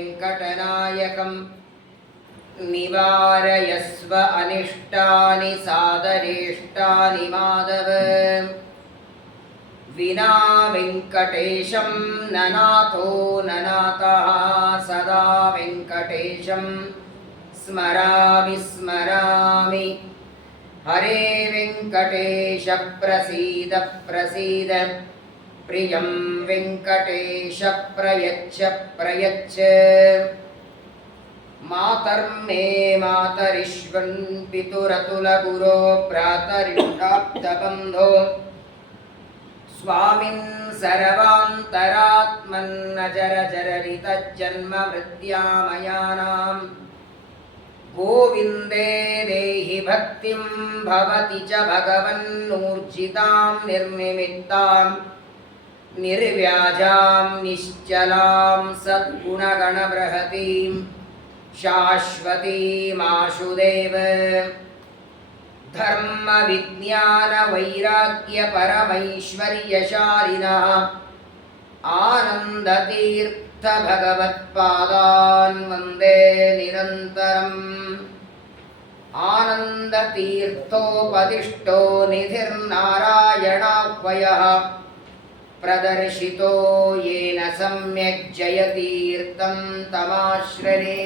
वेङ्कटनायकं निवारयस्व अनिष्टानि सादरेष्टानि माधव विना वेङ्कटेशं ननाथो ननाथः सदा वेङ्कटेशं स्मरामि स्मरामि हरे वेङ्कटेश प्रसीद प्रसीद प्रियं वेङ्कटेश प्रयच्छ प्रयच्छ मातर्मे मातरिष्वन् पितुरतुलगुरो भ्रातरिष्टाप्तबन्धो स्वामिन् सर्वान्तरात्मन्नजरजररितज्जन्ममृत्यामयानां गोविन्दे देहि भक्तिं भवति च भगवन्नूर्जितां निर्निमित्तां निर्व्याजां निश्चलां सद्गुणगणबृहतीं शाश्वतीमाशुदेव धर्मविज्ञानवैराग्यपरमैश्वर्यशालिनः आनन्दतीर्थभगवत्पादान् वन्दे निरन्तरम् आनन्दतीर्थोपदिष्टो निधिर्नारायणाह्वयः प्रदर्शितो येन सम्यक् जयतीर्थं तमाश्रये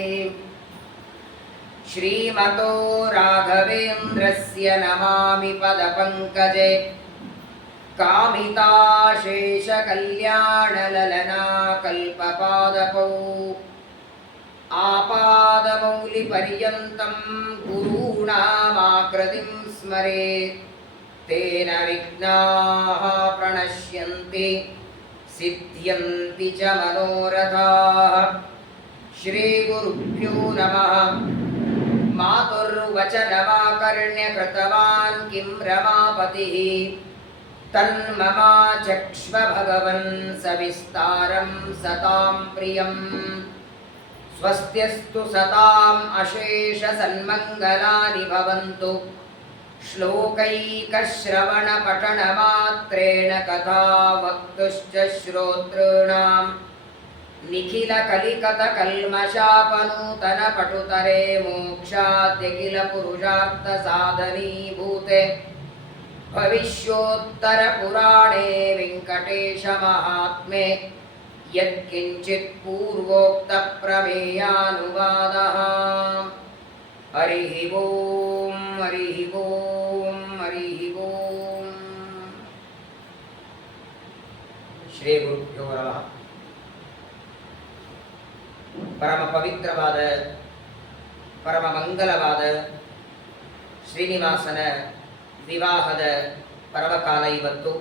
श्रीमतो राघवेन्द्रस्य नमामि पदपङ्कजे कामिताशेषकल्याणललना कल्पपादपौ आपादमौलिपर्यन्तं गुरूणामाकृतिं स्मरेत् तेन विघ्नाः प्रणश्यन्ति सिद्ध्यन्ति च मनोरथाः श्रीगुरुभ्यो नमः। मातुर्वचनमाकर्ण्यकृतवान् किं रमापतिः तन्ममाचक्ष्व भगवन् सविस्तारं सतां प्रियम् स्वस्त्यस्तु सताम् अशेषसन्मङ्गलानि भवन्तु श्लोकैकश्रवणपठनमात्रेण कथा वक्तुश्च श्रोतॄणां निखिलकलिकतकल्मषापनूतनपटुतरे मोक्षाद्यखिलपुरुषार्थसाधनीभूते भविष्योत्तरपुराणे वेङ्कटेशमाहात्म्ये यत्किञ्चित् पूर्वोक्तप्रमेयानुवादः। हरिः ओं हरिः ओं हरिः ओं। ಶ್ರೀ ಗುರುಭ್ಯೋ ನಮಃ. ಪರಮ ಪವಿತ್ರವಾದ ಪರಮ ಮಂಗಲವಾದ ಶ್ರೀನಿವಾಸನ ವಿವಾಹದ ಪರ್ವಕಾಲ ಇವತ್ತು.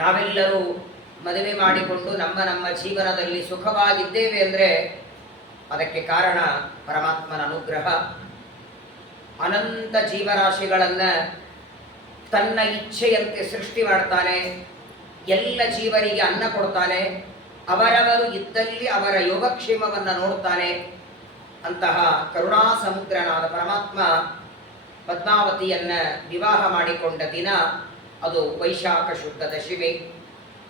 ನಾವೆಲ್ಲರೂ ಮದುವೆ ಮಾಡಿಕೊಂಡು ನಮ್ಮ ನಮ್ಮ ಜೀವನದಲ್ಲಿ ಸುಖವಾಗಿದ್ದೇವೆ ಅಂದರೆ ಅದಕ್ಕೆ ಕಾರಣ ಪರಮಾತ್ಮನ ಅನುಗ್ರಹ. ಅನಂತ ಜೀವರಾಶಿಗಳನ್ನು ತನ್ನ ಇಚ್ಛೆಯಂತೆ ಸೃಷ್ಟಿ ಮಾಡ್ತಾನೆ. ಎಲ್ಲ ಜೀವರಿಗೆ ಅನ್ನ ಕೊಡ್ತಾನೆ. ಅವರವರು ಇದ್ದಲ್ಲಿ ಅವರ ಯೋಗಕ್ಷೇಮವನ್ನು ನೋಡ್ತಾನೆ. ಅಂತಹ ಕರುಣಾ ಸಮುದ್ರನಾದ ಪರಮಾತ್ಮ ಪದ್ಮಾವತಿಯನ್ನು ವಿವಾಹ ಮಾಡಿಕೊಂಡ ದಿನ ಅದು ವೈಶಾಖ ಶುದ್ಧ ದಶಮಿ.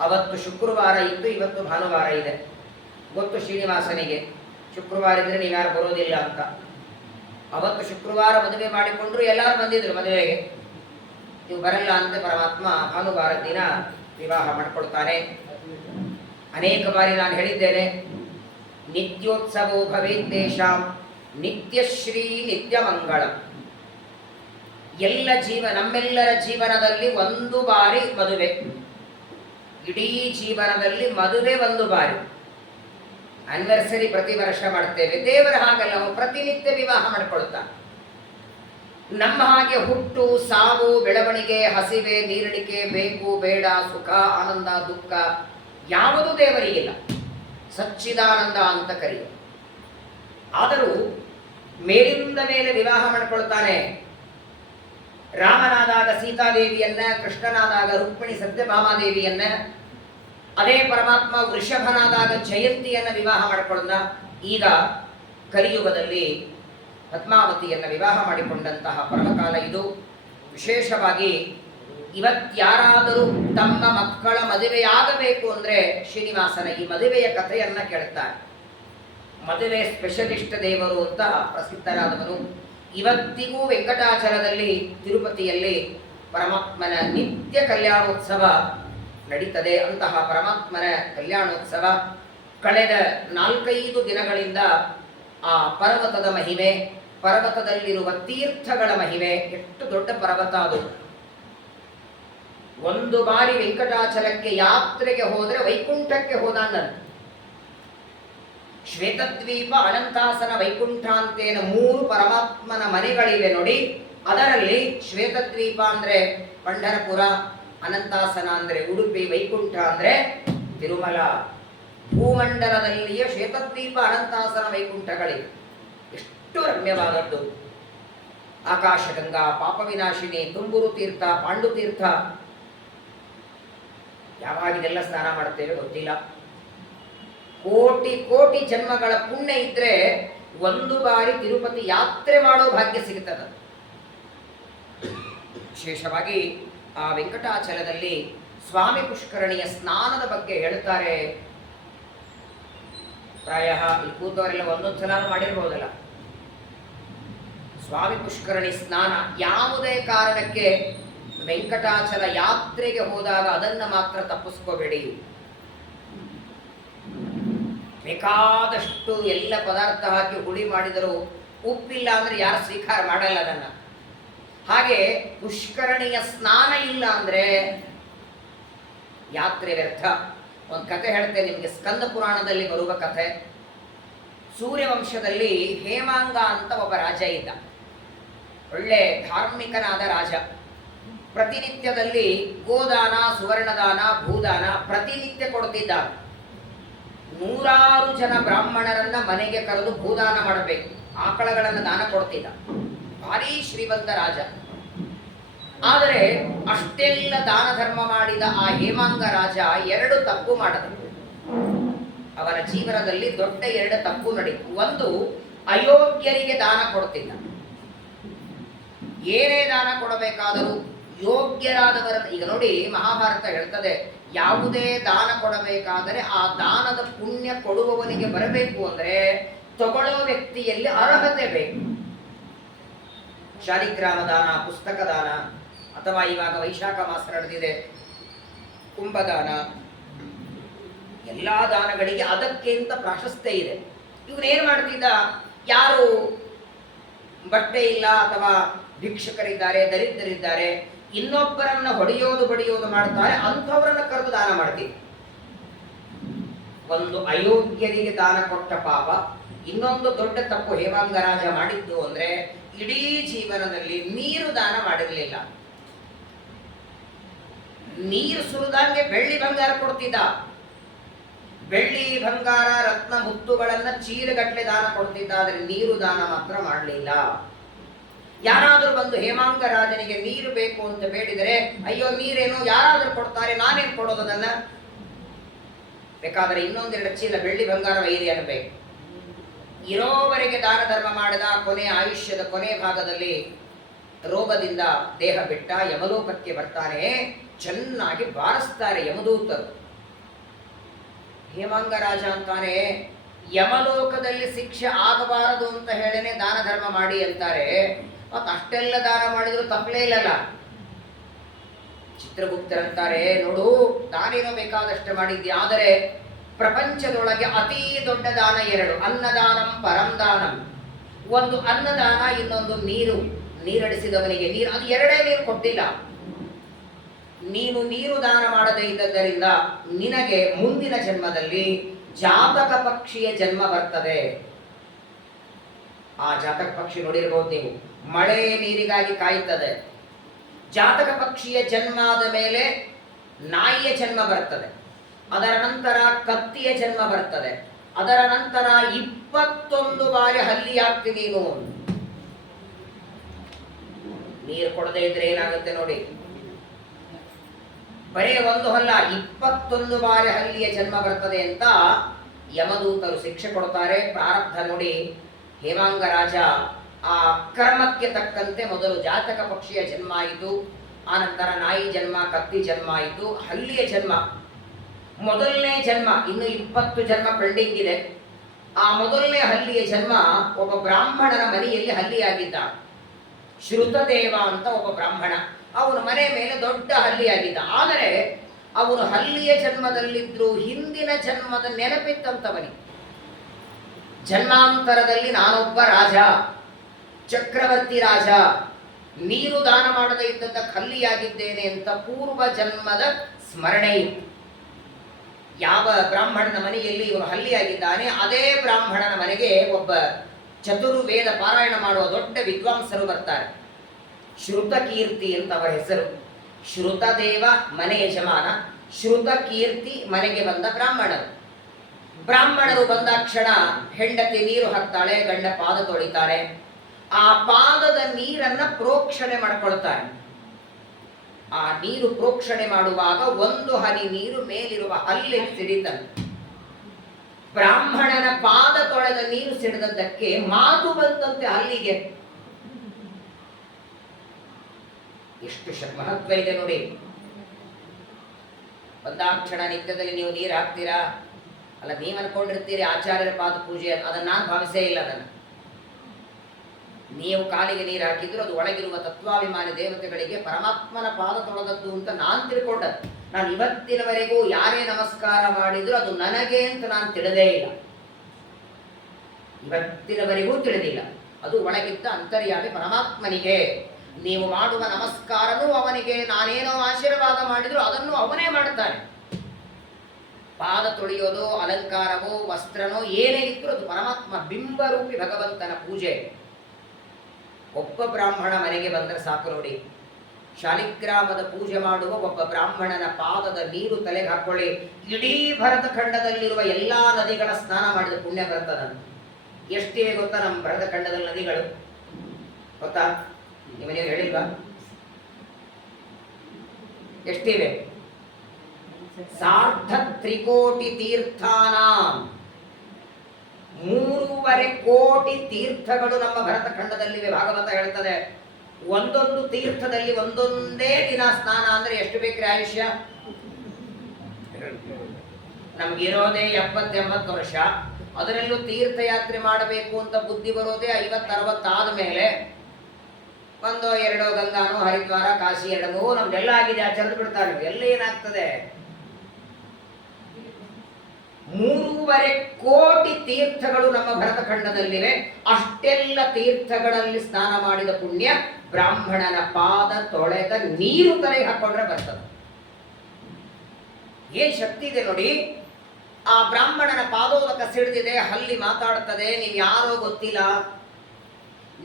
ಅವತ್ತು ಶುಕ್ರವಾರ ಇತ್ತು, ಇವತ್ತು ಭಾನುವಾರ ಇದೆ. ಗೊತ್ತು ಶ್ರೀನಿವಾಸನಿಗೆ ಶುಕ್ರವಾರ ಇದ್ದರೆ ನೀವ್ಯಾರು ಬರೋದಿಲ್ಲ ಅಂತ. ಅವತ್ತು ಶುಕ್ರವಾರ ಮದುವೆ ಮಾಡಿಕೊಂಡ್ರು, ಎಲ್ಲರೂ ಬಂದಿದ್ರು ಮದುವೆಗೆ. ನೀವು ಬರಲ್ಲ ಅಂತ ಪರಮಾತ್ಮ ಭಾನುವಾರ ದಿನ ವಿವಾಹ ಮಾಡಿಕೊಡ್ತಾನೆ. ಅನೇಕ ಬಾರಿ ನಾನು ಹೇಳಿದ್ದೇನೆ, ನಿತ್ಯೋತ್ಸವೋ ಭವೇದ್ದೇಶಾಂ ನಿತ್ಯಶ್ರೀ ನಿತ್ಯಮಂಗಳ. ನಮ್ಮೆಲ್ಲರ ಜೀವನದಲ್ಲಿ ಒಂದು ಬಾರಿ ಮದುವೆ. ಇಡೀ ಜೀವನದಲ್ಲಿ ಮದುವೆ ಒಂದು ಬಾರಿ. ಆನಿವರ್ಸರಿ ಪ್ರತಿ ವರ್ಷ ಮಾಡ್ತೇವೆ. ದೇವರ ಹಾಗಲ್ಲ, ಅವನು ಪ್ರತಿನಿತ್ಯ ವಿವಾಹ ಮಾಡಿಕೊಳ್ತಾನೆ. ನಮ್ಮ ಹಾಗೆ ಹುಟ್ಟು ಸಾವು ಬೆಳವಣಿಗೆ ಹಸಿವೆ ನೀರಡಿಕೆ ಬೇಕು ಬೇಡ ಸುಖ ಆನಂದ ದುಃಖ ಯಾವುದೂ ದೇವರಿಗಿಲ್ಲ. ಸಚ್ಚಿದಾನಂದ ಅಂತ ಕರೆಯುವ. ಆದರೂ ಮೇಲಿಂದ ಮೇಲೆ ವಿವಾಹ ಮಾಡಿಕೊಳ್ತಾನೆ. ರಾಮನಾದಾಗ ಸೀತಾದೇವಿಯನ್ನ, ಕೃಷ್ಣನಾದಾಗ ರುಕ್ಮಿಣಿ ಸತ್ಯಭಾಮಾದೇವಿಯನ್ನ, ಅದೇ ಪರಮಾತ್ಮ ವೃಷಭನಾದಾಗ ಜಯಂತಿಯನ್ನು ವಿವಾಹ ಮಾಡಿಕೊಳ್ಳದ. ಈಗ ಕಲಿಯುಗದಲ್ಲಿ ಪದ್ಮಾವತಿಯನ್ನು ವಿವಾಹ ಮಾಡಿಕೊಂಡಂತಹ ಪರ್ವಕಾಲ ಇದು. ವಿಶೇಷವಾಗಿ ಇವತ್ಯಾರಾದರೂ ತಮ್ಮ ಮಕ್ಕಳ ಮದುವೆಯಾಗಬೇಕು ಅಂದರೆ ಶ್ರೀನಿವಾಸನ ಈ ಮದುವೆಯ ಕಥೆಯನ್ನು ಕೇಳ್ತಾರೆ. ಮದುವೆ ಸ್ಪೆಷಲಿಸ್ಟ್ ದೇವರು ಅಂತ ಪ್ರಸಿದ್ಧರಾದವನು. ಇವತ್ತಿಗೂ ವೆಂಕಟಾಚಲದಲ್ಲಿ ತಿರುಪತಿಯಲ್ಲಿ ಪರಮಾತ್ಮನ ನಿತ್ಯ ಕಲ್ಯಾಣೋತ್ಸವ ನಡೀತದೆ. ಅಂತಹ ಪರಮಾತ್ಮನ ಕಲ್ಯಾಣೋತ್ಸವ ಕಳೆದ 4-5 ದಿನಗಳಿಂದ ಆ ಪರ್ವತದ ಮಹಿಮೆ, ಪರ್ವತದಲ್ಲಿರುವ ತೀರ್ಥಗಳ ಮಹಿಮೆ, ಎಷ್ಟು ದೊಡ್ಡ ಪರ್ವತ ಅದು. ಒಂದು ಬಾರಿ ವೆಂಕಟಾಚಲಕ್ಕೆ ಯಾತ್ರೆಗೆ ಹೋದರೆ ವೈಕುಂಠಕ್ಕೆ ಹೋದಂಗಂತೆ. ಶ್ವೇತದ್ವೀಪ, ಅನಂತಾಸನ, ವೈಕುಂಠ ಅಂತೇನು 3 ಪರಮಾತ್ಮನ ಮನೆಗಳಿವೆ ನೋಡಿ. ಅದರಲ್ಲಿ ಶ್ವೇತದ್ವೀಪ ಅಂದ್ರೆ ಪಂಢರಪುರ, ಅನಂತಾಸನ ಅಂದ್ರೆ ಉಡುಪಿ, ವೈಕುಂಠ ಅಂದ್ರೆ ತಿರುಮಲ. ಭೂಮಂಡಲದಲ್ಲಿಯೇ ಶ್ವೇತದ್ವೀಪ, ಅನಂತಾಸನ, ವೈಕುಂಠಗಳಿವೆ. ಎಷ್ಟು ರಮ್ಯವಾದದ್ದು. ಆಕಾಶಗಂಗಾ, ಪಾಪವಿನಾಶಿನಿ, ತುಂಬೂರು ತೀರ್ಥ, ಪಾಂಡುತೀರ್ಥ. ಯಾವಾಗ ಇದೆಲ್ಲ ಸ್ನಾನ ಮಾಡ್ತೇವೆ ಗೊತ್ತಿಲ್ಲ. ಕೋಟಿ ಕೋಟಿ ಜನ್ಮಗಳ ಪುಣ್ಯ ಇದ್ರೆ ಒಂದು ಬಾರಿ ತಿರುಪತಿ ಯಾತ್ರೆ ಮಾಡೋ ಭಾಗ್ಯ ಸಿಗುತ್ತದೆ. ವಿಶೇಷವಾಗಿ ಆ ವೆಂಕಟಾಚಲದಲ್ಲಿ ಸ್ವಾಮಿ ಪುಷ್ಕರಣಿಯ ಸ್ನಾನದ ಬಗ್ಗೆ ಹೇಳ್ತಾರೆ. ಪ್ರಾಯ ಇಲ್ಲಿ ಕೂತವರೆಲ್ಲ ಒಂದೊಂದು ಸಲ ಮಾಡಿರ್ಬೋದಲ್ಲ. ಸ್ವಾಮಿ ಪುಷ್ಕರಣಿ ಸ್ನಾನ ಯಾವುದೇ ಕಾರಣಕ್ಕೆ ವೆಂಕಟಾಚಲ ಯಾತ್ರೆಗೆ ಹೋದಾಗ ಅದನ್ನು ಮಾತ್ರ ತಪ್ಪಿಸ್ಕೋಬೇಡಿ. ಬೇಕಾದಷ್ಟು ಎಲ್ಲ ಪದಾರ್ಥ ಹಾಕಿ ಹುಳಿ ಮಾಡಿದರೂ ಉಪ್ಪಿಲ್ಲ ಅಂದ್ರೆ ಯಾರು ಸ್ವೀಕಾರ ಮಾಡಲ್ಲ ಅದನ್ನ. ಹಾಗೆ ಪುಷ್ಕರಣಿಯ ಸ್ನಾನ ಇಲ್ಲ ಅಂದ್ರೆ ಯಾತ್ರೆ ವ್ಯರ್ಥ. ಒಂದು ಕಥೆ ಹೇಳ್ತೇನೆ ನಿಮಗೆ, ಸ್ಕಂದ ಪುರಾಣದಲ್ಲಿ ಬರುವ ಕಥೆ. ಸೂರ್ಯವಂಶದಲ್ಲಿ ಹೇಮಾಂಗ ಅಂತ ಒಬ್ಬ ರಾಜ ಇದ್ದ. ಒಳ್ಳೆ ಧಾರ್ಮಿಕನಾದ ರಾಜ. ಪ್ರತಿನಿತ್ಯದಲ್ಲಿ ಗೋದಾನ, ಸುವರ್ಣದಾನ, ಭೂದಾನ ಪ್ರತಿನಿತ್ಯ ಕೊಡ್ತಿದ್ದ. 100 ಜನ ಬ್ರಾಹ್ಮಣರನ್ನ ಮನೆಗೆ ಕರೆದು ಭೂದಾನ ಮಾಡಬೇಕು, ಆಕಳಗಳನ್ನು ದಾನ ಕೊಡ್ತಿದ್ದ. ಭಾರೀ ಶ್ರೀಮಂತ ರಾಜ. ಆದರೆ ಅಷ್ಟೆಲ್ಲ ದಾನ ಧರ್ಮ ಮಾಡಿದ ಆ ಹೇಮಾಂಗ ರಾಜ 2 ತಪ್ಪು ಮಾಡದ. ಅವನ ಜೀವನದಲ್ಲಿ ದೊಡ್ಡ 2 ತಪ್ಪು ನಡೀತು. ಒಂದು, ಅಯೋಗ್ಯರಿಗೆ ದಾನ ಕೊಡ್ತಿದ್ದ. ಏನೇ ದಾನ ಕೊಡಬೇಕಾದರೂ ಯೋಗ್ಯರಾದವರ, ಈಗ ನೋಡಿ ಮಹಾಭಾರತ ಹೇಳ್ತದೆ, ಯಾವುದೇ ದಾನ ಕೊಡಬೇಕಾದರೆ ಆ ದಾನದ ಪುಣ್ಯ ಕೊಡುವವನಿಗೆ ಬರಬೇಕು ಅಂದ್ರೆ ತಗೊಳ್ಳೋ ವ್ಯಕ್ತಿಯಲ್ಲಿ ಅರ್ಹತೆ ಬೇಕು. ಶಾಲಿಗ್ರಾಮ ದಾನ, ಪುಸ್ತಕ ದಾನ, ಅಥವಾ ಇವಾಗ ವೈಶಾಖ ಮಾಸ ನಡೆದಿದೆ ಕುಂಭದಾನ, ಎಲ್ಲಾ ದಾನಗಳಿಗೆ ಅದಕ್ಕಿಂತ ಪ್ರಾಶಸ್ತ್ಯ ಇದೆ. ಇವನೇನ್ ಮಾಡ್ತಿದ್ದ, ಯಾರು ಬಟ್ಟೆ ಇಲ್ಲ ಅಥವಾ ಭಿಕ್ಷುಕರಿದ್ದಾರೆ, ದರಿದ್ರರಿದ್ದಾರೆ, ಇನ್ನೊಬ್ಬರನ್ನ ಹೊಡೆಯೋದು ಬಡಿಯೋದು ಮಾಡ್ತಾರೆ, ಅಂಥವರನ್ನ ಕರೆದು ದಾನ ಮಾಡ್ತೀವಿ. ಒಂದು ಅಯೋಗ್ಯರಿಗೆ ದಾನ ಕೊಟ್ಟ ಪಾಪ. ಇನ್ನೊಂದು ದೊಡ್ಡ ತಪ್ಪು ಹೇಮಾಂಗರಾಜ ಮಾಡಿದ್ದು ಅಂದ್ರೆ ಇಡೀ ಜೀವನದಲ್ಲಿ ನೀರು ದಾನ ಮಾಡಿರಲಿಲ್ಲ. ನೀರು ಸುರಿದಂಗೆ ಬೆಳ್ಳಿ ಬಂಗಾರ ಕೊಡ್ತಿದ್ದ. ಬೆಳ್ಳಿ ಬಂಗಾರ ರತ್ನ ಮುತ್ತುಗಳನ್ನ ಚೀಲಗಟ್ಟಲೆ ದಾನ ಕೊಡ್ತಿದ್ದ, ಆದ್ರೆ ನೀರು ದಾನ ಮಾತ್ರ ಮಾಡಲಿಲ್ಲ. ಯಾರಾದ್ರೂ ಬಂದು ಹೇಮಾಂಗ ರಾಜನಿಗೆ ನೀರು ಬೇಕು ಅಂತ ಬೇಡಿದರೆ, ಅಯ್ಯೋ ನೀರೇನು ಯಾರಾದ್ರೂ ಕೊಡ್ತಾರೆ, ನಾನೇನು ಕೊಡೋದನ್ನ, ಬೇಕಾದರೆ 1-2 ಚೀಲ ಬೆಳ್ಳಿ ಬಂಗಾರ ವೈರಿ ಅನ್ಬೇಕು. ಇರೋವರೆಗೆ ದಾನ ಧರ್ಮ ಮಾಡಿದ. ಕೊನೆ ಆಯುಷ್ಯದ ಕೊನೆ ಭಾಗದಲ್ಲಿ ರೋಗದಿಂದ ದೇಹ ಬಿಟ್ಟ, ಯಮಲೋಕಕ್ಕೆ ಬರ್ತಾನೆ. ಚೆನ್ನಾಗಿ ಬಾರಿಸ್ತಾರೆ ಯಮದೂತರು. ಹೇಮಾಂಗ ರಾಜ ಅಂತಾನೆ, ಯಮಲೋಕದಲ್ಲಿ ಶಿಕ್ಷೆ ಆಗಬಾರದು ಅಂತ ಹೇಳೇನೆ ದಾನ ಧರ್ಮ ಮಾಡಿ ಅಂತಾರೆ. ಮತ್ತ ಅಷ್ಟೆಲ್ಲ ದಾನ ಮಾಡಿದ್ರು ತಪ್ಪಲೇ ಇಲ್ಲಲ್ಲ. ಚಿತ್ರಗುಪ್ತರಂತಾರೆ, ನೋಡು ದಾನೇನೋ ಬೇಕಾದಷ್ಟು ಮಾಡಿದ್ದೆ, ಆದರೆ ಪ್ರಪಂಚದೊಳಗೆ ಅತೀ ದೊಡ್ಡ ದಾನ 2, ಅನ್ನದಾನಂ ಪರಂ ದಾನಂ. ಒಂದು ಅನ್ನದಾನ, ಇನ್ನೊಂದು ನೀರು. ನೀರಡಿಸಿದವನಿಗೆ ನೀರು, ಅದು 2 ನೀರು ಕೊಟ್ಟಿಲ್ಲ. ನೀನು ನೀರು ದಾನ ಮಾಡದೇ ಇದ್ದದ್ದರಿಂದ ನಿನಗೆ ಮುಂದಿನ ಜನ್ಮದಲ್ಲಿ ಜಾತಕ ಪಕ್ಷಿಯ ಜನ್ಮ ಬರ್ತದೆ. ಆ ಜಾತಕ ಪಕ್ಷಿ ನೋಡಿರ್ಬೋದು ನೀವು, ಮಳೆ ನೀರಿಗಾಗಿ ಕಾಯ್ತದೆ. ಜಾತಕ ಪಕ್ಷಿಯ ಜನ್ಮ ಆದ ಮೇಲೆ ನಾಯಿಯ ಜನ್ಮ ಬರ್ತದೆ, ಅದರ ನಂತರ ಕತ್ತಿಯ ಜನ್ಮ ಬರ್ತದೆ, ಅದರ ನಂತರ 21 ಬಾರಿ ಹಲ್ಲಿ ಆಗ್ತಿ ನೀನು. ನೀರು ಕೊಡದೇ ಇದ್ರೆ ಏನಾಗುತ್ತೆ ನೋಡಿ. ಬರೇ ಒಂದು ಹಲ್ಲ, 21 ಬಾರಿ ಹಲ್ಲಿಯ ಜನ್ಮ ಬರ್ತದೆ ಅಂತ ಯಮದೂತರು ಶಿಕ್ಷೆ ಕೊಡ್ತಾರೆ. ಪ್ರಾರಬ್ಧ ನೋಡಿ, ಹೇಮಾಂಗ ರಾಜ ಆ ಕರ್ಮಕ್ಕೆ ತಕ್ಕಂತೆ ಮೊದಲು ಜಾತಕ ಪಕ್ಷಿಯ ಜನ್ಮ ಆಯಿತು, ಆನಂತರ ನಾಯಿ ಜನ್ಮ, ಕತ್ತಿ ಜನ್ಮ ಆಯಿತು, ಹಲ್ಲಿಯ ಜನ್ಮ ಮೊದಲನೇ ಜನ್ಮ. ಇನ್ನು 20 ಜನ್ಮ ಪೆಂಡಿಂಗ್ ಇದೆ. ಆ ಮೊದಲನೇ ಹಲ್ಲಿಯ ಜನ್ಮ ಒಬ್ಬ ಬ್ರಾಹ್ಮಣನ ಮನೆಯಲ್ಲಿ ಹಲ್ಲಿಯಾಗಿದ್ದ. ಶ್ರುತದೇವ ಅಂತ ಒಬ್ಬ ಬ್ರಾಹ್ಮಣ, ಅವನ ಮನೆ ಮೇಲೆ ದೊಡ್ಡ ಹಲ್ಲಿಯಾಗಿದ್ದ. ಆದರೆ ಅವನು ಹಲ್ಲಿಯ ಜನ್ಮದಲ್ಲಿದ್ರು ಹಿಂದಿನ ಜನ್ಮದ ನೆನಪಿತ್ತಂತವನಿಗೆ. ಜನ್ಮಾಂತರದಲ್ಲಿ ನಾನೊಬ್ಬ ರಾಜ, ಚಕ್ರವರ್ತಿ ರಾಜ, ನೀರು ದಾನ ಮಾಡದೇ ಇದ್ದಂತ ಹಲ್ಲಿಯಾಗಿದ್ದೇನೆ ಅಂತ ಪೂರ್ವ ಜನ್ಮದ ಸ್ಮರಣೆ ಇತ್ತು. ಯಾವ ಬ್ರಾಹ್ಮಣನ ಮನೆಯಲ್ಲಿ ಇವನು ಹಲ್ಲಿಯಾಗಿದ್ದಾನೆ, ಅದೇ ಬ್ರಾಹ್ಮಣನ ಮನೆಗೆ ಒಬ್ಬ ಚತುರ್ವೇದ ಪಾರಾಯಣ ಮಾಡುವ ದೊಡ್ಡ ವಿದ್ವಾಂಸರು ಬರ್ತಾರೆ. ಶ್ರುತಕೀರ್ತಿ ಅಂತ ಅವರ ಹೆಸರು. ಶ್ರುತದೇವ ಮನೆ ಯಜಮಾನ, ಶ್ರುತಕೀರ್ತಿ ಮನೆಗೆ ಬಂದ ಬ್ರಾಹ್ಮಣರು. ಬ್ರಾಹ್ಮಣರು ಬಂದಾಕ್ಷಣ ಹೆಂಡತಿ ನೀರು ಹಾಕ್ತಾಳೆ, ಗಂಡ ಪಾದ ತೊಳಿತಾರೆ. ಆ ಪಾದದ ನೀರನ್ನ ಪ್ರೋಕ್ಷಣೆ ಮಾಡ್ಕೊಳ್ತಾರೆ. ಆ ನೀರು ಪ್ರೋಕ್ಷಣೆ ಮಾಡುವಾಗ ಒಂದು ಹನಿ ನೀರು ಮೇಲಿರುವ ಹಲ್ಲಿಗೆ ಸಿಡಿತಂತೆ. ಬ್ರಾಹ್ಮಣನ ಪಾದ ತೊಳೆದ ನೀರು ಸಿಡಿದದ್ದಕ್ಕೆ ಮಾತು ಬಂತಂತೆ ಹಲ್ಲಿಗೆ. ಎಷ್ಟು ಮಹತ್ವ ಇದೆ ನೋಡಿ. ಒಂದಾಕ್ಷಣ ನಿತ್ಯದಲ್ಲಿ ನೀವು ನೀರು ಹಾಕ್ತೀರಾ ಅಲ್ಲ, ನೀವು ಅನ್ಕೊಂಡಿರ್ತೀರಿ ಆಚಾರ್ಯರ ಪಾದ ಪೂಜೆ, ಅದನ್ನ ನಾನು ಭಾವಿಸೇ ಇಲ್ಲ. ಅದನ್ನು ನೀವು ಕಾಲಿಗೆ ನೀರು ಹಾಕಿದ್ರು ಅದು ಒಳಗಿರುವ ತತ್ವಾಭಿಮಾನಿ ದೇವತೆಗಳಿಗೆ ಪರಮಾತ್ಮನ ಪಾದ ತೊಳೆದದ್ದು ಅಂತ ನಾನು ತಿಳ್ಕೊಂಡದ್ದು. ನಾನು ಇವತ್ತಿನವರೆಗೂ ಯಾರೇ ನಮಸ್ಕಾರ ಮಾಡಿದ್ರು ಅದು ನನಗೆ ಅಂತ ನಾನು ತಿಳಿದೇ ಇಲ್ಲ, ಇವತ್ತಿನವರೆಗೂ ತಿಳಿದಿಲ್ಲ. ಅದು ಒಳಗಿದ್ದ ಅಂತರ್ಯಾಮಿ ಪರಮಾತ್ಮನಿಗೆ. ನೀವು ಮಾಡುವ ನಮಸ್ಕಾರನೂ ಅವನಿಗೆ, ನಾನೇನೋ ಆಶೀರ್ವಾದ ಮಾಡಿದ್ರು ಅದನ್ನು ಅವನೇ ಮಾಡ್ತಾನೆ. ಪಾದ ತೊಳೆಯೋದು, ಅಲಂಕಾರವೋ, ವಸ್ತ್ರನೋ ಏನೇ ಇದ್ರು ಅದು ಪರಮಾತ್ಮ ಬಿಂಬರೂಪಿ ಭಗವಂತನ ಪೂಜೆ. ಒಬ್ಬ ಬ್ರಾಹ್ಮಣ ಮನೆಗೆ ಬಂದರೆ ಸಾಕು ನೋಡಿ, ಶಾಲಿಗ್ರಾಮದ ಪೂಜೆ ಮಾಡುವ ಒಬ್ಬ ಬ್ರಾಹ್ಮಣನ ಪಾದದ ನೀರು ತಲೆಗೆ ಹಾಕೊಳ್ಳಿ, ಇಡೀ ಭರತ ಖಂಡದಲ್ಲಿರುವ ಎಲ್ಲಾ ನದಿಗಳ ಸ್ನಾನ ಮಾಡಿದ ಪುಣ್ಯ ಬರ್ತದಂತೆ. ಎಷ್ಟಿವೆ ಗೊತ್ತಾ ನಮ್ಮ ಭರತ ಖಂಡದಲ್ಲಿ ನದಿಗಳು? ಗೊತ್ತಾ? ನಿಮಗೆ ಹೇಳಿಲ್ವಾ ಎಷ್ಟಿವೆ? ಸಾರ್ಧ ತ್ರಿಕೋಟಿ ತೀರ್ಥಾನ, 3.5 ಕೋಟಿ ತೀರ್ಥಗಳು ನಮ್ಮ ಭರತ ಖಂಡದಲ್ಲಿವೆ. ಭಾಗವತ ಹೇಳ್ತದೆ, ಒಂದೊಂದು ತೀರ್ಥದಲ್ಲಿ ಒಂದೊಂದೇ ದಿನ ಸ್ನಾನ ಅಂದ್ರೆ ಎಷ್ಟು ಬೇಕ್ರಿ ಆಯುಷ್ಯ? ನಮ್ಗಿರೋದೇ 70-80 ವರ್ಷ. ಅದರಲ್ಲೂ ತೀರ್ಥಯಾತ್ರೆ ಮಾಡಬೇಕು ಅಂತ ಬುದ್ಧಿ ಬರೋದೇ 50-60 ಆದ್ಮೇಲೆ. 1-2 ಗಂಗಾನು, ಹರಿದ್ವಾರ, ಕಾಶಿ 2-3 ನಮ್ದೆಲ್ಲ ಆಗಿದೆ, ಆಚರಿದು ಬಿಡ್ತಾರೆ. ಎಲ್ಲ ಏನಾಗ್ತದೆ? 3.5 ಕೋಟಿ ತೀರ್ಥಗಳು ನಮ್ಮ ಭರತ ಖಂಡದಲ್ಲಿವೆ. ಅಷ್ಟೆಲ್ಲ ತೀರ್ಥಗಳಲ್ಲಿ ಸ್ನಾನ ಮಾಡಿದ ಪುಣ್ಯ ಬ್ರಾಹ್ಮಣನ ಪಾದ ತೊಳೆದ ನೀರು ತಲೆಗೆ ಹಾಕೊಂಡ್ರೆ ಬರ್ತದೆ. ಏನ್ ಶಕ್ತಿ ಇದೆ ನೋಡಿ. ಆ ಬ್ರಾಹ್ಮಣನ ಪಾದೋದಕ ಸಿಡಿದಿದೆ, ಹಲ್ಲಿ ಮಾತಾಡ್ತದೆ, ನೀವು ಯಾರೋ ಗೊತ್ತಿಲ್ಲ,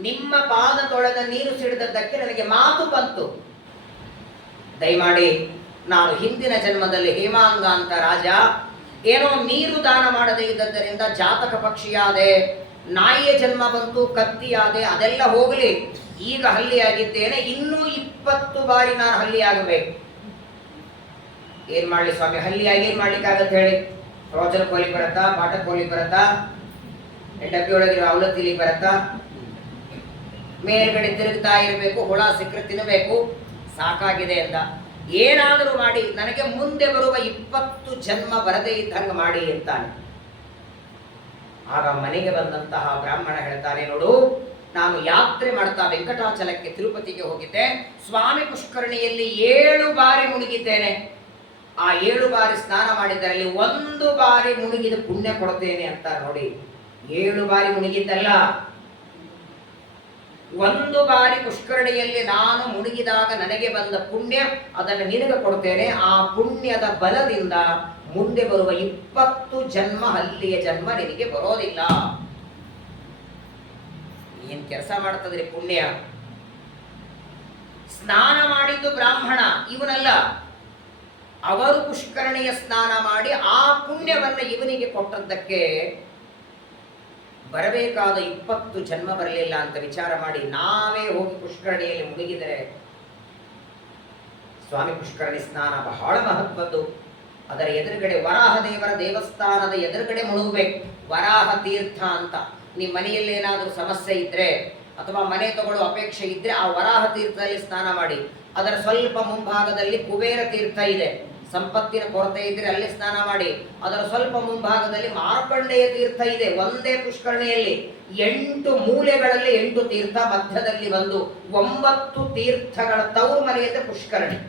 ನಿಮ್ಮ ಪಾದ ತೊಳೆದ ನೀರು ಸಿಡಿದದ್ದಕ್ಕೆ ನನಗೆ ಮಾತು ಬಂತು. ದಯಮಾಡಿ ನಾನು ಹಿಂದಿನ ಜನ್ಮದಲ್ಲಿ ಹೇಮಾಂಗ ಅಂತ ರಾಜ, ಏನೋ ನೀರು ದಾನ ಮಾಡದೇ ಇದ್ದದ್ದರಿಂದ ಜಾತಕ ಪಕ್ಷಿಯಾದೆ, ನಾಯಿಯ ಜನ್ಮ ಬಂತು, ಕತ್ತಿಯಾದೆ, ಅದೆಲ್ಲ ಹೋಗಲಿ. ಈಗ ಹಲ್ಲಿಯಾಗಿದ್ದೇನೆ, ಇನ್ನೂ 20 ಬಾರಿ ನಾನು ಹಲ್ಲಿಯಾಗಬೇಕು. ಏನ್ ಮಾಡ್ಲಿ ಸ್ವಾಮಿ, ಹಲ್ಲಿಯಾಗಿ ಏನ್ ಮಾಡ್ಲಿಕ್ಕಾಗತ್ತೆ ಹೇಳಿ? ರೋಚನ ಕೋಲಿ ಬರತ್ತಾ? ಪಾಠ ಕೋಲಿ ಬರತ್ತಾ? ಡಬ್ಬಿ ಒಳಗಿರೋ ಅವಲತ್ತಿಲಿ ಬರತ್ತಾ? ಮೇಲ್ಗಡೆ ತಿರುಗ್ತಾ ಇರಬೇಕು, ಹುಳ ಸಿಕ್ಕರೆ ತಿನ್ನಬೇಕು, ಸಾಕಾಗಿದೆ ಅಂತ. ಏನಾದರೂ ಮಾಡಿ ನನಗೆ ಮುಂದೆ ಬರುವ 20 ಜನ್ಮ ಬರದೇ ಇದ್ದಂಗೆ ಮಾಡಿ ಅಂತಾನೆ. ಆಗ ಮನೆಗೆ ಬಂದಂತಹ ಬ್ರಾಹ್ಮಣ ಹೇಳ್ತಾನೆ, ನೋಡು, ನಾನು ಯಾತ್ರೆ ಮಾಡ್ತಾ ವೆಂಕಟಾಚಲಕ್ಕೆ ತಿರುಪತಿಗೆ ಹೋಗಿದ್ದೆ. ಸ್ವಾಮಿ ಪುಷ್ಕರಣಿಯಲ್ಲಿ 7 ಬಾರಿ ಮುಳುಗಿದ್ದೇನೆ. ಆ 7 ಬಾರಿ ಸ್ನಾನ ಮಾಡಿದ್ದರಲ್ಲಿ 1 ಬಾರಿ ಮುಳುಗಿದ ಪುಣ್ಯ ಕೊಡ್ತೇನೆ ಅಂತ ನೋಡಿ. 7 ಬಾರಿ ಮುಳುಗಿದ್ದಲ್ಲ, 1 ಬಾರಿ ಪುಷ್ಕರಣಿಯಲ್ಲಿ ನಾನು ಮುಳುಗಿದಾಗ ನನಗೆ ಬಂದ ಪುಣ್ಯ, ಅದನ್ನು ನಿನಗೆ ಕೊಡ್ತೇನೆ. ಆ ಪುಣ್ಯದ ಬಲದಿಂದ ಮುಂದೆ ಬರುವ 20 ಜನ್ಮ ಹಲ್ಲಿಯ ಜನ್ಮ ನಿನಗೆ ಬರೋದಿಲ್ಲ. ಏನ್ ಕೆಲಸ ಮಾಡ್ತದ್ರಿ ಪುಣ್ಯ? ಸ್ನಾನ ಮಾಡಿದ್ದು ಬ್ರಾಹ್ಮಣ, ಇವನಲ್ಲ. ಅವರು ಪುಷ್ಕರಣಿಯ ಸ್ನಾನ ಮಾಡಿ ಆ ಪುಣ್ಯವನ್ನ ಇವನಿಗೆ ಕೊಟ್ಟದ್ದಕ್ಕೆ ಬರಬೇಕಾದ 20 ಜನ್ಮ ಬರಲಿಲ್ಲ ಅಂತ ವಿಚಾರ ಮಾಡಿ ನಾವೇ ಹೋಗಿ ಪುಷ್ಕರಣಿಯಲ್ಲಿ ಮುಳುಗಿದರೆ, ಸ್ವಾಮಿ ಪುಷ್ಕರಣಿ ಸ್ನಾನ ಬಹಳ ಮಹತ್ವದ್ದು. ಅದರ ಎದುರುಗಡೆ ವರಾಹ ದೇವರ ದೇವಸ್ಥಾನದ ಎದುರುಗಡೆ ಮುಳುಗಬೇಕು, ವರಾಹ ತೀರ್ಥ ಅಂತ. ನಿಮ್ಮ ಮನೆಯಲ್ಲಿ ಏನಾದರೂ ಸಮಸ್ಯೆ ಇದ್ರೆ ಅಥವಾ ಮನೆ ತಗೊಳ್ಳೋ ಅಪೇಕ್ಷೆ ಇದ್ರೆ ಆ ವರಾಹ ತೀರ್ಥದಲ್ಲಿ ಸ್ನಾನ ಮಾಡಿ. ಅದರ ಸ್ವಲ್ಪ ಮುಂಭಾಗದಲ್ಲಿ ಕುಬೇರ ತೀರ್ಥ ಇದೆ, ಸಂಪತ್ತಿನ ಕೊರತೆ ಇದ್ರೆ ಅಲ್ಲಿ ಸ್ನಾನ ಮಾಡಿ. ಅದರ ಸ್ವಲ್ಪ ಮುಂಭಾಗದಲ್ಲಿ ಮಾರ್ಕಂಡೇಯ ತೀರ್ಥ ಇದೆ. ಒಂದೇ ಪುಷ್ಕರಣಿಯಲ್ಲಿ 8 ಮೂಲೆಗಳಲ್ಲಿ 8 ತೀರ್ಥ, ಮಧ್ಯದಲ್ಲಿ 9 ತೀರ್ಥಗಳ ತವರು ಮನೆಯಂತೆ ಪುಷ್ಕರಣಿ.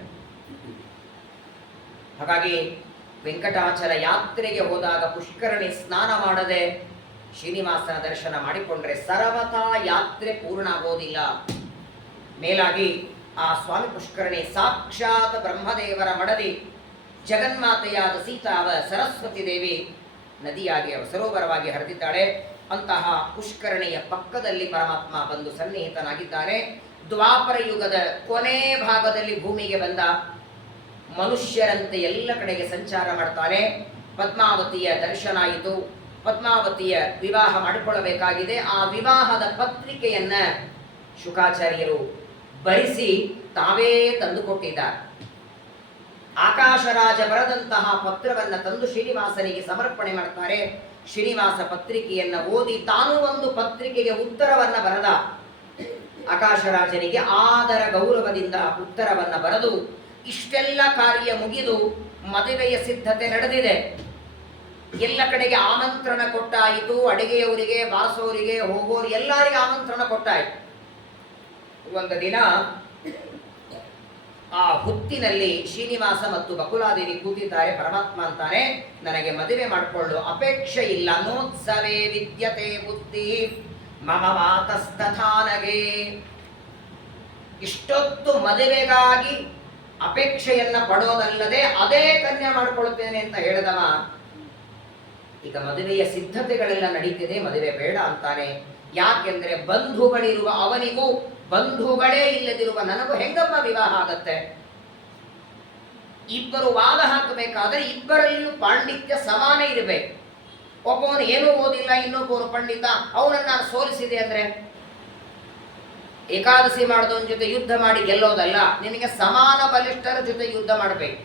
ಹಾಗಾಗಿ ವೆಂಕಟಾಚಲ ಯಾತ್ರೆಗೆ ಹೋದಾಗ ಪುಷ್ಕರಣಿ ಸ್ನಾನ ಮಾಡದೆ ಶ್ರೀನಿವಾಸನ ದರ್ಶನ ಮಾಡಿಕೊಂಡ್ರೆ ಸರ್ವತಾ ಯಾತ್ರೆ ಪೂರ್ಣ ಆಗೋದಿಲ್ಲ. ಮೇಲಾಗಿ ಆ ಸ್ವಾಮಿ ಪುಷ್ಕರಣಿ ಸಾಕ್ಷಾತ್ ಬ್ರಹ್ಮದೇವರ ಮಡದಿ ಜಗನ್ಮಾತೆಯಾದ ಸೀತಾವ ಸರಸ್ವತಿ ದೇವಿ ನದಿಯಾಗಿ ಸರೋವರವಾಗಿ ಹರಿದಿದ್ದಾಳೆ. ಅಂತಹ ಪುಷ್ಕರಣಿಯ ಪಕ್ಕದಲ್ಲಿ ಪರಮಾತ್ಮ ಬಂದು ಸನ್ನಿಹಿತನಾಗಿದ್ದಾನೆ. ದ್ವಾಪರ ಯುಗದ ಕೊನೆ ಭಾಗದಲ್ಲಿ ಭೂಮಿಗೆ ಬಂದ ಮನುಷ್ಯರಂತೆ ಎಲ್ಲ ಕಡೆಗೆ ಸಂಚಾರ ಮಾಡ್ತಾನೆ. ಪದ್ಮಾವತಿಯ ದರ್ಶನ ಆಯಿತು. ಪದ್ಮಾವತಿಯ ವಿವಾಹ ಮಾಡಿಕೊಳ್ಳಬೇಕಾಗಿದೆ. ಆ ವಿವಾಹದ ಪತ್ರಿಕೆಯನ್ನ ಶುಕಾಚಾರ್ಯರು ಬರೆಸಿ ತಾವೇ ತಂದುಕೊಟ್ಟಿದ್ದಾರೆ. ಆಕಾಶರಾಜ ಬರೆದಂತಹ ಪತ್ರವನ್ನು ತಂದು ಶ್ರೀನಿವಾಸನಿಗೆ ಸಮರ್ಪಣೆ ಮಾಡ್ತಾರೆ. ಶ್ರೀನಿವಾಸ ಪತ್ರಿಕೆಯನ್ನು ಓದಿ ತಾನೂ ಒಂದು ಪತ್ರಿಕೆಗೆ ಉತ್ತರವನ್ನ ಬರೆದ. ಆಕಾಶರಾಜನಿಗೆ ಆದರ ಗೌರವದಿಂದ ಉತ್ತರವನ್ನ ಬರೆದು ಇಷ್ಟೆಲ್ಲ ಕಾರ್ಯ ಮುಗಿದು ಮದುವೆಯ ಸಿದ್ಧತೆ ನಡೆದಿದೆ. ಎಲ್ಲ ಕಡೆಗೆ ಆಮಂತ್ರಣ ಕೊಟ್ಟಾಯಿತು. ಅಡಿಗೆಯವರಿಗೆ, ಬಾಸೋರಿಗೆ, ಹೋಗೋರು ಎಲ್ಲರಿಗೆ ಆಮಂತ್ರಣ ಕೊಟ್ಟಾಯಿತು. ಒಂದು ದಿನ ಆ ಹೊತ್ತಿನಲ್ಲಿ ಶ್ರೀನಿವಾಸ ಮತ್ತು ಬಕುಲಾದೇವಿ ಕೂತಿದ್ದಾರೆ. ಪರಮಾತ್ಮ ಅಂತಾನೆ, ನನಗೆ ಮದುವೆ ಮಾಡಿಕೊಳ್ಳು ಅಪೇಕ್ಷೆ ಇಲ್ಲ. ನೋತ್ಸವೇ ವಿದ್ಯತೆ ಬುದ್ಧಿ ಮಮ ಮಾತಸ್ತಥಾನಗೆ. ಇಷ್ಟೊತ್ತು ಮದುವೆಗಾಗಿ ಅಪೇಕ್ಷೆಯನ್ನ ಪಡೋದಲ್ಲದೆ ಅದೇ ಕನ್ಯಾ ಮಾಡಿಕೊಳ್ಳುತ್ತೇನೆ ಅಂತ ಹೇಳಿದವ ಈಗ ಮದುವೆಯ ಸಿದ್ಧತೆಗಳೆಲ್ಲ ನಡೀತಿದೆ, ಮದುವೆ ಬೇಡ ಅಂತಾನೆ. ಯಾಕೆಂದ್ರೆ ಬಂಧುಗಳಿರುವ ಅವನಿಗೂ ಬಂಧುಗಳೇ ಇಲ್ಲದಿರುವ ನನಗೂ ಹೆಂಗಮ್ಮ ವಿವಾಹ ಆಗತ್ತೆ? ಇಬ್ಬರು ವಾದ ಹಾಕಬೇಕಾದ್ರೆ ಇಬ್ಬರಲ್ಲಿಯೂ ಪಾಂಡಿತ್ಯ ಸಮಾನ ಇರಬೇಕು. ಒಬ್ಬವನು ಏನೂ ಓದಿಲ್ಲ, ಇನ್ನೊಬ್ಬನು ಪಂಡಿತ, ಅವನನ್ನು ನಾನು ಸೋಲಿಸಿದೆ ಅಂದ್ರೆ ಏಕಾದಶಿ ಮಾಡಿದವನ ಜೊತೆ ಯುದ್ಧ ಮಾಡಿ ಗೆಲ್ಲೋದಲ್ಲ, ನಿನಗೆ ಸಮಾನ ಬಲಿಷ್ಠರ ಜೊತೆ ಯುದ್ಧ ಮಾಡಬೇಕು.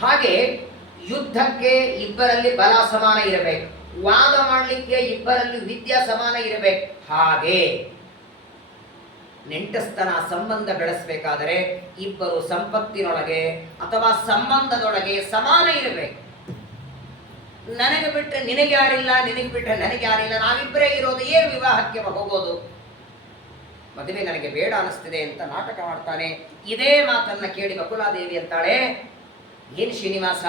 ಹಾಗೆ ಯುದ್ಧಕ್ಕೆ ಇಬ್ಬರಲ್ಲಿ ಬಲ ಸಮಾನ ಇರಬೇಕು, ವಾದ ಮಾಡಲಿಕ್ಕೆ ಇಬ್ಬರಲ್ಲಿ ವಿದ್ಯಾ ಸಮಾನ ಇರಬೇಕು. ಹಾಗೆ ನೆಂಟಸ್ತನ ಸಂಬಂಧ ಬೆಳೆಸಬೇಕಾದರೆ ಇಬ್ಬರು ಸಂಪತ್ತಿನೊಳಗೆ ಅಥವಾ ಸಂಬಂಧದೊಳಗೆ ಸಮಾನ ಇರಬೇಕು. ನನಗೆ ಬಿಟ್ಟರೆ ನಿನಗೆ ಯಾರಿಲ್ಲ, ನಿನಗೆ ಬಿಟ್ಟರೆ ನನಗೆ ಯಾರಿಲ್ಲ, ನಾವಿಬ್ಬರೇ ಇರೋದು, ಏನು ವಿವಾಹಕ್ಕೆ ಹೋಗೋದು? ಮದುವೆ ನನಗೆ ಬೇಡ ಅನಿಸ್ತಿದೆ ಅಂತ ನಾಟಕ ಮಾಡ್ತಾನೆ. ಇದೇ ಮಾತನ್ನ ಕೇಳಿ ಬಕುಲಾದೇವಿ ಅಂತಾಳೆ, ಏನು ಶ್ರೀನಿವಾಸ,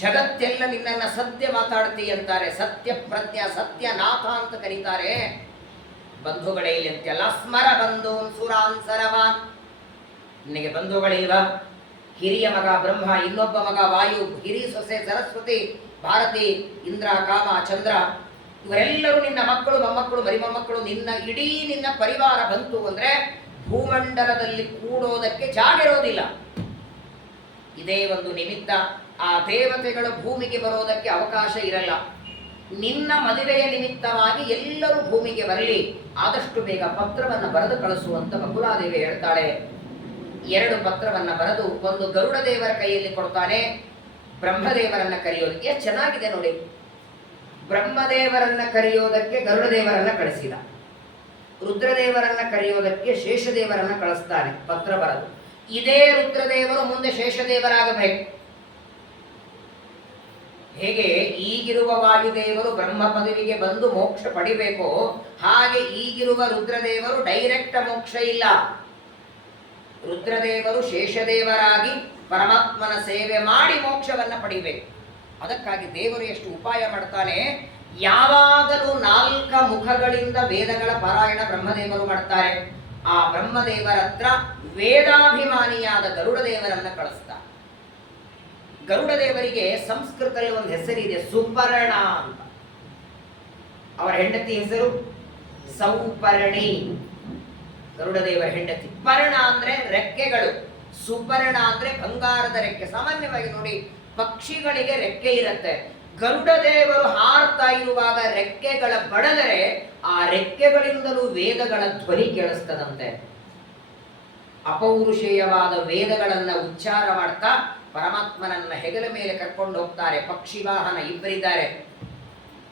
ಜಗತ್ತೆಲ್ಲ ನಿನ್ನನ್ನು ಸತ್ಯ ಮಾತಾಡ್ತಿ ಅಂತಾರೆ, ಸತ್ಯ ಪ್ರಜ್ಞಾ ಸತ್ಯನಾಥ ಅಂತ ಕರೀತಾರೆ. ಬಂಧುಗಳೇ ಇಲ್ಲಿ ಅಂತೆಲ್ಲ ಸ್ಮರ ಬಂಧು ಸುರಾನ್ಸರವಾನ್. ನಿನಗೆ ಬಂಧುಗಳಿಲ್ವಾ? ಹಿರಿಯ ಮಗ ಬ್ರಹ್ಮ, ಇನ್ನೊಬ್ಬ ಮಗ ವಾಯು, ಹಿರಿಯ ಸೊಸೆ ಸರಸ್ವತಿ, ಭಾರತಿ, ಇಂದ್ರ, ಕಾಮ, ಚಂದ್ರ, ಇವರೆಲ್ಲರೂ ನಿನ್ನ ಮಕ್ಕಳು, ಮೊಮ್ಮಕ್ಕಳು, ಮರಿಮೊಮ್ಮಕ್ಕಳು, ನಿನ್ನ ಪರಿವಾರ ಬಂತು ಅಂದ್ರೆ ಭೂಮಂಡಲದಲ್ಲಿ ಕೂಡೋದಕ್ಕೆ ಜಾಗಿರೋದಿಲ್ಲ. ಇದೇ ಒಂದು ನಿಮಿತ್ತ. ಆ ದೇವತೆಗಳು ಭೂಮಿಗೆ ಬರೋದಕ್ಕೆ ಅವಕಾಶ ಇರಲ್ಲ. ನಿನ್ನ ಮದುವೆಯ ನಿಮಿತ್ತವಾಗಿ ಎಲ್ಲರೂ ಭೂಮಿಗೆ ಬರಲಿ, ಆದಷ್ಟು ಬೇಗ ಪತ್ರವನ್ನು ಬರೆದು ಕಳಿಸುವಂತ ಬಕುಲಾದೇವಿ ಹೇಳ್ತಾಳೆ. 2 ಪತ್ರವನ್ನು ಬರೆದು ಒಂದು ಗರುಡ ದೇವರ ಕೈಯಲ್ಲಿ ಕೊಡ್ತಾನೆ. ಬ್ರಹ್ಮದೇವರನ್ನ ಕರೆಯೋದು ಎಷ್ಟು ಚೆನ್ನಾಗಿದೆ ನೋಡಿ. ಬ್ರಹ್ಮದೇವರನ್ನ ಕರೆಯೋದಕ್ಕೆ ಗರುಡದೇವರನ್ನ ಕಳಿಸಿದ, ರುದ್ರದೇವರನ್ನ ಕರೆಯೋದಕ್ಕೆ ಶೇಷದೇವರನ್ನ ಕಳಿಸ್ತಾನೆ ಪತ್ರ ಬರೆದು. ಇದೇ ರುದ್ರದೇವರು ಮುಂದೆ ಶೇಷದೇವರಾಗಬೇಕು. ಹೇಗೆ ಈಗಿರುವ ವಾಯುದೇವರು ಬ್ರಹ್ಮ ಪದವಿಗೆ ಬಂದು ಮೋಕ್ಷ ಪಡಿಬೇಕು, ಹಾಗೆ ಈಗಿರುವ ರುದ್ರದೇವರು ಡೈರೆಕ್ಟ್ ಮೋಕ್ಷ ಇಲ್ಲ. ರುದ್ರದೇವರು ಶೇಷದೇವರಾಗಿ ಪರಮಾತ್ಮನ ಸೇವೆ ಮಾಡಿ ಮೋಕ್ಷವನ್ನ ಪಡಿಬೇಕು. ಅದಕ್ಕಾಗಿ ದೇವರು ಎಷ್ಟು ಉಪಾಯ ಮಾಡ್ತಾನೆ. ಯಾವಾಗಲೂ 4 ಮುಖಗಳಿಂದ ವೇದಗಳ ಪಾರಾಯಣ ಬ್ರಹ್ಮದೇವರು ಮಾಡ್ತಾರೆ. ಆ ಬ್ರಹ್ಮದೇವರ ಹತ್ರ ವೇದಾಭಿಮಾನಿಯಾದ ಗರುಡದೇವರನ್ನ ಕಳಿಸ್ತಾರೆ. ಗರುಡದೇವರಿಗೆ ಸಂಸ್ಕೃತದಲ್ಲಿ ಒಂದು ಹೆಸರಿದೆ, ಸುಪರ್ಣ ಅಂತ. ಅವರ ಹೆಂಡತಿ ಹೆಸರು ಸೌಪರ್ಣಿ, ಗರುಡದೇವರ ಹೆಂಡತಿ. ಪರ್ಣ ಅಂದ್ರೆ ರೆಕ್ಕೆಗಳು, ಸುಪರ್ಣ ಅಂದ್ರೆ ಬಂಗಾರದ ರೆಕ್ಕೆ. ಸಾಮಾನ್ಯವಾಗಿ ನೋಡಿ, ಪಕ್ಷಿಗಳಿಗೆ ರೆಕ್ಕೆ ಇರುತ್ತೆ. ಗರುಡದೇವರು ಹಾರ್ತಾ ಇರುವಾಗ ರೆಕ್ಕೆಗಳ ಬಡದರೆ ಆ ರೆಕ್ಕೆಗಳಿಂದಲೂ ವೇದಗಳ ಧ್ವನಿ ಕೇಳಿಸ್ತದಂತೆ. ಅಪೌರುಷೇಯವಾದ ವೇದಗಳನ್ನ ಉಚ್ಚಾರ ಮಾಡ್ತಾ ಪರಮಾತ್ಮನನ್ನ ಹೆಗಲ ಮೇಲೆ ಕರ್ಕೊಂಡು ಹೋಗ್ತಾರೆ. ಪಕ್ಷಿ ವಾಹನ ಇಬ್ಬರಿದ್ದಾರೆ,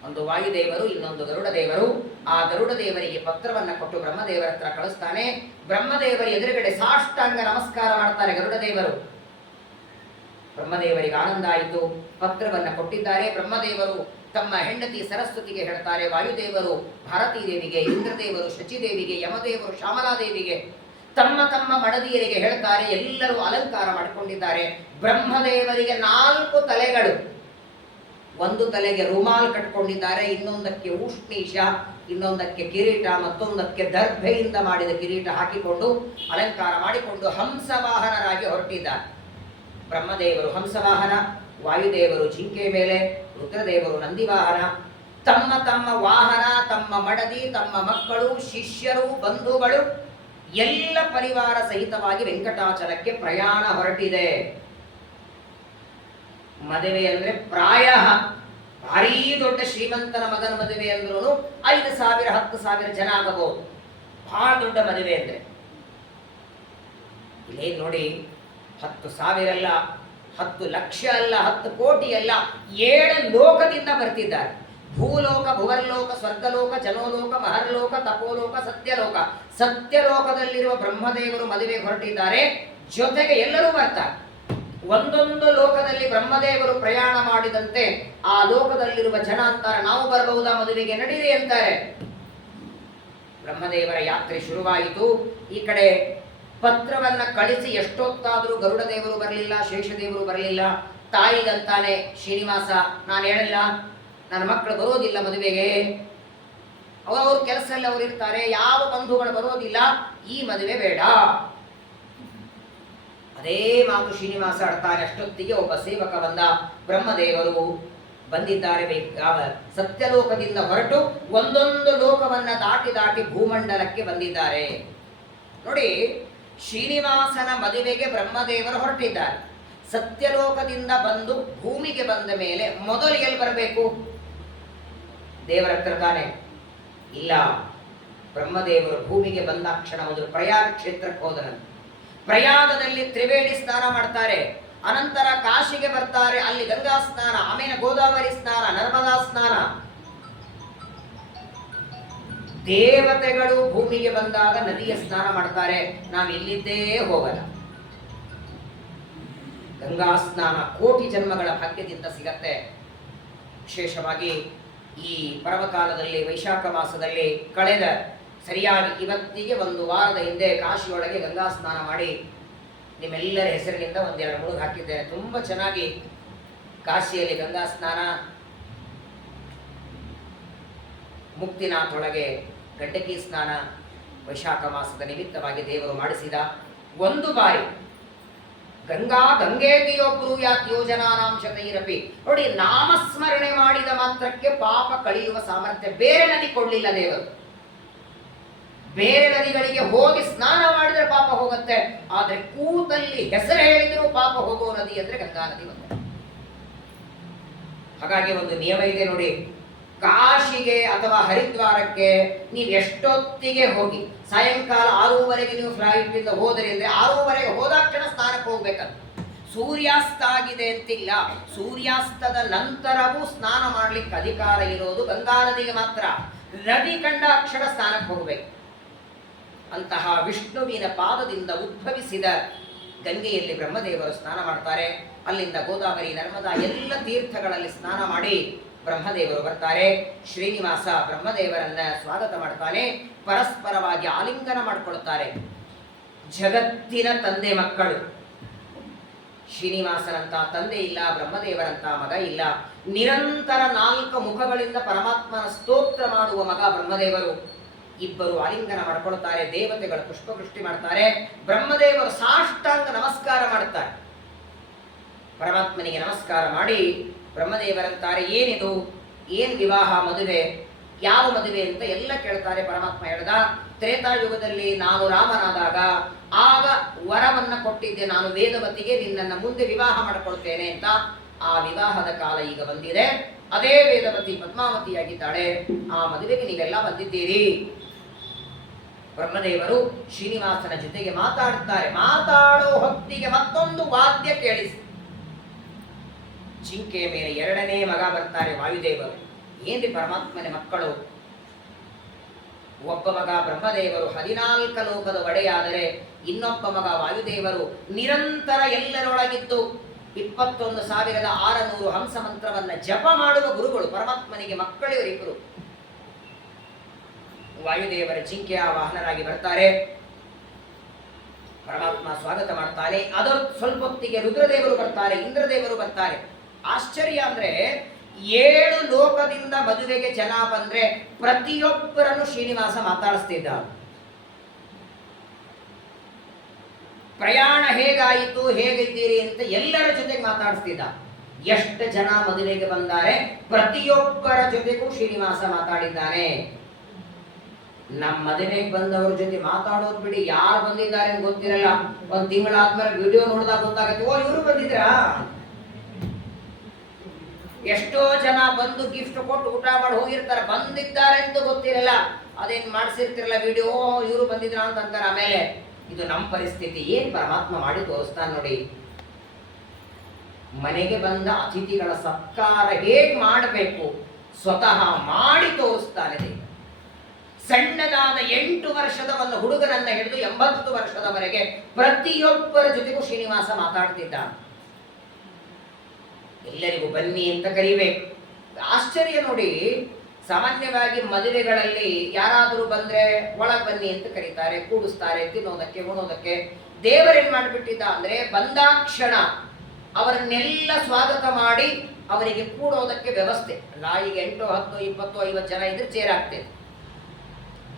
ಒಂದು ವಾಯುದೇವರು, ಇನ್ನೊಂದು ಗರುಡದೇವರು. ಆ ಗರುಡದೇವರಿಗೆ ಪತ್ರವನ್ನ ಕೊಟ್ಟು ಬ್ರಹ್ಮದೇವರ ಹತ್ರ ಕಳಿಸ್ತಾನೆ. ಬ್ರಹ್ಮದೇವರ ಎದುರುಗಡೆ ಸಾಷ್ಟಾಂಗ ನಮಸ್ಕಾರ ಮಾಡ್ತಾರೆ ಗರುಡದೇವರು. ಬ್ರಹ್ಮದೇವರಿಗೆ ಆನಂದ ಆಯಿತು. ಪತ್ರವನ್ನು ಕೊಟ್ಟಿದ್ದಾರೆ. ಬ್ರಹ್ಮದೇವರು ತಮ್ಮ ಹೆಂಡತಿ ಸರಸ್ವತಿಗೆ ಹೇಳ್ತಾರೆ, ವಾಯುದೇವರು ಭಾರತೀ ದೇವಿಗೆ, ಇಂದ್ರದೇವರು ಶಚಿದೇವಿಗೆ, ಯಮದೇವರು ಶ್ಯಾಮಲಾದೇವಿಗೆ, ತಮ್ಮ ತಮ್ಮ ಮಡದಿಯರಿಗೆ ಹೇಳ್ತಾರೆ. ಎಲ್ಲರೂ ಅಲಂಕಾರ ಮಾಡಿಕೊಂಡಿದ್ದಾರೆ. ಬ್ರಹ್ಮದೇವರಿಗೆ 4 ತಲೆಗಳು. ಒಂದು ತಲೆಗೆ ರುಮಾಲ್ ಕಟ್ಕೊಂಡಿದ್ದಾರೆ, ಇನ್ನೊಂದಕ್ಕೆ ಉಷ್ಣೀಶ, ಇನ್ನೊಂದಕ್ಕೆ ಕಿರೀಟ, ಮತ್ತೊಂದಕ್ಕೆ ದರ್ಭೆಯಿಂದ ಮಾಡಿದ ಕಿರೀಟ ಹಾಕಿಕೊಂಡು ಅಲಂಕಾರ ಮಾಡಿಕೊಂಡು ಹಂಸವಾಹನರಾಗಿ ಹೊರಟಿದ್ದಾರೆ. ಬ್ರಹ್ಮದೇವರು ಹಂಸವಾಹನ, ವಾಯುದೇವರು ಜಿಂಕೆ ಮೇಲೆ, ರುದ್ರದೇವರು ನಂದಿವಾಹನ. ತಮ್ಮ ತಮ್ಮ ವಾಹನ, ತಮ್ಮ ಮಡದಿ, ತಮ್ಮ ಮಕ್ಕಳು, ಶಿಷ್ಯರು, ಬಂಧುಗಳು ಎಲ್ಲ ಪರಿವಾರ ಸಹಿತವಾಗಿ ವೆಂಕಟಾಚಲಕ್ಕೆ ಪ್ರಯಾಣ ಹೊರಟಿದೆ. ಮದುವೆ ಅಂದ್ರೆ ಪ್ರಾಯ ಭಾರೀ ದೊಡ್ಡ ಶ್ರೀಮಂತನ ಮಗನ ಮದುವೆ ಅಂದ್ರೂ 5,000 10,000 ಜನ ಆಗಬಹುದು. ಬಹಳ ದೊಡ್ಡ ಮದುವೆ ಅಂದ್ರೆ ಇಲ್ಲೇ ನೋಡಿ, 10,000 ಅಲ್ಲ, 10 ಲಕ್ಷ ಅಲ್ಲ, 10 ಕೋಟಿ ಅಲ್ಲ, 7 ಲೋಕದಿಂದ ಬರ್ತಿದ್ದಾರೆ. ಭೂಲೋಕ, ಭುವರ್ಲೋಕ, ಸ್ವರ್ಗಲೋಕ, ಜನೋಲೋಕ, ಮಹರ್ಲೋಕ, ತಪೋಲೋಕ, ಸತ್ಯಲೋಕ. ಸತ್ಯಲೋಕದಲ್ಲಿರುವ ಬ್ರಹ್ಮದೇವರು ಮದುವೆ ಹೊರಟಿದ್ದಾರೆ. ಜೊತೆಗೆ ಎಲ್ಲರೂ ಬರ್ತಾರೆ. ಒಂದೊಂದು ಲೋಕದಲ್ಲಿ ಬ್ರಹ್ಮದೇವರು ಪ್ರಯಾಣ ಮಾಡಿದಂತೆ ಆ ಲೋಕದಲ್ಲಿರುವ ಜನ ಅಂತಾರೆ, ನಾವು ಬರಬಹುದಾ ಮದುವೆಗೆ, ನಡೀರಿ ಅಂತಾರೆ. ಬ್ರಹ್ಮದೇವರ ಯಾತ್ರೆ ಶುರುವಾಯಿತು. ಈ ಕಡೆ ಪತ್ರವನ್ನ ಕಳಿಸಿ ಎಷ್ಟೊತ್ತಾದರೂ ಗರುಡ ದೇವರು ಬರಲಿಲ್ಲ, ಶೇಷದೇವರು ಬರಲಿಲ್ಲ. ತಾಯಿಗಂತಾನೆ ಶ್ರೀನಿವಾಸ, ನಾನು ಹೇಳಿಲ್ಲ, ನನ್ನ ಮಕ್ಕಳು ಬರೋದಿಲ್ಲ ಮದುವೆಗೆ, ಅವ್ರ ಕೆಲಸದಲ್ಲಿ ಅವರು ಇರ್ತಾರೆ, ಯಾವ ಬಂಧುಗಳು ಬರೋದಿಲ್ಲ, ಈ ಮದುವೆ ಬೇಡ. ಅದೇ ಮಾತು ಶ್ರೀನಿವಾಸ ಆಡ್ತಾನೆ. ಅಷ್ಟೊತ್ತಿಗೆ ಒಬ್ಬ ಸೇವಕ ಬಂದ. ಬ್ರಹ್ಮದೇವರು ಬಂದಿದ್ದಾರೆ, ಸತ್ಯಲೋಕದಿಂದ ಹೊರಟು ಒಂದೊಂದು ಲೋಕವನ್ನ ದಾಟಿ ದಾಟಿ ಭೂಮಂಡಲಕ್ಕೆ ಬಂದಿದ್ದಾರೆ. ನೋಡಿ, ಶ್ರೀನಿವಾಸನ ಮದುವೆಗೆ ಬ್ರಹ್ಮದೇವರು ಹೊರಟಿದ್ದಾರೆ. ಸತ್ಯಲೋಕದಿಂದ ಬಂದು ಭೂಮಿಗೆ ಬಂದ ಮೇಲೆ ಮೊದಲು ಎಲ್ಲಿ ಬರಬೇಕು? ದೇವರ ಹತ್ರ ತಾನೆ. ಇಲ್ಲ, ಬ್ರಹ್ಮದೇವರು ಭೂಮಿಗೆ ಬಂದಾಕ್ಷಣ ಮೊದಲು ಪ್ರಯಾಗ ಕ್ಷೇತ್ರಕ್ಕೆ ಹೋದನಂತೆ. ಪ್ರಯಾಗದಲ್ಲಿ ತ್ರಿವೇಣಿ ಸ್ನಾನ ಮಾಡ್ತಾರೆ. ಅನಂತರ ಕಾಶಿಗೆ ಬರ್ತಾರೆ, ಅಲ್ಲಿ ಗಂಗಾ ಸ್ನಾನ, ಆಮೇಲೆ ಗೋದಾವರಿ ಸ್ನಾನ, ನರ್ಮದಾ ಸ್ನಾನ. ದೇವತೆಗಳು ಭೂಮಿಗೆ ಬಂದಾಗ ನದಿಯ ಸ್ನಾನ ಮಾಡ್ತಾರೆ. ನಾವು ಇಲ್ಲಿದ್ದೇ ಹೋಗಲ್ಲ. ಗಂಗಾ ಸ್ನಾನ ಕೋಟಿ ಜನ್ಮಗಳ ಭಾಗ್ಯದಿಂದ ಸಿಗತ್ತೆ. ವಿಶೇಷವಾಗಿ ಈ ಪರ್ವಕಾಲದಲ್ಲಿ, ವೈಶಾಖ ಮಾಸದಲ್ಲಿ ಕಳೆದ ಸರಿಯಾಗಿ ಇವತ್ತಿಗೆ 1 ವಾರದ ಹಿಂದೆ ಕಾಶಿಯೊಳಗೆ ಗಂಗಾ ಸ್ನಾನ ಮಾಡಿ ನಿಮ್ಮೆಲ್ಲರ ಹೆಸರಿನಿಂದ 1-2 ಮುಳುಗು ಹಾಕಿದ್ದೇನೆ. ತುಂಬ ಚೆನ್ನಾಗಿ ಕಾಶಿಯಲ್ಲಿ ಗಂಗಾ ಸ್ನಾನ, ಮುಕ್ತಿನಾಥ್ ಒಳಗೆ ಗಂಡಕಿ ಸ್ನಾನ ವೈಶಾಖ ಮಾಸದ ನಿಮಿತ್ತವಾಗಿ ದೇವರು ಮಾಡಿಸಿದ. 1 ಬಾರಿ ಗಂಗೇತಿಯೋ ಬ್ರೂಯಾತ್ ಯೋಜನಾನಾಂ ಶತೈರಪಿ. ನೋಡಿ, ನಾಮಸ್ಮರಣೆ ಮಾಡಿದ ಮಾತ್ರಕ್ಕೆ ಪಾಪ ಕಳೆಯುವ ಸಾಮರ್ಥ್ಯ ಬೇರೆ ನದಿ ಕೊಡ್ಲಿಲ್ಲ ದೇವರು. ಬೇರೆ ನದಿಗಳಿಗೆ ಹೋಗಿ ಸ್ನಾನ ಮಾಡಿದ್ರೆ ಪಾಪ ಹೋಗುತ್ತೆ, ಆದ್ರೆ ಕೂತಲ್ಲಿ ಹೆಸರು ಹೇಳಿದ್ರು ಪಾಪ ಹೋಗೋ ನದಿ ಅಂದ್ರೆ ಗಂಗಾ ನದಿ ಒಂದೇ. ಹಾಗಾಗಿ ಒಂದು ನಿಯಮ ಇದೆ ನೋಡಿ, ಕಾಶಿಗೆ ಅಥವಾ ಹರಿದ್ವಾರಕ್ಕೆ ನೀವು ಎಷ್ಟೊತ್ತಿಗೆ ಹೋಗಿ, ಸಾಯಂಕಾಲ 6:30 ನೀವು ಫ್ಲೈಟ್ ಇಂದ ಹೋದರೆ ಅಂದ್ರೆ 6:30 ಹೋದಾಕ್ಷಣ ಸ್ನಾನಕ್ಕೆ ಹೋಗ್ಬೇಕಂತ. ಸೂರ್ಯಾಸ್ತ ಆಗಿದೆ ಅಂತಿಲ್ಲ, ಸೂರ್ಯಾಸ್ತದ ನಂತರವೂ ಸ್ನಾನ ಮಾಡ್ಲಿಕ್ಕೆ ಅಧಿಕಾರ ಇರೋದು ಗಂಗಾ ನದಿಗೆ ಮಾತ್ರ. ನದಿ ಕಂಡಾಕ್ಷಣ ಸ್ನಾನಕ್ಕೆ ಹೋಗ್ಬೇಕು. ಅಂತಹ ವಿಷ್ಣುವಿನ ಪಾದದಿಂದ ಉದ್ಭವಿಸಿದ ಗಂಗೆಯಲ್ಲಿ ಬ್ರಹ್ಮದೇವರು ಸ್ನಾನ ಮಾಡ್ತಾರೆ. ಅಲ್ಲಿಂದ ಗೋದಾವರಿ, ನರ್ಮದಾ ಎಲ್ಲ ತೀರ್ಥಗಳಲ್ಲಿ ಸ್ನಾನ ಮಾಡಿ ಬ್ರಹ್ಮದೇವರು ಬರ್ತಾರೆ. ಶ್ರೀನಿವಾಸ ಬ್ರಹ್ಮದೇವರನ್ನ ಸ್ವಾಗತ ಮಾಡ್ತಾನೆ. ಪರಸ್ಪರವಾಗಿ ಆಲಿಂಗನ ಮಾಡಿಕೊಳ್ತಾರೆ. ಜಗತ್ತಿನ ತಂದೆ ಮಕ್ಕಳು. ಶ್ರೀನಿವಾಸನಂತ ತಂದೆ ಇಲ್ಲ, ಬ್ರಹ್ಮದೇವರಂತ ಮಗ ಇಲ್ಲ. ನಿರಂತರ 4 ಮುಖಗಳಿಂದ ಪರಮಾತ್ಮನ ಸ್ತೋತ್ರ ಮಾಡುವ ಮಗ ಬ್ರಹ್ಮದೇವರು. ಇಬ್ಬರು ಆಲಿಂಗನ ಮಾಡಿಕೊಳ್ತಾರೆ. ದೇವತೆಗಳು ಪುಷ್ಪವೃಷ್ಟಿ ಮಾಡ್ತಾರೆ. ಬ್ರಹ್ಮದೇವರು ಸಾಷ್ಟಾಂಗ ನಮಸ್ಕಾರ ಮಾಡುತ್ತಾರೆ. ಪರಮಾತ್ಮನಿಗೆ ನಮಸ್ಕಾರ ಮಾಡಿ ಬ್ರಹ್ಮದೇವರಂತಾರೆ, ಏನಿದು, ಏನ್ ವಿವಾಹ, ಮದುವೆ, ಯಾವ ಮದುವೆ ಅಂತ ಎಲ್ಲ ಕೇಳ್ತಾರೆ. ಪರಮಾತ್ಮ ಹೇಳ್ದ, ತ್ರೇತಾಯುಗದಲ್ಲಿ ನಾನು ರಾಮನಾದಾಗ ಆಗ ವರವನ್ನ ಕೊಟ್ಟಿದ್ದೆ, ನಾನು ವೇದವತಿಗೆ ನಿನ್ನನ್ನು ಮುಂದೆ ವಿವಾಹ ಮಾಡಿಕೊಳ್ತೇನೆ ಅಂತ. ಆ ವಿವಾಹದ ಕಾಲ ಈಗ ಬಂದಿದೆ. ಅದೇ ವೇದವತಿ ಪದ್ಮಾವತಿಯಾಗಿದ್ದಾಳೆ. ಆ ಮದುವೆಗೆ ನೀವೆಲ್ಲ ಬಂದಿದ್ದೀರಿ. ಬ್ರಹ್ಮದೇವರು ಶ್ರೀನಿವಾಸನ ಜೊತೆಗೆ ಮಾತಾಡ್ತಾರೆ. ಮಾತಾಡೋ ಹೊತ್ತಿಗೆ ಮತ್ತೊಂದು ವಾದ್ಯ ಕೇಳಿಸಿ, ಜಿಂಕೆಯ ಮೇಲೆ 2ನೇ ಮಗ ಬರ್ತಾರೆ ವಾಯುದೇವರು. ಏನ್ರಿ ಪರಮಾತ್ಮನ ಮಕ್ಕಳು. ಒಬ್ಬ ಮಗ ಬ್ರಹ್ಮದೇವರು 14 ಲೋಕದ ಒಡೆಯಾದರೆ ಇನ್ನೊಬ್ಬ ಮಗ ವಾಯುದೇವರು ನಿರಂತರ ಎಲ್ಲರೊಳಗಿದ್ದು 21,600 ಹಂಸ ಮಂತ್ರವನ್ನ ಜಪ ಮಾಡುವ ಗುರುಗಳು ಪರಮಾತ್ಮನಿಗೆ ಮಕ್ಕಳಿವರಿಬ್ಬರು. ವಾಯುದೇವರ ಜಿಂಕೆಯ ವಾಹನರಾಗಿ ಬರ್ತಾರೆ. ಪರಮಾತ್ಮ ಸ್ವಾಗತ ಮಾಡ್ತಾನೆ. ಅದರ ಸ್ವಲ್ಪ ಹೊತ್ತಿಗೆ ರುದ್ರದೇವರು ಬರ್ತಾರೆ, ಇಂದ್ರದೇವರು ಬರ್ತಾರೆ. ಆಶ್ಚರ್ಯ ಅಂದ್ರೆ 7 ಲೋಕದಿಂದ ಮದುವೆಗೆ ಜನ ಬಂದ್ರೆ ಪ್ರತಿಯೊಬ್ಬರನ್ನು ಶ್ರೀನಿವಾಸ ಮಾತಾಡಿಸ್ತಿದ್ದ. ಪ್ರಯಾಣ ಹೇಗಾಯಿತು, ಹೇಗಿದ್ದೀರಿ ಅಂತ ಎಲ್ಲರ ಜೊತೆಗೆ ಮಾತಾಡಿಸ್ತಿದ್ದ. ಎಷ್ಟು ಜನ ಮದುವೆಗೆ ಬಂದಾರೆ, ಪ್ರತಿಯೊಬ್ಬರ ಜೊತೆಗೂ ಶ್ರೀನಿವಾಸ ಮಾತಾಡಿದ್ದಾನೆ. ನಮ್ಮ ಮದುವೆಗೆ ಬಂದವ್ರ ಜೊತೆ ಮಾತಾಡೋದು ಬಿಡಿ, ಯಾರು ಬಂದಿದ್ದಾರೆ ಅಂತ ಗೊತ್ತಿರಲ್ಲ. ಒಂದ್ ತಿಂಗಳಾದ್ಮೇಲೆ ವಿಡಿಯೋ ನೋಡಿದಾಗ ಗೊತ್ತಾಗತ್ತೆ, ಓ ಇವರು ಬಂದಿದ್ರಾ. ಎಷ್ಟೋ ಜನ ಬಂದು ಗಿಫ್ಟ್ ಕೊಟ್ಟು ಊಟ ಮಾಡಿ ಹೋಗಿರ್ತಾರೆ, ಬಂದಿದ್ದಾರೆ ಅಂತ ಗೊತ್ತಿರಲ್ಲ. ಅದೇನ್ ಮಾಡಿಸಿರ್ತಿರಲ್ಲ ವಿಡಿಯೋ, ಇವರು ಬಂದಿದ್ರ ಅಂತ ಅಂತಾರೆ. ಆಮೇಲೆ ಇದು ನಮ್ಮ ಪರಿಸ್ಥಿತಿ. ಏನ್ ಪರಮಾತ್ಮ ಮಾಡಿ ತೋರಿಸ್ತಾನೆ ನೋಡಿ. ಮನೆಗೆ ಬಂದ ಅತಿಥಿಗಳ ಸತ್ಕಾರ ಹೇಗ್ ಮಾಡಬೇಕು ಸ್ವತಃ ಮಾಡಿ ತೋರಿಸ್ತಾನೆ. ಸಣ್ಣದಾದ 8 ವರ್ಷದ ಒಂದು ಹುಡುಗನನ್ನ ಹಿಡಿದು 80 ವರ್ಷದವರೆಗೆ ಪ್ರತಿಯೊಬ್ಬರ ಜೊತೆಗೂ ಶ್ರೀನಿವಾಸ ಮಾತಾಡ್ತಿದ್ದ. ಎಲ್ಲರಿಗೂ ಬನ್ನಿ ಅಂತ ಕರಿಬೇಕು. ಆಶ್ಚರ್ಯ ನೋಡಿ, ಸಾಮಾನ್ಯವಾಗಿ ಮದುವೆಗಳಲ್ಲಿ ಯಾರಾದರೂ ಬಂದ್ರೆ ಒಳಗ್ ಬನ್ನಿ ಅಂತ ಕರೀತಾರೆ, ಕೂಡಿಸ್ತಾರೆ, ತಿನ್ನೋದಕ್ಕೆ ಉಣೋದಕ್ಕೆ. ದೇವರೇನ್ ಮಾಡಿಬಿಟ್ಟಿದ್ದ ಅಂದ್ರೆ ಬಂದಾಕ್ಷಣ ಅವರನ್ನೆಲ್ಲ ಸ್ವಾಗತ ಮಾಡಿ ಅವರಿಗೆ ಕೂಡೋದಕ್ಕೆ ವ್ಯವಸ್ಥೆ. ಈಗ 8, 10, 20, 50 ಜನ ಇದ್ರೆ ಚೇರ್ ಆಗ್ತದೆ.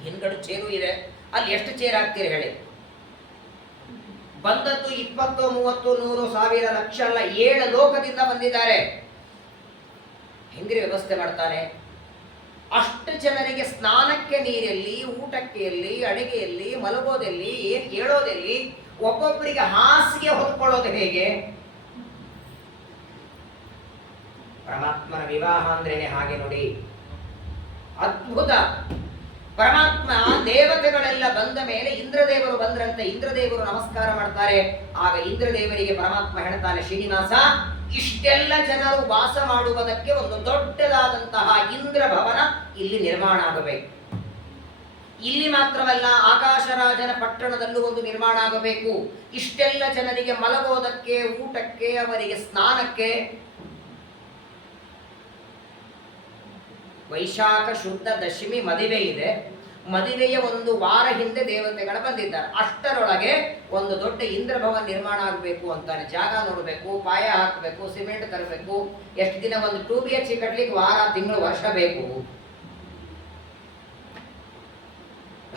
ಹಿಂದ್ಗಡೆ ಚೇರು ಇದೆ, ಅಲ್ಲಿ ಎಷ್ಟು ಚೇರ್ ಹಾಕ್ತೀರಿ ಹೇಳಿ. ಬಂದದ್ದು 20, 30, 100, 1000, ಲಕ್ಷ ಅಲ್ಲ, 7 ಲೋಕದಿಂದ ಬಂದಿದ್ದಾರೆ. ಹೆಂಗ್ರಿ ವ್ಯವಸ್ಥೆ ಮಾಡ್ತಾನೆ. ಅಷ್ಟು ಜನರಿಗೆ ಸ್ನಾನಕ್ಕೆ ನೀರಲ್ಲಿ, ಊಟಕ್ಕೆ ಎಲ್ಲಿ, ಅಡಿಗೆಯಲ್ಲಿ, ಮಲಗೋದೆಲ್ಲಿ, ಏನ್ ಹೇಳೋದೆಲ್ಲಿ, ಒಬ್ಬೊಬ್ಬರಿಗೆ ಹಾಸಿಗೆ ಹೊತ್ಕೊಳ್ಳೋದು ಹೇಗೆ. ಪರಮಾತ್ಮನ ವಿವಾಹ ಅಂದ್ರೇನೆ ಹಾಗೆ ನೋಡಿ, ಅದ್ಭುತ. ಪರಮಾತ್ಮ ದೇವತೆಗಳೆಲ್ಲ ಬಂದ ಮೇಲೆ ಇಂದ್ರದೇವರು ಬಂದ್ರಂತೆ. ಇಂದ್ರದೇವರು ನಮಸ್ಕಾರ ಮಾಡ್ತಾರೆ. ಆಗ ಇಂದ್ರದೇವರಿಗೆ ಪರಮಾತ್ಮ ಹೇಳ್ತಾನೆ, ಶ್ರೀನಿವಾಸ, ಇಷ್ಟೆಲ್ಲ ಜನರು ವಾಸ ಮಾಡುವುದಕ್ಕೆ ಒಂದು ದೊಡ್ಡದಾದಂತಹ ಇಂದ್ರ ಭವನ ಇಲ್ಲಿ ನಿರ್ಮಾಣ ಆಗಬೇಕು. ಇಲ್ಲಿ ಮಾತ್ರವಲ್ಲ, ಆಕಾಶರಾಜನ ಪಟ್ಟಣದಲ್ಲೂ ಒಂದು ನಿರ್ಮಾಣ ಆಗಬೇಕು. ಇಷ್ಟೆಲ್ಲ ಜನರಿಗೆ ಮಲಗೋದಕ್ಕೆ, ಊಟಕ್ಕೆ, ಅವರಿಗೆ ಸ್ನಾನಕ್ಕೆ. ವೈಶಾಖ ಶುದ್ಧ ದಶಮಿ ಮದುವೆ ಇದೆ. ಮದುವೆಯ 1 ವಾರ ಹಿಂದೆ ದೇವತೆಗಳು ಬಂದಿದ್ದಾರೆ. ಅಷ್ಟರೊಳಗೆ ಒಂದು ದೊಡ್ಡ ಇಂದ್ರಭವನ ನಿರ್ಮಾಣ ಆಗಬೇಕು ಅಂತಾನೆ. ಜಾಗ ನೋಡಬೇಕು, ಪಾಯ ಹಾಕಬೇಕು, ಸಿಮೆಂಟ್ ತರಬೇಕು. ಎಷ್ಟು ದಿನ, ಒಂದು 2 BHK ಕಟ್ಲಿಕ್ಕೆ ವಾರ, ತಿಂಗಳು, ವರ್ಷ ಬೇಕು.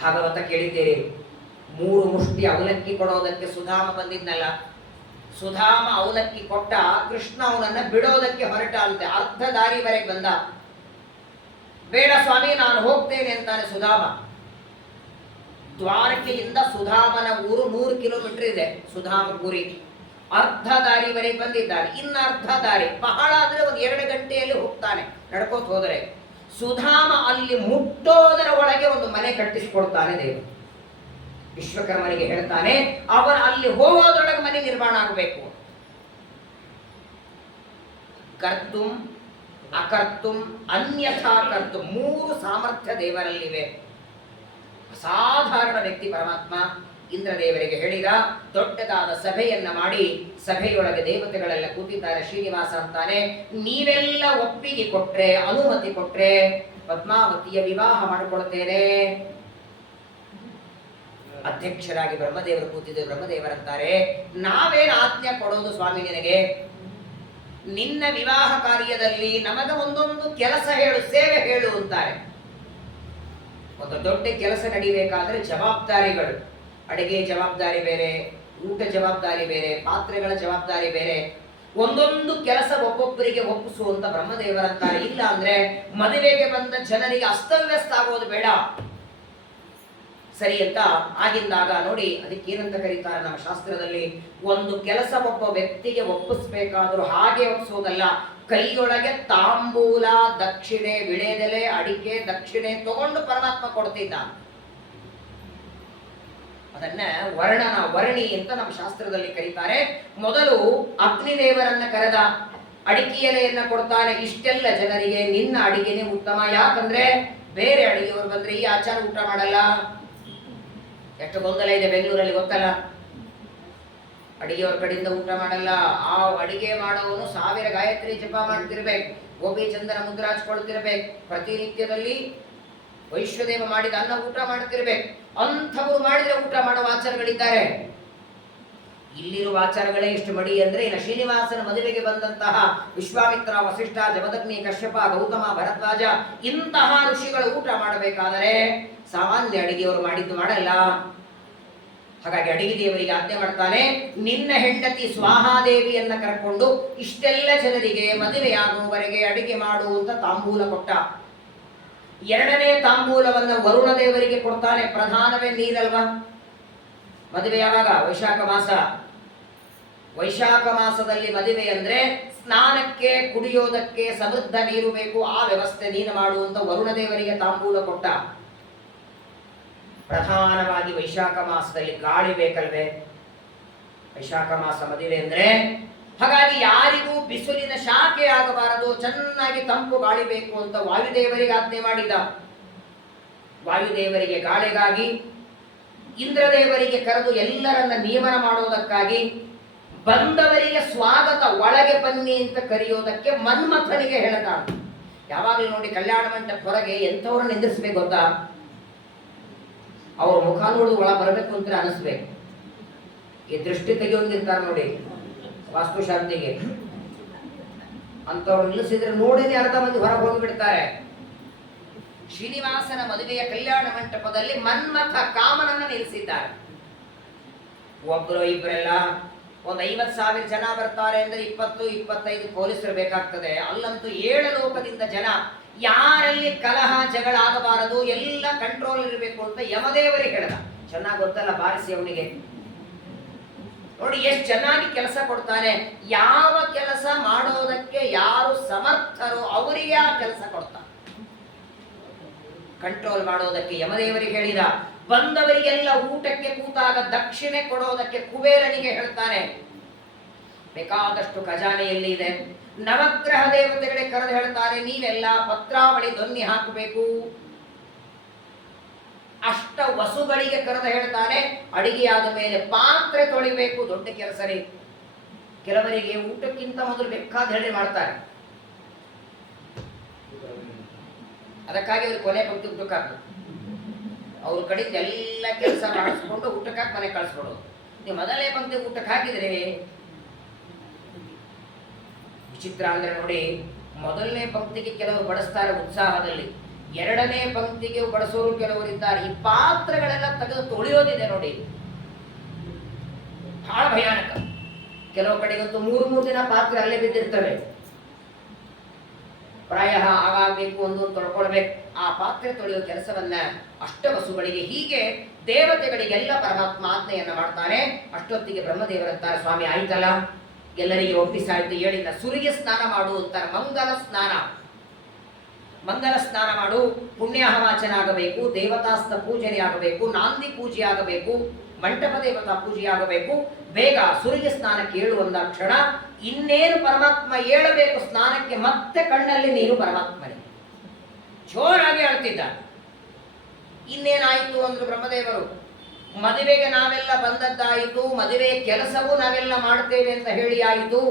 ಭಾಗವತ ಕೇಳಿದ್ದೀರಿ. 3 ಮುಷ್ಟಿ ಅವಲಕ್ಕಿ ಕೊಡೋದಕ್ಕೆ ಸುಧಾಮ ಬಂದಿದ್ನಲ್ಲ. ಸುಧಾಮ ಅವಲಕ್ಕಿ ಕೊಟ್ಟ, ಕೃಷ್ಣ ಅವನನ್ನ ಬಿಡೋದಕ್ಕೆ ಹೊರಟ ಅಂತೆ. ಅರ್ಧ ದಾರಿವರೆಗೆ ಬಂದ. ಬೇಡ ಸ್ವಾಮಿ, ನಾನು ಹೋಗ್ತೇನೆ ಅಂತಾನೆ ಸುಧಾಮ. ದ್ವಾರಕೆಯಿಂದ ಸುಧಾಮನ ಊರು 100 ಕಿಲೋಮೀಟರ್ ಇದೆ. ಸುಧಾಮಪುರಿ ಅರ್ಧ ದಾರಿವರೆಗೆ ಬಂದಿದ್ದಾನೆ. ಇನ್ನು ಅರ್ಧ ದಾರಿ, ಬಹಳ ಆದ್ರೆ 1-2 ಗಂಟೆಯಲ್ಲಿ ಹೋಗ್ತಾನೆ ನಡ್ಕೋತ ಹೋದರೆ. ಸುಧಾಮ ಅಲ್ಲಿ ಮುಟ್ಟೋದರ ಒಳಗೆ ಒಂದು ಮನೆ ಕಟ್ಟಿಸಿಕೊಡ್ತಾನೆ ದೇವರು. ವಿಶ್ವಕರ್ಮನಿಗೆ ಹೇಳ್ತಾನೆ, ಅವರ ಅಲ್ಲಿ ಹೋಗೋದ್ರೊಳಗೆ ಮನೆ ನಿರ್ಮಾಣ ಆಗಬೇಕು. ಕರ್ತುಂ ಅಕರ್ತುಂ ಅನ್ಯಥಾ ಕರ್ತು 3 ಸಾಮರ್ಥ್ಯ ದೇವರಲ್ಲಿವೆ. ಅಸಾಧಾರಣ ವ್ಯಕ್ತಿ ಪರಮಾತ್ಮ. ಇಂದ್ರದೇವರಿಗೆ ಹೇಳಿದ. ದೊಡ್ಡದಾದ ಸಭೆಯನ್ನ ಮಾಡಿ, ಸಭೆಯೊಳಗೆ ದೇವತೆಗಳೆಲ್ಲ ಕೂತಿದ್ದಾರೆ. ಶ್ರೀನಿವಾಸ ಅಂತಾನೆ, ನೀವೆಲ್ಲ ಒಪ್ಪಿಗೆ ಕೊಟ್ರೆ, ಅನುಮತಿ ಕೊಟ್ರೆ ಪದ್ಮಾವತಿಯ ವಿವಾಹ ಮಾಡಿಕೊಡ್ತೇನೆ. ಅಧ್ಯಕ್ಷರಾಗಿ ಬ್ರಹ್ಮದೇವರು ಕೂತಿದ್ದೆ. ಬ್ರಹ್ಮದೇವರಂತಾರೆ, ನಾವೇನು ಆಜ್ಞೆ ಕೊಡೋದು ಸ್ವಾಮಿ ನಿನಗೆ? ನಿನ್ನ ವಿವಾಹ ಕಾರ್ಯದಲ್ಲಿ ನಮಗ ಒಂದೊಂದು ಕೆಲಸ ಹೇಳು, ಸೇವೆ ಹೇಳು ಅಂತಾರೆ. ಒಂದು ದೊಡ್ಡ ಕೆಲಸ ನಡಿಬೇಕಾದ್ರೆ ಜವಾಬ್ದಾರಿಗಳು, ಅಡಿಗೆ ಜವಾಬ್ದಾರಿ ಬೇರೆ, ಊಟ ಜವಾಬ್ದಾರಿ ಬೇರೆ, ಪಾತ್ರೆಗಳ ಜವಾಬ್ದಾರಿ ಬೇರೆ. ಒಂದೊಂದು ಕೆಲಸ ಒಬ್ಬೊಬ್ಬರಿಗೆ ಒಪ್ಪಿಸುವಂತ ಬ್ರಹ್ಮದೇವರಂತಾರೆ. ಇಲ್ಲ ಅಂದ್ರೆ ಮದುವೆಗೆ ಬಂದ ಜನರಿಗೆ ಅಸ್ತವ್ಯಸ್ತ ಆಗೋದು ಬೇಡ. ಸರಿ ಅಂತ ಆಗಿಂದಾಗ ನೋಡಿ, ಅದಕ್ಕೇನಂತ ಕರೀತಾರೆ ನಮ್ಮ ಶಾಸ್ತ್ರದಲ್ಲಿ, ಒಂದು ಕೆಲಸ ಒಬ್ಬ ವ್ಯಕ್ತಿಗೆ ಒಪ್ಪಿಸ್ಬೇಕಾದ್ರೂ ಹಾಗೆ ಒಪ್ಪಿಸೋದಲ್ಲ. ಕೈಯೊಳಗೆ ತಾಂಬೂಲ, ದಕ್ಷಿಣೆ, ವಿಳೆದೆಲೆ, ಅಡಿಕೆ, ದಕ್ಷಿಣೆ ತಗೊಂಡು ಪರಮಾತ್ಮ ಕೊಡ್ತಿದ್ದ. ಅದನ್ನ ವರ್ಣಿ ಅಂತ ನಮ್ಮ ಶಾಸ್ತ್ರದಲ್ಲಿ ಕರೀತಾರೆ. ಮೊದಲು ಅಗ್ನಿದೇವರನ್ನ ಕರೆದ, ಅಡಿಕೆ ಎಲೆಯನ್ನ ಕೊಡ್ತಾನೆ. ಇಷ್ಟೆಲ್ಲ ಜನರಿಗೆ ನಿನ್ನ ಅಡಿಗೆನೆ ಉತ್ತಮ. ಯಾಕಂದ್ರೆ ಬೇರೆ ಅಡಿಗೆಯವರು ಬಂದ್ರೆ ಈ ಆಚಾರ ಊಟ ಮಾಡಲ್ಲ. ಎಷ್ಟು ಗೊಂದಲ ಇದೆ ಬೆಂಗಳೂರಲ್ಲಿ ಗೊತ್ತಲ್ಲ. ಅಡಿಗೆಯವ್ರ ಕಡೆಯಿಂದ ಊಟ ಮಾಡಲ್ಲ. ಆ ಅಡಿಗೆ ಮಾಡೋವನು 1000 ಗಾಯತ್ರಿ ಜಪ ಮಾಡ್ತಿರ್ಬೇಕು, ಗೋಪಿ ಚಂದನ ಮುದ್ರ ಹಚ್ಕೊಳ್ತಿರ್ಬೇಕು, ಪ್ರತಿನಿತ್ಯದಲ್ಲಿ ವೈಶ್ವದೇವ ಮಾಡಿದ ಅನ್ನ ಊಟ ಮಾಡ್ತಿರ್ಬೇಕು. ಅಂಥವ್ರು ಮಾಡಿದ್ರೆ ಊಟ ಮಾಡುವ ಆಚಾರಗಳಿದ್ದಾರೆ. ಇಲ್ಲಿರುವ ಆಚಾರಗಳೇ ಇಷ್ಟು ಮಡಿ ಅಂದ್ರೆ ಇನ್ನು ಶ್ರೀನಿವಾಸನ ಮದುವೆಗೆ ಬಂದಂತಹ ವಿಶ್ವಾಮಿತ್ರ, ವಸಿಷ್ಠ, ಜಮದಗ್ನಿ, ಕಶ್ಯಪ, ಗೌತಮ, ಭರದ್ವಾಜ ಇಂತಹ ಋಷಿಗಳು ಊಟ ಮಾಡಬೇಕಾದರೆ ಸಾಮಾನ್ಯ ಅಡಿಗೆಯವರು ಮಾಡಿದ್ದು ಮಾಡಲ್ಲ. ಹಾಗಾಗಿ ಅಡಿಗೆ ದೇವರಿಗೆ ಆಜ್ಞೆ ಮಾಡ್ತಾನೆ, ನಿನ್ನ ಹೆಂಡತಿ ಸ್ವಾಹಾದೇವಿಯನ್ನ ಕರ್ಕೊಂಡು ಇಷ್ಟೆಲ್ಲ ಜನರಿಗೆ ಮದುವೆಯಾಗುವವರೆಗೆ ಅಡಿಗೆ ಮಾಡು ಅಂತ ತಾಂಬೂಲ ಕೊಟ್ಟ. ಎರಡನೇ ತಾಂಬೂಲವನ್ನ ವರುಣ ದೇವರಿಗೆ ಕೊಡ್ತಾನೆ. ಪ್ರಧಾನವೇ ನೀರಲ್ವಾ? ಮದುವೆ ಯಾವಾಗ? ವೈಶಾಖ ಮಾಸ. ವೈಶಾಖ ಮಾಸದಲ್ಲಿ ಮದುವೆ ಅಂದ್ರೆ ಸ್ನಾನಕ್ಕೆ, ಕುಡಿಯೋದಕ್ಕೆ ಸಮೃದ್ಧ ನೀರು ಬೇಕು. ಆ ವ್ಯವಸ್ಥೆ ನೀನು ಮಾಡುವಂತ ವರುಣ ದೇವರಿಗೆ ತಾಂಬೂಲ ಕೊಟ್ಟ. ಪ್ರಧಾನವಾಗಿ ವೈಶಾಖ ಮಾಸದಲ್ಲಿ ಗಾಳಿ ಬೇಕಲ್ವೇ? ವೈಶಾಖ ಮಾಸ ಮದುವೆ ಅಂದ್ರೆ ಹಾಗಾಗಿ ಯಾರಿಗೂ ಬಿಸಿಲಿನ ಶಾಖೆ ಆಗಬಾರದು, ಚೆನ್ನಾಗಿ ತಂಪು ಗಾಳಿ ಬೇಕು ಅಂತ ವಾಯುದೇವರಿಗೆ ಆಜ್ಞೆ ಮಾಡಿದ. ವಾಯುದೇವರಿಗೆ ಗಾಳಿಗಾಗಿ, ಇಂದ್ರದೇವರಿಗೆ ಕರೆದು ಎಲ್ಲರನ್ನ ನಿಯಮನ ಮಾಡುವುದಕ್ಕಾಗಿ, ಬಂದವರಿಗೆ ಸ್ವಾಗತ ಒಳಗೆ ಬನ್ನಿ ಅಂತ ಕರೆಯೋದಕ್ಕೆ ಮನ್ಮಥನಿಗೆ ಹೇಳ್ದ. ಯಾವಾಗಲೂ ನೋಡಿ ಕಲ್ಯಾಣ ಮಂಟಪ ಹೊರಗೆ ಎಂಥವ್ರನ್ನ ನಿಂದಿರ್ಸ್ಬೇಕು ಗೊತ್ತಾ? ಅವ್ರ ಮುಖ ನೋಡುದು ಒಳ ಬರಬೇಕು ಅಂತ ಅನಿಸ್ಬೇಕು. ಈ ದೃಷ್ಟಿ ತೆಗೆಯೋದಿರ್ತಾರೆ ನೋಡಿ ವಾಸ್ತುಶಾಂತಿಗೆ, ಅಂತವ್ರು ನಿಲ್ಲಿಸಿದ್ರೆ ನೋಡಿದ್ರೆ ಅರ್ಧ ಮಂದಿ ಹೊರಗೆ ಹೋಗಿಬಿಡ್ತಾರೆ. ಶ್ರೀನಿವಾಸನ ಮದುವೆಯ ಕಲ್ಯಾಣ ಮಂಟಪದಲ್ಲಿ ಮನ್ಮಥ ಕಾಮನನ್ನ ನಿಲ್ಲಿಸಿದ್ದಾರೆ. ಒಬ್ರು ಇಬ್ಬರೆಲ್ಲ ಒಂದು 50,000 ಜನ ಬರ್ತಾರೆ ಅಂದ್ರೆ 20-25 ಪೊಲೀಸರು ಬೇಕಾಗ್ತದೆ. ಅಲ್ಲಂತೂ 7 ಲೋಕದಿಂದ ಜನ. ಯಾರಲ್ಲಿ ಕಲಹ ಜಗಳ ಆಗಬಾರದು, ಎಲ್ಲ ಕಂಟ್ರೋಲ್ ಇರಬೇಕು ಅಂತ ಯಮದೇವರಿಗೆ ಹೇಳ್ದ. ಚೆನ್ನಾಗಿ ಗೊತ್ತಲ್ಲ ಬಾರಿಸಿ ಅವನಿಗೆ. ನೋಡಿ ಎಷ್ಟು ಚೆನ್ನಾಗಿ ಕೆಲಸ ಕೊಡ್ತಾನೆ. ಯಾವ ಕೆಲಸ ಮಾಡೋದಕ್ಕೆ ಯಾರು ಸಮರ್ಥರೋ ಅವರಿಗೆ ಆ ಕೆಲಸ ಕೊಡ್ತಾನೆ. ಕಂಟ್ರೋಲ್ ಮಾಡೋದಕ್ಕೆ ಯಮದೇವರಿಗೆ ಹೇಳಿದ. ಬಂದವರಿಗೆಲ್ಲ ಊಟಕ್ಕೆ ಕೂತಾಗ ದಕ್ಷಿಣೆ ಕೊಡೋದಕ್ಕೆ ಕುಬೇರನಿಗೆ ಹೇಳ್ತಾನೆ. ಬೇಕಾದಷ್ಟು ಖಜಾನೆಯಲ್ಲಿ ಇದೆ. ನವಗ್ರಹ ದೇವತೆಗಳಿಗೆ ಕರೆದು ಹೇಳ್ತಾರೆ, ನೀವೆಲ್ಲ ಪತ್ರಾವಳಿ ಧ್ವನಿ ಹಾಕಬೇಕು. ಅಷ್ಟ ವಸುಗಳಿಗೆ ಕರೆದು ಹೇಳ್ತಾನೆ, ಅಡಿಗೆಯಾದ ಮೇಲೆ ಪಾತ್ರೆ ತೊಳಿಬೇಕು. ದೊಡ್ಡ ಕೆಲಸ ರೀ. ಕೆಲವರಿಗೆ ಊಟಕ್ಕಿಂತ ಮೊದಲು ಬೇಕಾದ ಹೇಳಿ ಮಾಡ್ತಾರೆ. ಅದಕ್ಕಾಗಿ ಅವ್ರಿಗೆ ಕೊನೆ ಪಂಕ್ತಿ ಊಟಕ್ಕೆ ಹಾಕ್ಬೇಕು. ಅವ್ರ ಕಡೆಯಿಂದ ಎಲ್ಲ ಕೆಲಸ ಮಾಡಿಸ್ಕೊಂಡು ಊಟಕ್ಕೆ ಹಾಕಿ ಮನೆ ಕಳಿಸ್ಕೊಡೋದು. ನೀವು ಮೊದಲನೇ ಪಂಕ್ತಿ ಊಟಕ್ಕೆ ಹಾಕಿದ್ರೆ ವಿಚಿತ್ರ ಅಂದ್ರೆ ನೋಡಿ, ಮೊದಲನೇ ಪಂಕ್ತಿಗೆ ಕೆಲವರು ಬಡಿಸ್ತಾರೆ ಉತ್ಸಾಹದಲ್ಲಿ, ಎರಡನೇ ಪಂಕ್ತಿಗೆ ಬಡಿಸೋರು ಕೆಲವರು ಇದ್ದಾರೆ. ಈ ಪಾತ್ರೆಗಳೆಲ್ಲ ತೆಗೆದು ತೊಳೆಯೋದಿದೆ ನೋಡಿ, ಬಹಳ ಭಯಾನಕ. ಕೆಲವು ಕಡೆಗಂತೂ 3 ದಿನ ಪಾತ್ರೆ ಅಲ್ಲೇ ಬಿದ್ದಿರ್ತವೆ. ಪ್ರಾಯ ಆಗಾಗಬೇಕು, ಒಂದೊಂದು ತೊಳ್ಕೊಳ್ಬೇಕು. ಆ ಪಾತ್ರೆ ತೊಳೆಯುವ ಕೆಲಸವನ್ನ ಅಷ್ಟವಸುಗಳಿಗೆ, ಹೀಗೆ ದೇವತೆಗಳಿಗೆಲ್ಲ ಪರಮಾತ್ಮ ಆಜ್ಞೆಯನ್ನ ಮಾಡ್ತಾನೆ. ಅಷ್ಟೊತ್ತಿಗೆ ಬ್ರಹ್ಮದೇವರಂತಾರೆ, ಸ್ವಾಮಿ ಆಯ್ತಲ್ಲ, ಎಲ್ಲರಿಗೆ ಒಪ್ಪಿಸಾಯ್ತು, ಹೇಳಿಲ್ಲ. ಸೂರ್ಯ ಸ್ನಾನ ಮಾಡು ಅಂತಾರೆ. ಮಂಗಲ ಸ್ನಾನ ಮಾಡು, ಪುಣ್ಯಾಹವಾಚನ ಆಗಬೇಕು, ದೇವತಾಸ್ಥ ಪೂಜನೆ ಆಗಬೇಕು, ನಾಂದಿ ಪೂಜೆ ಆಗಬೇಕು, ಮಂಟಪ ದೇವತಾ ಪೂಜೆ ಆಗಬೇಕು. ಬೇಗ ಸೂರ್ಯ ಸ್ನಾನಕ್ಕೆ ಏಳು ಕ್ಷಣ. ಇನ್ನೇನು ಪರಮಾತ್ಮ ಏಳಬೇಕು ಸ್ನಾನಕ್ಕೆ, ಮತ್ತೆ ಕಣ್ಣಲ್ಲಿ ನೀರು ಪರಮಾತ್ಮನೇ. ಜೋರಾಗಿ ಆಳ್ತಿದ್ದ. ಇನ್ನೇನಾಯಿತು ಅಂದ್ರು ಬ್ರಹ್ಮದೇವರು, ಮದುವೆಗೆ ನಾವೆಲ್ಲ ಬಂದದ್ದಾಯಿತು, ಮದುವೆ ಕೆಲಸವೂ ನಾವೆಲ್ಲ ಮಾಡ್ತೇವೆ ಅಂತ ಹೇಳಿ ಆಯಿತು.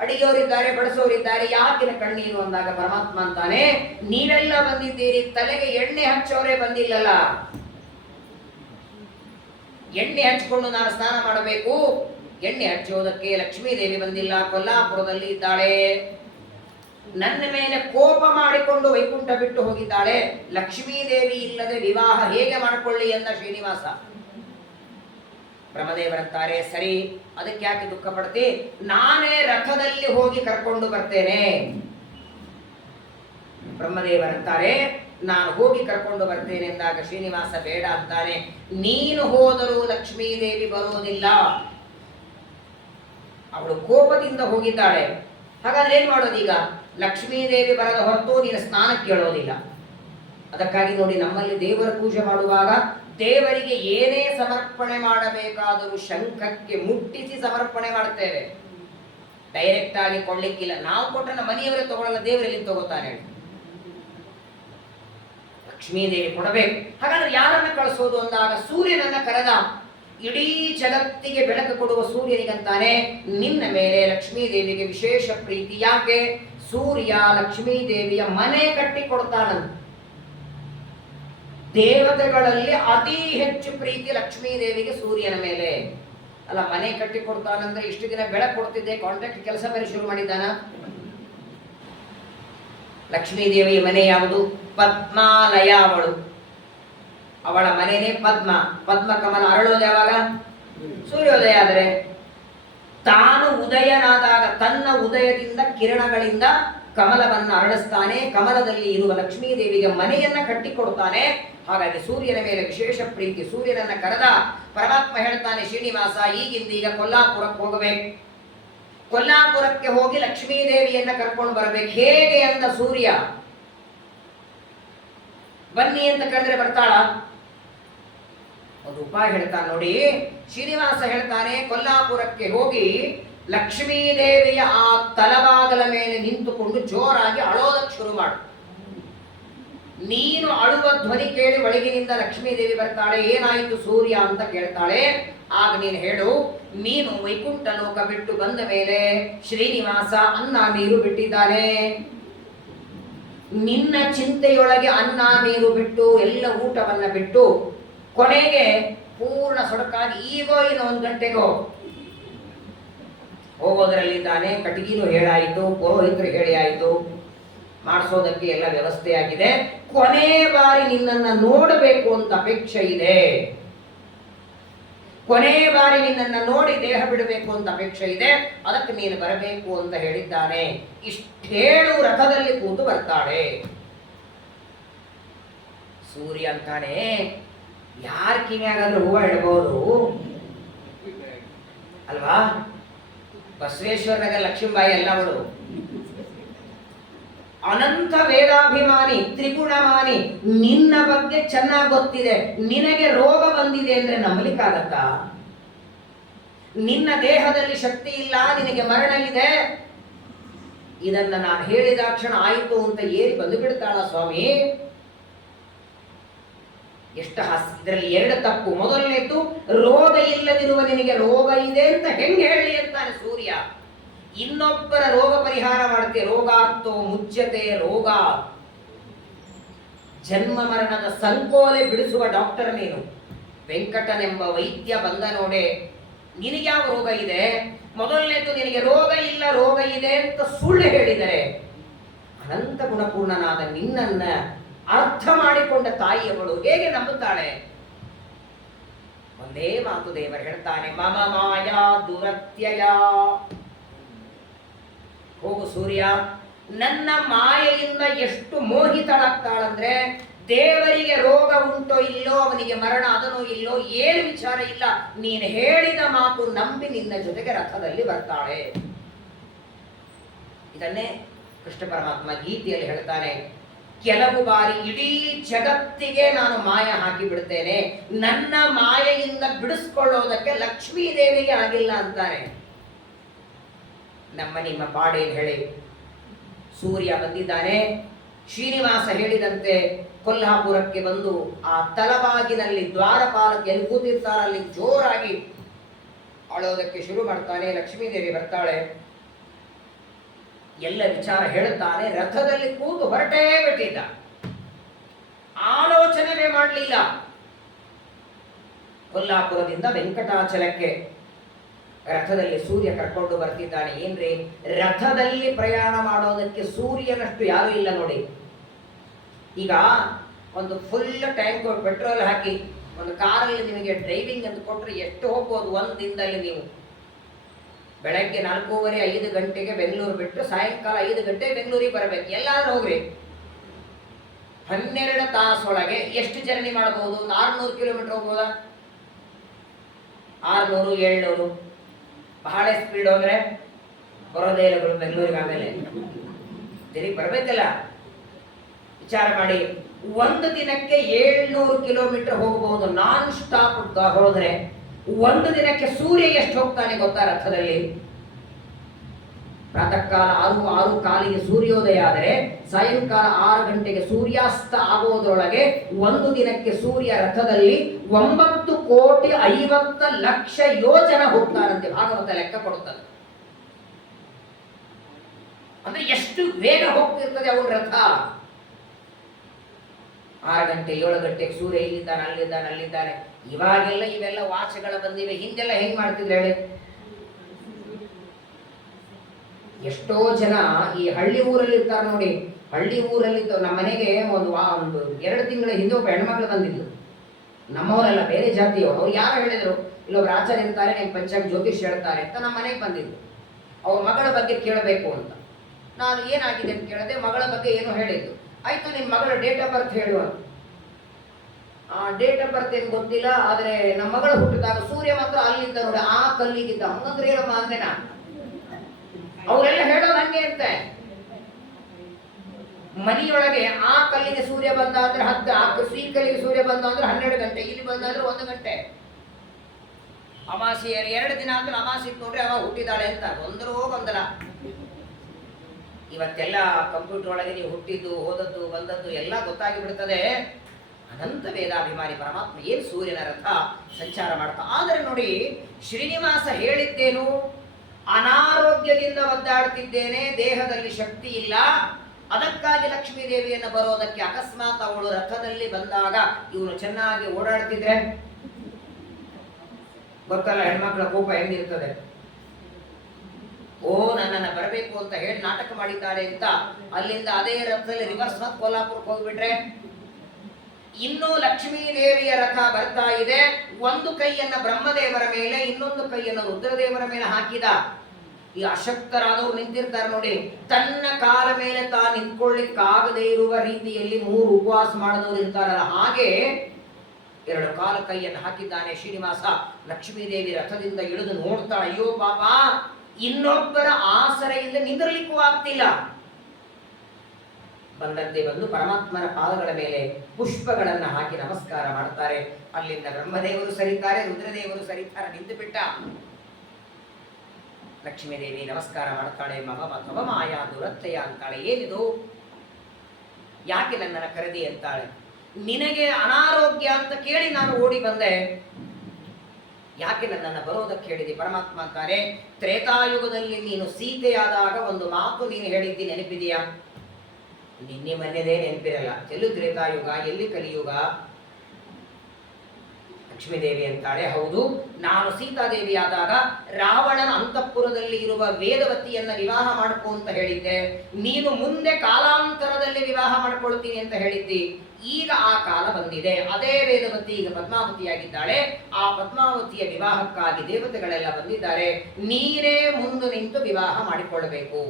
ಅಡಿಗೆಯವರಿದ್ದಾರೆ, ಬಡಿಸೋರಿದ್ದಾರೆ, ಯಾಕಿನ ಕಣ್ಣೀರು ಅಂದಾಗ ಪರಮಾತ್ಮ ಅಂತಾನೆ, ನೀವೆಲ್ಲ ಬಂದಿದ್ದೀರಿ, ತಲೆಗೆ ಎಣ್ಣೆ ಹಚ್ಚೋರೇ ಬಂದಿಲ್ಲಲ್ಲ. ಎಣ್ಣೆ ಹಚ್ಕೊಂಡು ನಾನು ಸ್ನಾನ ಮಾಡಬೇಕು. ಎಣ್ಣೆ ಹಚ್ಚೋದಕ್ಕೆ ಲಕ್ಷ್ಮೀ ದೇವಿ ಬಂದಿಲ್ಲ, ಕೊಲ್ಲಾಪುರದಲ್ಲಿ ಇದ್ದಾಳೆ. ನನ್ನ ಮೇಲೆ ಕೋಪ ಮಾಡಿಕೊಂಡು ವೈಕುಂಠ ಬಿಟ್ಟು ಹೋಗಿದ್ದಾಳೆ. ಲಕ್ಷ್ಮೀ ದೇವಿ ಇಲ್ಲದೆ ವಿವಾಹ ಹೇಗೆ ಮಾಡಿಕೊಳ್ಳಿ ಎಂದ ಶ್ರೀನಿವಾಸ. ಬ್ರಹ್ಮದೇವರಂತಾರೆ, ಸರಿ, ಅದಕ್ಕೆ ಯಾಕೆ ದುಃಖ ಪಡ್ತಿ, ನಾನೇ ರಥದಲ್ಲಿ ಹೋಗಿ ಕರ್ಕೊಂಡು ಬರ್ತೇನೆ. ಬ್ರಹ್ಮದೇವರಂತಾರೆ, ನಾನು ಹೋಗಿ ಕರ್ಕೊಂಡು ಬರ್ತೇನೆ ಎಂದಾಗ ಶ್ರೀನಿವಾಸ ಬೇಡ ಅಂತಾನೆ. ನೀನು ಹೋದರೂ ಲಕ್ಷ್ಮೀ ದೇವಿ ಬರುವುದಿಲ್ಲ, ಅವಳು ಕೋಪದಿಂದ ಹೋಗಿದ್ದಾಳೆ. ಹಾಗಾದ್ರೆ ಏನ್ ಮಾಡೋದೀಗ? ಲಕ್ಷ್ಮೀ ದೇವಿ ಬರದ ಹೊರತು ನೀನು ಸ್ನಾನಕ್ಕೆ ಕೇಳೋದಿಲ್ಲ. ಅದಕ್ಕಾಗಿ ನೋಡಿ, ನಮ್ಮಲ್ಲಿ ದೇವರ ಪೂಜೆ ಮಾಡುವಾಗ ದೇವರಿಗೆ ಏನೇ ಸಮರ್ಪಣೆ ಮಾಡಬೇಕಾದರೂ ಶಂಖಕ್ಕೆ ಮುಟ್ಟಿಸಿ ಸಮರ್ಪಣೆ ಮಾಡುತ್ತೇವೆ. ಡೈರೆಕ್ಟ್ ಆಗಿ ಕೊಳ್ಳಿಕ್ಕಿಲ್ಲ. ನಾವು ಕೊಟ್ಟರೆ ನಮ್ಮ ಮನೆಯವರೇ ತಗೊಳ್ಳಲ್ಲ, ದೇವರಲ್ಲಿ ತಗೋತಾನೆ. ಲಕ್ಷ್ಮೀ ದೇವಿ ಕೊಡಬೇಕು. ಹಾಗಾದ್ರೆ ಯಾರನ್ನ ಕಳಿಸೋದು ಅಂದಾಗ ಸೂರ್ಯನನ್ನ ಕರೆದ. ಇಡೀ ಜಗತ್ತಿಗೆ ಬೆಳಕು ಕೊಡುವ ಸೂರ್ಯನಿಗಂತಾನೆ ನಿನ್ನ ಮೇಲೆ ಲಕ್ಷ್ಮೀ ದೇವಿಗೆ ವಿಶೇಷ ಪ್ರೀತಿ. ಯಾಕೆ? ಸೂರ್ಯ ಲಕ್ಷ್ಮೀ ದೇವಿಯ ಮನೆ ಕಟ್ಟಿ ಕೊಡ್ತಾನಂತ. ದೇವತೆಗಳಲ್ಲಿ ಅತಿ ಹೆಚ್ಚು ಪ್ರೀತಿ ಲಕ್ಷ್ಮೀ ದೇವಿಗೆ ಸೂರ್ಯನ ಮೇಲೆ. ಅಲ್ಲ, ಮನೆ ಕಟ್ಟಿ ಕೊಡ್ತಾನಂದ್ರೆ ಇಷ್ಟು ದಿನ ಬೆಳಕು ಕೊಡ್ತಿದ್ದೆ, ಕಾಂಟ್ರಾಕ್ಟ್ ಕೆಲಸ ಬೇರೆ ಶುರು ಮಾಡಿದ್ದಾನ. ಲಕ್ಷ್ಮೀ ದೇವಿಯ ಮನೆ ಯಾವುದು? ಪದ್ಮಾಲಯ. ಅವಳ ಮನೆಯೇ ಪದ್ಮ. ಪದ್ಮ ಕಮಲ ಅರಳೋದು ಯಾವಾಗ? ಸೂರ್ಯೋದಯ ಆದರೆ. ತಾನು ಉದಯನಾದಾಗ ತನ್ನ ಉದಯದಿಂದ ಕಿರಣಗಳಿಂದ ಕಮಲವನ್ನು ಅರಳಿಸ್ತಾನೆ. ಕಮಲದಲ್ಲಿ ಇರುವ ಲಕ್ಷ್ಮೀ ದೇವಿಗೆ ಮನೆಯನ್ನ ಕಟ್ಟಿಕೊಡ್ತಾನೆ. ಹಾಗಾಗಿ ಸೂರ್ಯನ ಮೇಲೆ ವಿಶೇಷ ಪ್ರೀತಿ. ಸೂರ್ಯನನ್ನ ಕರೆದ ಪರಮಾತ್ಮ ಹೇಳ್ತಾನೆ, ಶ್ರೀನಿವಾಸ ಈಗಿಂದೀಗ ಕೊಲ್ಲಾಪುರಕ್ಕೆ ಹೋಗಬೇಕು. ಕೊಲ್ಲಾಪುರಕ್ಕೆ ಹೋಗಿ ಲಕ್ಷ್ಮೀ ದೇವಿಯನ್ನ ಕರ್ಕೊಂಡು ಬರಬೇಕು. ಹೇಗೆ ಅಂತ ಸೂರ್ಯ ಬನ್ನಿ ಅಂತ ಕರೆದ್ರೆ ಬರ್ತಾಳ? ಒಂದು ಉಪಾಯ ಹೇಳ್ತಾನೆ ನೋಡಿ. ಶ್ರೀನಿವಾಸ ಹೇಳ್ತಾನೆ, ಕೊಲ್ಲಾಪುರಕ್ಕೆ ಹೋಗಿ ಲಕ್ಷ್ಮೀ ದೇವಿಯ ಆ ತಲಬಾಗಲ ಮೇಲೆ ನಿಂತುಕೊಂಡು ಜೋರಾಗಿ ಅಳೋದಕ್ಕೆ ಶುರು ಮಾಡು. ನೀನು ಅಳುವ ಧ್ವನಿ ಕೇಳಿ ಒಳಗಿನಿಂದ ಲಕ್ಷ್ಮೀ ದೇವಿ ಬರ್ತಾಳೆ. ಏನಾಯಿತು ಸೂರ್ಯ ಅಂತ ಕೇಳ್ತಾಳೆ. ಆಗ ನೀನು ಹೇಳು, ನೀನು ವೈಕುಂಠ ಲೋಕ ಬಿಟ್ಟು ಬಂದ ಮೇಲೆ ಶ್ರೀನಿವಾಸ ಅನ್ನ ನೀರು ಬಿಟ್ಟಿದ್ದಾನೆ. ನಿನ್ನ ಚಿಂತೆಯೊಳಗೆ ಅನ್ನ ನೀರು ಬಿಟ್ಟು ಎಲ್ಲ ಊಟವನ್ನ ಬಿಟ್ಟು ಕೊನೆಗೆ ಪೂರ್ಣ ಸೊಡಕಾಗಿ ಈಗೋ ಇನ್ನು 1 ಗಂಟೆಗೋ ಹೋಗೋದ್ರಲ್ಲಿದ್ದಾನೆ. ಕಟಗಿನೂ ಹೇಳಾಯಿತು, ಪುರೋಹಿತರು ಹೇಳಿ ಆಯಿತು, ಮಾಡಿಸೋದಕ್ಕೆ ಎಲ್ಲ ವ್ಯವಸ್ಥೆ ಆಗಿದೆ. ಕೊನೆ ಬಾರಿ ನಿನ್ನನ್ನ ನೋಡಬೇಕು ಅಂತ ಅಪೇಕ್ಷೆ ಇದೆ. ಕೊನೆ ಬಾರಿ ನಿನ್ನನ್ನ ನೋಡಿ ದೇಹ ಬಿಡಬೇಕು ಅಂತ ಅಪೇಕ್ಷೆ ಇದೆ. ಅದಕ್ಕೆ ನೀನು ಬರಬೇಕು ಅಂತ ಹೇಳಿದ್ದಾನೆ. ಇಷ್ಟೇಳು ರಥದಲ್ಲಿ ಕೂತು ಬರ್ತಾಳೆ. ಸೂರ್ಯ ಅಂತಾನೆ, ಯಾರ ಕಿವಿಯಾಗಾದ್ರೂ ಹೂವ ಇಡಬಹುದು ಅಲ್ವಾ? ಬಸವೇಶ್ವರನಾಗ ಲಕ್ಷ್ಮೀಬಾಯಿ ಎಲ್ಲ ಅವಳು ಅನಂತ ವೇದಾಭಿಮಾನಿ, ತ್ರಿಗುಣಮಾನಿ. ನಿನ್ನ ಬಗ್ಗೆ ಚೆನ್ನಾಗಿ ಗೊತ್ತಿದೆ. ನಿನಗೆ ರೋಗ ಬಂದಿದೆ ಅಂದ್ರೆ ನಂಬಲಿಕ್ಕಾಗತ್ತಾ? ನಿನ್ನ ದೇಹದಲ್ಲಿ ಶಕ್ತಿ ಇಲ್ಲ, ನಿನಗೆ ಮರಣ ಇದೆ. ಇದನ್ನ ನಾನು ಹೇಳಿದ ಕ್ಷಣ ಆಯಿತು ಅಂತ ಏರಿ ಬಂದು ಬಿಡ್ತಾಳ ಸ್ವಾಮಿ. ಎಷ್ಟು ಇದರಲ್ಲಿ 2 ತಪ್ಪು. ಮೊದಲನೇದ್ದು, ರೋಗ ಇಲ್ಲದಿರುವ ನಿನಗೆ ರೋಗ ಇದೆ ಅಂತ ಹೆಂಗೆ ಹೇಳಿ ಅಂತಾನೆ ಸೂರ್ಯ. ಇನ್ನೊಬ್ಬರ ರೋಗ ಪರಿಹಾರ ಮಾಡುತ್ತೆ. ರೋಗಾರ್ಥೋ ಮುಚ್ಯತೆ ರೋಗ. ಜನ್ಮ ಮರಣದ ಸಂಕೋಲೆ ಬಿಡಿಸುವ ಡಾಕ್ಟರ್ ನೀನು. ವೆಂಕಟನೆಂಬ ವೈದ್ಯ ಬಂದ ನೋಡೆ, ನಿನಗ್ಯಾವ ರೋಗ ಇದೆ? ಮೊದಲನೇದು, ನಿನಗೆ ರೋಗ ಇಲ್ಲ, ರೋಗ ಇದೆ ಅಂತ ಸುಳ್ಳು ಹೇಳಿದರೆ ಅನಂತ ಗುಣಪೂರ್ಣನಾದ ನಿನ್ನನ್ನ ಅರ್ಥ ಮಾಡಿಕೊಂಡ ತಾಯಿಯವಳು ಹೇಗೆ ನಂಬುತ್ತಾಳೆ? ಒಂದೇ ಮಾತು ದೇವರು ಹೇಳ್ತಾನೆ, ಮಮ ಮಾಯಾ ದುರತ್ಯಯ. ಹೋಗು ಸೂರ್ಯ, ನನ್ನ ಮಾಯೆಯಿಂದ ಎಷ್ಟು ಮೋಹಿತಳಾಗ್ತಾಳಂದ್ರೆ, ದೇವರಿಗೆ ರೋಗ ಉಂಟೋ ಇಲ್ಲೋ, ಅವನಿಗೆ ಮರಣ ಅದನೋ ಇಲ್ಲೋ, ಏನು ವಿಚಾರ ಇಲ್ಲ. ನೀನು ಹೇಳಿದ ಮಾತು ನಂಬಿ ನಿನ್ನ ಜೊತೆಗೆ ರಥದಲ್ಲಿ ಬರ್ತಾಳೆ. ಇದನ್ನೇ ಕೃಷ್ಣ ಪರಮಾತ್ಮ ಗೀತೆಯಲ್ಲಿ ಹೇಳ್ತಾನೆ, ಕೆಲವು ಬಾರಿ ಇಡೀ ಜಗತ್ತಿಗೆ ನಾನು ಮಾಯ ಹಾಕಿ ಬಿಡ್ತೇನೆ, ನನ್ನ ಮಾಯೆಯಿಂದ ಬಿಡಿಸ್ಕೊಳ್ಳೋದಕ್ಕೆ ಲಕ್ಷ್ಮೀ ದೇವಿಗೆ ಆಗಿಲ್ಲ ಅಂತಾನೆ. ನಮ್ಮ ನಿಮ್ಮ ಪಾಡೇನು ಹೇಳಿ. ಸೂರ್ಯ ಬಂದಿದ್ದಾನೆ. ಶ್ರೀನಿವಾಸ ಹೇಳಿದಂತೆ ಕೊಲ್ಹಾಪುರಕ್ಕೆ ಬಂದು ಆ ತಲಬಾಗಿನಲ್ಲಿ ದ್ವಾರಪಾಲಕ್ಕೆ ಎಲ್ಲಿ ಕೂತಿರ್ತಾರಲ್ಲಿ ಜೋರಾಗಿ ಅಳೋದಕ್ಕೆ ಶುರು ಮಾಡ್ತಾನೆ. ಲಕ್ಷ್ಮೀ ದೇವಿ ಬರ್ತಾಳೆ. ಎಲ್ಲ ವಿಚಾರ ಹೇಳುತ್ತಾನೆ. ರಥದಲ್ಲಿ ಕೂತು ಹೊರಟೇ ಬಿಟ್ಟಿದ್ದ, ಆಲೋಚನೆ ಮಾಡಲಿಲ್ಲ. ಕೊಲ್ಲಾಪುರದಿಂದ ವೆಂಕಟಾಚಲಕ್ಕೆ ರಥದಲ್ಲಿ ಸೂರ್ಯ ಕರ್ಕೊಂಡು ಬರ್ತಿದ್ದಾನೆ. ಏನ್ರಿ, ರಥದಲ್ಲಿ ಪ್ರಯಾಣ ಮಾಡೋದಕ್ಕೆ ಸೂರ್ಯನಷ್ಟು ಯಾರೂ ಇಲ್ಲ ನೋಡಿ. ಈಗ ಒಂದು ಫುಲ್ ಟ್ಯಾಂಕ್ ಪೆಟ್ರೋಲ್ ಹಾಕಿ ಒಂದು ಕಾರಲ್ಲಿ ನಿಮಗೆ ಡ್ರೈವಿಂಗ್ ಅಂತ ಕೊಟ್ಟರೆ ಎಷ್ಟು ಹೋಗ್ಬೋದು ಒಂದು ದಿನದಲ್ಲಿ? ನೀವು ಬೆಳಗ್ಗೆ 4:30 5 ಗಂಟೆಗೆ ಬೆಂಗಳೂರು ಬಿಟ್ಟು ಸಾಯಂಕಾಲ 5 ಗಂಟೆ ಬೆಂಗಳೂರಿಗೆ ಬರಬೇಕು. ಎಲ್ಲಾದ್ರೂ ಹೋಗ್ರಿ, 12 ತಾಸೊಳಗೆ ಎಷ್ಟು ಜರ್ನಿ ಮಾಡಬಹುದು? 600 ಕಿಲೋಮೀಟರ್ ಹೋಗ್ಬೋದಾ? 600 700. ಬಹಳ ಸ್ಪೀಡ್ ಹೋದ್ರೆ ಬರೋದೇ ಇಲ್ಲ ಬೆಂಗಳೂರಿಗೆ. ಆಮೇಲೆ ತಿರುಗಿ ಬರ್ಬೇಕಲ್ಲ. ವಿಚಾರ ಮಾಡಿ, ಒಂದು ದಿನಕ್ಕೆ 700 ಕಿಲೋಮೀಟರ್ ಹೋಗಬಹುದು ನಾನ್ ಸ್ಟಾಪ್ ಹೋದ್ರೆ. ಒಂದು ದಿನಕ್ಕೆ ಸೂರ್ಯ ಎಷ್ಟು ಹೋಗ್ತಾನೆ ಗೊತ್ತಾ ರಥದಲ್ಲಿ? ಪ್ರಾತಃ ಕಾಲ 6 ಸೂರ್ಯೋದಯ ಆದರೆ ಸಾಯಂಕಾಲ 6 ಗಂಟೆಗೆ ಸೂರ್ಯಾಸ್ತ ಆಗೋದ್ರೊಳಗೆ ಒಂದು ದಿನಕ್ಕೆ ಸೂರ್ಯ ರಥದಲ್ಲಿ 9,50,00,000 ಯೋಜನ ಹೋಗ್ತಾರಂತೆ. ಭಾಗವತ ಲೆಕ್ಕ ಕೊಡುತ್ತದೆ. ಅಂದ್ರೆ ಎಷ್ಟು ಬೇಗ ಹೋಗ್ತಿರ್ತದೆ ಅವನ ರಥ. 6 ಗಂಟೆ 7 ಗಂಟೆಗೆ ಸೂರ್ಯ ಇಲ್ಲಿದ್ದಾನೆ ಅಲ್ಲಿದ್ದಾನೆ. ಇವಾಗೆಲ್ಲ ಇವೆಲ್ಲ ವಾಚಗಳ ಬಂದಿವೆ. ಹಿಂದೆಲ್ಲ ಹೆಂಗ್ ಮಾಡ್ತಿದ್ರು ಹೇಳಿ? ಎಷ್ಟೋ ಜನ ಈ ಹಳ್ಳಿ ಊರಲ್ಲಿ ಇರ್ತಾರೆ ನೋಡಿ. ಹಳ್ಳಿ ಊರಲ್ಲಿ ನಮ್ಮ ಮನೆಗೆ ಒಂದು 2 ತಿಂಗಳ ಹಿಂದೆ ಒಬ್ಬ ಹೆಣ್ಮಕ್ಳು ಬಂದಿದ್ದು. ನಮ್ಮವರೆಲ್ಲ ಬೇರೆ ಜಾತಿಯವರು. ಅವ್ರು ಯಾರು ಹೇಳಿದ್ರು, ಇಲ್ಲೊಬ್ರು ಆಚಾರ್ಯ ಇರ್ತಾರೆ, ನೀವು ಪಂಚಾಂಗ ಜ್ಯೋತಿಷ್ ಹೇಳ್ತಾರೆ ಅಂತ ನಮ್ಮ ಮನೆಗೆ ಬಂದಿದ್ದು. ಅವ್ರ ಮಗಳ ಬಗ್ಗೆ ಕೇಳಬೇಕು ಅಂತ. ನಾನು ಏನಾಗಿದೆ ಅಂತ ಕೇಳಿದೆ. ಮಗಳ ಬಗ್ಗೆ ಏನೋ ಹೇಳಿದ್ದು. ಆಯ್ತು, ನಿಮ್ಮ ಮಗಳ ಡೇಟ್ ಆಫ್ ಬರ್ತ್ ಹೇಳು ಅಂತ. ಡೇಟ್ ಆಫ್ ಬರ್ತ್ ಏನು ಗೊತ್ತಿಲ್ಲ, ಆದರೆ ನಮ್ಮ ಮಗಳು ಹುಟ್ಟಿದಾಗ ಸೂರ್ಯ ಮಾತ್ರ ಅಲ್ಲಿದ್ದ ನೋಡಿ, ಆ ಕಲ್ಲಿಗಿದ್ದ. ಹಂಗಂದ್ರೆ ಏನಮ್ಮ ಅಂದೆ ನಾನು. ಅವರೆಲ್ಲ ಹೇಳೋದು ಹಂಗೆ ಇರುತ್ತೆ. ಮನೆಯೊಳಗೆ ಆ ಕಲ್ಲಿಗೆ ಸೂರ್ಯ ಬಂದ ಅಂದ್ರೆ 10, ಈ ಕಲ್ಲಿಗೆ ಸೂರ್ಯ ಬಂದ ಅಂದ್ರೆ 12 ಗಂಟೆ, ಇಲ್ಲಿ ಬಂದಾದ್ರೆ 1 ಗಂಟೆ. ಅಮಾಸೆ 2 ದಿನ ಅಂದ್ರೆ ಅಮಾಸೆ ನೋಡ್ರಿ ಅವ ಹುಟ್ಟಿದಾಳೆ ಅಂತ ಗೊಂದಲ. ಇವತ್ತೆಲ್ಲ ಕಂಪ್ಯೂಟರ್ ಒಳಗೆ ನೀವು ಹುಟ್ಟಿದ್ದು ಹೋದದ್ದು ಬಂದದ್ದು ಎಲ್ಲ ಗೊತ್ತಾಗಿ ಬಿಡ್ತದೆ. ಅನಂತ ವೇದಾಭಿಮಾನಿ ಪರಮಾತ್ಮ ಏನು ಸೂರ್ಯನ ರಥ ಸಂಚಾರ ಮಾಡ್ತಾ. ಆದರೆ ನೋಡಿ, ಶ್ರೀನಿವಾಸ ಹೇಳಿದ್ದೇನು? ಅನಾರೋಗ್ಯದಿಂದ ಒದ್ದಾಡ್ತಿದ್ದೇನೆ, ದೇಹದಲ್ಲಿ ಶಕ್ತಿ ಇಲ್ಲ, ಅದಕ್ಕಾಗಿ ಲಕ್ಷ್ಮೀ ದೇವಿಯನ್ನು ಬರೋದಕ್ಕೆ ಅಕಸ್ಮಾತ್ ಅವಳು ರಥದಲ್ಲಿ ಬಂದಾಗ ಇವನು ಚೆನ್ನಾಗಿ ಓಡಾಡ್ತಿದ್ರೆ ಗೊತ್ತಲ್ಲ ಹೆಣ್ಮಕ್ಳ ಕೋಪ ಹೆಂಗಿರ್ತದೆ. ನನ್ನನ್ನು ಬರಬೇಕು ಅಂತ ಹೇಳಿ ನಾಟಕ ಮಾಡಿದ್ದಾರೆ ಅಂತ ಅಲ್ಲಿಂದ ಅದೇ ರಥದಲ್ಲಿ ರಿವರ್ಸ್ ಮತ್ತೆ ಕೋಲ್ಹಾಪುರಕ್ಕೆ ಹೋಗ್ಬಿಟ್ರೆ, ಇನ್ನೂ ಲಕ್ಷ್ಮೀ ದೇವಿಯ ರಥ ಬರ್ತಾ ಇದೆ. ಒಂದು ಕೈಯನ್ನ ಬ್ರಹ್ಮದೇವರ ಮೇಲೆ, ಇನ್ನೊಂದು ಕೈಯನ್ನು ರುದ್ರದೇವರ ಮೇಲೆ ಹಾಕಿದ. ಈ ಅಶಕ್ತರಾದವ್ರು ನಿಂತಿರ್ತಾರೆ ನೋಡಿ, ತನ್ನ ಕಾಲ ಮೇಲೆ ತಾನು ನಿಂತ್ಕೊಳ್ಳಿಕ್ಕಾಗದೇ ಇರುವ ರೀತಿಯಲ್ಲಿ 3 ಉಪವಾಸ ಮಾಡಿದವರು ಇರ್ತಾರಲ್ಲ, ಹಾಗೆ 2 ಕಾಲ ಕೈಯನ್ನು ಹಾಕಿದ್ದಾನೆ ಶ್ರೀನಿವಾಸ. ಲಕ್ಷ್ಮೀ ದೇವಿ ರಥದಿಂದ ಇಳಿದು ನೋಡ್ತಾಳೆ, ಅಯ್ಯೋ ಪಾಪ, ಇನ್ನೊಬ್ಬರ ಆಸರೆಯಿಂದ ನಿಂದಿರಲಿಕ್ಕೂ ಆಗ್ತಿಲ್ಲ. ಬಂದಂತೆ ಬಂದು ಪರಮಾತ್ಮನ ಪಾದಗಳ ಮೇಲೆ ಪುಷ್ಪಗಳನ್ನು ಹಾಕಿ ನಮಸ್ಕಾರ ಮಾಡ್ತಾರೆ. ಅಲ್ಲಿಂದ ಬ್ರಹ್ಮದೇವರು ಸರಿತಾರೆ, ರುದ್ರದೇವರು ಸರಿತಾರೆ. ನಿಂತು ಬಿಟ್ಟ ಲಕ್ಷ್ಮೀ ದೇವಿ ನಮಸ್ಕಾರ ಮಾಡ್ತಾಳೆ. ಮಮ ಮಾಯಾ ದುರತ್ತೆಯ ಅಂತಾಳೆ. ಏನಿದು? ಯಾಕೆ ನನ್ನನ್ನು ಕರೆದಿ ಅಂತಾಳೆ. ನಿನಗೆ ಅನಾರೋಗ್ಯ ಅಂತ ಕೇಳಿ ನಾನು ಓಡಿ ಬಂದೆ, ಯಾಕೆ ನನ್ನನ್ನು ಬರೋದಕ್ಕೆ ಹೇಳಿದೆ? ಪರಮಾತ್ಮ ಅಂತಾರೆ, ತ್ರೇತಾಯುಗದಲ್ಲಿ ನೀನು ಸೀತೆಯಾದಾಗ ಒಂದು ಮಾತು ನೀನು ಹೇಳಿದ್ದಿ, ನೆನಪಿದೆಯಾ? ನಿನ್ನೆ ಮೊನ್ನೆದೇ ನೆನಪಿರಲ್ಲ. ಎಲ್ಲಿ ತ್ರೇತಾಯುಗ, ಎಲ್ಲಿ ಕಲಿಯುಗ? ಲಕ್ಷ್ಮೀದೇವಿ ಅಂತಾಳೆ, ಹೌದು, ನಾನು ಸೀತಾದೇವಿ ಆದಾಗ ರಾವಣನ ಅಂತಃಪುರದಲ್ಲಿ ಇರುವ ವೇದವತಿಯನ್ನ ವಿವಾಹ ಮಾಡ್ಕೊ ಅಂತ ಹೇಳಿದ್ದೆ. ನೀನು ಮುಂದೆ ಕಾಲಾಂತರದಲ್ಲಿ ವಿವಾಹ ಮಾಡ್ಕೊಳ್ತೀನಿ ಅಂತ ಹೇಳಿದ್ದಿ. ಈಗ ಆ ಕಾಲ ಬಂದಿದೆ. ಅದೇ ವೇದವತಿ ಈಗ ಪದ್ಮಾವತಿಯಾಗಿದ್ದಾಳೆ. ಆ ಪದ್ಮಾವತಿಯ ವಿವಾಹಕ್ಕಾಗಿ ದೇವತೆಗಳೆಲ್ಲ ಬಂದಿದ್ದಾರೆ. ನೀನೇ ಮುಂದೆ ನಿಂತು ವಿವಾಹ ಮಾಡಿಕೊಳ್ಳಬೇಕು,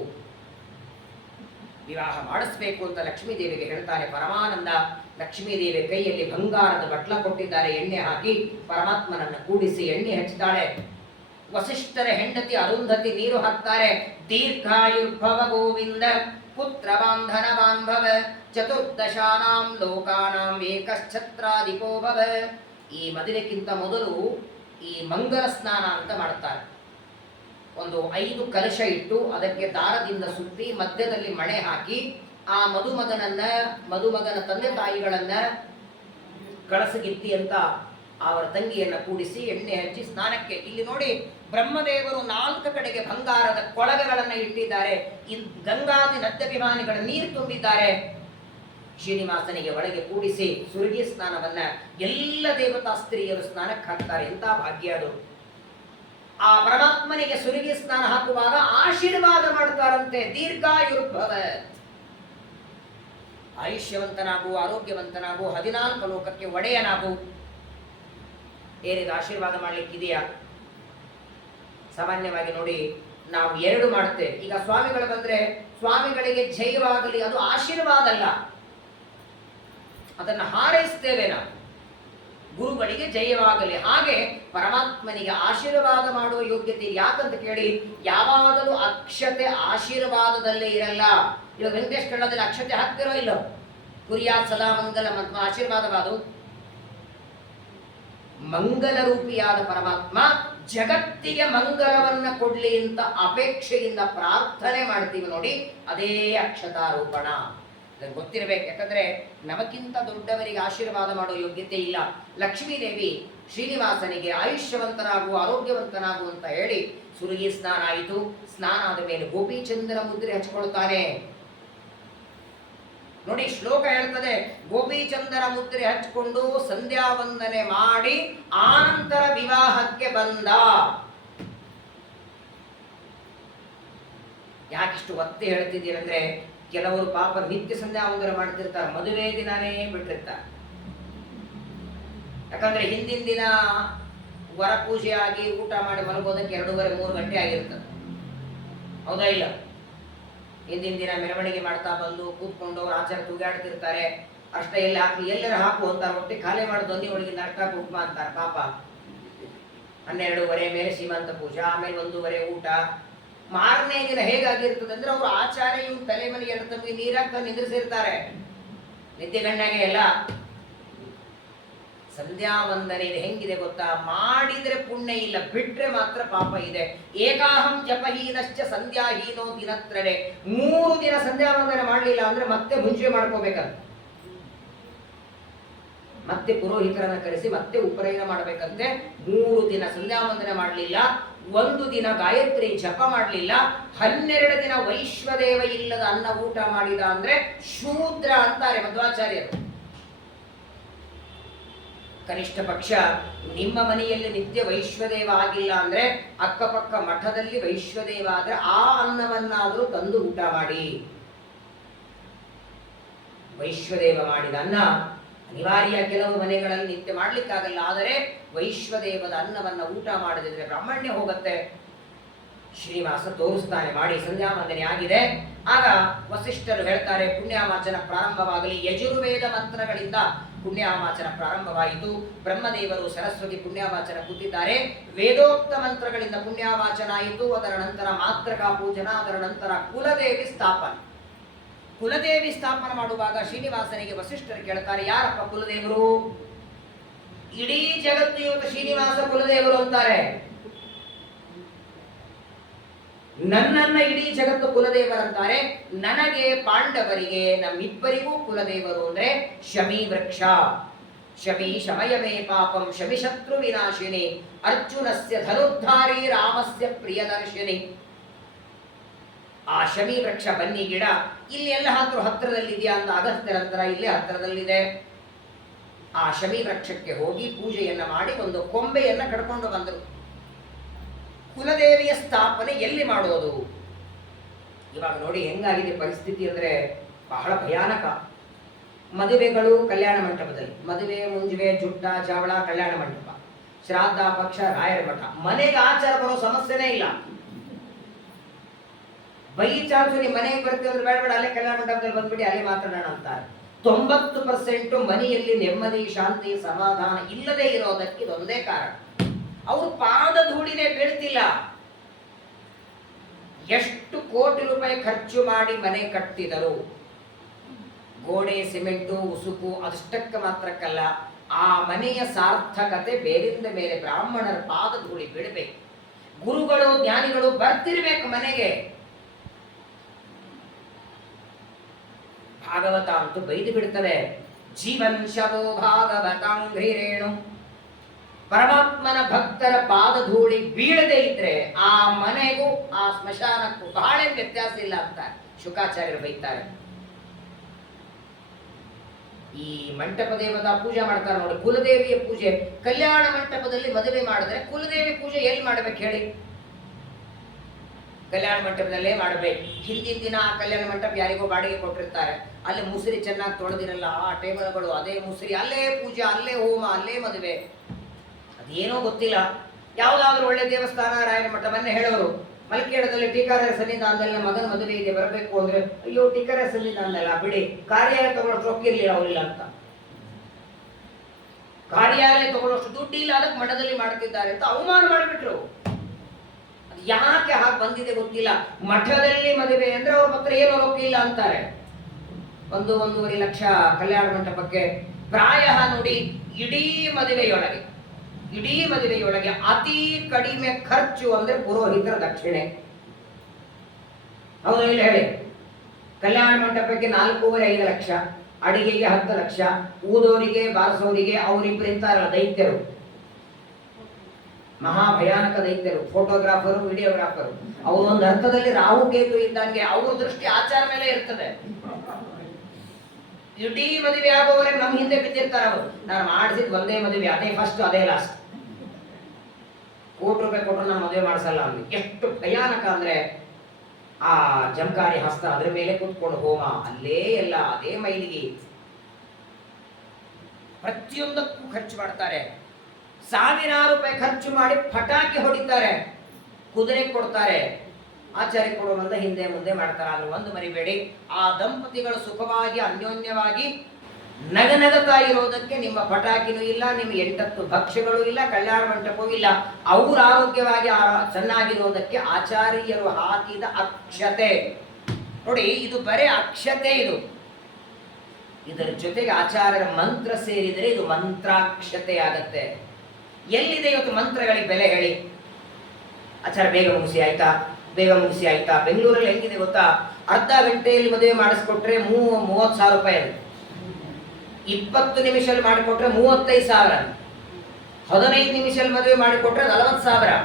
ವಿವಾಹ ಮಾಡಿಸ್ಬೇಕು ಅಂತ ಲಕ್ಷ್ಮೀ ದೇವಿಗೆ ಹೇಳ್ತಾನೆ ಪರಮಾನಂದ. ಲಕ್ಷ್ಮೀ ದೇವಿ ಕೈಯಲ್ಲಿ ಬಂಗಾರದ ಬಟ್ಲ ಕೊಟ್ಟಿದ್ದಾರೆ. ಎಣ್ಣೆ ಹಾಕಿ ಪರಮಾತ್ಮನನ್ನು ಕೂಡಿಸಿ ಎಣ್ಣೆ ಹಚ್ಚಿದ್ದಾಳೆ. ವಸಿಷ್ಠರ ಹೆಂಡತಿ ಅರುಂಧತಿ ನೀರು ಹಾಕ್ತಾರೆ. ದೀರ್ಘಾಯುರ್ಭವ ಗೋವಿಂದ ಪುತ್ರ ಬಾಂಧನ ಬಾಂಧವ ಚತುರ್ದಶಾನಾಂ ಲೋಕಾನಾಂ ಏಕಶ್ಛತ್ರಾಧಿಪೋ ಭವ. ಈ ಮದುವೆಗಿಂತ ಮೊದಲು ಈ ಮಂಗಲ ಸ್ನಾನ ಅಂತ ಮಾಡ್ತಾರೆ. ಒಂದು 5 ಕಲಶ ಇಟ್ಟು ಅದಕ್ಕೆ ದಾರದಿಂದ ಸುತ್ತಿ ಮಧ್ಯದಲ್ಲಿ ಮಣೆ ಹಾಕಿ ಆ ಮದುಮಗನ ತಂದೆ ತಾಯಿಗಳನ್ನ ಕಳಸಗಿತ್ತಿ ಅಂತ ಅವರ ತಂಗಿಯನ್ನ ಕೂಡಿಸಿ ಎಣ್ಣೆ ಹಚ್ಚಿ ಸ್ನಾನಕ್ಕೆ. ಇಲ್ಲಿ ನೋಡಿ, ಬ್ರಹ್ಮದೇವರು 4 ಕಡೆಗೆ ಬಂಗಾರದ ಕೊಳಗಗಳನ್ನು ಇಟ್ಟಿದ್ದಾರೆ. ಗಂಗಾದಿ ನದ್ಯಭಿಮಾನಿಗಳ ನೀರು ತುಂಬಿದ್ದಾರೆ. ಶ್ರೀನಿವಾಸನಿಗೆ ಒಳಗೆ ಕೂಡಿಸಿ ಸುರಗಿ ಸ್ನಾನವನ್ನ ಎಲ್ಲ ದೇವತಾ ಸ್ತ್ರೀಯರು ಸ್ನಾನಕ್ಕೆ ಹಾಕ್ತಾರೆ. ಎಂತ ಭಾಗ್ಯ ಅದು! ಆ ಪರಮಾತ್ಮನಿಗೆ ಸುರಗಿ ಸ್ನಾನ ಹಾಕುವಾಗ ಆಶೀರ್ವಾದ ಮಾಡ್ತಾರಂತೆ. ದೀರ್ಘಾಯುರ್ಭವ, ಆಯುಷ್ಯವಂತನಾಗು, ಆರೋಗ್ಯವಂತನಾಗು, 14 ಲೋಕಕ್ಕೆ ಒಡೆಯನಾಗು. ಏನಿದು ಆಶೀರ್ವಾದ ಮಾಡ್ಲಿಕ್ಕಿದೆಯಾ? ಸಾಮಾನ್ಯವಾಗಿ ನೋಡಿ, ನಾವು 2 ಮಾಡುತ್ತೇವೆ. ಈಗ ಸ್ವಾಮಿಗಳು ಬಂದ್ರೆ ಸ್ವಾಮಿಗಳಿಗೆ ಜಯವಾಗಲಿ, ಅದು ಆಶೀರ್ವಾದ ಅಲ್ಲ, ಅದನ್ನು ಹಾರೈಸ್ತೇವೆ ನಾವು. ಗುರುಗಳಿಗೆ ಜಯವಾಗಲಿ. ಹಾಗೆ ಪರಮಾತ್ಮನಿಗೆ ಆಶೀರ್ವಾದ ಮಾಡುವ ಯೋಗ್ಯತೆ. ಯಾಕಂತ ಕೇಳಿ, ಯಾವಾಗಲೂ ಅಕ್ಷತೆ ಆಶೀರ್ವಾದದಲ್ಲೇ ಇರಲ್ಲ. ಇವಾಗ ವೆಂಕಟೇಶ್ ಕಳ್ಳದಲ್ಲಿ ಅಕ್ಷತೆ ಹಾಕ್ತಿರೋ ಇಲ್ಲೋ? ಕುರಿಯಾತ್ ಸದಾ ಮಂಗಲ ಆಶೀರ್ವಾದವಾದು ಮಂಗಲ ರೂಪಿಯಾದ ಪರಮಾತ್ಮ ಜಗತ್ತಿಗೆ ಮಂಗಲವನ್ನ ಕೊಡ್ಲಿ ಅಂತ ಅಪೇಕ್ಷೆಯಿಂದ ಪ್ರಾರ್ಥನೆ ಮಾಡ್ತೀವಿ ನೋಡಿ, ಅದೇ ಅಕ್ಷತಾರೋಪಣ. ಗೊತ್ತಿರಬೇಕು, ಯಾಕಂದ್ರೆ ನಮಗಿಂತ ದೊಡ್ಡವರಿಗೆ ಆಶೀರ್ವಾದ ಮಾಡೋ ಯೋಗ್ಯತೆ ಇಲ್ಲ. ಲಕ್ಷ್ಮೀದೇವಿ ಶ್ರೀನಿವಾಸನಿಗೆ ಆಯುಷ್ಯವಂತನಾಗು, ಆರೋಗ್ಯವಂತನಾಗು ಅಂತ ಹೇಳಿ ಸುರುಗಿ ಸ್ನಾನ ಆಯಿತು. ಸ್ನಾನ ಆದ ಮೇಲೆ ಗೋಪಿಚಂದ್ರ ಮುದ್ರೆ ಹಚ್ಕೊಳ್ತಾನೆ ನೋಡಿ. ಶ್ಲೋಕ ಹೇಳ್ತದೆ, ಗೋಪಿಚಂದನ ಮುದ್ರೆ ಹಚ್ಕೊಂಡು ಸಂಧ್ಯಾ ವಂದನೆ ಮಾಡಿ ಆನಂತರ ವಿವಾಹಕ್ಕೆ ಬಂದ. ಯಾಕಿಷ್ಟು ಒತ್ತಿ ಹೇಳ್ತಿದ್ದೀರಂದ್ರೆ, ಕೆಲವರು ಪಾಪ ನಿತ್ಯ ಸಂಧ್ಯಾ ವಂದನೆ ಮಾಡ್ತಿರ್ತಾರೆ, ಮದುವೆ ದಿನಾನೇ ಬಿಟ್ಟಿರ್ತಾರೆ. ಯಾಕಂದ್ರೆ ಹಿಂದಿನ ದಿನ ವರ ಪೂಜೆ ಆಗಿ ಊಟ ಮಾಡಿ ಮಲಗೋದಕ್ಕೆ 2:30-3 ಗಂಟೆ ಆಗಿರ್ತದೆ, ಹೌದಾ ಇಲ್ಲ? ಹಿಂದಿನ ದಿನ ಮೆರವಣಿಗೆ ಮಾಡ್ತಾ ಬಂದು ಕೂತ್ಕೊಂಡು ಅವ್ರು ಆಚಾರ ತೂಗಾಡ್ತಿರ್ತಾರೆ. ಅಷ್ಟೇ ಎಲ್ಲ ಹಾಕಿ ಎಲ್ಲರ ಹಾಕು ಅಂತಾರೆ, ಹೊಟ್ಟೆ ಖಾಲಿ ಮಾಡಿ ದೊಂದಿ ಒಳಗೆ ನಾಷ್ಟ ಉಪ್ಮ ಅಂತಾರೆ ಪಾಪ. 12:30 ಮೇಲೆ ಸೀಮಂತ ಪೂಜಾ, ಆಮೇಲೆ 1:30 ಊಟ. ಮಾರನೇ ದಿನ ಹೇಗಾಗಿರ್ತದೆ ಅಂದ್ರೆ, ಅವರು ಆಚಾರ ಇವ್ರು ತಲೆ ಮನೆ ಎಡ್ತಂದು ನೀರಾಕ ನಿಂದ್ರಿಸಿರ್ತಾರೆ, ನಿದ್ದೆ ಗಣ್ಣಾಗೆ ಎಲ್ಲ. ಸಂಧ್ಯಾ ವಂದನೆ ಹೆಂಗಿದೆ ಗೊತ್ತಾ? ಮಾಡಿದ್ರೆ ಪುಣ್ಯ ಇಲ್ಲ, ಬಿಟ್ರೆ ಮಾತ್ರ ಪಾಪ ಇದೆ. ಏಕಾಹಂ ಜಪಹೀನಶ್ಚ ಸಂಧ್ಯಾಹೀನೋ ದಿನತ್ರಡೆ. 3 ದಿನ ಸಂಧ್ಯಾ ವಂದನೆ ಮಾಡಲಿಲ್ಲ ಅಂದ್ರೆ ಮತ್ತೆ ಮುಂಚೆ ಮಾಡ್ಕೋಬೇಕಂತ, ಮತ್ತೆ ಪುರೋಹಿತರನ್ನ ಕರೆಸಿ ಮತ್ತೆ ಉಪನಯನ ಮಾಡಬೇಕಂತೆ. 3 ದಿನ ಸಂಧ್ಯಾ ವಂದನೆ ಮಾಡಲಿಲ್ಲ, 1 ದಿನ ಗಾಯತ್ರಿ ಜಪ ಮಾಡಲಿಲ್ಲ, 12 ದಿನ ವೈಶ್ವದೇವ ಇಲ್ಲದ ಅನ್ನ ಊಟ ಮಾಡಿದ ಅಂದ್ರೆ ಶೂದ್ರ ಅಂತಾರೆ ಮಧ್ವಾಚಾರ್ಯರು. ಕನಿಷ್ಠ ಪಕ್ಷ ನಿಮ್ಮ ಮನೆಯಲ್ಲಿ ನಿತ್ಯ ವೈಶ್ವದೇವ ಆಗಿಲ್ಲ ಅಂದ್ರೆ ಅಕ್ಕಪಕ್ಕ ಮಠದಲ್ಲಿ ವೈಶ್ವದೇವ ಆದ್ರೆ ಆ ಅನ್ನವನ್ನಾದರೂ ತಂದು ಊಟ ಮಾಡಿ. ವೈಶ್ವದೇವ ಮಾಡಿದ ಅನ್ನ ಅನಿವಾರ್ಯ, ಕೆಲವು ಮನೆಗಳಲ್ಲಿ ನಿತ್ಯ ಮಾಡ್ಲಿಕ್ಕಾಗಲ್ಲ. ಆದರೆ ವೈಶ್ವದೇವದ ಅನ್ನವನ್ನ ಊಟ ಮಾಡದಿದ್ರೆ ಬ್ರಾಹ್ಮಣ್ಯ ಹೋಗುತ್ತೆ. ಶ್ರೀನಿವಾಸ ತೋರಿಸ್ತಾನೆ, ಮಾಡಿ ಸಂಧ್ಯಾ ವಂದನೆ ಆಗಿದೆ. ಆಗ ವಸಿಷ್ಠರು ಹೇಳ್ತಾರೆ, ಪುಣ್ಯಾಮಾಚನ ಪ್ರಾರಂಭವಾಗಲಿ. ಯಜುರ್ವೇದ ಮಂತ್ರಗಳಿಂದ ಪುಣ್ಯಾಮಾಚನ ಪ್ರಾರಂಭವಾಯಿತು. ಬ್ರಹ್ಮದೇವರು ಸರಸ್ವತಿ ಪುಣ್ಯಾವಾಚನ ಕೂತಿದ್ದಾರೆ. ವೇದೋಕ್ತ ಮಂತ್ರಗಳಿಂದ ಪುಣ್ಯಾವಾಚನ ಆಯಿತು. ಅದರ ನಂತರ ಮಾತೃಕಾ ಪೂಜನ, ಅದರ ನಂತರ ಕುಲದೇವಿ ಸ್ಥಾಪನೆ. ಕುಲದೇವಿ ಸ್ಥಾಪನೆ ಮಾಡುವಾಗ ಶ್ರೀನಿವಾಸನಿಗೆ ವಸಿಷ್ಠರು ಕೇಳ್ತಾರೆ, ಯಾರಪ್ಪ ಕುಲದೇವರು? ಇಡೀ ಜಗತ್ತು ಇವತ್ತು ಶ್ರೀನಿವಾಸ ಕುಲದೇವರು ಅಂತಾರೆ. ನನ್ನನ್ನ ಇಡೀ ಜಗತ್ತು ಕುಲದೇವರಂತಾರೆ. ನನಗೆ, ಪಾಂಡವರಿಗೆ, ನಮ್ಮಿಬ್ಬರಿಗೂ ಕುಲದೇವರು ಅಂದ್ರೆ ಶಮಿ ವೃಕ್ಷ. ಶಮಿ ಶಮಯಮೇ ಪಾಪಂ ಶಮಿ ಶತ್ರು ವಿನಾಶಿನಿ ಅರ್ಜುನಸ್ಯ ಧನುರ್ಧಾರಿ ರಾಮಸ್ಯ ಪ್ರಿಯದರ್ಶಿನಿ. ಆ ಶಮಿ ವೃಕ್ಷ, ಬನ್ನಿ ಗಿಡ ಇಲ್ಲಿ ಎಲ್ಲ ಹತ್ರದಲ್ಲಿದೆಯಾ ಅಂತ ಅಗಸ್ತ್ಯರಂತರ ಇಲ್ಲೇ ಹತ್ತಿರದಲ್ಲಿದೆ. ಆ ಶಮಿ ವೃಕ್ಷಕ್ಕೆ ಹೋಗಿ ಪೂಜೆಯನ್ನ ಮಾಡಿ ಒಂದು ಕೊಂಬೆಯನ್ನ ಕಡ್ಕೊಂಡು ಬಂದರು. ಕುಲದೇವಿಯ ಸ್ಥಾಪನೆ ಎಲ್ಲಿ ಮಾಡೋದು? ಇವಾಗ ನೋಡಿ ಹೆಂಗಾಗಿದೆ ಪರಿಸ್ಥಿತಿ ಅಂದ್ರೆ ಬಹಳ ಭಯಾನಕ. ಮದುವೆಗಳು ಕಲ್ಯಾಣ ಮಂಟಪದಲ್ಲಿ, ಮದುವೆ ಮುಂಜುವೆ ಜುಟ್ಟ ಜಾವಳ ಕಲ್ಯಾಣ ಮಂಟಪ, ಶ್ರಾದ್ದ ಪಕ್ಷ ರಾಯರ ಮಠ. ಮನೆಗೆ ಆಚಾರ ಬರೋ ಸಮಸ್ಯೆನೇ ಇಲ್ಲ. ಬೈ ಚಾನ್ಸ್ ನೀವು ಮನೆಗೆ ಬರ್ತೀವಿ ಅಂದ್ರೆ ಬೇಡ ಅಲ್ಲೇ ಕಲ್ಯಾಣ ಮಂಟಪದಲ್ಲಿ ಬಂದ್ಬಿಡಿ, ಅಲ್ಲೇ ಮಾತಾಡೋಣ ಅಂತಾರೆ. 90% ಮನೆಯಲ್ಲಿ ನೆಮ್ಮದಿ, ಶಾಂತಿ, ಸಮಾಧಾನ ಇಲ್ಲದೆ ಇರೋದಕ್ಕೆ ಇದೊಂದೇ ಕಾರಣ. ಅವರು ಪಾದ ಧೂಳಿನೇ ಬೀಳ್ತಿಲ್ಲ. ಎಷ್ಟು ಕೋಟಿ ರೂಪಾಯಿ ಖರ್ಚು ಮಾಡಿ ಮನೆ ಕಟ್ಟಿದರು. ಗೋಡೆ, ಸಿಮೆಂಟು, ಉಸುಕು ಅಷ್ಟಕ್ಕೆ ಮಾತ್ರಕ್ಕಲ್ಲ, ಆ ಮನೆಯ ಸಾರ್ಥಕತೆ ಬೇರಿಂದ ಮೇಲೆ ಬ್ರಾಹ್ಮಣರ ಪಾದ ಧೂಳಿ ಬೀಳಬೇಕು. ಗುರುಗಳು, ಜ್ಞಾನಿಗಳು ಬರ್ತಿರ್ಬೇಕು ಮನೆಗೆ. ಭಾಗವತ ಅಂತೂ ಬೈದು ಬಿಡ್ತದೆ, ಜೀವನ್ ಶವೋ ಭಾಗವತಾಂಘ್ರಿರೇಣು. ಪರಮಾತ್ಮನ ಭಕ್ತರ ಪಾದ ಧೂಳಿ ಬೀಳದೆ ಇದ್ರೆ ಆ ಮನೆಗೂ ಆ ಸ್ಮಶಾನಕ್ಕೂ ಬಹಳ ವ್ಯತ್ಯಾಸ ಇಲ್ಲ ಅಂತ ಶುಕಾಚಾರ್ಯರು ಬೈತಾರೆ. ಈ ಮಂಟಪ ದೇವತಾ ಪೂಜೆ ಮಾಡ್ತಾರೆ ನೋಡಿ, ಕುಲದೇವಿಯ ಪೂಜೆ. ಕಲ್ಯಾಣ ಮಂಟಪದಲ್ಲಿ ಮದುವೆ ಮಾಡಿದ್ರೆ ಕುಲದೇವಿ ಪೂಜೆ ಎಲ್ಲಿ ಮಾಡ್ಬೇಕು ಹೇಳಿ? ಕಲ್ಯಾಣ ಮಂಟಪದಲ್ಲೇ ಮಾಡಬೇಕು. ಹಿಂದಿನ ದಿನ ಆ ಕಲ್ಯಾಣ ಮಂಟಪ ಯಾರಿಗೋ ಬಾಡಿಗೆ ಕೊಟ್ಟಿರ್ತಾರೆ, ಅಲ್ಲಿ ಮುಸುರಿ ಚೆನ್ನಾಗಿ ತೊಳೆದಿರಲ್ಲ, ಆ ಟೇಬಲ್ಗಳು ಅದೇ ಮುಸುರಿ, ಅಲ್ಲೇ ಪೂಜೆ, ಅಲ್ಲೇ ಹೋಮ, ಅಲ್ಲೇ ಮದುವೆ. ಅದೇನೋ ಗೊತ್ತಿಲ್ಲ. ಯಾವುದಾದ್ರೂ ಒಳ್ಳೆ ದೇವಸ್ಥಾನ, ರಾಯರ ಮಠ. ಮೊನ್ನೆ ಹೇಳೋರು ಮಲ್ಕೇಡದಲ್ಲಿ ಟೀಕಾರಾಯ ಸನ್ನಿಧಾನದಲ್ಲಿ ನಮ್ಮ ಮಗನ ಮದುವೆ ಇದೆ ಬರಬೇಕು ಅಂದ್ರೆ, ಅಯ್ಯೋ ಟೀಕಾರಾಯ ಸನ್ನಿಧಾನದಲ್ಲ ಬಿಡಿ, ಕಾರ್ಯಾಲಯ ತಗೊಳ್ಳೋಷ್ಟು ರೊಕ್ಕಿರ್ಲಿಲ್ಲ ಅವರಿಲ್ಲ ಅಂತ. ಕಾರ್ಯಾಲಯ ತಗೊಳ್ಳೋಷ್ಟು ದುಡ್ಡಿಲ್ಲ, ಅದಕ್ಕೆ ಮಠದಲ್ಲಿ ಮಾಡ್ತಿದ್ದಾರೆ ಅಂತ ಅವಮಾನ ಮಾಡಿಬಿಟ್ರು. ಅದು ಯಾಕೆ ಹಾಗೆ ಬಂದಿದೆ ಗೊತ್ತಿಲ್ಲ. ಮಠದಲ್ಲಿ ಮದುವೆ ಅಂದ್ರೆ ಅವ್ರ ಹತ್ರ ಏನೋ ರೊಕ್ಕ ಇಲ್ಲ ಅಂತಾರೆ. 1-1.5 ಲಕ್ಷ ಕಲ್ಯಾಣ ಮಂಟಪಕ್ಕೆ. ಪ್ರಾಯ ನೋಡಿ ಇಡೀ ಮದುವೆಯೊಳಗೆ ಇಡೀ ಮದುವೆಯೊಳಗೆ ಅತಿ ಕಡಿಮೆ ಖರ್ಚು ಅಂದ್ರೆ ಪುರೋಹಿತರ ದಕ್ಷಿಣೆ. ಹೌದು ಇಲ್ಲ ಹೇಳಿ. ಕಲ್ಯಾಣ ಮಂಟಪಕ್ಕೆ 4.5 ಲಕ್ಷ, ಅಡಿಗೆಗೆ 10 ಲಕ್ಷ, ಊದೋರಿಗೆ ಬಾರಿಸೋರಿಗೆ ಅವರಿಬ್ಬರು ಇರ್ತಾರಲ್ಲ ದೈತ್ಯರು, ಮಹಾಭಯಾನಕ ದೈತ್ಯರು, ಫೋಟೋಗ್ರಾಫರು ವಿಡಿಯೋಗ್ರಾಫರು, ಅವರು ಒಂದು ಅರ್ಥದಲ್ಲಿ ರಾಹು ಕೇತು ಇದ್ದಂಗೆ ಅವ್ರ ದೃಷ್ಟಿ ಆಚಾರ ಮೇಲೆ ಇರ್ತದೆ. ಇಡೀ ಮದುವೆ ಆಗುವವರೆಗೆ ನಮ್ಮ ಹಿಂದೆ ಬಿದ್ದಿರ್ತಾರೆ ಅವರು. ನಾನು ಮಾಡಿಸಿದ್ ಒಂದೇ ಮದುವೆ, ಅದೇ ಫಸ್ಟ್ ಅದೇ ಲಾಸ್ಟ್, ₹1 ಕೊಟ್ಟರು ನಾನು ಮದುವೆ ಮಾಡಿಸಲ್ಲ ಅಂದ್ರೆ ಎಷ್ಟು ಭಯಾನಕ ಅಂದ್ರೆ ಆ ಜಂಕಾರಿ ಹಸ್ತ ಅದ್ರ ಮೇಲೆ ಕೂತ್ಕೊಂಡು ಹೋಮ, ಅಲ್ಲೇ ಎಲ್ಲ ಅದೇ ಮೈಲಿಗೆ, ಪ್ರತಿಯೊಂದಕ್ಕೂ ಖರ್ಚು ಮಾಡ್ತಾರೆ. ₹1000 ಖರ್ಚು ಮಾಡಿ ಪಟಾಕಿ ಹೊಡಿತಾರೆ, ಕುದುರೆ ಕೊಡ್ತಾರೆ, ಆಚಾರ್ಯ ಕೊಡುವಂತ ಹಿಂದೆ ಮುಂದೆ ಮಾಡ್ತಾರೆ. ಆದ್ರೆ ಒಂದು ಮರಿಬೇಡಿ, ಆ ದಂಪತಿಗಳು ಸುಖವಾಗಿ ಅನ್ಯೋನ್ಯವಾಗಿ ನಗನಗತಾ ಇರೋದಕ್ಕೆ ನಿಮ್ಮ ಪಟಾಕಿನೂ ಇಲ್ಲ, ನಿಮ್ಮ 8 ಭಕ್ಷ್ಯಗಳು ಇಲ್ಲ, ಕಲ್ಯಾಣ ಮಂಟಪವೂ ಇಲ್ಲ. ಅವ್ರ ಆರೋಗ್ಯವಾಗಿ ಚೆನ್ನಾಗಿರೋದಕ್ಕೆ ಆಚಾರ್ಯರು ಹಾಕಿದ ಅಕ್ಷತೆ ನೋಡಿ, ಇದು ಬರೇ ಅಕ್ಷತೆ. ಇದರ ಜೊತೆಗೆ ಆಚಾರ್ಯರ ಮಂತ್ರ ಸೇರಿದರೆ ಇದು ಮಂತ್ರಾಕ್ಷತೆ ಆಗತ್ತೆ. ಎಲ್ಲಿದೆ ಇವತ್ತು ಮಂತ್ರಗಳಿಗೆ ಬೆಲೆ ಹೇಳಿ? ಆಚಾರ್ಯ ಬೇಗ ಮುಗಿಸಿ ಆಯ್ತಾ, ಬೇಗ ಮುಗಿಸಿ ಆಯ್ತಾ. ಬೆಂಗಳೂರಲ್ಲಿ ಹೆಂಗಿದೆ ಗೊತ್ತಾ, ಅರ್ಧ ಗಂಟೆಯಲ್ಲಿ ಮದುವೆ ಮಾಡಿಸ್ಕೊಟ್ರೆ ₹30,000, 20 ನಿಮಿಷದಲ್ಲಿ ಮಾಡಿಕೊಟ್ರೆ ₹35,000, 15 ನಿಮಿಷದಲ್ಲಿ ಮದುವೆ ಮಾಡಿಕೊಟ್ರೆ ₹40,000,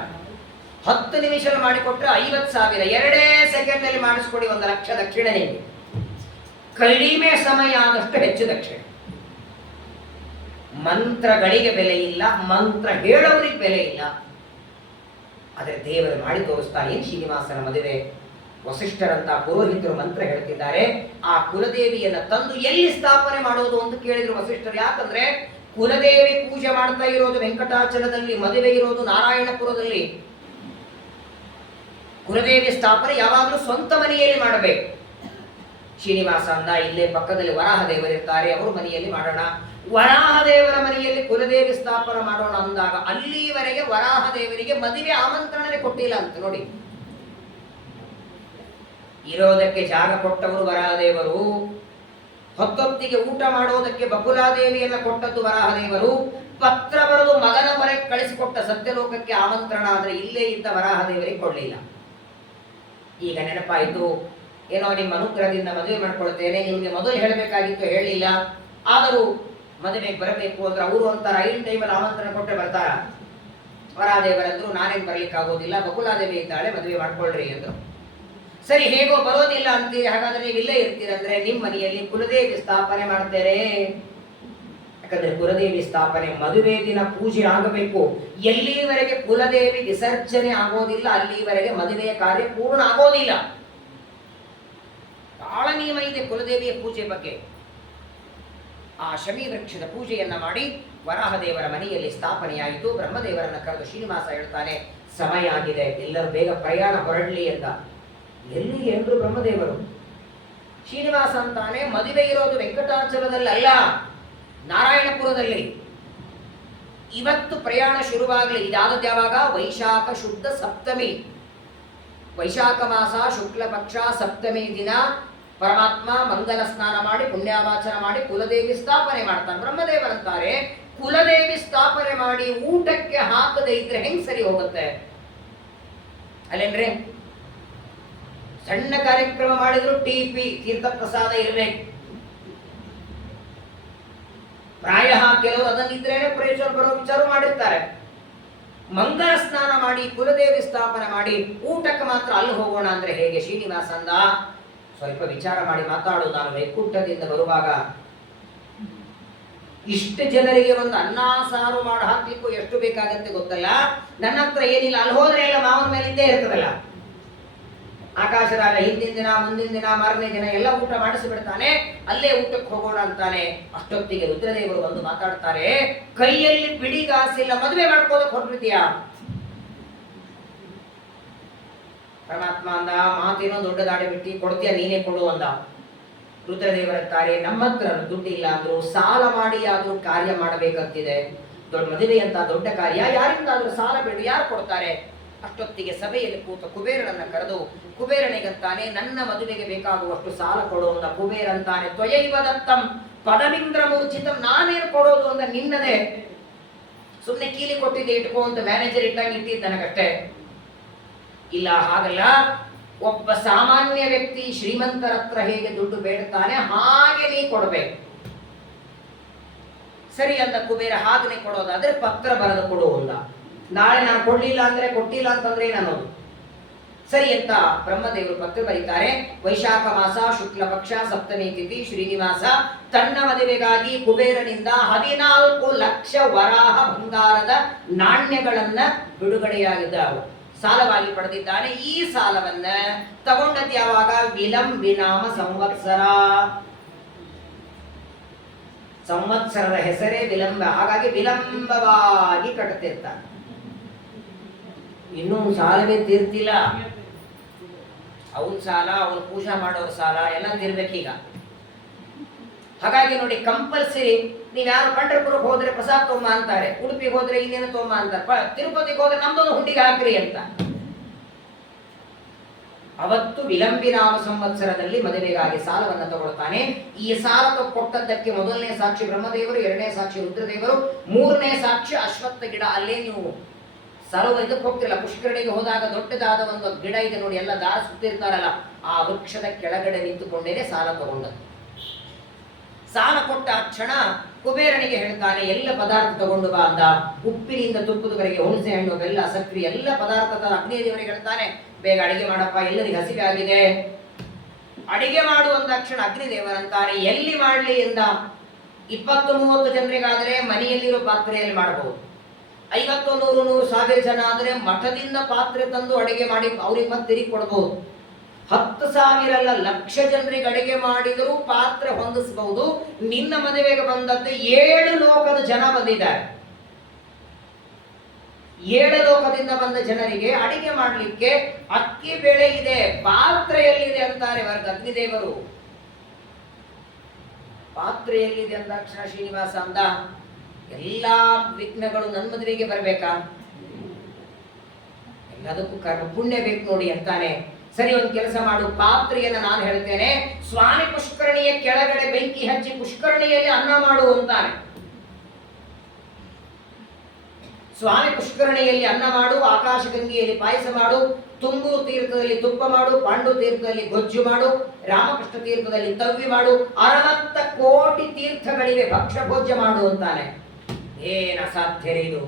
10 ನಿಮಿಷದಲ್ಲಿ ಮಾಡಿಕೊಟ್ರೆ ₹50,000. 2 ಸೆಕೆಂಡ್ನಲ್ಲಿ ಮಾಡಿಸ್ಕೊಡಿ, 1 ಲಕ್ಷ ದಕ್ಷಿಣೆ ನಿಮಗೆ. ಕಡಿಮೆ ಸಮಯ ಆದಷ್ಟು ಹೆಚ್ಚು ದಕ್ಷಿಣೆ. ಮಂತ್ರಗಳಿಗೆ ಬೆಲೆ ಇಲ್ಲ, ಮಂತ್ರ ಹೇಳೋರಿಗೆ ಬೆಲೆ ಇಲ್ಲ. ಆದರೆ ದೇವರು ಮಾಡಿ ತೋರಿಸ್ತಾನೆ. ಏನು ಶ್ರೀನಿವಾಸನ ಮದುವೆ, ವಸಿಷ್ಠರಂತ ಪುರೋಹಿತರು ಮಂತ್ರ ಹೇಳ್ತಿದ್ದಾರೆ. ಆ ಕುಲದೇವಿಯನ್ನ ತಂದು ಎಲ್ಲಿ ಸ್ಥಾಪನೆ ಮಾಡೋದು ಅಂತ ಕೇಳಿದ್ರು ವಸಿಷ್ಠರು. ಯಾಕಂದ್ರೆ ಕುಲದೇವಿ ಪೂಜೆ ಮಾಡ್ತಾ ಇರೋದು ವೆಂಕಟಾಚಲದಲ್ಲಿ, ಮದುವೆ ಇರೋದು ನಾರಾಯಣಪುರದಲ್ಲಿ. ಕುಲದೇವಿ ಸ್ಥಾಪನೆ ಯಾವಾಗಲೂ ಸ್ವಂತ ಮನೆಯಲ್ಲಿ ಮಾಡಬೇಕು. ಶ್ರೀನಿವಾಸ ಅಂದ ಇಲ್ಲೇ ಪಕ್ಕದಲ್ಲಿ ವರಾಹ ದೇವರಿರ್ತಾರೆ, ಅವರು ಮನೆಯಲ್ಲಿ ಮಾಡೋಣ. ವರಾಹ ದೇವರ ಮನೆಯಲ್ಲಿ ಕುಲದೇವಿ ಸ್ಥಾಪನೆ ಮಾಡೋಣ ಅಂದಾಗ ಅಲ್ಲಿವರೆಗೆ ವರಾಹ ದೇವರಿಗೆ ಮದುವೆ ಆಮಂತ್ರಣನೇ ಕೊಟ್ಟಿಲ್ಲ ಅಂತ ನೋಡಿ. ಇರೋದಕ್ಕೆ ಜಾಗ ಕೊಟ್ಟವರು ವರಾಹದೇವರು, ಹೊತ್ತೊತ್ತಿಗೆ ಊಟ ಮಾಡೋದಕ್ಕೆ ಬಕುಲಾದೇವಿಯನ್ನ ಕೊಟ್ಟದ್ದು ವರಾಹದೇವರು, ಪತ್ರ ಬರೆದು ಮಗನ ಬರೆ ಕಳಿಸಿಕೊಟ್ಟ ಸತ್ಯಲೋಕಕ್ಕೆ ಆಮಂತ್ರಣ. ಆದ್ರೆ ಇಲ್ಲೇ ಇದ್ದ ವರಾಹದೇವರಿಗೆ ಕೊಡ್ಲಿಲ್ಲ. ಈಗ ನೆನಪಾಯಿತು, ಏನೋ ನಿಮ್ಮ ಅನುಗ್ರಹದಿಂದ ಮದುವೆ ಮಾಡ್ಕೊಳ್ತೇನೆ, ನಿಮ್ಗೆ ಮೊದಲು ಹೇಳಬೇಕಾಗಿತ್ತು, ಹೇಳಿಲ್ಲ. ಆದರೂ ಮದುವೆಗೆ ಬರಬೇಕು ಅಂದ್ರೆ ಅವರು ಅಂತಾರ, ಐನ್ ಟೈಮಲ್ಲಿ ಆಮಂತ್ರಣ ಕೊಟ್ಟರೆ ಬರ್ತಾರ. ವರಾಹದೇವರಂದ್ರು ನಾನೇನು ಬರ್ಲಿಕ್ಕೆ ಆಗೋದಿಲ್ಲ, ಬಕುಲಾದೇವಿ ಇದ್ದಾಳೆ, ಮದುವೆ ಮಾಡ್ಕೊಳ್ರಿ ಅಂದ್ರು. ಸರಿ, ಹೇಗೋ ಬರೋದಿಲ್ಲ ಅಂತೀರಿ, ಹಾಗಾದ್ರೆ ನೀವು ಇಲ್ಲೇ ಇರ್ತೀರಂದ್ರೆ ನಿಮ್ಮ ಮನೆಯಲ್ಲಿ ಕುಲದೇವಿ ಸ್ಥಾಪನೆ ಮಾಡ್ತೇನೆ. ಯಾಕಂದ್ರೆ ಕುಲದೇವಿ ಸ್ಥಾಪನೆ ಮದುವೆ ದಿನ ಪೂಜೆ ಆಗಬೇಕು. ಎಲ್ಲಿವರೆಗೆ ಕುಲದೇವಿ ವಿಸರ್ಜನೆ ಆಗೋದಿಲ್ಲ ಅಲ್ಲಿವರೆಗೆ ಮದುವೆಯ ಕಾರ್ಯ ಪೂರ್ಣ ಆಗೋದಿಲ್ಲ. ಬಹಳ ನಿಯಮ ಇದೆ ಕುಲದೇವಿಯ ಪೂಜೆ ಬಗ್ಗೆ. ಆ ಶಮಿ ವೃಕ್ಷದ ಪೂಜೆಯನ್ನ ಮಾಡಿ ವರಾಹದೇವರ ಮನೆಯಲ್ಲಿ ಸ್ಥಾಪನೆಯಾಯಿತು. ಬ್ರಹ್ಮದೇವರನ್ನ ಕರೆದು ಶ್ರೀನಿವಾಸ ಹೇಳ್ತಾನೆ, ಸಮಯ ಆಗಿದೆ, ಎಲ್ಲರೂ ಬೇಗ ಪ್ರಯಾಣ ಹೊರಡ್ಲಿ ಅಂತ. ಎಲ್ಲಿ ಎಂದ್ರು ಬ್ರಹ್ಮದೇವರು. ಶ್ರೀನಿವಾಸ ಅಂತಾನೆ, ಮದುವೆ ಇರೋದು ವೆಂಕಟಾಚಲದಲ್ಲಿ ಅಲ್ಲ, ನಾರಾಯಣಪುರದಲ್ಲಿ. ಇವತ್ತು ಪ್ರಯಾಣ ಶುರುವಾಗಲಿ. ಇದಾದದ್ದು ಯಾವಾಗ? ವೈಶಾಖ ಶುದ್ಧ ಸಪ್ತಮಿ, ವೈಶಾಖ ಮಾಸ ಶುಕ್ಲ ಪಕ್ಷ ಸಪ್ತಮಿ ದಿನ ಪರಮಾತ್ಮ ಮಂಗಲ ಸ್ನಾನ ಮಾಡಿ ಪುಣ್ಯಾವಾಚನ ಮಾಡಿ ಕುಲದೇವಿ ಸ್ಥಾಪನೆ ಮಾಡ್ತಾನೆ. ಬ್ರಹ್ಮದೇವರಂತಾರೆ, ಕುಲದೇವಿ ಸ್ಥಾಪನೆ ಮಾಡಿ ಊಟಕ್ಕೆ ಹಾಕದೇ ಇದ್ರೆ ಹೆಂಗ್ ಸರಿ ಹೋಗುತ್ತೆ ಅಲ್ಲೇನ್ರಿ? ಸಣ್ಣ ಕಾರ್ಯಕ್ರಮ ಮಾಡಿದ್ರು ಟಿಪಿ ತೀರ್ಥ ಪ್ರಸಾದ ಇರಬೇಕು. ಪ್ರಾಯ ಕೆಲವರು ಅದನ್ನಿದ್ರೇನೆ ಪ್ರೇಷರ್ ಬರೋ ವಿಚಾರ ಮಾಡಿರ್ತಾರೆ. ಮಂಗಲ ಸ್ನಾನ ಮಾಡಿ ಕುಲದೇವಿ ಸ್ಥಾಪನೆ ಮಾಡಿ ಊಟಕ್ಕೆ ಮಾತ್ರ ಅಲ್ಲಿ ಹೋಗೋಣ ಅಂದ್ರೆ ಹೇಗೆ? ಶ್ರೀನಿವಾಸ ಅಂದ, ಸ್ವಲ್ಪ ವಿಚಾರ ಮಾಡಿ ಮಾತಾಡು. ನಾನು ವೈಕುಂಠದಿಂದ ಬರುವಾಗ ಇಷ್ಟು ಜನರಿಗೆ ಒಂದು ಅನ್ನ ಸಾರು ಮಾಡಿ ಹಾಕ್ಲಿಕ್ಕೂ ಎಷ್ಟು ಬೇಕಾಗತ್ತೆ ಗೊತ್ತಲ್ಲ. ನನ್ನ ಹತ್ರ ಏನಿಲ್ಲ, ಅಲ್ಲಿ ಹೋದ್ರೆ ಎಲ್ಲ ಮಾವನ ಮೇಲೆ ಇದ್ದೇ ಇರ್ತದಲ್ಲ. ಆಕಾಶರಾಗ ಹಿಂದಿನ ದಿನ ಮುಂದಿನ ದಿನ ಮಾರನೇ ದಿನ ಎಲ್ಲ ಊಟ ಮಾಡಿಸಿ ಬಿಡ್ತಾನೆ, ಅಲ್ಲೇ ಊಟಕ್ಕೆ ಹೋಗೋಣ ಅಂತಾನೆ. ಅಷ್ಟೊತ್ತಿಗೆ ರುದ್ರದೇವರು ಬಂದು ಮಾತಾಡ್ತಾರೆ, ಕೈಯಲ್ಲಿ ಬಿಡಿಗಾಸಿಲ್ಲ, ಮದುವೆ ಮಾಡ್ಕೋದಕ್ಕೆ ಹೊರಟಿದ್ಯಾ? ಪರಮಾತ್ಮ ಅಂದ, ಮಾತೇನೋ ದೊಡ್ಡದಾಡಿ ಬಿಟ್ಟು ಕೊಡ್ತೀಯ, ನೀನೇ ಕೊಡು ಅಂದ. ರುದ್ರದೇವರಂತಾರೆ, ನಮ್ಮ ಹತ್ರ ದುಡ್ಡು ಇಲ್ಲ ಅಂದ್ರು ಸಾಲ ಮಾಡಿ ಆದ್ರೂ ಕಾರ್ಯ ಮಾಡಬೇಕಂತಿದೆ. ದೊಡ್ಡ ಮದುವೆ ಅಂತ ದೊಡ್ಡ ಕಾರ್ಯ, ಯಾರಿಂದಾದ್ರೂ ಸಾಲ ಬೇಡ, ಯಾರು ಕೊಡ್ತಾರೆ? ಅಷ್ಟೊತ್ತಿಗೆ ಸಭೆಯಲ್ಲಿ ಕೂತ ಕುಬೇರನನ್ನ ಕರೆದು ಕುಬೇರನಿಗಂತಾನೆ, ನನ್ನ ಮದುವೆಗೆ ಬೇಕಾಗುವಷ್ಟು ಸಾಲ ಕೊಡು ಅಂದ. ಕುಬೇರಂತಾನೆ, ತ್ವಯೈವ ದತ್ತಂ ಪದಮಿಂದ್ರ ಮೂರ್ಛಿತಂ, ನಾನೇನು ಕೊಡೋದು ಅಂದ, ನಿನ್ನದೇ ಸುಮ್ಮನೆ ಕೀಲಿ ಕೊಟ್ಟಿದ್ದೆ ಇಟ್ಕೋ ಅಂತ ಮ್ಯಾನೇಜರ್ ಇಟ್ಟಂಗೆ ಇಟ್ಟಿದ್ದು ನನಗಷ್ಟೇ. ಇಲ್ಲ, ಹಾಗಲ್ಲ. ಒಬ್ಬ ಸಾಮಾನ್ಯ ವ್ಯಕ್ತಿ ಶ್ರೀಮಂತರ ಹತ್ರ ಹೇಗೆ ದುಡ್ಡು ಬೇಡ್ತಾನೆ ಹಾಗೆ ನೀ ಕೊಡಬೇಕು. ಸರಿ ಅಂದ ಕುಬೇರ. ಹಾಗನೆ ಕೊಡೋದಾದ್ರೆ ಪತ್ರ ಬರೆದು ಕೊಡುವುಲ್ಲ. ನಾಳೆ ನಾನು ಕೊಡ್ಲಿಲ್ಲ ಅಂದ್ರೆ ಕೊಟ್ಟಿಲ್ಲ ಅಂತಂದ್ರೆ ಏನನ್ನೋದು. ಸರಿ ಅಂತ ಬ್ರಹ್ಮದೇವರು ಪತ್ರ ಬರೀತಾರೆ. ವೈಶಾಖ ಮಾಸ ಶುಕ್ಲ ಪಕ್ಷ ಸಪ್ತಮಿ ತಿಥಿ ಶ್ರೀನಿವಾಸ ತನ್ನ ಮದುವೆಗಾಗಿ ಕುಬೇರನಿಂದ 14 ಲಕ್ಷ ವರಾಹ ಬಂಗಾರದ ನಾಣ್ಯಗಳನ್ನ ಬಿಡುಗಡೆಯಾಗಿದ್ದವು ಸಾಲವಾಗಿ ಪಡೆದಿದ್ದಾನೆ. ಈ ಸಾಲವನ್ನ ತಗೊಂಡದ್ದು ಯಾವಾಗ? ವಿಲಂಬಿನಾಮ ಸಂವತ್ಸರ. ಸಂವತ್ಸರದ ಹೆಸರೇ ವಿಲಂಬ. ಹಾಗಾಗಿ ವಿಲಂಬವಾಗಿ ಕಟ್ಟುತ್ತಿರ್ತಾನೆ. ಇನ್ನೂ ಸಾಲವೇ ತೀರ್ತಿಲ್ಲ. ಅವನ ಸಾಲ, ಅವನು ಪೂಜಾ ಮಾಡೋರ ಸಾಲ ಎಲ್ಲ ತೀರ್ಬೇಕೀಗ. ಹಾಗಾಗಿ ನೋಡಿ, ಕಂಪಲ್ಸರಿ ನೀವ್ ಯಾರು ಪಂಢರಪುರಕ್ಕೆ ಹೋದ್ರೆ ಪ್ರಸಾದ್ ತೊಂಬ ಅಂತಾರೆ, ಉಡುಪಿಗೆ ಹೋದ್ರೆ ಇನ್ನೇನು ತೊಂಬ ಅಂತಾರೆ, ತಿರುಪತಿಗೆ ಹೋದ್ರೆ ನಮ್ದೊಂದು ಹುಂಡಿಗೆ ಹಾಕ್ರಿ ಅಂತ. ಅವತ್ತು ವಿಲಂಬಿನಾಮ ಸಂವತ್ಸರದಲ್ಲಿ ಮದುವೆಗಾಗಿ ಸಾಲವನ್ನು ತಗೊಳ್ತಾನೆ. ಈ ಸಾಲ ಕೊಟ್ಟದ್ದಕ್ಕೆ ಮೊದಲನೇ ಸಾಕ್ಷಿ ಬ್ರಹ್ಮದೇವರು, ಎರಡನೇ ಸಾಕ್ಷಿ ರುದ್ರದೇವರು, ಮೂರನೇ ಸಾಕ್ಷಿ ಅಶ್ವತ್ಥ ಗಿಡ. ಅಲ್ಲೇ ನೀವು ಸರೋವರ ಇದಕ್ಕೆ ಹೋಗ್ತಿರಲ್ಲ, ಪುಷ್ಕರಣಿಗೆ ಹೋದಾಗ ದೊಡ್ಡದಾದ ಒಂದು ಗಿಡ ಇದೆ ನೋಡಿ, ಎಲ್ಲ ದಾರ ಸುತ್ತಿರ್ತಾರಲ್ಲ, ಆ ವೃಕ್ಷದ ಕೆಳಗಡೆ ನಿಂತುಕೊಂಡೇನೆ ಸಾಲ ತಗೊಂಡದ್ದು. ಸಾಲ ಕೊಟ್ಟ ಕ್ಷಣ ಕುಬೇರನಿಗೆ ಹೇಳ್ತಾನೆ, ಎಲ್ಲ ಪದಾರ್ಥ ತಗೊಂಡು ಬಾ ಅಂತ. ಉಪ್ಪಿನಿಂದ ತುಪ್ಪದವರೆಗೆ ಹುಣಸೆ ಹಣ್ಣು, ಬೆಲ್ಲ, ಸಕ್ರಿ ಎಲ್ಲ ಪದಾರ್ಥ ಅಗ್ನಿ ದೇವರಿಗೆ ಹೇಳ್ತಾನೆ, ಬೇಗ ಅಡಿಗೆ ಮಾಡಪ್ಪ, ಎಲ್ಲರಿಗೆ ಹಸಿವೆ ಆಗಿದೆ, ಅಡಿಗೆ ಮಾಡು ಅಂದ ಕ್ಷಣ ಅಗ್ನಿದೇವರಂತಾರೆ, ಎಲ್ಲಿ ಮಾಡ್ಲಿ ಎಂದ. 20-30 ಜನರಿಗಾದರೆ ಮನೆಯಲ್ಲಿರೋ ಪಾತ್ರೆಯಲ್ಲಿ ಮಾಡಬಹುದು. 50-100-100,000 ಜನ ಆದರೆ ಮಠದಿಂದ ಪಾತ್ರೆ ತಂದು ಅಡಿಗೆ ಮಾಡಿ ಅವ್ರಿಗೆ ಮತ್ತೆ ತಿರುಗಿ ಕೊಡಬಹುದು. 10,000 ಅಲ್ಲ, ಲಕ್ಷ ಜನರಿಗೆ ಅಡಿಗೆ ಮಾಡಿದರೂ ಪಾತ್ರೆ ಹೊಂದಿಸಬಹುದು. ನಿನ್ನ ಮದುವೆಗೆ ಬಂದದ್ದು 7 ಲೋಕದ ಜನ ಬಂದಿದ್ದಾರೆ. 7 ಲೋಕದಿಂದ ಬಂದ ಜನರಿಗೆ ಅಡಿಗೆ ಮಾಡಲಿಕ್ಕೆ ಅಕ್ಕಿ ಬೇಳೆ ಇದೆ, ಪಾತ್ರೆಯಲ್ಲಿದೆ ಅಂತಾರೆ ವರ್ಗ ಅಗ್ನಿದೇವರು. ಪಾತ್ರೆಯಲ್ಲಿದೆ ಅಂದ ತಕ್ಷಣ ಶ್ರೀನಿವಾಸ ಅಂದ, ಎಲ್ಲಾ ವಿಘ್ನಗಳು ನನ್ನ ಮದುವೆಗೆ ಬರಬೇಕಾ? ಎಲ್ಲದಕ್ಕೂ ಕರ್ಮ ಪುಣ್ಯ ಬೇಕು ನೋಡಿ ಅಂತಾನೆ. ಸರಿ, ಒಂದು ಕೆಲಸ ಮಾಡು, ಪಾತ್ರೆಯನ್ನು ನಾನು ಹೇಳ್ತೇನೆ, ಸ್ವಾಮಿ ಪುಷ್ಕರಣಿಯ ಕೆಳಗಡೆ ಬೆಂಕಿ ಹಚ್ಚಿ ಪುಷ್ಕರಣಿಯಲ್ಲಿ ಅನ್ನ ಮಾಡು ಅಂತಾನೆ. ಸ್ವಾಮಿ ಪುಷ್ಕರಣಿಯಲ್ಲಿ ಅನ್ನ ಮಾಡು, ಆಕಾಶಗಂಗೆಯಲ್ಲಿ ಪಾಯಸ ಮಾಡು, ತುಂಬೂರು ತೀರ್ಥದಲ್ಲಿ ತುಪ್ಪ ಮಾಡು, ಪಾಂಡು ತೀರ್ಥದಲ್ಲಿ ಗೊಜ್ಜು ಮಾಡು, ರಾಮಕೃಷ್ಣ ತೀರ್ಥದಲ್ಲಿ ತವ್ವಿ ಮಾಡು, 60 ಕೋಟಿ ತೀರ್ಥಗಳಿವೆ, ಭಕ್ಷ್ಯ ಭೋಜ್ಯ ಮಾಡು ಅಂತಾನೆ. ಏನ ಅಸಾಧ್ಯ ಇದು,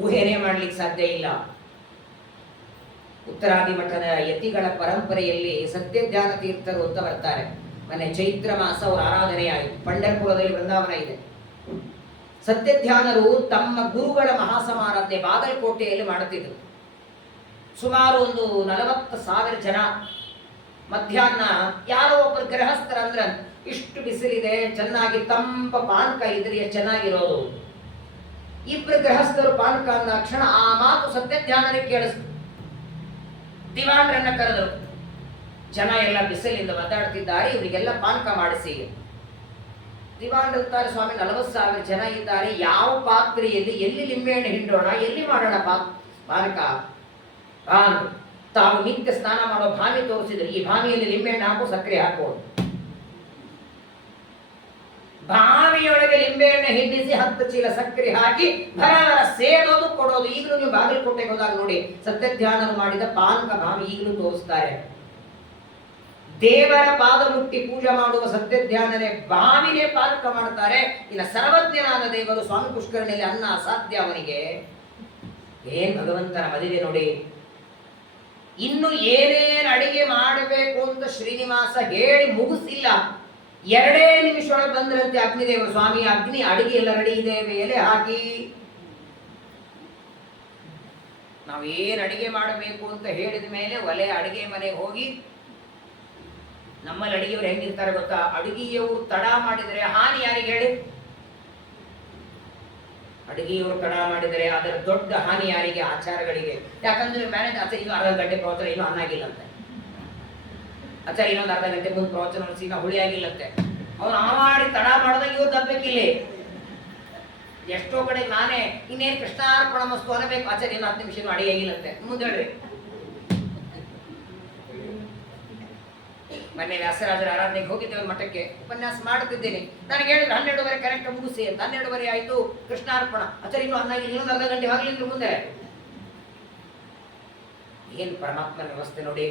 ಊಹೆನೇ ಮಾಡ್ಲಿಕ್ಕೆ ಸಾಧ್ಯ ಇಲ್ಲ. ಉತ್ತರಾದಿ ಮಠದ ಯತಿಗಳ ಪರಂಪರೆಯಲ್ಲಿ ಸತ್ಯಧ್ಯಾನ ತೀರ್ಥರು ಅಂತ ಬರ್ತಾರೆ. ಮೊನ್ನೆ ಚೈತ್ರ ಮಾಸ ಅವರ ಆರಾಧನೆ ಆಯಿತು. ಪಂಢರಪುರದಲ್ಲಿ ಬೃಂದಾವನ ಇದೆ. ಸತ್ಯಧ್ಯಾನರು ತಮ್ಮ ಗುರುಗಳ ಮಹಾಸಮಾರಾಧನೆ ಬಾಗಲಕೋಟೆಯಲ್ಲಿ ಮಾಡುತ್ತಿದ್ದರು. ಸುಮಾರು ಒಂದು 40,000 ಜನ. ಮಧ್ಯಾಹ್ನ ಯಾರೋ ಒಬ್ಬರು ಗೃಹಸ್ಥರಂದ್ರ, ಇಷ್ಟು ಬಿಸಿಲಿದೆ, ಚೆನ್ನಾಗಿ ತಂಪ ಪಾನಕ ಇದ್ರೆ ಚೆನ್ನಾಗಿರೋದು. ಇಬ್ಬರು ಗೃಹಸ್ಥರು ಪಾನಕ ಅಂದ ಕ್ಷಣ ಆ ಮಾತು ಸತ್ಯಧ್ಯಾನರಿಗೆ ಕೇಳಿಸ್ತು. ದಿವಾನರನ್ನ ಕರೆದರು. ಜನ ಎಲ್ಲ ಬಿಸಿಲಿಂದ ಒದ್ದಾಡ್ತಿದ್ದಾರೆ, ಇವರಿಗೆಲ್ಲ ಪಾನಕ ಮಾಡಿಸಿ. ದಿವಾನರುತ್ತಾರೆ, ಸ್ವಾಮಿ 40,000 ಜನ ಇದ್ದಾರೆ, ಯಾವ ಪಾತ್ರೆಯಲ್ಲಿ ಎಲ್ಲಿ ಲಿಂಬೆಹಣ್ಣು ಹಿಂಡೋಣ, ಎಲ್ಲಿ ಮಾಡೋಣ ಪಾನಕ? ತಾವು ನಿತ್ಯ ಸ್ನಾನ ಮಾಡೋ ಭಾವಿ ತೋರಿಸಿದ್ರು. ಈ ಭಾವಿಯಲ್ಲಿ ಲಿಂಬೆಹಣ್ಣು ಹಾಕು, ಸಕ್ಕರೆ ಹಾಕು. ಬಾವಿಯೊಳಗೆ ಲಿಂಬೆಹಣ್ಣು ಹಿಂಡಿಸಿ 10 ಚೀಲ ಸಕ್ಕರೆ ಹಾಕಿ ಭರ ಸೇದೋದು ಕೊಡೋದು. ಈಗಲೂ ನೀವು ಬಾಗಲಕೋಟೆಗೆ ಹೋದಾಗ ನೋಡಿ, ಸತ್ಯಧ್ಯಾನ ಮಾಡಿದ ಪಾನಕ ಬಾವಿ ಈಗಲೂ ತೋರಿಸ್ತಾರೆ. ದೇವರ ಪಾದ ಮುಟ್ಟಿ ಪೂಜೆ ಮಾಡುವ ಸತ್ಯಧ್ಯಾನನೇ ಬಾವಿನೇ ಪಾನಕ ಮಾಡ್ತಾರೆ. ಇನ್ನು ಸರ್ವಜ್ಞನಾದ ದೇವರು ಸ್ವಾಮಿ ಪುಷ್ಕರಣಿಯಲ್ಲಿ ಅನ್ನ ಅಸಾಧ್ಯ ಅವನಿಗೆ. ಏನ್ ಭಗವಂತನ ಮದುವೆ ನೋಡಿ. ಇನ್ನು ಏನೇನು ಅಡಿಗೆ ಮಾಡಬೇಕು ಅಂತ ಶ್ರೀನಿವಾಸ ಹೇಳಿ ಮುಗಿಸಿಲ್ಲ. 2 ನಿಮಿಷೊಳಗೆ ಬಂದ್ರಂತೆ ಅಗ್ನಿದೇವರು. ಸ್ವಾಮಿ, ಅಗ್ನಿ ಅಡಿಗೆ ಎಲ್ಲ ರೆಡಿ ಇದೆ, ಎಲೆ ಹಾಕಿ. ನಾವೇನು ಅಡಿಗೆ ಮಾಡಬೇಕು ಅಂತ ಹೇಳಿದ ಮೇಲೆ ಒಲೆ ಅಡಿಗೆ ಮನೆಗೆ ಹೋಗಿ, ನಮ್ಮಲ್ಲಿ ಅಡಿಗೆಯವರು ಹೆಂಗಿರ್ತಾರೆ ಗೊತ್ತಾ? ಅಡಿಗೆಯವರು ತಡ ಮಾಡಿದರೆ ಹಾನಿ ಯಾರಿಗೆ ಹೇಳಿ? ಅಡಿಗೆಯವರು ತಡ ಮಾಡಿದರೆ ಅದರ ದೊಡ್ಡ ಹಾನಿ ಯಾರಿಗೆ? ಆಚಾರಗಳಿಗೆ. ಯಾಕಂದ್ರೆ ಮ್ಯಾನೇಜ್ ಆಚಾರ ಇನ್ನೂ ಅರ್ಧ ಗಂಟೆ ಪ್ರವಚನ ಇನ್ನೂ ಅನ್ನಾಗಿಲ್ಲಂತೆ, ಆಚಾರ ಇನ್ನೊಂದು ಅರ್ಧ ಗಂಟೆ ಮುಂದೆ ಪ್ರವಚನ ಇನ್ನ ಹುಳಿ ಆಗಿಲ್ಲಂತೆ. ಅವನು ಮಾಡಿ ತಡ ಮಾಡಿದಾಗ ಇವ್ರು ತಪ್ಪಬೇಕಿಲ್ಲಿ. ಎಷ್ಟೋ ಕಡೆ ನಾನೇ ಇನ್ನೇನು ಕೃಷ್ಣಾರ್ಪಣ ಮಸ್ತು ಅನ್ನಬೇಕು, ಆಚಾರ್ಯ ಇನ್ನು 10 ನಿಮಿಷ ಅಡಿಗೆ ಆಗಿಲ್ಲಂತೆ. ಮುಂದೆ ಹೇಳ್ರಿ, ಮೊನ್ನೆ ವ್ಯಾಸರಾಜರ ಆರಾಧನೆಗೆ ಹೋಗಿದ್ದೇವೆ ಮಠಕ್ಕೆ, ಉಪನ್ಯಾಸ ಮಾಡುತ್ತಿದ್ದೇನೆ. ನನಗೆ ಹೇಳಿದ್ರು 12:30 ಕರೆಕ್ಟ್ ಮುಗಿಸಿ ಅಂತ. 12:30 ಆಯ್ತು, ಕೃಷ್ಣಾರ್ಪಣ. ಆಚಾರ್ಯ ಇನ್ನೂ ಅನ್ನ ಇನ್ನೊಂದು ಅರ್ಧ ಗಂಟೆ ಆಗ್ಲಿಂದ್ರ ಮುಂದೆ ಏನು ಪರಮಾತ್ಮನ ವ್ಯವಸ್ಥೆ ನೋಡಿ.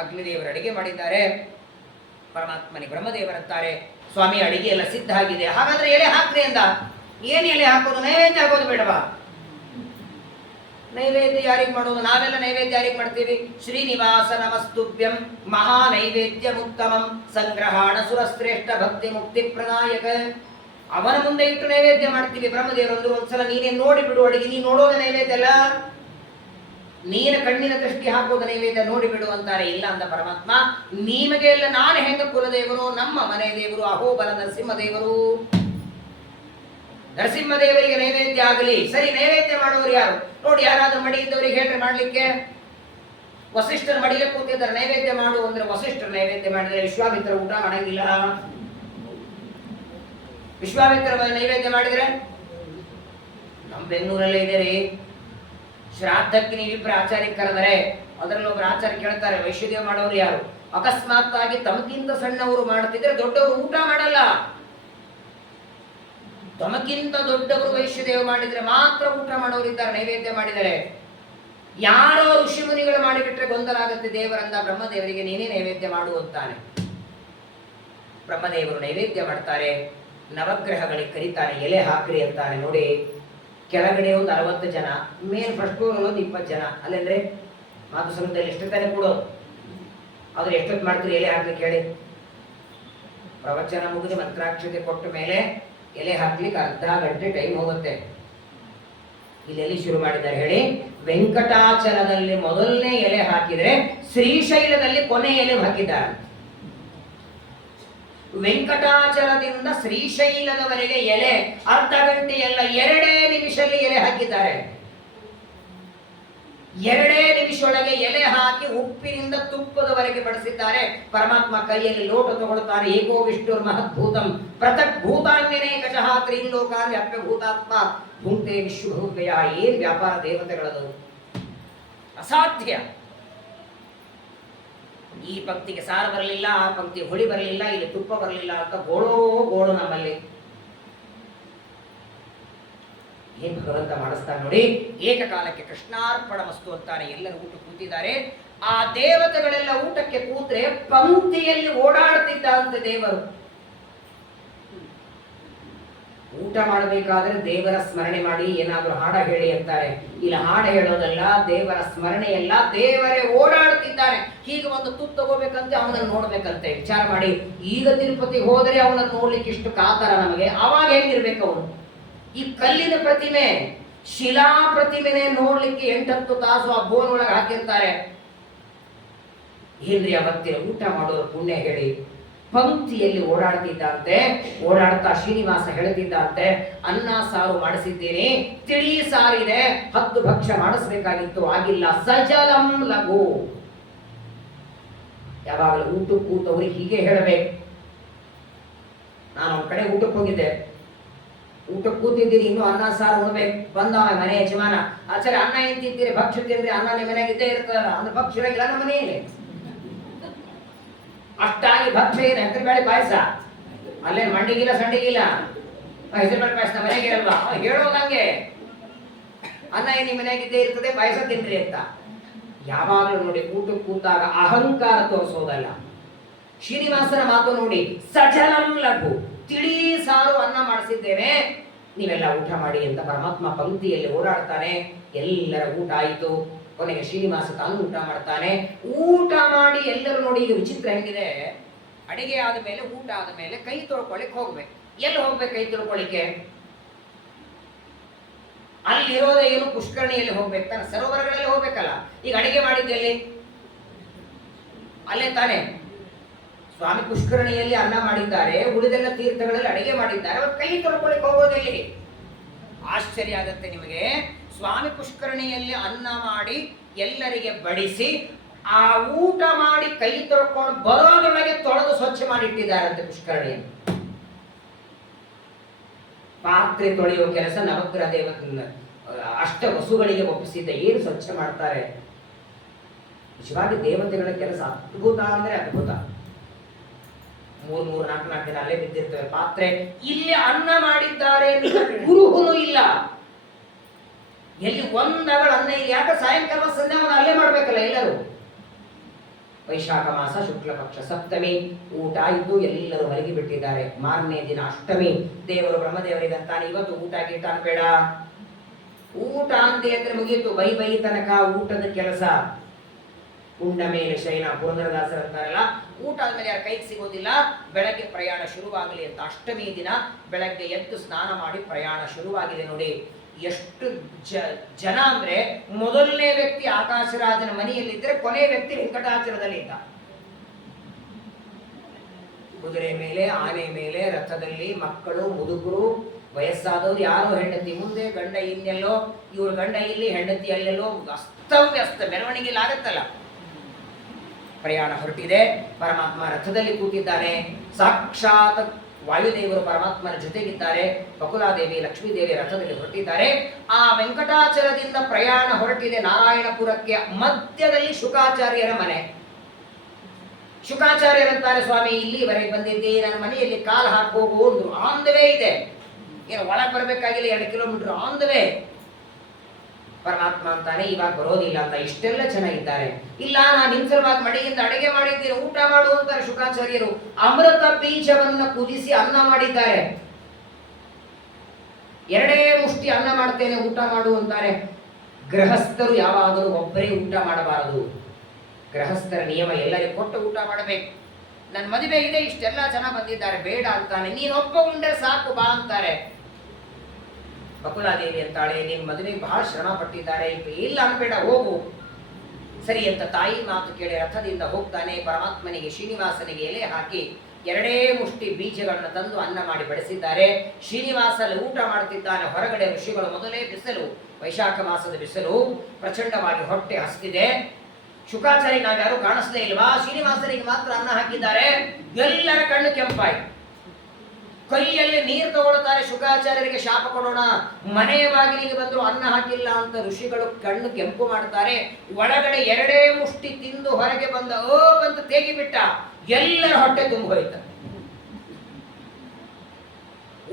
ಅಗ್ನಿದೇವರು ಅಡಿಗೆ ಮಾಡಿದ್ದಾರೆ, ಪರಮಾತ್ಮನಿಗೆ ಬ್ರಹ್ಮದೇವರಂತಾರೆ, ಸ್ವಾಮಿ ಅಡಿಗೆ ಎಲ್ಲ ಸಿದ್ಧ ಆಗಿದೆ, ಹಾಗಾದ್ರೆ ಎಲೆ ಹಾಕ್ರಿ ಅಂದ. ಏನು ಎಲೆ ಹಾಕೋದು? ನೈವೇದ್ಯ ಹಾಕೋದು ಬೇಡವಾ? ನೈವೇದ್ಯ ಯಾರಿಗೆ ಮಾಡೋದು? ನಾವೆಲ್ಲ ನೈವೇದ್ಯ ಯಾರಿಗೆ ಮಾಡ್ತೀವಿ? ಶ್ರೀನಿವಾಸ ನಮಸ್ತುಭ್ಯಂ ಮಹಾ ನೈವೇದ್ಯ ಮುತ್ತಮಂ ಸಂಗ್ರಹಾಣ ಸುರಶ್ರೇಷ್ಠ ಭಕ್ತಿ ಮುಕ್ತಿ ಪ್ರದಾಯಕ. ಅವನ ಮುಂದೆ ಇಟ್ಟು ನೈವೇದ್ಯ ಮಾಡ್ತೀವಿ. ಬ್ರಹ್ಮದೇವರಂದ್ರು ಒಂದ್ಸಲ ನೀನೇ ನೋಡಿ ಬಿಡು ಅಡಿಗೆ, ನೀನು ನೋಡೋದು ನೈವೇದ್ಯ ಅಲ್ಲ, ನೀನ ಕಣ್ಣಿನ ದೃಷ್ಟಿ ಹಾಕೋದು ನೈವೇದ್ಯ, ನೋಡಿ ಬಿಡು ಅಂತಾರೆ. ಇಲ್ಲ ಅಂದ ಪರಮಾತ್ಮ, ನಿಮಗೆ ಎಲ್ಲ ನಾನು ಹೆಂಗ ಕುಲದೇವರು, ನಮ್ಮ ಮನೆ ದೇವರು ಅಹೋಬಲ ನರಸಿಂಹದೇವರು. ನರಸಿಂಹದೇವರಿಗೆ ನೈವೇದ್ಯ ಆಗಲಿ. ಸರಿ, ನೈವೇದ್ಯ ಮಾಡೋರು ಯಾರು ನೋಡಿ? ಯಾರಾದ್ರೂ ಮಡಿ ಇದ್ದವರಿಗೆ ಹೇಳ್ರಿ ಮಾಡ್ಲಿಕ್ಕೆ. ವಸಿಷ್ಠರ ಮಡಿಗೆ ಕೂತಿದ್ದಾರೆ, ನೈವೇದ್ಯ ಮಾಡು ಅಂದ್ರೆ ವಸಿಷ್ಠರ ನೈವೇದ್ಯ ಮಾಡಿದ್ರೆ ವಿಶ್ವಾಮಿತ್ರ ಊಟ ಮಾಡಂಗಿಲ್ಲ. ವಿಶ್ವಾಮಿತ್ರ ನೈವೇದ್ಯ ಮಾಡಿದ್ರೆ ನಮ್ಮ ಬೆಂಗಳೂರಲ್ಲೇ ಇದೆ ರೀ, ಶ್ರಾದ್ದಕ್ಕೆ ನೀವಿಬ್ಬರು ಆಚಾರ್ಯ ಕರೆದರೆ ಅದರಲ್ಲಿ ಒಬ್ಬರು ಆಚಾರ್ಯ ಕೇಳ್ತಾರೆ, ವೈಶ್ಯದೇವ ಮಾಡೋರು ಯಾರು? ಅಕಸ್ಮಾತ್ ಆಗಿ ತಮಗಿಂತ ಸಣ್ಣವರು ಮಾಡ್ತಿದ್ರೆ ದೊಡ್ಡವರು ಊಟ ಮಾಡಲ್ಲ. ತಮಗಿಂತ ದೊಡ್ಡವರು ವೈಶ್ಯದೇವ ಮಾಡಿದ್ರೆ ಮಾತ್ರ ಊಟ ಮಾಡೋರಿದ್ದಾರೆ, ನೈವೇದ್ಯ ಮಾಡಿದರೆ. ಯಾರೋ ಋಷಿ ಮುನಿಗಳು ಮಾಡಿಬಿಟ್ರೆ ಗೊಂದಲ ಆಗುತ್ತೆ. ದೇವರಂದ ಬ್ರಹ್ಮದೇವರಿಗೆ ನೀನೇ ನೈವೇದ್ಯ ಮಾಡು ಅಂತಾನೆ. ಬ್ರಹ್ಮದೇವರು ನೈವೇದ್ಯ ಮಾಡ್ತಾರೆ, ನವಗ್ರಹಗಳಿಗೆ ಕರೀತಾರೆ, ಎಲೆ ಹಾಕ್ರಿ ಅಂತಾನೆ. ನೋಡಿ, ಕೆಳಗಡೆ ಒಂದು 60 ಜನ, ಮೇನ್ ಫಸ್ಟ್ ಫ್ಲೋರ್ ಒಂದು 20 ಜನ. ಅಲ್ಲಂದ್ರೆ ಮಾತು ಸಮಯದಲ್ಲಿ ಎಷ್ಟು ತಾನೇ ಕೊಡೋದು, ಆದ್ರೆ ಎಷ್ಟೊತ್ತು ಮಾಡ್ತೀರಿ ಎಲೆ ಹಾಕ್ಲಿಕ್ಕೆ ಹೇಳಿ? ಪ್ರವಚನ ಮುಗಿದು ಮಂತ್ರಾಕ್ಷತೆ ಕೊಟ್ಟ ಮೇಲೆ ಎಲೆ ಹಾಕ್ಲಿಕ್ಕೆ ಅರ್ಧ ಗಂಟೆ ಟೈಮ್ ಹೋಗುತ್ತೆ. ಇಲ್ಲೆಲ್ಲಿ ಶುರು ಮಾಡಿದ್ದಾರೆ ಹೇಳಿ? ವೆಂಕಟಾಚಲದಲ್ಲಿ ಮೊದಲನೇ ಎಲೆ ಹಾಕಿದ್ರೆ ಶ್ರೀಶೈಲದಲ್ಲಿ ಕೊನೆ ಎಲೆ ಹಾಕಿದ್ದಾರೆ. ವೆಂಕಟಾಚಲದಿಂದ ಶ್ರೀಶೈಲದವರೆಗೆ ಎಲೆ ಅರ್ಧ ಗಂಟೆ ಎಲ್ಲ 2 ನಿಮಿಷದಲ್ಲಿ ಎಲೆ ಹಾಕಿದ್ದಾರೆ. 2 ನಿಮಿಷದೊಳಗೆ ಎಲೆ ಹಾಕಿ ಉಪ್ಪಿನಿಂದ ತುಪ್ಪದವರೆಗೆ ಬಡಿಸಿದ್ದಾರೆ. ಪರಮಾತ್ಮ ಕೈಯಲ್ಲಿ ಲೋಟ ತಗೊಳ್ತಾರೆ. ಏಕೋ ವಿಷ್ಣುರ್ ಮಹದ್ಭೂತಂ ಪೃಥಕ್ ಭೂತಾನ್ಯನೇಕಶಃ ತ್ರೀಲೋಕಾನ್ ವ್ಯಾಪ್ಯಭೂತಾತ್ಮ ಭುಂಕ್ತೆ ವಿಶ್ವಭೂತಯ. ಏನ್ ವ್ಯಾಪಾರ ದೇವತೆಗಳದು, ಅಸಾಧ್ಯ. ಈ ಪಂಕ್ತಿಗೆ ಸಾರು ಬರಲಿಲ್ಲ, ಆ ಪಂಕ್ತಿ ಹುಳಿ ಬರಲಿಲ್ಲ, ಇಲ್ಲಿ ತುಪ್ಪ ಬರಲಿಲ್ಲ ಅಂತ ಗೋಳು ನಮ್ಮಲ್ಲಿ. ಏನ್ ಭಗವಂತ ಮಾಡಿಸ್ತಾನೆ ನೋಡಿ. ಏಕಕಾಲಕ್ಕೆ ಕೃಷ್ಣಾರ್ಪಣ ವಸ್ತು ಅಂತಾನೆ. ಎಲ್ಲರೂ ಊಟ ಕೂತಿದ್ದಾರೆ. ಆ ದೇವತೆಗಳೆಲ್ಲ ಊಟಕ್ಕೆ ಕೂತ್ರೆ ಪಂಕ್ತಿಯಲ್ಲಿ ಓಡಾಡ್ತಿದ್ದಂತೆ ದೇವರು. ಊಟ ಮಾಡಬೇಕಾದ್ರೆ ದೇವರ ಸ್ಮರಣೆ ಮಾಡಿ ಏನಾದ್ರೂ ಹಾಡ ಹೇಳಿ ಅಂತಾರೆ. ಇಲ್ಲ, ಹಾಡ ಹೇಳೋದಲ್ಲ, ದೇವರ ಸ್ಮರಣೆಯಲ್ಲ, ದೇವರೇ ಓಡಾಡ್ತಿದ್ದಾನೆ. ಹೀಗೆ ಒಂದು ತುತ್ತು ತಗೋಬೇಕಂತೆ, ಅವನನ್ನು ನೋಡ್ಬೇಕಂತೆ. ವಿಚಾರ ಮಾಡಿ, ಈಗ ತಿರುಪತಿಗೆ ಹೋದರೆ ಅವನನ್ನು ನೋಡ್ಲಿಕ್ಕೆ ಇಷ್ಟು ಕಾತರ ನಮಗೆ, ಅವಾಗ ಹೆಂಗಿರ್ಬೇಕು ಅವನು? ಈ ಕಲ್ಲಿನ ಪ್ರತಿಮೆ, ಶಿಲಾ ಪ್ರತಿಮೆನೆ ನೋಡ್ಲಿಕ್ಕೆ 8-10 ತಾಸು ಆ ಬೋನ್ ಒಳಗೆ ಹಾಕಿರ್ತಾರೆ. ಏನ್ರಿ ಅವತ್ತಿನ ಊಟ ಮಾಡೋರು ಪುಣ್ಯ ಹೇಳಿ? ಪಂಕ್ತಿಯಲ್ಲಿ ಓಡಾಡ್ತಿದ್ದಂತೆ. ಓಡಾಡ್ತಾ ಶ್ರೀನಿವಾಸ ಹೇಳ್ತಿದ್ದಂತೆ, ಅನ್ನ ಸಾರು ಮಾಡಿಸಿದ್ದೀನಿ, ತಿಳಿ ಸಾರಿದೆ, 10 ಭಕ್ಷ್ಯ ಮಾಡಿಸ್ಬೇಕಾಗಿತ್ತು, ಆಗಿಲ್ಲ. ಸಜಲಂ ಲಘು. ಯಾವಾಗಲೂ ಊಟಕ್ಕೆ ಕೂತವ್ರಿಗೆ ಹೀಗೆ ಹೇಳಬೇಕು. ನಾನು ಒಂದ್ ಕಡೆ ಊಟಕ್ಕೆ ಹೋಗಿದ್ದೆ, ಊಟಕ್ಕೆ ಕೂತಿದ್ದೀರಿ, ಇನ್ನು ಅನ್ನ ಸಾರು ಉಣ್ಬೇಕು. ಬಂದವ ಮನೆ ಯಜಮಾನ, ಆಚಾರ್ಯ ಅನ್ನ ಏನ್ ತಿಂತೀರಿ? ಭಕ್ಷ್ಯ ತಿಂದ್ರಿ, ಅನ್ನ ನಿಮ್ಮ ಮನೆಯಾಗಿದ್ದೇ ಇರ್ತದ ಅಂದ್ರೆ ಭಕ್ಷ್ಯ ಇರಂಗಿಲ್ಲ ನಮ್ಮ ಮನೆಯಲ್ಲಿ. ಅಷ್ಟಾಗಿ ಭಕ್ಷ್ಯ ಏನು? ಹೆಸರುಬೇಳೆ ಪಾಯಸ, ಅಲ್ಲೇನು ಮಂಡಿಗಿಲ್ಲ ಸಂಡಿಗಿಲ್ಲ, ಹೆಸರುಬೇಳೆ ಪಾಯಸ ನಮ್ಮ ಮನೆಗೆ ಇರಲ್ವಾ? ಹೇಳೋದಂಗೆ, ಅನ್ನ ಏನು ನಿಮ್ಮ ಮನೆಯಾಗಿದ್ದೇ ಇರ್ತದೆ, ಪಾಯಸ ತಿನ್ರಿ ಅಂತ. ಯಾವಾಗಲೂ ನೋಡಿ, ಊಟಕ್ಕೆ ಕೂತಾಗ ಅಹಂಕಾರ ತೋರಿಸೋದಲ್ಲ. ಶ್ರೀನಿವಾಸನ ಮಾತು ನೋಡಿ, ಸಜಲಂ ಲಘು, ತಿಳಿ ಸಾರು ಅನ್ನ ಮಾಡಿಸಿದ್ದೇನೆ, ನೀವೆಲ್ಲ ಊಟ ಮಾಡಿ ಅಂತ ಪರಮಾತ್ಮ ಪಂಕ್ತಿಯಲ್ಲಿ ಓಡಾಡ್ತಾನೆ. ಎಲ್ಲರ ಊಟ ಆಯಿತು. ಕೊನೆಗೆ ಶ್ರೀನಿವಾಸ ತಾನು ಊಟ ಮಾಡ್ತಾನೆ. ಊಟ ಮಾಡಿ ಎಲ್ಲರೂ ನೋಡಿ, ಈಗ ವಿಚಿತ್ರ ಹೆಂಗಿದೆ, ಅಡಿಗೆ ಆದ ಮೇಲೆ, ಊಟ ಆದ ಮೇಲೆ ಕೈ ತೊಳ್ಕೊಳ್ಳಿಕ್ಕೆ ಹೋಗ್ಬೇಕು. ಎಲ್ಲಿ ಹೋಗ್ಬೇಕು ಕೈ ತೊಳ್ಕೊಳ್ಳಿಕ್ಕೆ? ಅಲ್ಲಿರೋದೇ ಏನು? ಪುಷ್ಕರಣಿಯಲ್ಲಿ ಹೋಗ್ಬೇಕು ತಾನೆ, ಸರೋವರಗಳಲ್ಲಿ ಹೋಗ್ಬೇಕಲ್ಲ. ಈಗ ಅಡಿಗೆ ಮಾಡಿದ್ದೆಲ್ಲಿ? ಅಲ್ಲೇ ತಾನೆ. ಸ್ವಾಮಿ ಪುಷ್ಕರಣಿಯಲ್ಲಿ ಅನ್ನ ಮಾಡಿದ್ದಾರೆ, ಉಳಿದೆಲ್ಲ ತೀರ್ಥಗಳಲ್ಲಿ ಅಡಿಗೆ ಮಾಡಿದ್ದಾರೆ, ಅವ್ರು ಕೈ ತೊಳ್ಕೊಳ್ಳಿಕ್ಕೆ ಹೋಗೋದಲ್ಲಿ. ಆಶ್ಚರ್ಯ ಆಗತ್ತೆ ನಿಮಗೆ. ಸ್ವಾಮಿ ಪುಷ್ಕರಣಿಯಲ್ಲಿ ಅನ್ನ ಮಾಡಿ ಎಲ್ಲರಿಗೆ ಬಡಿಸಿ, ಆ ಊಟ ಮಾಡಿ ಕೈ ತೊಳ್ಕೊಂಡು ಬರೋದೊಳಗೆ ತೊಳೆದು ಸ್ವಚ್ಛ ಮಾಡಿಟ್ಟಿದ್ದಾರಂತೆ ಪುಷ್ಕರಣಿಯನ್ನು. ಪಾತ್ರೆ ತೊಳೆಯುವ ಕೆಲಸ ನವಗ್ರಹ ದೇವ 8 ವಸುಗಳಿಗೆ ಒಪ್ಪಿಸಿದ್ದ. ಏನು ಸ್ವಚ್ಛ ಮಾಡ್ತಾರೆ? ನಿಜವಾಗಿ ದೇವತೆಗಳ ಕೆಲಸ ಅದ್ಭುತ ಅಂದ್ರೆ ಅದ್ಭುತ. 3-4 ದಿನ ಅಲ್ಲೇ ಬಿದ್ದಿರ್ತವೆ ಪಾತ್ರೆ. ಇಲ್ಲಿ ಅನ್ನ ಮಾಡಿದ್ದಾರೆ ಕುರುಹುನು ಇಲ್ಲ. ಎಲ್ಲಿ ಒಂದಗಳ ಅನ್ನ ಇಲ್ಲಿ ಯಾಕೆ ಸಾಯಂಕಾಲ ಸಂಧ್ಯಾ ಅಲ್ಲೇ ಮಾಡ್ಬೇಕಲ್ಲ ಎಲ್ಲರೂ. ವೈಶಾಖ ಮಾಸ ಶುಕ್ಲ ಪಕ್ಷ ಸಪ್ತಮಿ ಊಟ ಇದ್ದು ಎಲ್ಲರೂ ಮಲಗಿ ಬಿಟ್ಟಿದ್ದಾರೆ. ಮಾರನೇ ದಿನ ಅಷ್ಟಮಿ. ದೇವರು ಬ್ರಹ್ಮದೇವರಿಗೆ ಅಂತಾನೆ, ಇವತ್ತು ಊಟ ಗೀಟ ಬೇಡ, ಊಟ ಅಂತೆ ಅಂದ್ರೆ ಮುಗಿಯಿತು. ಬೈ ತನಕ ಊಟದ ಕೆಲಸ. ಉಂಡ ಮೇಲೆ ಶಯನ, ಪುರಂದರದಾಸರು ಅಂತಾರಲ್ಲ, ಊಟ ಆದ್ಮೇಲೆ ಯಾರ ಕೈಗೆ ಸಿಗೋದಿಲ್ಲ. ಬೆಳಗ್ಗೆ ಪ್ರಯಾಣ ಶುರುವಾಗಲಿ ಅಂತ ಅಷ್ಟಮಿ ದಿನ ಬೆಳಗ್ಗೆ ಎದ್ದು ಸ್ನಾನ ಮಾಡಿ ಪ್ರಯಾಣ ಶುರುವಾಗಿದೆ. ನೋಡಿ ಎಷ್ಟು ಜನ ಅಂದ್ರೆ, ಮೊದಲನೇ ವ್ಯಕ್ತಿ ಆಕಾಶರಾಜನ ಮನೆಯಲ್ಲಿದ್ದರೆ ಕೊನೆಯ ವ್ಯಕ್ತಿ ವೆಂಕಟಾಚಲದಲ್ಲಿ ಇದ್ದ. ಕುದುರೆ ಮೇಲೆ, ಆನೆ ಮೇಲೆ, ರಥದಲ್ಲಿ, ಮಕ್ಕಳು, ಮುದುಕರು, ವಯಸ್ಸಾದವರು, ಯಾರೋ ಹೆಂಡತಿ ಮುಂದೆ, ಗಂಡ ಇನ್ನೆಲ್ಲೋ, ಇವ್ರ ಗಂಡ ಇಲ್ಲಿ, ಹೆಂಡತಿ ಅಲ್ಲೆಲ್ಲೋ, ಅಸ್ತವ್ಯಸ್ತ ಮೆರವಣಿಗೆ ಆಗತ್ತಲ್ಲ. ಪ್ರಯಾಣ ಹೊರಟಿದೆ. ಪರಮಾತ್ಮ ರಥದಲ್ಲಿ ಕೂತಿದ್ದಾನೆ. ಸಾಕ್ಷಾತ್ ವಾಯುದೇವರು ಪರಮಾತ್ಮನ ಜೊತೆಗಿದ್ದಾರೆ. ಬಕುಲಾದೇವಿ, ಲಕ್ಷ್ಮೀದೇವಿ ರಥದಲ್ಲಿ ಹೊರಟಿದ್ದಾರೆ. ಆ ವೆಂಕಟಾಚಲದಿಂದ ಪ್ರಯಾಣ ಹೊರಟಿದೆ ನಾರಾಯಣಪುರಕ್ಕೆ. ಮಧ್ಯದಲ್ಲಿ ಶುಕಾಚಾರ್ಯರ ಮನೆ. ಶುಕಾಚಾರ್ಯರಂತಾರೆ, ಸ್ವಾಮಿ ಇಲ್ಲಿವರೆಗೆ ಬಂದಿದ್ದೆ, ನನ್ನ ಮನೆಯಲ್ಲಿ ಕಾಲು ಹಾಕೋಗು ಅಂದ್ರು. ಆನ್ ದ ವೇ ಇದೆ, ಏನು ಒಳಗೆ ಬರಬೇಕಾಗಿಲ್ಲ, 2 ಕಿಲೋಮೀಟರ್ ಆನ್ ದ ವೇ. ಪರಮಾತ್ಮ ಅಂತಾನೆ, ಇವಾಗ ಬರೋದಿಲ್ಲ ಅಂತ. ಇಷ್ಟೆಲ್ಲ ಚೆನ್ನಾಗಿದ್ದಾರೆ. ಇಲ್ಲ, ನಾನು ಹಿಂಸರವಾಗಿ ಮಡಿಯಿಂದ ಅಡಿಗೆ ಮಾಡಿದ್ದೀನಿ, ಊಟ ಮಾಡು ಅಂತಾರೆ ಶುಕಾಚಾರ್ಯರು. ಅಮೃತ ಬೀಜವನ್ನ ಕುದಿಸಿ ಅನ್ನ ಮಾಡಿದ್ದಾರೆ. 2 ಮುಷ್ಟಿ ಅನ್ನ ಮಾಡ್ತೇನೆ, ಊಟ ಮಾಡು ಅಂತಾರೆ. ಗೃಹಸ್ಥರು ಯಾವಾಗಲೂ ಒಬ್ಬರೇ ಊಟ ಮಾಡಬಾರದು. ಗೃಹಸ್ಥರ ನಿಯಮ, ಎಲ್ಲರಿಗೂ ಕೊಟ್ಟು ಊಟ ಮಾಡಬೇಕು. ನನ್ನ ಮದುವೆ ಇದೆ, ಇಷ್ಟೆಲ್ಲ ಜನ ಬಂದಿದ್ದಾರೆ, ಬೇಡ ಅಂತಾನೆ. ನೀನು ಒಬ್ಬ ಉಂಡ್ರೆ ಸಾಕು ಬಾ ಅಂತಾರೆ. ಬಕುಲಾದೇವಿ ಅಂತಾಳೆ, ನಿಮ್ಮ ಮದುವೆಗೆ ಬಹಳ ಶ್ರಮ ಪಟ್ಟಿದ್ದಾರೆ, ಇಲ್ಲ ಅನ್ಬೇಡ, ಹೋಗು. ಸರಿ ಅಂತ ತಾಯಿ ಮಾತು ಕೇಳಿ ರಥದಿಂದ ಹೋಗ್ತಾನೆ. ಪರಮಾತ್ಮನಿಗೆ, ಶ್ರೀನಿವಾಸನಿಗೆ ಎಲೆ ಹಾಕಿ 2 ಮುಷ್ಟಿ ಬೀಜಗಳನ್ನು ತಂದು ಅನ್ನ ಮಾಡಿ ಬಡಿಸಿದ್ದಾರೆ. ಶ್ರೀನಿವಾಸಲ್ಲಿ ಊಟ ಮಾಡ್ತಿದ್ದಾನೆ. ಹೊರಗಡೆ ಋಷಿಗಳು, ಮೊದಲೇ ಬಿಸಿಲು, ವೈಶಾಖ ಮಾಸದ ಬಿಸಿಲು, ಪ್ರಚಂಡವಾಗಿ ಹೊಟ್ಟೆ ಹಸ್ತಿದೆ. ಶುಕಾಚಾರ್ಯ ನಾವ್ಯಾರು ಕಾಣಿಸ್ಲೇ ಇಲ್ವಾ? ಶ್ರೀನಿವಾಸನಿಗೆ ಮಾತ್ರ ಅನ್ನ ಹಾಕಿದ್ದಾರೆ. ಎಲ್ಲರ ಕಣ್ಣು ಕೆಂಪಾಯ್ತು. ಕೈಯಲ್ಲಿ ನೀರು ತಗೊಳ್ತಾರೆ. ಶುಕಾಚಾರ್ಯರಿಗೆ ಶಾಪ ಕೊಡೋಣ, ಮನೆಯ ಬಾಗಿಲಿಗೆ ಬಂದ್ರು ಅನ್ನ ಹಾಕಿಲ್ಲ ಅಂತ ಋಷಿಗಳು ಕಣ್ಣು ಕೆಂಪು ಮಾಡ್ತಾರೆ. ಒಳಗಡೆ 2 ಮುಷ್ಟಿ ತಿಂದು ಹೊರಗೆ ಬಂದ ಬಂತ ತೇಗಿಬಿಟ್ಟ. ಎಲ್ಲರ ಹೊಟ್ಟೆ ತುಂಬ ಹೋಯ್ತ.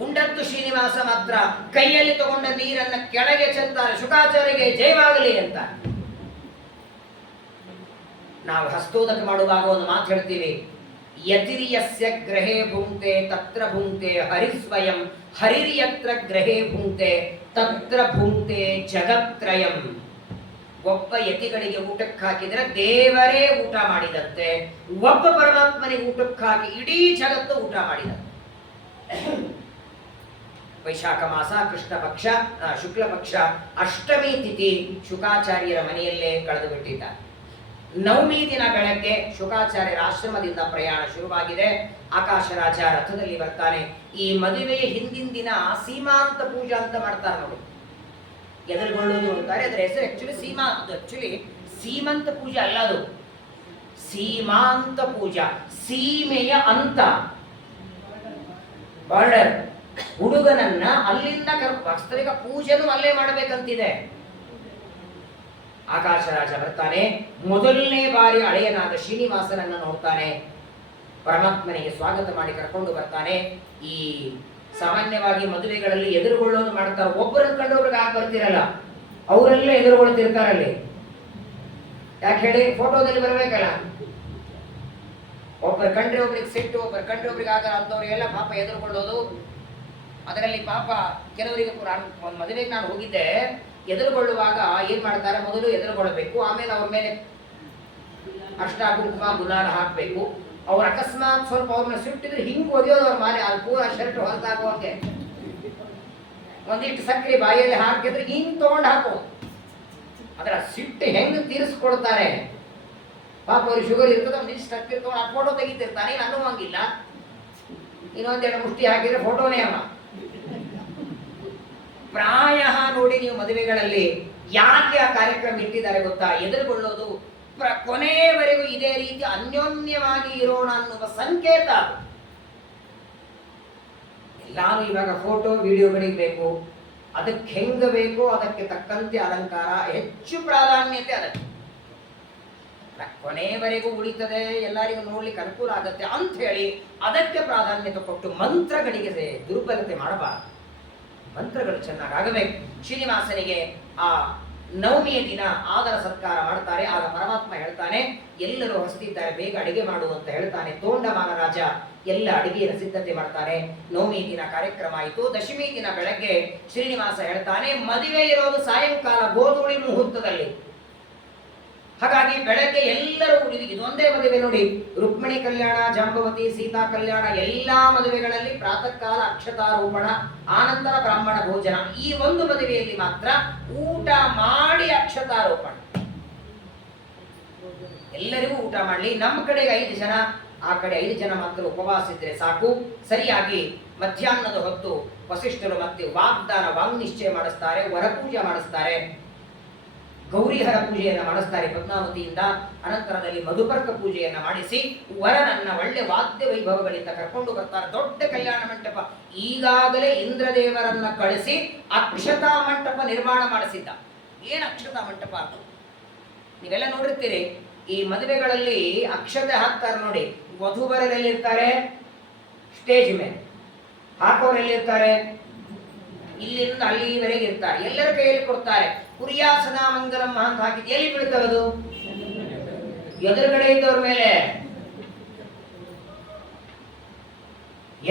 ಉಂಡದ್ದು ಶ್ರೀನಿವಾಸ ಮಾತ್ರ. ಕೈಯಲ್ಲಿ ತಗೊಂಡ ನೀರನ್ನ ಕೆಳಗೆ ಚೆಲ್ತಾರೆ. ಶುಕಾಚಾರ್ಯರಿಗೆ ಜಯವಾಗಲಿ ಅಂತ. ನಾವು ಹಸ್ತೋದಕ ಮಾಡುವಾಗ ಒಂದು ಮಾತು ಹೇಳ್ತೀವಿ, ಯತಿರ್ಯಸ್ಯ ಗ್ರಹೇ ಭುಂಕ್ತೆ ತತ್ರ ಭುಂಕ್ತೆ ಹರಿಸ್ವಯಂ, ಹರಿರ್ಯತ್ರ ಗ್ರಹೇ ಭುಂಕ್ತೆ ತತ್ರ ಭುಂಕ್ತೆ ಜಗತ್ರಯಂ. ಒಬ್ಬ ಯತಿಗಳಿಗೆ ಊಟಕ್ಕೆ ಹಾಕಿದ್ರೆ ದೇವರೇ ಊಟ ಮಾಡಿದಂತೆ, ಒಬ್ಬ ಪರಮಾತ್ಮನಿಗೆ ಊಟಕ್ಕೆ ಹಾಕಿ ಇಡೀ ಜಗತ್ತು ಊಟ ಮಾಡಿದಂತೆ. ವೈಶಾಖ ಮಾಸ ಕೃಷ್ಣ ಪಕ್ಷ ಶುಕ್ಲ ಪಕ್ಷ ಅಷ್ಟಮಿ ತಿಥಿ ಶುಕಾಚಾರ್ಯರ ಮನೆಯಲ್ಲೇ ಕಳೆದು ಬಿಟ್ಟಿದ್ದ. ನವಮಿ ದಿನ ಬೆಳಗ್ಗೆ ಶುಕಾಚಾರ್ಯರ ಆಶ್ರಮದಿಂದ ಪ್ರಯಾಣ ಶುರುವಾಗಿದೆ. ಆಕಾಶರಾಜ ರಥದಲ್ಲಿ ಬರ್ತಾನೆ. ಈ ಮದುವೆಯ ಹಿಂದಿನ ದಿನ ಸೀಮಾಂತ ಪೂಜಾ ಅಂತ ಮಾಡ್ತಾರೆ ನೋಡಿ, ಎದುರುಗೊಳ್ಳೋದು ಅಂತಾರೆ. ಅದರ ಹೆಸರು ಆಕ್ಚುಲಿ ಸೀಮಂತ ಪೂಜೆ ಅಲ್ಲ, ಅದು ಸೀಮಾಂತ ಪೂಜಾ. ಸೀಮೆಯ ಅಂತ, ಬಾರ್ಡರ್. ಹುಡುಗನನ್ನ ಅಲ್ಲಿಂದ ವಾಸ್ತವಿಕ ಪೂಜೆನೂ ಅಲ್ಲೇ ಮಾಡಬೇಕಂತಿದೆ. ಆಕಾಶರಾಜ ಬರ್ತಾನೆ. ಮೊದಲನೇ ಬಾರಿ ಹಳೆಯನಾದ ಶ್ರೀನಿವಾಸನನ್ನ ನೋಡ್ತಾನೆ. ಪರಮಾತ್ಮನಿಗೆ ಸ್ವಾಗತ ಮಾಡಿ ಕರ್ಕೊಂಡು ಬರ್ತಾನೆ. ಈ ಸಾಮಾನ್ಯವಾಗಿ ಮದುವೆಗಳಲ್ಲಿ ಎದುರುಗೊಳ್ಳೋದು ಮಾಡ್ತಾರೆ. ಒಬ್ಬರನ್ನ ಕಂಡೊಬ್ರಿಗೆ ಆಗ ಬರ್ತಿರಲ್ಲ, ಅವರೆಲ್ಲ ಎದುರುಗೊಳ್ತಿರ್ತಾರಲ್ಲಿ. ಯಾಕೆ ಹೇಳಿ? ಫೋಟೋದಲ್ಲಿ ಬರಬೇಕಲ್ಲ. ಒಬ್ಬರು ಕಂಡ್ರೆ ಒಬ್ರಿಗೆ ಸಿಟ್ಟು, ಒಬ್ಬರು ಕಂಡ್ರೆ ಒಬ್ರಿಗೆ ಆಗ ಅಂಥವ್ರಿಗೆಲ್ಲ ಪಾಪ ಎದುರುಗೊಳ್ಳೋದು. ಅದರಲ್ಲಿ ಪಾಪ ಕೆಲವರಿಗೆ ಮದುವೆಗೆ ನಾನು ಹೋಗಿದ್ದೆ. ಎದುರುಗೊಳ್ಳುವಾಗ ಏನ್ ಮಾಡ್ತಾರೆ, ಮೊದಲು ಎದುರುಗೊಳ್ಳಬೇಕು, ಆಮೇಲೆ ಅವ್ರ ಮೇಲೆ ಅಷ್ಟ ಕುಂಕುಮ ಗುಲಾಲ ಹಾಕಬೇಕು. ಅವ್ರ ಅಕಸ್ಮಾತ್ ಸ್ವಲ್ಪ ಅವ್ರನ್ನ ಸಿಟ್ಟಿದ್ರೆ ಹಿಂಗ್ ಒದಿಯೋದು ಅವ್ರ ಮಾಲೆ, ಅದು ಪೂರ ಶರ್ಟ್ ಹೊರತಾಗುವಂಗೆ ಒಂದಿಷ್ಟು ಸಕ್ಕರೆ ಬಾಯಲ್ಲಿ ಹಾಕಿದ್ರೆ ಹಿಂಗ್ ತಗೊಂಡು ಹಾಕೋ. ಅದರ ಸಿಟ್ಟು ಹೆಂಗ್ ತೀರಿಸ್ಕೊಡ್ತಾರೆ ಪಾಪ. ಅವ್ರಿಗೆ ಶುಗರ್ ಇರ್ತದೆ, ಒಂದಿಷ್ಟು ಸಕ್ಕರೆ ತಗೊಂಡು ಆ ಫೋಟೋ ತೆಗಿತಿರ್ತಾನೆ. ಏನು ಅನ್ನುವಂಗಿಲ್ಲ. ಇನ್ನೊಂದೆರಡು ಮುಷ್ಟಿ ಹಾಕಿದ್ರೆ ಫೋಟೋನೇ ಅವ. ಪ್ರಾಯ ನೋಡಿ ನೀವು ಮದುವೆಗಳಲ್ಲಿ ಯಾಕೆ ಆ ಕಾರ್ಯಕ್ರಮ ಇಟ್ಟಿದ್ದಾರೆ ಗೊತ್ತಾ? ಎದುರುಗೊಳ್ಳೋದು. ಕೊನೆಯವರೆಗೂ ಇದೇ ರೀತಿ ಅನ್ಯೋನ್ಯವಾಗಿ ಇರೋಣ ಅನ್ನುವ ಸಂಕೇತ. ಎಲ್ಲಾರು ಇವಾಗ ಫೋಟೋ ವಿಡಿಯೋಗಳಿಗೆ ಬೇಕು, ಅದಕ್ಕೆ ಹೆಂಗ ಬೇಕೋ ಅದಕ್ಕೆ ತಕ್ಕಂತೆ ಅಲಂಕಾರ, ಹೆಚ್ಚು ಪ್ರಾಧಾನ್ಯತೆ ಅದಕ್ಕೆ. ಕೊನೆಯವರೆಗೂ ಉಳಿತದೆ, ಎಲ್ಲರಿಗೂ ನೋಡ್ಲಿಕ್ಕೆ ಅನುಕೂಲ ಆಗತ್ತೆ ಅಂತ ಹೇಳಿ ಅದಕ್ಕೆ ಪ್ರಾಧಾನ್ಯತೆ ಕೊಟ್ಟು ಮಂತ್ರಗಳಿಗೆ ದುರ್ಬಲತೆ ಮಾಡಬಾರದು. ಮಂತ್ರಗಳು ಚೆನ್ನಾಗಾಗಬೇಕು. ಶ್ರೀನಿವಾಸನಿಗೆ ಆ ನವಮಿಯ ದಿನ ಆದರ ಸತ್ಕಾರ ಮಾಡ್ತಾರೆ. ಆಗ ಪರಮಾತ್ಮ ಹೇಳ್ತಾನೆ, ಎಲ್ಲರೂ ಹೊಸದಿದ್ದಾರೆ, ಬೇಗ ಅಡಿಗೆ ಮಾಡು ಅಂತ ಹೇಳ್ತಾನೆ. ತೋಂಡಮಾನ ರಾಜ ಎಲ್ಲ ಅಡಿಗೆಯ ಸಿದ್ಧತೆ ಮಾಡ್ತಾನೆ. ನವಮಿ ದಿನ ಕಾರ್ಯಕ್ರಮ ಆಯಿತು. ದಶಮಿ ದಿನ ಬೆಳಗ್ಗೆ ಶ್ರೀನಿವಾಸ ಹೇಳ್ತಾನೆ, ಮದುವೆ ಇರೋದು ಸಾಯಂಕಾಲ ಗೋಧೂಳಿ ಮುಹೂರ್ತದಲ್ಲಿ. ಹಾಗಾಗಿ ಬೆಳಗ್ಗೆ ಎಲ್ಲರೂ ಇದೊಂದೇ ಮದುವೆ ನೋಡಿ, ರುಕ್ಮಿಣಿ ಕಲ್ಯಾಣ, ಜಾಂಬವತಿ, ಸೀತಾ ಕಲ್ಯಾಣ, ಎಲ್ಲಾ ಮದುವೆಗಳಲ್ಲಿ ಪ್ರಾತಃ ಕಾಲ ಅಕ್ಷತಾರೋಪಣ, ಆನಂತರ ಬ್ರಾಹ್ಮಣ ಭೋಜನ. ಈ ಒಂದು ಮದುವೆಯಲ್ಲಿ ಮಾತ್ರ ಊಟ ಮಾಡಿ ಅಕ್ಷತಾರೋಪಣ. ಎಲ್ಲರಿಗೂ ಊಟ ಮಾಡಲಿ. ನಮ್ಮ ಕಡೆಗೆ 5 ಜನ, ಆ ಕಡೆ 5 ಜನ ಮಾತ್ರ ಉಪವಾಸ ಇದ್ರೆ ಸಾಕು. ಸರಿಯಾಗಿ ಮಧ್ಯಾಹ್ನದ ಹೊತ್ತು ವಸಿಷ್ಠರು ಮತ್ತೆ ವಾಗ್ದಾನ ವಾಗ್ನಿಶ್ಚಯ ಮಾಡಿಸ್ತಾರೆ, ವರಪೂಜೆ ಮಾಡಿಸ್ತಾರೆ, ಗೌರಿಹರ ಪೂಜೆಯನ್ನು ಮಾಡಿಸ್ತಾರೆ ಪದ್ಮಾವತಿಯಿಂದ. ಅನಂತರದಲ್ಲಿ ಮಧುಪರ್ಕ ಪೂಜೆಯನ್ನ ಮಾಡಿಸಿ ವರನನ್ನ ಒಳ್ಳೆ ವಾದ್ಯ ವೈಭವಗಳಿಂದ ಕರ್ಕೊಂಡು ಬರ್ತಾರೆ. ದೊಡ್ಡ ಕಲ್ಯಾಣ ಮಂಟಪ. ಈಗಾಗಲೇ ಇಂದ್ರದೇವರನ್ನ ಕಳಿಸಿ ಅಕ್ಷತಾ ಮಂಟಪ ನಿರ್ಮಾಣ ಮಾಡಿಸಿದ್ದ. ಏನ್ ಅಕ್ಷತಾ ಮಂಟಪ? ನೀವೆಲ್ಲ ನೋಡಿರ್ತೀರಿ ಈ ಮದುವೆಗಳಲ್ಲಿ ಅಕ್ಷತೆ ಹಾಕ್ತಾರೆ ನೋಡಿ. ವಧುವರರೆಲ್ಲಿರ್ತಾರೆ? ಸ್ಟೇಜ್ ಮೇಲೆ. ಹಾಕೋರೆಲ್ಲಿರ್ತಾರೆ? ಇಲ್ಲಿಂದ ಅಲ್ಲಿವರೆಗೆ ಇರ್ತಾರೆ. ಎಲ್ಲರ ಕೈಯಲ್ಲಿ ಕೊಡ್ತಾರೆ. ಕುರಿಯಾಸನ ಮಂಗಲಂ ಅಂತ ಹಾಕಿದ್ದು ಎಲ್ಲಿ ಬೀಳ್ತವದು? ಎದುರುಗಡೆ ಇದ್ದವ್ರ ಮೇಲೆ.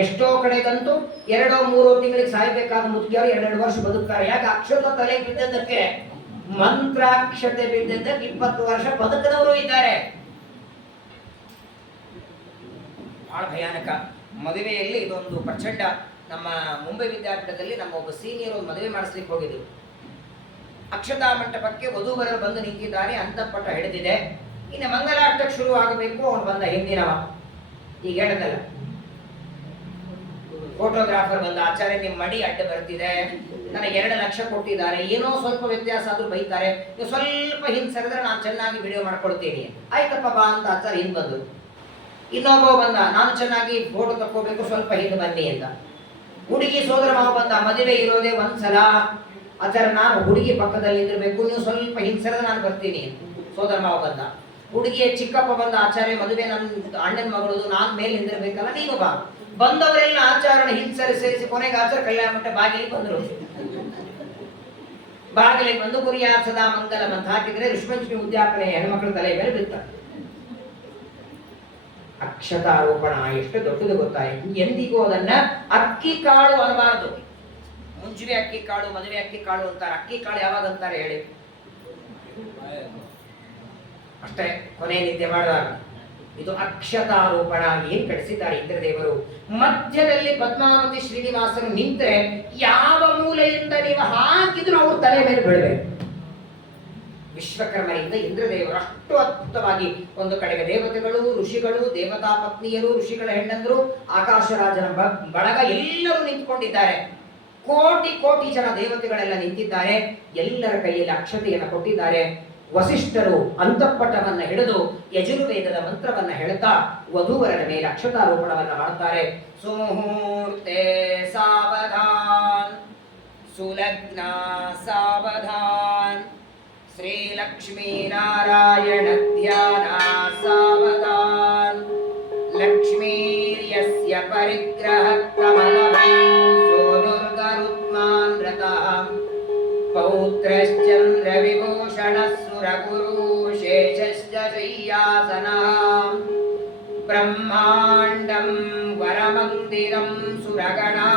ಎಷ್ಟೋ ಕಡೆಗಂತೂ 2-3 ತಿಂಗಳಿಗೆ ಸಾಯ್ಬೇಕಾದ ಮುದುಕಿಯವರು 2 ವರ್ಷ ಬದುಕ್ತಾರೆ. ಯಾಕೆ? ಅಕ್ಷತ ತಲೆ ಬಿದ್ದದ್ದಕ್ಕೆ, ಮಂತ್ರಾಕ್ಷತೆ ಬಿದ್ದದ್ದಕ್ಕೆ 20 ವರ್ಷ ಬದುಕದವರು ಇದ್ದಾರೆ. ಬಹಳ ಭಯಾನಕ. ಮದುವೆಯಲ್ಲಿ ಇದೊಂದು ಪ್ರಚಂಡ. ನಮ್ಮ ಮುಂಬೈ ವಿದ್ಯಾಪೀಠದಲ್ಲಿ ನಮ್ಮ ಒಬ್ಬ ಸೀನಿಯರ್ ಒಂದು ಮದುವೆ ಮಾಡಿಸ್ಲಿಕ್ಕೆ ಹೋಗಿದ್ರು. ಅಕ್ಷತಾ ಮಂಟಪಕ್ಕೆ ವಧುವರರು ಬಂದು ನಿಂತಿದ್ದಾರೆ. ಅಂತಃಪಟ ಹಿಡಿದಿದೆ. ಇನ್ನು ಮಂಗಲಾಷ್ಟಕ್ಕೆ ಶುರು ಆಗಬೇಕು. ಅವನು ಬಂದ ಹಿಂದಿನವ. ಈಗ ಹೇಳದಲ್ಲ, ಫೋಟೋಗ್ರಾಫರ್ ಬಂದ, ಆಚಾರ್ಯ ನಿಮ್ಮ ಮಡಿ ಅಡ್ಡ ಬರ್ತಿದೆ, ನನಗೆ 2 ಲಕ್ಷ ಕೊಟ್ಟಿದ್ದಾರೆ, ಏನೋ ಸ್ವಲ್ಪ ವ್ಯತ್ಯಾಸ ಆದ್ರೂ ಬೈತಾರೆ, ನೀವು ಸ್ವಲ್ಪ ಹಿಂದೆ ಸರಿದ್ರೆ ನಾನು ಚೆನ್ನಾಗಿ ವಿಡಿಯೋ ಮಾಡ್ಕೊಳ್ತೀನಿ. ಆಯ್ತಪ್ಪ ಬಾ ಅಂತ ಆಚಾರ್ಯ ಹಿಂದೆ ಬಂದು. ಇನ್ನೊಬ್ಬ ಬಂದ, ನಾನು ಚೆನ್ನಾಗಿ ಫೋಟೋ ತಕ್ಕೋಬೇಕು, ಸ್ವಲ್ಪ ಹಿಂದೆ ಬನ್ನಿ ಅಂತ. ಹುಡುಗಿ ಸೋದರ ಮಾವ ಬಂದ, ಮದುವೆ ಇರೋದೇ ಒಂದ್ಸಲ ಆಚಾರ್ಯ, ನಾನು ಹುಡುಗಿ ಪಕ್ಕದಲ್ಲಿ ನಿಂದಿರ್ಬೇಕು, ನೀವು ಸ್ವಲ್ಪ ಹಿಂಸರದ ನಾನು ಬರ್ತೀನಿ. ಸೋದರ ಮಾವ ಬಂದ. ಹುಡುಗಿಯ ಚಿಕ್ಕಪ್ಪ ಬಂದ, ಆಚಾರ್ಯ ಮದುವೆ ನನ್ನ ಅಣ್ಣನ ಮಗಳದು, ನಾನು ಮೇಲೆ ನಿಂದಿರ್ಬೇಕಲ್ಲ, ನೀನು ಬಾ. ಬಂದವರೆಲ್ಲ ಆಚಾರ್ಯನ ಸೇರಿಸಿ ಕೊನೆಗೆ ಆಚಾರ್ಯ ಕಲ್ಯಾಣ ಮಂಟಪ ಬಾಗಿಲಿಗೆ ಬಂದರು. ಬಾಗಿಲಿಗೆ ಬಂದು ಕುರಿಯಾಸದ ಮಂಗಲಂ ಅಂತ ಹಾಕಿದ್ರೆ ಋಷಿಪಂಚಮಿ ಉದ್ಯಾಪನೆ ಹೆಣ್ಮಕ್ಳ ತಲೆ ಮೇಲೆ ಬಿತ್ತಾರೆ. ಅಕ್ಷತಾರೋಪಣ ಎಷ್ಟು ದೊಡ್ಡದು ಗೊತ್ತಾಯಿತು. ಎಂದಿಗೂ ಅದನ್ನ ಅಕ್ಕಿ ಕಾಳು ಅನ್ನಬಾರದು. ಮುಂಜುವೆ ಅಕ್ಕಿ ಕಾಳು, ಮದುವೆ ಅಕ್ಕಿ ಕಾಳು ಅಂತಾರೆ. ಅಕ್ಕಿ ಕಾಳು ಯಾವಾಗ ಅಂತಾರೆ ಹೇಳಿ? ಅಷ್ಟೇ, ಕೊನೆ ನಿದ್ದೆ ಮಾಡಿದಾಗ. ಇದು ಅಕ್ಷತಾರೋಪಣ. ಏನ್ ಕಳಿಸಿದ್ದಾರೆ ಇಂದ್ರದೇವರು. ಮಧ್ಯದಲ್ಲಿ ಪದ್ಮಾವತಿ ಶ್ರೀನಿವಾಸರು ನಿಂತ್ರೆ ಯಾವ ಮೂಲೆಯಿಂದ ನೀವು ಹಾಕಿದ್ರು ಅವ್ರ ತಲೆ ಮೇಲೆ ಬೀಳಬೇಕು. ವಿಶ್ವಕರ್ಮರಿಂದ ಇಂದ್ರದೇವರು ಅಷ್ಟು ಅದ್ಭುತವಾಗಿ. ಒಂದು ಕಡೆಗೆ ದೇವತೆಗಳು, ಋಷಿಗಳು, ದೇವತಾ ಪತ್ನಿಯರು, ಋಷಿಗಳ ಹೆಣ್ಣಂದರು, ಆಕಾಶರಾಜನ ಬಳಗ ಎಲ್ಲರೂ ನಿಂತ್ಕೊಂಡಿದ್ದಾರೆ. ಕೋಟಿ ಕೋಟಿ ಜನ ದೇವತೆಗಳೆಲ್ಲ ನಿಂತಿದ್ದಾರೆ. ಎಲ್ಲರ ಕೈಯಲ್ಲಿ ಅಕ್ಷತೆಯನ್ನು ಕೊಟ್ಟಿದ್ದಾರೆ. ವಸಿಷ್ಠರು ಅಂತಃಪಟವನ್ನ ಹಿಡಿದು ಯಜುರ್ವೇದದ ಮಂತ್ರವನ್ನ ಹೇಳ್ತಾ ವಧುವರನ ಮೇಲೆ ಅಕ್ಷತಾರೋಪಣವನ್ನ ಮಾಡ್ತಾರೆ. ಸುಮುಹೂರ್ತೆ ಸಾವಧಾನ್, ಸುಲಗ್ನ ಸಾವಧಾನ್, ಶ್ರೀಲಕ್ಷ್ಮೀ ನಾರಾಯಣ ಧ್ಯಾನ ಸಾವಧಾನ್, ಲಕ್ಷ್ಮೀರ್ಯಸ್ಯ ಪರಿಗ್ರಹ ಕಮಲಭೂ ಸೋನುರ್ಗರುತ್ಮಾನ್ ವ್ರತಃ, ಪೌತ್ರಶ್ಚಂದ್ರ ವಿಭೂಷಣಃ ಸುರಗುರು ಶೇಷಶ್ಚ ಶಯ್ಯಾಸನಃ, ಬ್ರಹ್ಮಾಂಡಂ ವರಮಂದಿರಂ ಸುರಗಣಾ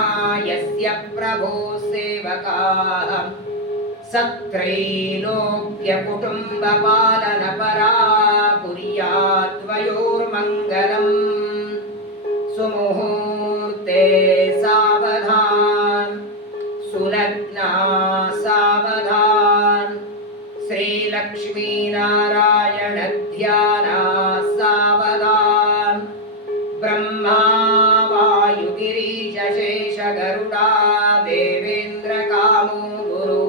ಯಸ್ಯ ಪ್ರಭೋ ಸೇವಕಾಃ, ಸತ್ರೈಲೋಕ್ಯ ಕುಟುಂಬ ಪಾಲನ ಪರಾ ಕುರ್ಯಾದ್ವಯೋರ್ಮಂಗಲಂ. ಸುಮುಹೂರ್ತೆ ಸಾವಧಾನ್, ಸುಲಗ್ನ ಸಾವಧಾನ್, ಶ್ರೀಲಕ್ಷ್ಮೀ ನಾರಾಯಣ ಧ್ಯಾನ ಸಾವಧಾನ್, ಬ್ರಹ್ಮಾ ವಾಯು ಗಿರೀಶ ಶೇಷ ಗರುಡಾ ದೇವೇಂದ್ರ ಕಾಮೋ ಗುರು,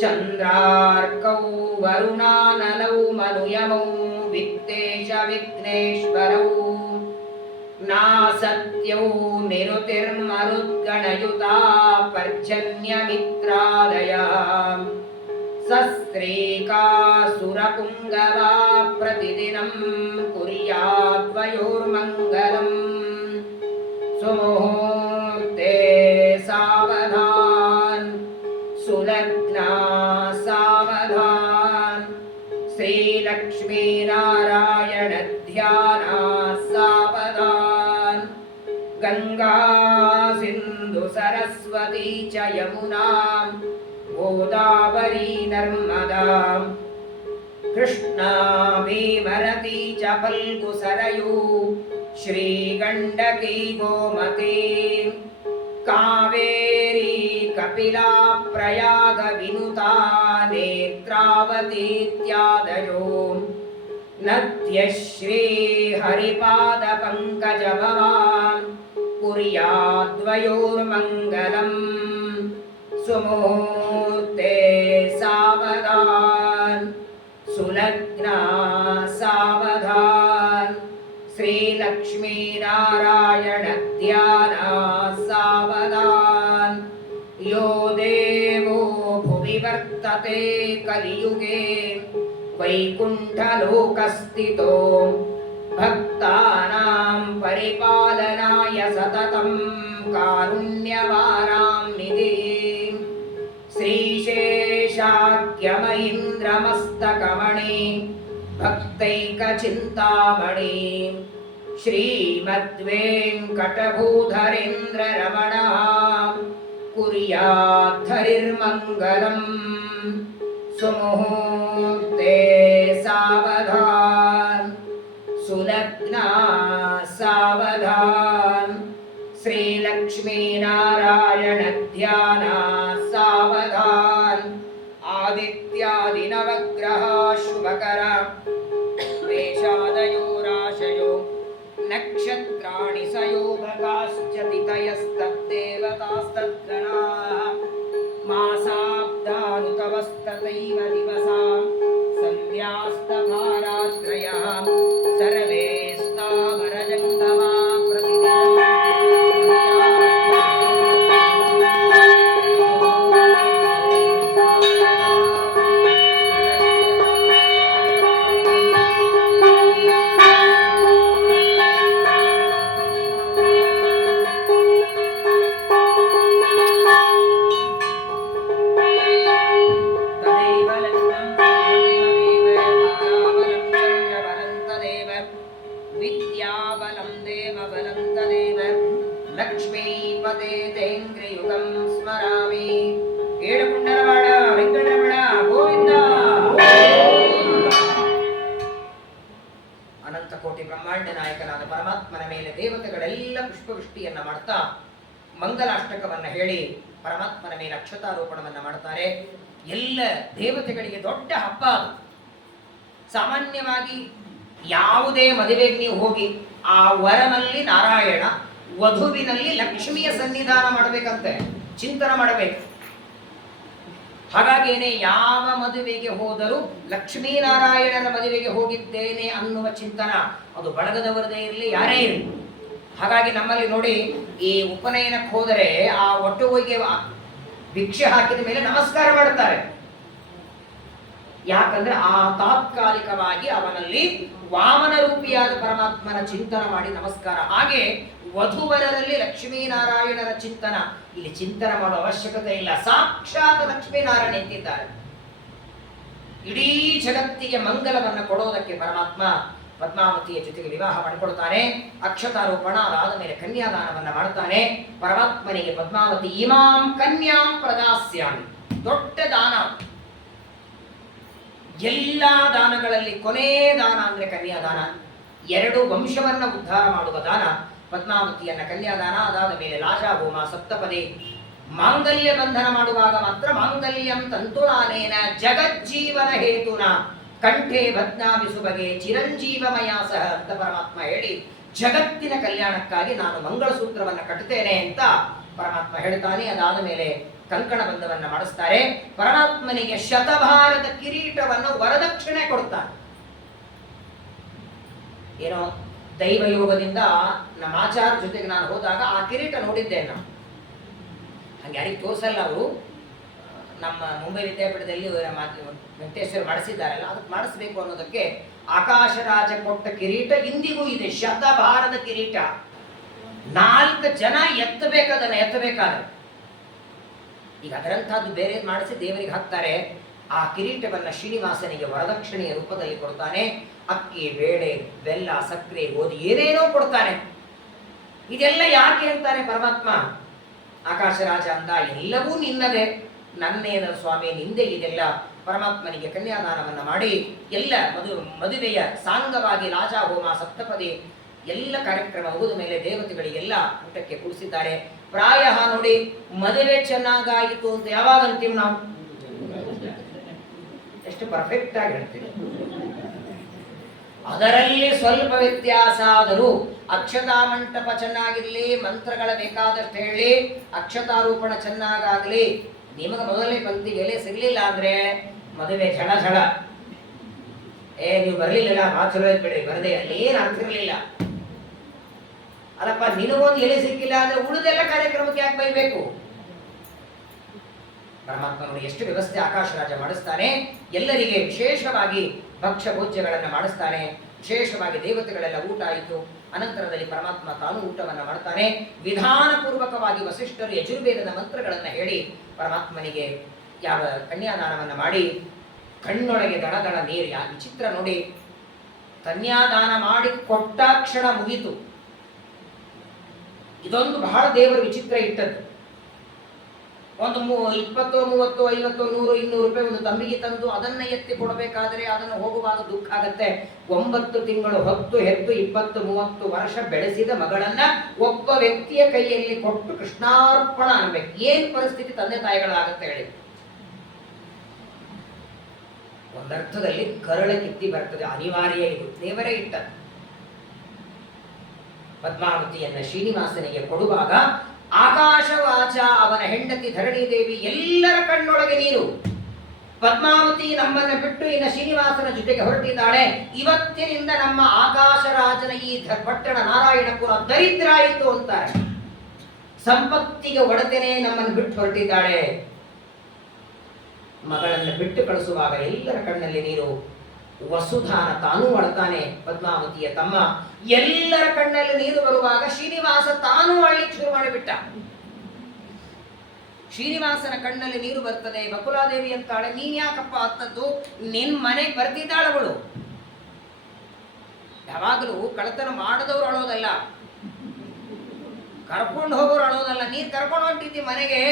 ಚಂದ್ರಾರ್ಕೌ ವರುಣಾನಲೌ ಮನುಯಮೌ ವಿತ್ತೇಶ ವಿಘ್ನೇಶ್ವರೌ, ನಾಸತ್ಯೌ ನಿರುತಿರ್ಮರುದ್ಗಣಯುತಾ ಪರ್ಜನ್ಯ ಮಿತ್ರಾದಯ, ಸಸ್ತೆ ಸ್ತ್ರೀಕಾಸುರಪುಂಗವಾ ಪ್ರತಿದಿನಂ ಕುರ್ಯಾದ್ವಯೋರ್ಮಂಗಲಂ ಸುಮುಹೂರ್ತೆ ಸಾವಧಾನ್ ಸುಲಗ್ನಾ ಸಾವಧಾನ್ ಶ್ರೀಲಕ್ಷ್ಮೀನಾರಾಯಣ ಧ್ಯಾನ ಸಾವಧಾನ್ ಗಂಗಾ ಸಿಂಧು ಸರಸ್ವತಿ ಚ ಯಮುನಾ ಗೋದಾವರಿ ನರ್ಮದಾ ಕೃಷ್ಣಾ ಭೀಮರತಿ ಚ ಫಲ್ಗು ಸರಯೂ ಶ್ರೀಗಂಡಕಿ ಗೋಮತಿ ಕಾವೇರಿ ಕಪಿಲಾ ಪ್ರಯಾಗ ವಿನುತಾ ನೇತ್ರಾವತೀತ್ಯಾದಯೋ ನದ್ಯಃ ಶ್ರೀ ಹರಿಪಾದ ಪಂಕಜ ಭವಾನ್ ಕುರ್ಯಾದ್ವಯೋರ್ಮಂಗಲಂ ಸುಮುಹೂರ್ತೆ ಸಾವಧಾನ್ ಸುಲಗ್ನಾ ಸಾವಧಾನ್ ಶ್ರೀಲಕ್ಷ್ಮೀನಾರಾಯಣ ಧ್ಯಾನ ಸಾವಧಾನ್ ಯೋ ದೇವೋ ಭುವಿ ವರ್ತತೆ ಕಲಿಯುಗೆ ವೈಕುಂಠಲೋಕಸ್ಥಿತೋ ಭಕ್ತಾನಾಂ ಪರಿಪಾಲನಾಯ ಸತತಂ ಕಾರುಣ್ಯವಾರಾಂನಿಧಿ ಶ್ರೀಶೇಷಾದ್ಯಮೈಂದ್ರಮಸ್ತಕಮಣಿ ಭಕ್ತೈಕಚಿಂತಾಮಣಿ ಶ್ರೀಮದ್ವೆಂಕಟಭೂಧರೇಂದ್ರರಮಣ ಕುರ್ಯಾದ್ಧರಿರ್ಮಂಗಲಂ ಸುಮುಹೂರ್ತೆ ಸಾವಧಾನ್ ಸುಲಗ್ನಾ ಸಾವಧಾನ್ ಶ್ರೀಲಕ್ಷ್ಮೀನಾರಾಯಣ ಧ್ಯಾನ ಸಾವಧಾನ್ ಆದಿತ್ಯಾದಿ ನವಗ್ರಹ ಶುಭಕರ ಮೇಷಾದಯೋ ರಾಶಯೋ ನಕ್ಷತ್ರಾಣಿ ಸಯೋಗಕಾಶ್ಚ ತಿಥಯಸ್ತದ್ದೇವತಾಸ್ತದ್ಗಣಾಃ ಮಾಸಾಬ್ದಾನುತವಸ್ತತೈವ ದಿವಸಾ ಸಂಧ್ಯಾಸ್ತಭಾರಾತ್ರಯಃ ಸರ್ವೇ ಸ್ಥಾವರಜಂಗಮಾ ವಿದ್ಯಾಬಲಂ ದೇವಬಲಂ ತದೇವ ಲಕ್ಷ್ಮೀಪದೇ ತೇಂದ್ರಿಯುಗಂ ಸ್ಮರಾಮಿ. ಏಳುಕುಂಡಲವಾಡ ವೆಂಕಟರಮಣ ಗೋವಿಂದ. ಅನಂತ ಕೋಟಿ ಬ್ರಹ್ಮಾಂಡ ನಾಯಕನಾದ ಪರಮಾತ್ಮನ ಮೇಲೆ ದೇವತೆಗಳೆಲ್ಲ ಪುಷ್ಪವೃಷ್ಟಿಯನ್ನ ಮಾಡ್ತಾ ಮಂಗಲಾಷ್ಟಕವನ್ನ ಹೇಳಿ ಪರಮಾತ್ಮನ ಮೇಲೆ ಅಕ್ಷತಾರೋಪಣವನ್ನ ಮಾಡ್ತಾರೆ. ಎಲ್ಲ ದೇವತೆಗಳಿಗೆ ದೊಡ್ಡ ಹಬ್ಬ ಅದು. ಸಾಮಾನ್ಯವಾಗಿ ಯಾವುದೇ ಮದುವೆಗೆ ನೀವು ಹೋಗಿ ಆ ವರನಲ್ಲಿ ನಾರಾಯಣ, ವಧುವಿನಲ್ಲಿ ಲಕ್ಷ್ಮಿಯ ಸನ್ನಿಧಾನ ಮಾಡಬೇಕಂತೆ, ಚಿಂತನೆ ಮಾಡಬೇಕು. ಹಾಗಾಗೇನೆ ಯಾವ ಮದುವೆಗೆ ಹೋದರೂ ಲಕ್ಷ್ಮೀನಾರಾಯಣನ ಮದುವೆಗೆ ಹೋಗಿದ್ದೇನೆ ಅನ್ನುವ ಚಿಂತನ ಅದು ಬಳಗದವರದೇ ಇರಲಿ, ಯಾರೇ ಇರಲಿ. ಹಾಗಾಗಿ ನಮ್ಮಲ್ಲಿ ನೋಡಿ, ಈ ಉಪನಯನಕ್ಕೆ ಹೋದರೆ ಆ ಒಟ್ಟುವಿಗೆ ಭಿಕ್ಷೆ ಹಾಕಿದ ಮೇಲೆ ನಮಸ್ಕಾರ ಮಾಡುತ್ತಾರೆ. ಯಾಕಂದ್ರೆ ಆ ತಾತ್ಕಾಲಿಕವಾಗಿ ಅವನಲ್ಲಿ ವಾಮನ ರೂಪಿಯಾದ ಪರಮಾತ್ಮನ ಚಿಂತನ ಮಾಡಿ ನಮಸ್ಕಾರ. ಹಾಗೆ ವಧುವರರಲ್ಲಿ ಲಕ್ಷ್ಮೀನಾರಾಯಣನ ಚಿಂತನ. ಇಲ್ಲಿ ಚಿಂತನ ಮಾಡುವ ಅವಶ್ಯಕತೆ ಇಲ್ಲ, ಸಾಕ್ಷಾತ್ ಲಕ್ಷ್ಮೀನಾರಾಯಣ ಎತ್ತಿದ್ದಾರೆ. ಇಡೀ ಜಗತ್ತಿಗೆ ಮಂಗಲವನ್ನು ಕೊಡೋದಕ್ಕೆ ಪರಮಾತ್ಮ ಪದ್ಮಾವತಿಯ ಜೊತೆಗೆ ವಿವಾಹ ಮಾಡಿಕೊಳ್ತಾನೆ. ಅಕ್ಷತಾರೋಪಣ ಅದಾದ ಮೇಲೆ ಕನ್ಯಾದಾನವನ್ನ ಮಾಡ್ತಾನೆ. ಪರಮಾತ್ಮನಿಗೆ ಪದ್ಮಾವತಿ ಇಮಾಂ ಕನ್ಯಾಂ ಪ್ರದಾಸ್ಯಾಮಿ, ದೊಡ್ಡ ದಾನ. ಎಲ್ಲ ದಾನಗಳಲ್ಲಿ ಕೊನೆ ದಾನ ಅಂದ್ರೆ ಕನ್ಯಾದಾನ. ಎರಡು ವಂಶವನ್ನ ಉದ್ಧಾರ ಮಾಡುವ ದಾನ ಪದ್ಮಾವತಿಯನ್ನ ಕನ್ಯಾದಾನ. ಅದಾದ ಮೇಲೆ ಲಾಜಾಹೋಮ, ಸಪ್ತಪದಿ, ಮಾಂಗಲ್ಯ ಬಂಧನ ಮಾಡುವಾಗ ಮಾತ್ರ ಮಾಂಗಲ್ಯಂ ತಂತುನಾನೇನ ಜಗಜ್ಜೀವನ ಹೇತುನ ಕಂಠೆ ಭದ್ನಾಮಿ ಸುಬಗೆ ಚಿರಂಜೀವಮಯ ಸಹ ಅಂತ ಪರಮಾತ್ಮ ಹೇಳಿ ಜಗತ್ತಿನ ಕಲ್ಯಾಣಕ್ಕಾಗಿ ನಾನು ಮಂಗಳಸೂತ್ರವನ್ನ ಕಟ್ಟುತ್ತೇನೆ ಅಂತ ಪರಮಾತ್ಮ ಹೇಳ್ತಾನೆ. ಅದಾದ ಮೇಲೆ ಕಂಕಣ ಬಂಧವನ್ನ ಮಾಡಿಸ್ತಾರೆ. ಪರಮಾತ್ಮನಿಗೆ ಶತಭಾರದ ಕಿರೀಟವನ್ನು ವರದಕ್ಷಿಣೆ ಕೊಡ್ತಾನೆ. ಏನೋ ದೈವಯೋಗದಿಂದ ನಮ್ಮ ಆಚಾರ ಜೊತೆಗೆ ನಾನು ಹೋದಾಗ ಆ ಕಿರೀಟ ನೋಡಿದ್ದೇನೆ. ನಾನು ಹಂಗೆ ಯಾರಿಗೆ ತೋರಿಸಲ್ಲ ಅವರು. ನಮ್ಮ ಮುಂಬೈ ವಿದ್ಯಾಪೀಠದಲ್ಲಿ ವೆಂಕಟೇಶ್ವರ ಮಾಡಿಸಿದ್ದಾರಲ್ಲ, ಅದಕ್ಕೆ ಮಾಡಿಸ್ಬೇಕು ಅನ್ನೋದಕ್ಕೆ ಆಕಾಶರಾಜ ಕೊಟ್ಟ ಕಿರೀಟ ಇಂದಿಗೂ ಇದೆ, ಶತಭಾರದ ಕಿರೀಟ. 4 ಜನ ಎತ್ತಬೇಕಾದ್ರೆ ಈಗ ಅದರಂತಹದ್ದು ಬೇರೆ ಮಾಡಿಸಿ ದೇವರಿಗೆ ಹಾಕ್ತಾರೆ. ಆ ಕಿರೀಟವನ್ನ ಶ್ರೀನಿವಾಸನಿಗೆ ವರದಕ್ಷಿಣೆಯ ರೂಪದಲ್ಲಿ ಕೊಡ್ತಾನೆ. ಅಕ್ಕಿ, ಬೇಳೆ, ಬೆಲ್ಲ, ಸಕ್ಕರೆ, ಗೋಧಿ ಏನೇನೋ ಕೊಡ್ತಾನೆ. ಇದೆಲ್ಲ ಯಾಕೆ ಅಂತಾನೆ ಪರಮಾತ್ಮ. ಆಕಾಶರಾಜ ಅಂದ, ಎಲ್ಲವೂ ನಿನ್ನದೇ, ನನ್ನೇನ ಸ್ವಾಮಿ, ನಿಂದೆ ಇದೆಲ್ಲ. ಪರಮಾತ್ಮನಿಗೆ ಕನ್ಯಾದಾನವನ್ನ ಮಾಡಿ ಎಲ್ಲ ಮದುವೆಯ ಸಾಂಗವಾಗಿ ರಾಜಾ ಹೋಮ, ಸಪ್ತಪದಿ ಎಲ್ಲ ಕಾರ್ಯಕ್ರಮ ಮುಗಿದ ಮೇಲೆ ದೇವತೆಗಳಿಗೆಲ್ಲ ಊಟಕ್ಕೆ ಕೂಡಿಸಿದ್ದಾರೆ. ಪ್ರಾಯ ನೋಡಿ, ಮದುವೆ ಚೆನ್ನಾಗಾಯಿತು ಅಂತ ಯಾವಾಗ ಅಂತೀವಿ ನಾವು? ಎಷ್ಟು ಪರ್ಫೆಕ್ಟ್ ಆಗಿ ಹೇಳ್ತೀವಿ. ಅದರಲ್ಲಿ ಸ್ವಲ್ಪ ವ್ಯತ್ಯಾಸ ಆದರೂ ಅಕ್ಷತಾ ಮಂಟಪ ಚೆನ್ನಾಗಿರ್ಲಿ, ಮಂತ್ರಗಳ ಬೇಕಾದಷ್ಟು ಹೇಳಿ, ಅಕ್ಷತಾರೂಪಣ ಚೆನ್ನಾಗಾಗಲಿ, ನಿಮಗೆ ಮೊದಲನೇ ಪಂಕ್ತಿಗೆ ಎಲೆ ಸಿಗ್ಲಿಲ್ಲ ಅಂದ್ರೆ ಮದುವೆ ಝಳ ಝಳ. ನೀವು ಬರ್ಲಿಲ್ಲ, ಭಾಳ ಚಲೋ ಇದ್ಬಿಡ್ರಿ, ಬರದೆ ಅಲ್ಲಿ ಏನು ಆಗ್ತಿರ್ಲಿಲ್ಲ. ಅಲ್ಲಪ್ಪ, ನಿನಗೊಂದು ಎಲೆ ಸಿಕ್ಕಿಲ್ಲ ಅಂದ್ರೆ ಉಳಿದೆಲ್ಲ ಕಾರ್ಯಕ್ರಮಕ್ಕೆ ಯಾಕೆ ಬೈಬೇಕು? ಪರಮಾತ್ಮ ನೋಡಿ ಎಷ್ಟು ವ್ಯವಸ್ಥೆ ಆಕಾಶರಾಜ ಮಾಡಿಸ್ತಾನೆ. ಎಲ್ಲರಿಗೆ ವಿಶೇಷವಾಗಿ ಭಕ್ಷ್ಯ ಭೋಜ್ಯಗಳನ್ನು ಮಾಡಿಸ್ತಾನೆ. ವಿಶೇಷವಾಗಿ ದೇವತೆಗಳೆಲ್ಲ ಊಟ ಆಯಿತು. ಅನಂತರದಲ್ಲಿ ಪರಮಾತ್ಮ ತಾನು ಊಟವನ್ನು ಮಾಡ್ತಾನೆ. ವಿಧಾನಪೂರ್ವಕವಾಗಿ ವಸಿಷ್ಠರು ಯಜುರ್ವೇದದ ಮಂತ್ರಗಳನ್ನು ಹೇಳಿ ಪರಮಾತ್ಮನಿಗೆ ಯಾವ ಕನ್ಯಾದಾನವನ್ನು ಮಾಡಿ ಕಣ್ಣೊಳಗೆ ದಡದಡ ನೀರು. ಯಾ ವಿಚಿತ್ರ ನೋಡಿ, ಕನ್ಯಾದಾನ ಮಾಡಿ ಕೊಟ್ಟಾಕ್ಷಣ ಮುಗಿತು. ಇದೊಂದು ಬಹಳ ದೇವರು ವಿಚಿತ್ರ ಇಟ್ಟದ್ದು. ಒಂದು 20, 30, 50, 100, 200 ರೂಪಾಯಿ ಒಂದು ತಂಬಿಗೆ ತಂದು ಅದನ್ನ ಎತ್ತಿ ಕೊಡಬೇಕಾದ್ರೆ ಅದನ್ನು ಹೋಗುವಾಗ ದುಃಖ ಆಗತ್ತೆ. 9 ತಿಂಗಳು ಹೊತ್ತು ಹೆತ್ತು 20, 30 ವರ್ಷ ಬೆಳೆಸಿದ ಮಗಳನ್ನ ಒಬ್ಬ ವ್ಯಕ್ತಿಯ ಕೈಯಲ್ಲಿ ಕೊಟ್ಟು ಕೃಷ್ಣಾರ್ಪಣ ಅನ್ಬೇಕು. ಏನ್ ಪರಿಸ್ಥಿತಿ ತಂದೆ ತಾಯಿಗಳಾಗತ್ತೆ ಹೇಳಿ? ಒಂದರ್ಥದಲ್ಲಿ ಕರಳ ಕಿತ್ತಿ ಬರ್ತದೆ, ಅನಿವಾರ್ಯ. ಇದು ದೇವರೇ ಇಟ್ಟ. ಪದ್ಮಾವತಿಯನ್ನ ಶ್ರೀನಿವಾಸನಿಗೆ ಕೊಡುವಾಗ ಆಕಾಶವಾಚ ಅವನ ಹೆಂಡತಿ ಧರಣಿ ದೇವಿ ಎಲ್ಲರ ಕಣ್ಣೊಳಗೆ ನೀರು. ಪದ್ಮಾವತಿ ನಮ್ಮನ್ನ ಬಿಟ್ಟು ಇನ್ನು ಶ್ರೀನಿವಾಸನ ಜೊತೆಗೆ ಹೊರಟಿದ್ದಾಳೆ. ಇವತ್ತಿನಿಂದ ನಮ್ಮ ಆಕಾಶರಾಜನ ಈ ಪಟ್ಟಣ ನಾರಾಯಣಪುರ ದರಿದ್ರ ಆಯಿತು ಅಂತಾರೆ. ಸಂಪತ್ತಿಗೆ ಒಡತೆನೆ ನಮ್ಮನ್ನು ಬಿಟ್ಟು ಹೊರಟಿದ್ದಾಳೆ. ಮಗಳನ್ನು ಬಿಟ್ಟು ಕಳಿಸುವಾಗ ಎಲ್ಲರ ಕಣ್ಣಲ್ಲಿ ನೀರು. ವಸುಧಾನ ತಾನೂ ಅಳ್ತಾನೆ, ಪದ್ಮಾವತಿಯ ತಮ್ಮ. ಎಲ್ಲರ ಕಣ್ಣಲ್ಲಿ ನೀರು ಬರುವಾಗ ಶ್ರೀನಿವಾಸ ತಾನೂ ಅಳ್ಳಿಕ್ಕೆ ಶುರು ಮಾಡಿಬಿಟ್ಟ. ಶ್ರೀನಿವಾಸನ ಕಣ್ಣಲ್ಲಿ ನೀರು ಬರ್ತದೆ. ಬಕುಲಾದೇವಿ ಅಂತಾಳೆ, ನೀನ್ ಯಾಕಪ್ಪ ಅತ್ತದ್ದು? ನಿನ್ ಮನೆಗೆ ಬರ್ತಿದ್ದಾಳವಳು. ಯಾವಾಗಲೂ ಕಳತನ ಮಾಡದವ್ರು ಅಳೋದಲ್ಲ, ಕರ್ಕೊಂಡು ಹೋಗೋರು ಅಳೋದಲ್ಲ. ನೀರ್ ಕರ್ಕೊಂಡು ಹೊಂಟಿದ್ದಿ ಮನೆಗೆ,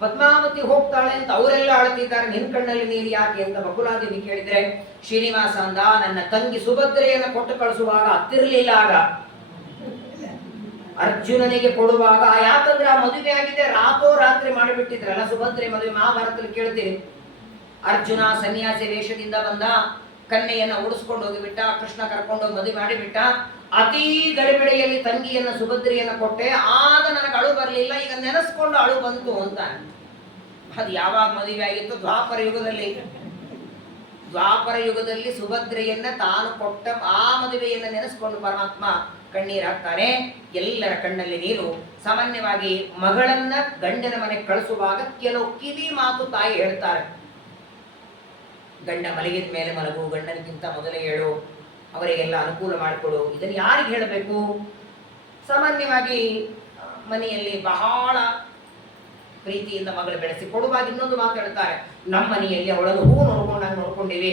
ಪದ್ಮಾವತಿ ಹೋಗ್ತಾಳೆ ಅಂತ ಅವರೆಲ್ಲ ಅಳ್ತಿದ್ದಾರೆ, ನಿನ್ ಕಣ್ಣಲ್ಲಿ ನೀರು ಯಾಕೆ ಅಂತ ಬಕುಲಾದೇವಿ ಕೇಳಿದ್ರೆ ಶ್ರೀನಿವಾಸ ಅಂದ, ನನ್ನ ತಂಗಿ ಸುಭದ್ರೆಯನ್ನು ಕೊಟ್ಟು ಕಳಿಸುವಾಗ ಹತ್ತಿರ್ಲಿಲ್ಲ. ಆಗ ಅರ್ಜುನನಿಗೆ ಕೊಡುವಾಗ, ಯಾಕಂದ್ರೆ ಆ ಮದುವೆ ಆಗಿದೆ, ರಾತ್ರಿ ಮಾಡಿಬಿಟ್ಟಿದ್ರಲ್ಲ ಸುಭದ್ರೆ ಮದುವೆ. ಮಹಾಭಾರತದಲ್ಲಿ ಕೇಳ್ತೀರಿ, ಅರ್ಜುನ ಸನ್ಯಾಸಿ ವೇಷದಿಂದ ಬಂದ, ಕನ್ಯೆಯನ್ನ ಉಡಿಸ್ಕೊಂಡು ಹೋಗಿಬಿಟ್ಟ, ಕೃಷ್ಣ ಕರ್ಕೊಂಡೋಗಿ ಮದುವೆ ಮಾಡಿಬಿಟ್ಟ. ಅತೀ ಗಡಿಬಿಡಿಯಲ್ಲಿ ತಂಗಿಯನ್ನ ಸುಭದ್ರೆಯನ್ನ ಕೊಟ್ಟೆ, ಆಗ ನನಗೆ ಅಳು ಬರಲಿಲ್ಲ, ಈಗ ನೆನೆಸ್ಕೊಂಡು ಅಳು ಬಂತು ಅಂತ. ಅದು ಯಾವಾಗ ಮದುವೆ ಆಗಿತ್ತು? ದ್ವಾಪರ ಯುಗದಲ್ಲಿ. ದ್ವಾಪರ ಯುಗದಲ್ಲಿ ಸುಭದ್ರೆಯನ್ನ ತಾನು ಕೊಟ್ಟ ಆ ಮದುವೆಯನ್ನ ನೆನೆಸ್ಕೊಂಡು ಪರಮಾತ್ಮ ಕಣ್ಣೀರು ಹಾಕ್ತಾನೆ. ಎಲ್ಲರ ಕಣ್ಣಲ್ಲಿ ನೀರು. ಸಾಮಾನ್ಯವಾಗಿ ಮಗಳನ್ನ ಗಂಡನ ಮನೆಗೆ ಕಳಿಸುವಾಗ ಕೆಲವು ಕಿವಿ ಮಾತು ತಾಯಿ ಹೇಳ್ತಾರೆ. ಗಂಡ ಮಲಗಿದ ಮೇಲೆ ಮಲಗು, ಗಂಡನಿಗಿಂತ ಮೊದಲೇ ಹೇಳು, ಅವರಿಗೆಲ್ಲ ಅನುಕೂಲ ಮಾಡಿಕೊಡು. ಇದನ್ನು ಯಾರಿಗೆ ಹೇಳಬೇಕು? ಸಾಮಾನ್ಯವಾಗಿ ಮನೆಯಲ್ಲಿ ಬಹಳ ಪ್ರೀತಿಯಿಂದ ಮಗಳು ಬೆಳೆಸಿ ಕೊಡುವಾಗ ಇನ್ನೊಂದು ಮಾತು ಹೇಳ್ತಾರೆ, ನಮ್ಮ ಮನೆಯಲ್ಲಿ ಅವಳನ್ನು ಹೂ ನೋಡ್ಕೊಂಡಾಗ ನೋಡ್ಕೊಂಡಿವಿ,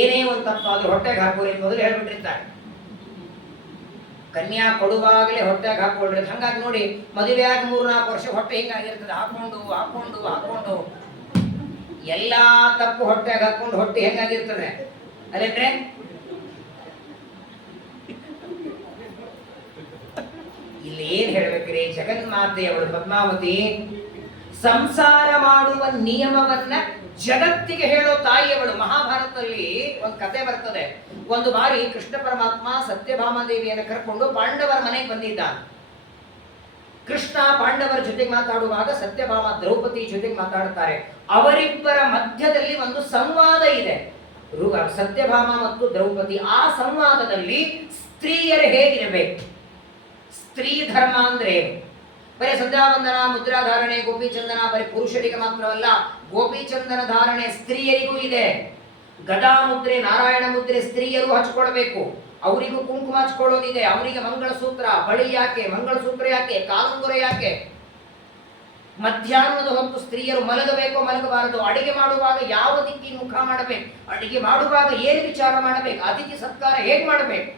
ಏನೇ ಒಂದು ತಪ್ಪು ಆದ್ರೂ ಹೊಟ್ಟೆಗೆ ಹಾಕೋರಿ ಮೊದಲು ಹೇಳ್ಬಿಟ್ಟಿರ್ತಾರೆ. ಕನ್ಯಾ ಕೊಡುವಾಗಲೇ ಹೊಟ್ಟೆಗೆ ಹಾಕೊಳ್ರಿ. ಹಂಗಾಗಿ ನೋಡಿ, ಮದುವೆ ಆಗಿ 3-4 ವರ್ಷ ಹೊಟ್ಟೆ ಹಿಂಗಾಗಿರ್ತದೆ, ಹಾಕೊಂಡು ಹಾಕೊಂಡು ಹಾಕೊಂಡು ಎಲ್ಲಾ ತಪ್ಪು ಹೊಟ್ಟೆಗೆ ಹಾಕೊಂಡು ಹೊಟ್ಟೆ ಹೆಂಗಾಗಿರ್ತದೆ ಅಲ್ಲೇನ್ರೆ? ಇಲ್ಲಿ ಏನ್ ಹೇಳ್ಬೇಕ್ರಿ? ಜಗನ್ಮಾತೆಯವಳು ಪದ್ಮಾವತಿ ಸಂಸಾರ ಮಾಡುವ ನಿಯಮವನ್ನ ಜಗತ್ತಿಗೆ ಹೇಳೋ ತಾಯಿಯವಳು. ಮಹಾಭಾರತದಲ್ಲಿ ಒಂದು ಕತೆ ಬರ್ತದೆ. ಒಂದು ಬಾರಿ ಕೃಷ್ಣ ಪರಮಾತ್ಮ ಸತ್ಯಭಾಮಾದೇವಿಯನ್ನು ಕರ್ಕೊಂಡು ಪಾಂಡವರ ಮನೆಗೆ ಬಂದಿದ್ದ. ಕೃಷ್ಣ ಪಾಂಡವರ ಜೊತೆಗೆ ಮಾತಾಡುವಾಗ ಸತ್ಯಭಾಮ ದ್ರೌಪದಿ ಜೊತೆಗೆ ಮಾತಾಡ್ತಾರೆ. ಅವರಿಬ್ಬರ ಮಧ್ಯದಲ್ಲಿ ಒಂದು ಸಂವಾದ ಇದೆ, ಸತ್ಯಭಾಮ ಮತ್ತು ದ್ರೌಪದಿ. ಆ ಸಂವಾದದಲ್ಲಿ ಸ್ತ್ರೀಯರು ಹೇಗಿರಬೇಕು, ಸ್ತ್ರೀ ಧರ್ಮ ಅಂದ್ರೆ ಬರೀ ಸಂಧ್ಯಾವಂದನ, ಮುದ್ರಾಧಾರಣೆ, ಗೋಪಿ ಚಂದನ ಬರೀ ಪುರುಷರಿಗೆ ಮಾತ್ರವಲ್ಲ, ಗೋಪಿಚಂದನ ಧಾರಣೆ ಸ್ತ್ರೀಯರಿಗೂ ಇದೆ. ಗದಾ ಮುದ್ರೆ, ನಾರಾಯಣ ಮುದ್ರೆ ಸ್ತ್ರೀಯರು ಹಚ್ಕೊಳ್ಬೇಕು. ಅವರಿಗೂ ಕುಂಕುಮ ಹಚ್ಕೊಳ್ಳೋದಿದೆ. ಅವರಿಗೆ ಮಂಗಳಸೂತ್ರ, ಬಳಿ ಯಾಕೆ, ಮಂಗಳಸೂತ್ರ ಯಾಕೆ, ಕಾಲುಂಗುರ ಯಾಕೆ. ಮಧ್ಯಾಹ್ನದ ಹೊತ್ತು ಸ್ತ್ರೀಯರು ಮಲಗಬೇಕು, ಮಲಗಬಾರದು, ಅಡಿಗೆ ಮಾಡುವಾಗ ಯಾವ ದಿಕ್ಕಿನ ಮುಖ ಮಾಡಬೇಕು, ಅಡಿಗೆ ಮಾಡುವಾಗ ಏನು ವಿಚಾರ ಮಾಡಬೇಕು, ಅತಿಥಿ ಸತ್ಕಾರ ಹೇಗೆ ಮಾಡಬೇಕು.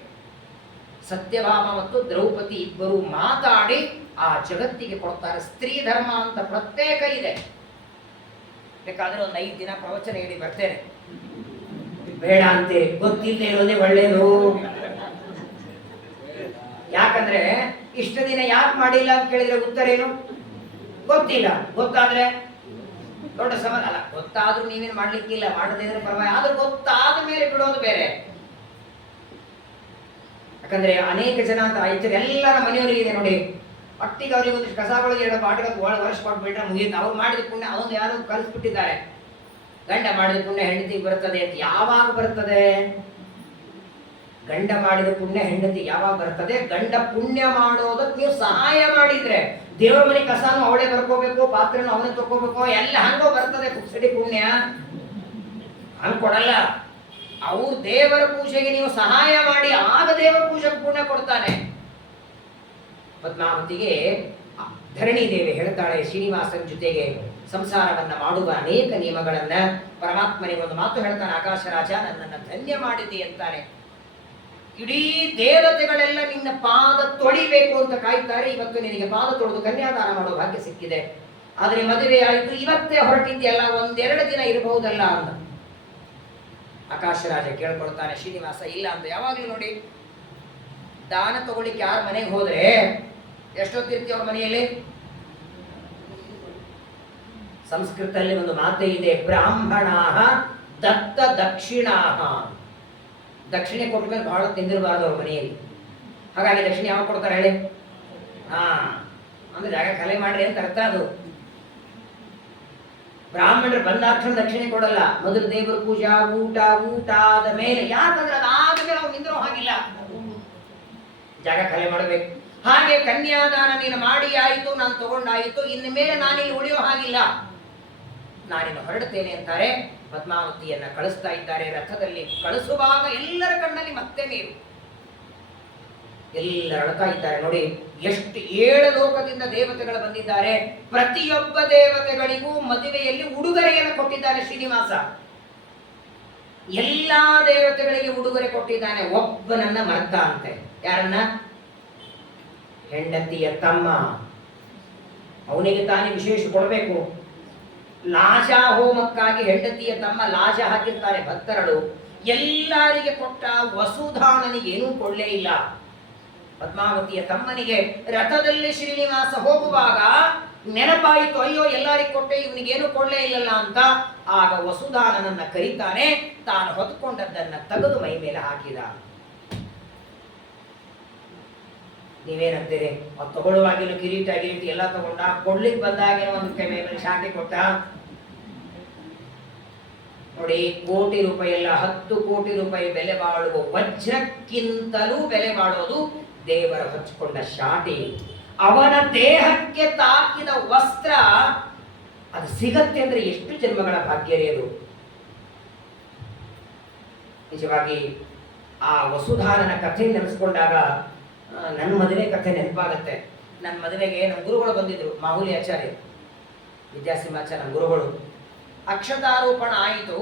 ಸತ್ಯಭಾಮ ಮತ್ತು ದ್ರೌಪದಿ ಇಬ್ಬರು ಮಾತಾಡಿ ಆ ಜಗತ್ತಿಗೆ ಕೊಡ್ತಾರೆ. ಸ್ತ್ರೀ ಧರ್ಮ ಅಂತ ಪ್ರತ್ಯೇಕ ಇದೆ. ಬೇಕಾದ್ರೆ ಒಂದು 5 ದಿನ ಪ್ರವಚನ ಹೇಳಿ ಬರ್ತೇನೆ. ಬೇಡ ಅಂತೆ, ಗೊತ್ತಿಲ್ಲದೆ ಇರೋದೇ ಒಳ್ಳೇದು. ಯಾಕಂದ್ರೆ ಇಷ್ಟ ದಿನ ಯಾಕೆ ಮಾಡಿಲ್ಲ ಅಂತ ಕೇಳಿದ್ರೆ ಉತ್ತರ ಏನು? ಗೊತ್ತಿಲ್ಲ. ಗೊತ್ತಾದ್ರೆ ದೊಡ್ಡ ಸವಾಲ ಅಲ್ಲ. ಗೊತ್ತಾದ್ರೂ ನೀವೇನು ಮಾಡ್ಲಿಕ್ಕಿಲ್ಲ, ಮಾಡದಿದ್ರೆ ಪರವಾಗಿ. ಆದ್ರೂ ಗೊತ್ತಾದ ಮೇಲೆ ಬಿಡೋದು ಬೇರೆ. ಯಾಕಂದ್ರೆ ಅನೇಕ ಜನ ಅಂತ ಆಯ್ತು, ಎಲ್ಲರ ಮನೆಯವರಿಗೆ ಇದೆ ನೋಡಿ. ಒಟ್ಟಿಗೆ ಅವ್ರಿಗೆ ಒಂದಿಷ್ಟು ಕಸಗಳಿಗೆ 2 ಪಾಠಕ್ಕೆ ವರ್ಷ ಕೊಟ್ಬಿಟ್ರೆ ಮುಗಿಯುತ್ತೆ. ಅವ್ರು ಮಾಡಿದ ಪುಣ್ಯ ಅದೊಂದು ಯಾರೋ ಕಲಿಸ್ಬಿಟ್ಟಿದ್ದಾರೆ. ಗಂಡ ಮಾಡಿದ ಪುಣ್ಯ ಹೆಂಡತಿಗೆ ಬರ್ತದೆ ಅಂತ. ಯಾವಾಗ ಬರ್ತದೆ? ಗಂಡ ಮಾಡಿದ ಪುಣ್ಯ ಹೆಂಡತಿ ಯಾವಾಗ ಬರ್ತದೆ? ಗಂಡ ಪುಣ್ಯ ಮಾಡೋದಕ್ಕೆ ನೀವು ಸಹಾಯ ಮಾಡಿದ್ರೆ. ದೇವರ ಮನೆ ಕಸಾನು ಅವಳೇ ಬರ್ಕೋಬೇಕು, ಪಾತ್ರೆನೂ ಅವನೇ ತಗೋಬೇಕು, ಎಲ್ಲ ಹಂಗೋ ಬರ್ತದೆ ಪುಕ್ಸಡಿ ಪುಣ್ಯ. ಹಂಗ್ ಕೊಡಲ್ಲ. ಅವ್ರು ದೇವರ ಪೂಜೆಗೆ ನೀವು ಸಹಾಯ ಮಾಡಿ, ಆಗ ದೇವರ ಪೂಜೆಗೆ ಪುಣ್ಯ ಕೊಡ್ತಾನೆ. ಪದ್ಮಾವತಿಗೆ ಧರಣಿ ದೇವಿ ಹೇಳ್ತಾಳೆ, ಶ್ರೀನಿವಾಸನ ಜೊತೆಗೆ ಸಂಸಾರವನ್ನ ಮಾಡುವ ಅನೇಕ ನಿಯಮಗಳನ್ನ. ಪರಮಾತ್ಮನಿಗೆ ಒಂದು ಮಾತು ಹೇಳ್ತಾನೆ, ಆಕಾಶ ರಾಜ ನನ್ನನ್ನು ಧನ್ಯ ಮಾಡಿದೆ ಅಂತಾನೆ. ಇಡೀ ದೇವತೆಗಳೆಲ್ಲ ನಿನ್ನ ಪಾದ ತೊಳಿಬೇಕು ಅಂತ ಕಾಯ್ತಾರೆ. ಇವತ್ತು ನಿನಗೆ ಪಾದ ತೊಳೆದು ಕನ್ಯಾದಾನ ಮಾಡುವ ಭಾಗ್ಯ ಸಿಕ್ಕಿದೆ. ಆದ್ರೆ ಮದುವೆ ಆಯಿತು, ಇವತ್ತೇ ಹೊರಟಿದ್ಯಲ್ಲ, 1-2 ದಿನ ಇರಬಹುದಲ್ಲ ಅಂತ ಆಕಾಶರಾಜ ಕೇಳ್ಕೊಳ್ತಾನೆ. ಶ್ರೀನಿವಾಸ ಇಲ್ಲ ಅಂತ. ಯಾವಾಗ್ಲೂ ನೋಡಿ, ದಾನ ತಗೊಳ್ಳಿಕ್ಕೆ ಯಾರ ಮನೆಗೆ ಹೋದ್ರೆ ಎಷ್ಟೊತ್ತಿರ್ತೀವಿ ಅವ್ರ ಮನೆಯಲ್ಲಿ? ಸಂಸ್ಕೃತದಲ್ಲಿ ಒಂದು ಮಾತೆ ಇದೆ, ಬ್ರಾಹ್ಮಣಾಹ ದತ್ತ ದಕ್ಷಿಣಾಹ. ದಕ್ಷಿಣೆ ಕೊಟ್ಮೇಲೆ ಬಹಳ ತಿಂದಿರಬಾರ್ದು ಅವ್ರ ಮನೆಯಲ್ಲಿ. ಹಾಗಾಗಿ ದಕ್ಷಿಣೆ ಯಾವಾಗ ಕೊಡ್ತಾರೆ ಹೇಳಿ? ಅಂದ್ರೆ ಜಾಗ ಖಾಲಿ ಮಾಡ್ರಿ ಅಂತ ಅರ್ಥ. ಅದು ಬ್ರಾಹ್ಮಣರು ಬಂದಾಕ್ಷಣ ದಕ್ಷಿಣೆ ಕೊಡಲ್ಲ. ಮೊದಲು ದೇವರ ಪೂಜಾ, ಊಟ ಆದ ಮೇಲೆ. ಯಾಕಂದ್ರೆ ಅದಾದ್ಮೇಲೆ ಅವ್ರು ನಿಂದಿರೋ ಹಾಗಿಲ್ಲ, ಜಾಗ ಖಾಲಿ ಮಾಡಬೇಕು. ಹಾಗೆ ಕನ್ಯಾದಾನ ನೀನು ಮಾಡಿ ಆಯಿತು, ನಾನು ತಗೊಂಡಾಯಿತು, ಇನ್ನು ಮೇಲೆ ನಾನಿಲ್ಲಿ ಉಳಿಯೋ ಹಾಗಿಲ್ಲ, ನಾನಿನ್ನು ಹೊರಡುತ್ತೇನೆ ಅಂತಾರೆ. ಪದ್ಮಾವತಿಯನ್ನ ಕಳಿಸ್ತಾ ಇದ್ದಾರೆ. ರಥದಲ್ಲಿ ಕಳಿಸುವಾಗ ಎಲ್ಲರ ಕಣ್ಣಲ್ಲಿ ಮತ್ತೆ ನೀರು. ಎಲ್ಲರ ಅಳ್ತಾ ಇದ್ದಾರೆ. ನೋಡಿ ಎಷ್ಟು 7 ಲೋಕದಿಂದ ದೇವತೆಗಳು ಬಂದಿದ್ದಾರೆ. ಪ್ರತಿಯೊಬ್ಬ ದೇವತೆಗಳಿಗೂ ಮದುವೆಯಲ್ಲಿ ಉಡುಗೊರೆಯನ್ನು ಕೊಟ್ಟಿದ್ದಾನೆ ಶ್ರೀನಿವಾಸ. ಎಲ್ಲಾ ದೇವತೆಗಳಿಗೆ ಉಡುಗೊರೆ ಕೊಟ್ಟಿದ್ದಾನೆ. ಒಬ್ಬನನ್ನ ಮರ್ತ ಅಂತೆ. ಯಾರನ್ನ? ಹೆಂಡತಿಯ ತಮ್ಮ. ಅವನಿಗೆ ತಾನೇ ವಿಶೇಷ ಕೊಡಬೇಕು. ಲಾಜ ಹೋಮಕ್ಕಾಗಿ ಹೆಂಡತಿಯ ತಮ್ಮ ಲಾಜ ಹಾಕಿರ್ತಾರೆ ಭಕ್ತರಳು. ಎಲ್ಲರಿಗೆ ಕೊಟ್ಟ. ವಸುಧಾನನಿಗೆ ಏನೂ ಕೊಡಲೇ ಇಲ್ಲ. ಪದ್ಮಾವತಿಯ ತಮ್ಮನಿಗೆ ರಥದಲ್ಲಿ ಶ್ರೀನಿವಾಸ ಹೋಗುವಾಗ ನೆನಪಾಯಿತು, ಅಯ್ಯೋ ಎಲ್ಲರಿಗೂ ಕೊಟ್ಟೆ, ಇವನಿಗೇನು ಕೊಡಲೇ ಇಲ್ಲಲ್ಲ ಅಂತ. ಆಗ ವಸುಧಾನನನ್ನ ಕರೀತಾನೆ. ತಾನು ಹೊತ್ಕೊಂಡದ್ದನ್ನ ತೆಗೆದು ಮೈ ಮೇಲೆ ಹಾಕಿದ. ನೀವೇನಂತೀರಿ? ಅದು ತಗೊಳ್ಳುವಾಗಿನ ಕಿರೀಟ ಎಲ್ಲ ತಗೊಂಡ, ಕೊಡ್ಲಿಕ್ಕೆ ಬಂದಾಗೇನೋ ಒಂದು ಕೈ ಮೇಲೆ ಶಾಂತಿ ಕೊಟ್ಟ. ನೋಡಿ, ಕೋಟಿ ರೂಪಾಯಿ ಅಲ್ಲ, 10 ಕೋಟಿ ರೂಪಾಯಿ ಬೆಲೆ ಬಾಳುವ ವಜ್ರಕ್ಕಿಂತಲೂ ಬೆಲೆ ಬಾಳೋದು ದೇವರ ಹಚ್ಚಿಕೊಂಡ ಶಾಟಿ. ಅವನ ದೇಹಕ್ಕೆ ತಾಕಿದ ವಸ್ತ್ರ ಅದು ಸಿಗತ್ತೆ ಅಂದ್ರೆ ಎಷ್ಟು ಜನ್ಮಗಳ ಭಾಗ್ಯರೇ ಅದು. ನಿಜವಾಗಿ ಆ ವಸುಧಾನನ ಕಥೆ ನೆನೆಸ್ಕೊಂಡಾಗ ನನ್ನ ಮದುವೆ ಕಥೆ ನೆನಪಾಗತ್ತೆ. ನನ್ನ ಮದುವೆಗೆ ನಮ್ಮ ಗುರುಗಳು ಬಂದಿದ್ರು, ಮಾಹುಲಿ ಆಚಾರ್ಯ, ವಿದ್ಯಾಸಿಂಹಾಚಾರ್ಯ ನಮ್ಮ ಗುರುಗಳು. ಅಕ್ಷತಾರೋಪಣ ಆಯಿತು.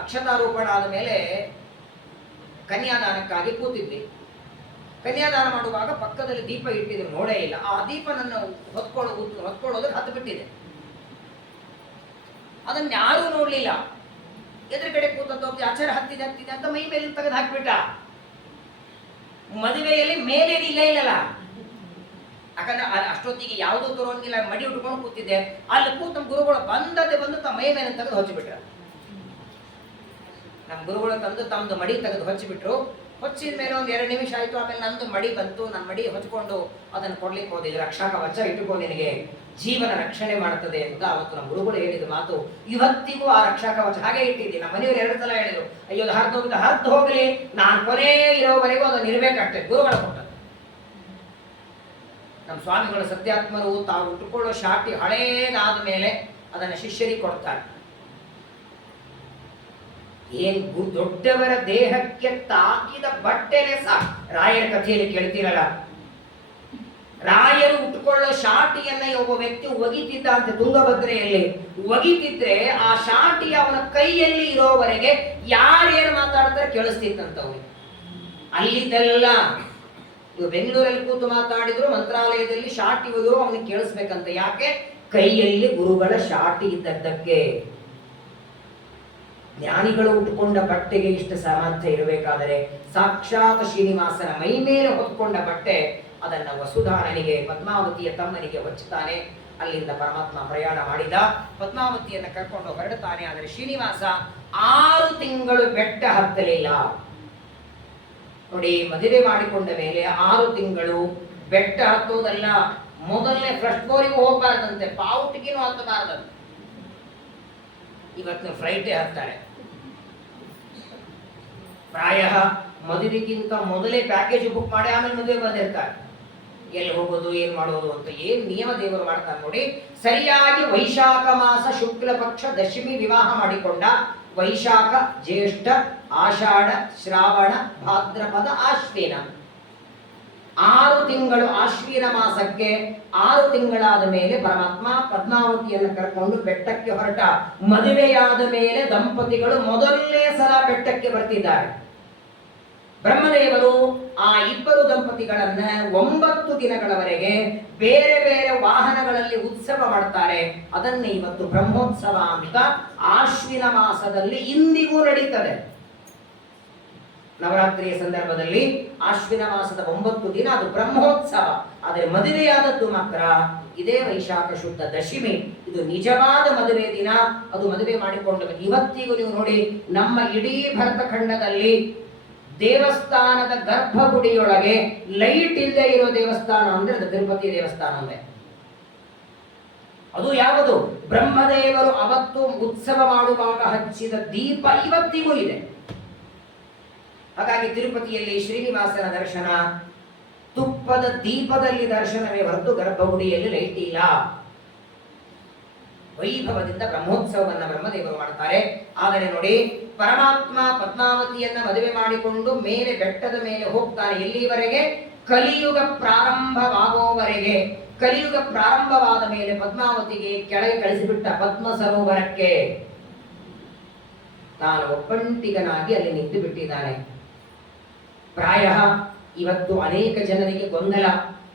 ಅಕ್ಷತಾರೋಪಣ ಆದ ಮೇಲೆ ಕನ್ಯಾದಾನಕ್ಕಾಗಿ ಕೂತಿದ್ವಿ. ಕನ್ಯಾದಾನ ಮಾಡುವಾಗ ಪಕ್ಕದಲ್ಲಿ ದೀಪ ಇಟ್ಟಿದ್ರು, ನೋಡೇ ಇಲ್ಲ. ಆ ದೀಪ ನನ್ನ ಹೊತ್ಕೊಳ್ಳೋದಕ್ಕೆ ಹತ್ತು ಬಿಟ್ಟಿದೆ. ಅದನ್ನ ಯಾರೂ ನೋಡ್ಲಿಲ್ಲ. ಎದುರುಗಡೆ ಕೂತಂತ ಆಚಾರ ಹತ್ತಿದೆ ಅಂತ ಮೈ ಮೇಲೆ ತೆಗೆದು ಹಾಕ್ಬಿಟ್ಟ. ಮದುವೆಯಲ್ಲಿ ಮೇಲೆ ಇಲ್ಲಲ್ಲ. ಯಾಕಂದ್ರೆ ಅಷ್ಟೊತ್ತಿಗೆ ಯಾವುದೋ ತರೋಂಗಿಲ್ಲ, ಮಡಿ ಉಟ್ಕೊಂಡು ಕೂತಿದ್ದೆ. ಅಲ್ಲಿ ಕೂತ ನಮ್ಮ ಗುರುಗಳು ಬಂದು ತಮ್ಮ ಮೈ ಮೇಲೆ ತೆಗೆದು ಹೊಚ್ಚಿಬಿಟ್ರು. ನಮ್ಮ ಗುರುಗಳು ತಂದು ತಮ್ಮದು ಮಡಿ ತೆಗೆದು ಹೊಚ್ಚಿಬಿಟ್ರು. ಹೊಚ್ಚಿದ ಮೇಲೆ 1-2 ನಿಮಿಷ ಆಯ್ತು. ಆಮೇಲೆ ನಂದು ಮಡಿ ಬಂತು. ನನ್ನ ಮಡಿ ಹೊಚ್ಕೊಂಡು ಅದನ್ನು ಕೊಡ್ಲಿಕ್ಕೆ ಹೋದಿದ್ರು. ರಕ್ಷಾ ಕವಚ ಇಟ್ಟುಕೊಂಡು ನಿನಗೆ ಜೀವನ ರಕ್ಷಣೆ ಮಾಡ್ತದೆ ಅಂತ ಅವತ್ತು ನಮ್ಮ ಗುರುಗಳು ಹೇಳಿದ ಮಾತು. ಇವತ್ತಿಗೂ ಆ ರಕ್ಷಾ ಕವಚ ಹಾಗೆ ಇಟ್ಟಿದ್ದೀನಿ. ನಮ್ಮ ಮನೆಯವರು 2 ಸಲ ಹೇಳಿದ್ರು, ಅಯ್ಯೋ ಹರಿದು ಹೋಗಲಿ, ನಾನು ಕೊನೆ ಇರೋವರೆಗೂ ಅದನ್ನು ಇರಬೇಕಷ್ಟೇ. ಗುರುಗಳು ಕೊಟ್ಟದ್ದು. ನಮ್ಮ ಸ್ವಾಮಿಗಳು ಸತ್ಯಾತ್ಮರು ತಾವು ಉಟ್ಟುಕೊಳ್ಳೋ ಶಾಟಿ ಹಳೇದಾದ ಮೇಲೆ ಅದನ್ನು ಶಿಷ್ಯರಿಗೆ ಕೊಡ್ತಾರೆ. ದೊಡ್ಡವರ ದೇಹಕ್ಕೆ ತಾಕಿದ ಬಟ್ಟೆನೆ ಸಾಕು. ರಾಯರ ಕಥೆಯಲ್ಲಿ ಕೇಳ್ತೀರಲ್ಲ, ರಾಯರು ಉಟ್ಕೊಳ್ಳೋ ಶಾಟಿಯನ್ನ ಒಬ್ಬ ವ್ಯಕ್ತಿ ಒಗಿತಿದ್ದ ಅಂತ ತುಂಗಭದ್ರೆಯಲ್ಲಿ. ಒಗಿತಿದ್ರೆ ಆ ಶಾಟಿ ಅವನ ಕೈಯಲ್ಲಿ ಇರೋವರೆಗೆ ಯಾರೇನು ಮಾತಾಡ್ತಾರೆ ಕೇಳಿಸ್ತಿತ್ತಂತವ್ರು. ಅಲ್ಲಿದ್ದೆಲ್ಲ ಇವು ಬೆಂಗಳೂರಲ್ಲಿ ಕೂತು ಮಾತಾಡಿದ್ರು, ಮಂತ್ರಾಲಯದಲ್ಲಿ ಶಾಟಿ ಒಗೆಯೋ ಅವನಿಗೆ ಕೇಳಿಸ್ಬೇಕಂತ. ಯಾಕೆ? ಕೈಯಲ್ಲಿ ಗುರುಗಳ ಶಾಟಿ ಇದ್ದದ್ದಕ್ಕೆ. ಜ್ಞಾನಿಗಳು ಉಟ್ಕೊಂಡ ಬಟ್ಟೆಗೆ ಇಷ್ಟು ಸಾಮರ್ಥ್ಯ ಇರಬೇಕಾದರೆ ಸಾಕ್ಷಾತ್ ಶ್ರೀನಿವಾಸನ ಮೈ ಮೇಲೆ ಹೊತ್ಕೊಂಡ ಬಟ್ಟೆ ಅದನ್ನ ವಸುಧಾರನಿಗೆ, ಪದ್ಮಾವತಿಯ ತಮ್ಮನಿಗೆ ಹೊಚ್ಚುತ್ತಾನೆ. ಅಲ್ಲಿಂದ ಪರಮಾತ್ಮ ಪ್ರಯಾಣ ಮಾಡಿದ, ಪದ್ಮಾವತಿಯನ್ನು ಕರ್ಕೊಂಡು ಹೊರಡುತ್ತಾನೆ. ಆದರೆ ಶ್ರೀನಿವಾಸ 6 ತಿಂಗಳು ಬೆಟ್ಟ ಹತ್ತಲಿಲ್ಲ. ನೋಡಿ, ಮದುವೆ ಮಾಡಿಕೊಂಡ ಮೇಲೆ 6 ತಿಂಗಳು ಬೆಟ್ಟ ಹತ್ತೋದಲ್ಲ, ಮೊದಲನೇ ಫಸ್ಟ್ ಫ್ಲೋರಿಗೂ ಹೋಗಬಾರ್ದಂತೆ, ಪಾವುಟಿಗೆನೂ ಹತ್ತಬಾರದಂತೆ. ಇವತ್ತು ಫ್ಲೈಟೇ ಹತ್ತಾರೆ. ಪ್ರಾಯ ಮದುವೆಗಿಂತ ಮೊದಲೇ ಪ್ಯಾಕೇಜ್ ಬುಕ್ ಮಾಡಿ ಆಮೇಲೆ ಮದುವೆ ಬಂದಿರ್ತಾರೆ. ಎಲ್ಲಿ ಹೋಗೋದು, ಏನ್ ಮಾಡೋದು ಅಂತ ಏನ್ ನಿಯಮ ದೇವರು ಮಾಡ್ತಾರೆ ನೋಡಿ. ಸರಿಯಾಗಿ ವೈಶಾಖ ಮಾಸ ಶುಕ್ಲ ಪಕ್ಷ ದಶಮಿ ವಿವಾಹ ಮಾಡಿಕೊಂಡ. ವೈಶಾಖ, ಜ್ಯೇಷ್ಠ, ಆಷಾಢ, ಶ್ರಾವಣ, ಭಾದ್ರಪದ, ಆಶ್ವಿನ 6 ತಿಂಗಳು. ಆಶ್ವಿನ ಮಾಸಕ್ಕೆ 6 ತಿಂಗಳಾದ ಮೇಲೆ ಪರಮಾತ್ಮ ಪದ್ಮಾವತಿಯನ್ನು ಕರ್ಕೊಂಡು ಬೆಟ್ಟಕ್ಕೆ ಹೊರಟ. ಮದುವೆಯಾದ ಮೇಲೆ ದಂಪತಿಗಳು ಮೊದಲನೇ ಸಲ ಬೆಟ್ಟಕ್ಕೆ ಬರ್ತಿದ್ದಾರೆ. ಬ್ರಹ್ಮದೇವರು ಆ 2 ದಂಪತಿಗಳನ್ನ 9 ದಿನಗಳವರೆಗೆ ಬೇರೆ ಬೇರೆ ವಾಹನಗಳಲ್ಲಿ ಉತ್ಸವ ಮಾಡ್ತಾರೆ. ಅದನ್ನೇ ಇವತ್ತು ಬ್ರಹ್ಮೋತ್ಸವ ಅಂತ ಆಶ್ವಿನ ಮಾಸದಲ್ಲಿ ಇಂದಿಗೂ ನಡೀತದೆ. ನವರಾತ್ರಿಯ ಸಂದರ್ಭದಲ್ಲಿ ಆಶ್ವಿನ ಮಾಸದ 9 ದಿನ ಅದು ಬ್ರಹ್ಮೋತ್ಸವ. ಆದರೆ ಮದುವೆಯಾದದ್ದು ಮಾತ್ರ ಇದೇ ವೈಶಾಖ ಶುದ್ಧ ದಶಮಿ. ಇದು ನಿಜವಾದ ಮದುವೆ ದಿನ. ಅದು ಮದುವೆ ಮಾಡಿಕೊಂಡು ಇವತ್ತಿಗೂ ನೀವು ನೋಡಿ, ನಮ್ಮ ಇಡೀ ಭರತ ಖಂಡದಲ್ಲಿ ದೇವಸ್ಥಾನದ ಗರ್ಭಗುಡಿಯೊಳಗೆ ಲೈಟ್ ಇಲ್ಲದೆ ಇರೋ ದೇವಸ್ಥಾನ ಅಂದ್ರೆ ಅದು ತಿರುಪತಿ ದೇವಸ್ಥಾನವೇ. ಅದು ಯಾವುದು? ಬ್ರಹ್ಮದೇವರು ಅವತ್ತು ಉತ್ಸವ ಮಾಡುವಾಗ ಹಚ್ಚಿದ ದೀಪ ಇವತ್ತಿಗೂ ಇದೆ. ಹಾಗಾಗಿ ತಿರುಪತಿಯಲ್ಲಿ ಶ್ರೀನಿವಾಸನ ದರ್ಶನ ತುಪ್ಪದ ದೀಪದಲ್ಲಿ ದರ್ಶನವೇ ಹೊರತು ಗರ್ಭಗುಡಿಯಲ್ಲಿ ಲೈಟ್ ಇಲ್ಲ. ವೈಭವದಿಂದ ಬ್ರಹ್ಮೋತ್ಸವವನ್ನು ಬ್ರಹ್ಮದೇವರು ಮಾಡ್ತಾರೆ. ಆದರೆ ನೋಡಿ, ಪರಮಾತ್ಮ ಪದ್ಮಾವತಿಯನ್ನ ಮದುವೆ ಮಾಡಿಕೊಂಡು ಮೇಲೆ ಬೆಟ್ಟದ ಮೇಲೆ ಹೋಗ್ತಾನೆ. ಎಲ್ಲಿವರೆಗೆ? ಕಲಿಯುಗ ಪ್ರಾರಂಭವಾಗುವವರೆಗೆ. ಕಲಿಯುಗ ಪ್ರಾರಂಭವಾದ ಮೇಲೆ ಪದ್ಮಾವತಿಗೆ ಕೆಳಗೆ ಕಳಿಸಿಬಿಟ್ಟ ಪದ್ಮ ಸರೋವರಕ್ಕೆ. ತಾನು ಒಬ್ಬಂಟಿಗನಾಗಿ ಅಲ್ಲಿ ನಿಂತು ಬಿಟ್ಟಿದ್ದಾನೆ. ಪ್ರಾಯ ಇವತ್ತು ಅನೇಕ ಜನರಿಗೆ ಗೊಂದಲ.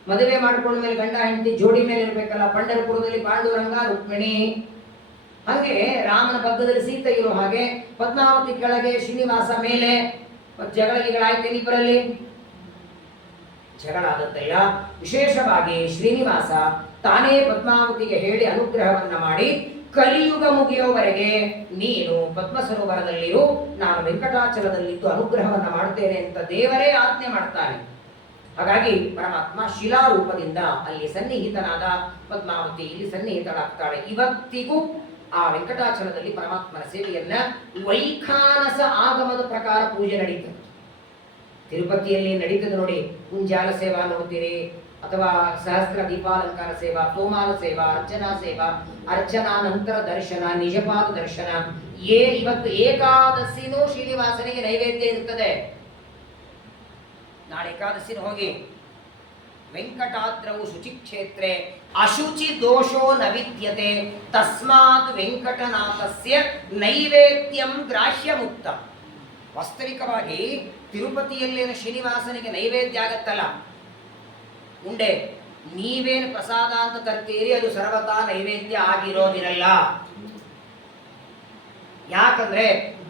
ಮದುವೆ ಮಾಡ್ಕೊಂಡ ಮೇಲೆ ಗಂಡ ಹೆಂಡತಿ ಜೋಡಿ ಮೇಲೆ ಇರ್ಬೇಕಲ್ಲ. ಪಂಢರಪುರದಲ್ಲಿ ಪಾಂಡುರಂಗ ರುಕ್ಮಿಣಿ, ಹಾಗೆ ರಾಮನ ಪಕ್ಕದಲ್ಲಿ ಸೀತೆ ಇರೋ ಹಾಗೆ ಪದ್ಮಾವತಿ ಕೆಳಗೆ ಶ್ರೀನಿವಾಸ ಮೇಲೆ. ಜಗಳಾಯ್ತೇನೆ ಇಬ್ಬರಲ್ಲಿ? ಜಗಳ ಆದದ್ದಲ್ಲ. ವಿಶೇಷವಾಗಿ ಶ್ರೀನಿವಾಸ ತಾನೇ ಪದ್ಮಾವತಿಗೆ ಹೇಳಿ ಅನುಗ್ರಹವನ್ನ ಮಾಡಿ, ಕಲಿಯುಗ ಮುಗಿಯುವವರೆಗೆ ನೀನು ಪದ್ಮ ಸರೋವರದಲ್ಲಿರು, ನಾನು ವೆಂಕಟಾಚಲದಲ್ಲಿದ್ದು ಅನುಗ್ರಹವನ್ನ ಮಾಡ್ತೇನೆ ಅಂತ ದೇವರೇ ಆಜ್ಞೆ ಮಾಡ್ತಾನೆ. ಹಾಗಾಗಿ ಪರಮಾತ್ಮ ಶಿಲಾರೂಪದಿಂದ ಅಲ್ಲಿ ಸನ್ನಿಹಿತನಾದ. ಪದ್ಮಾವತಿ ಇಲ್ಲಿ ಸನ್ನಿಹಿತಳಾಗ್ತಾಳೆ. ಇವತ್ತಿಗೂ ಆ ವೆಂಕಟಾಚಲದಲ್ಲಿ ಪರಮಾತ್ಮನ ಸೇವೆಯನ್ನ ವೈಖಾನಸ ಆಗಮದ ಪ್ರಕಾರ ಪೂಜೆ ನಡೀತದೆ. ತಿರುಪತಿಯಲ್ಲಿ ನಡೀತದೆ ನೋಡಿ. ಕುಂಜಾಲ ಸೇವಾ ನೋಡ್ತೀರಿ, ಅಥವಾ ಸಹಸ್ರ ದೀಪಾಲಂಕಾರ ಸೇವಾ, ತೋಮಾಲ ಸೇವಾ, ಅರ್ಚನಾ ಸೇವಾ, ಅರ್ಚನಾ ನಂತರ ದರ್ಶನ, ನಿಜಪಾದ ದರ್ಶನ. ಇವತ್ತು ಏಕಾದಶಿನೂ ಶ್ರೀನಿವಾಸನಿಗೆ ನೈವೇದ್ಯ ಇರುತ್ತದೆ. ನಾಳೆ ಏಕಾದಶಿನ ಹೋಗಿ ವೆಂಕಟಾದ್ರವು ಶುಚಿಕ್ಷೇತ್ರೆ ಅಶುಚಿ ದೋಷೋ ನ ವಿದ್ಯತೆ ತಸ್ಮಾತ್ ವೆಂಕಟನಾಥಸ್ಯ ನೈವೇದ್ಯಂ ಗ್ರಾಹ್ಯ ಮುಕ್ತ. ವಾಸ್ತವಿಕವಾಗಿ ತಿರುಪತಿಯಲ್ಲೇನು ಶ್ರೀನಿವಾಸನಿಗೆ ನೈವೇದ್ಯ ಆಗತ್ತಲ್ಲ, ಉಂಡೆ ನೀವೇನು ಪ್ರಸಾದ ಅಂತ ತರ್ತೀರಿ, ಅದು ಸರ್ವತಾ ನೈವೇದ್ಯ ಆಗಿರೋದಿರಲ್ಲ. ಯಾಕಂದ್ರೆ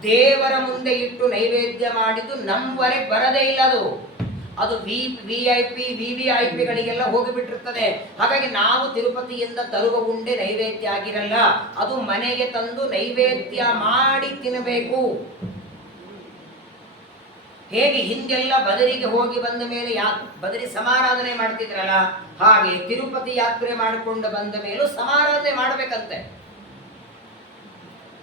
ದೇವರ ಮುಂದೆ ಇಟ್ಟು ನೈವೇದ್ಯ ಮಾಡಿದ್ದು ನಮ್ಮವರೆಗೆ ಬರದೇ ಇಲ್ಲ. ಅದು VVIPಗಳಿಗೆಲ್ಲ ಹೋಗಿಬಿಟ್ಟಿರ್ತದೆ. ಹಾಗಾಗಿ ನಾವು ತಿರುಪತಿಯಿಂದ ತರುವ ಉಂಡೆ ನೈವೇದ್ಯ ಆಗಿರಲ್ಲ. ಅದು ಮನೆಗೆ ತಂದು ನೈವೇದ್ಯ ಮಾಡಿ ತಿನ್ನಬೇಕು. ಹೇಗೆ ಹಿಂದೆಲ್ಲ ಬದರಿಗೆ ಹೋಗಿ ಬಂದ ಮೇಲೆ ಬದರಿ ಸಮಾರಾಧನೆ ಮಾಡ್ತಿದ್ರಲ್ಲ, ಹಾಗೆ ತಿರುಪತಿ ಯಾತ್ರೆ ಮಾಡಿಕೊಂಡು ಬಂದ ಮೇಲೂ ಸಮಾರಾಧನೆ ಮಾಡಬೇಕಂತೆ.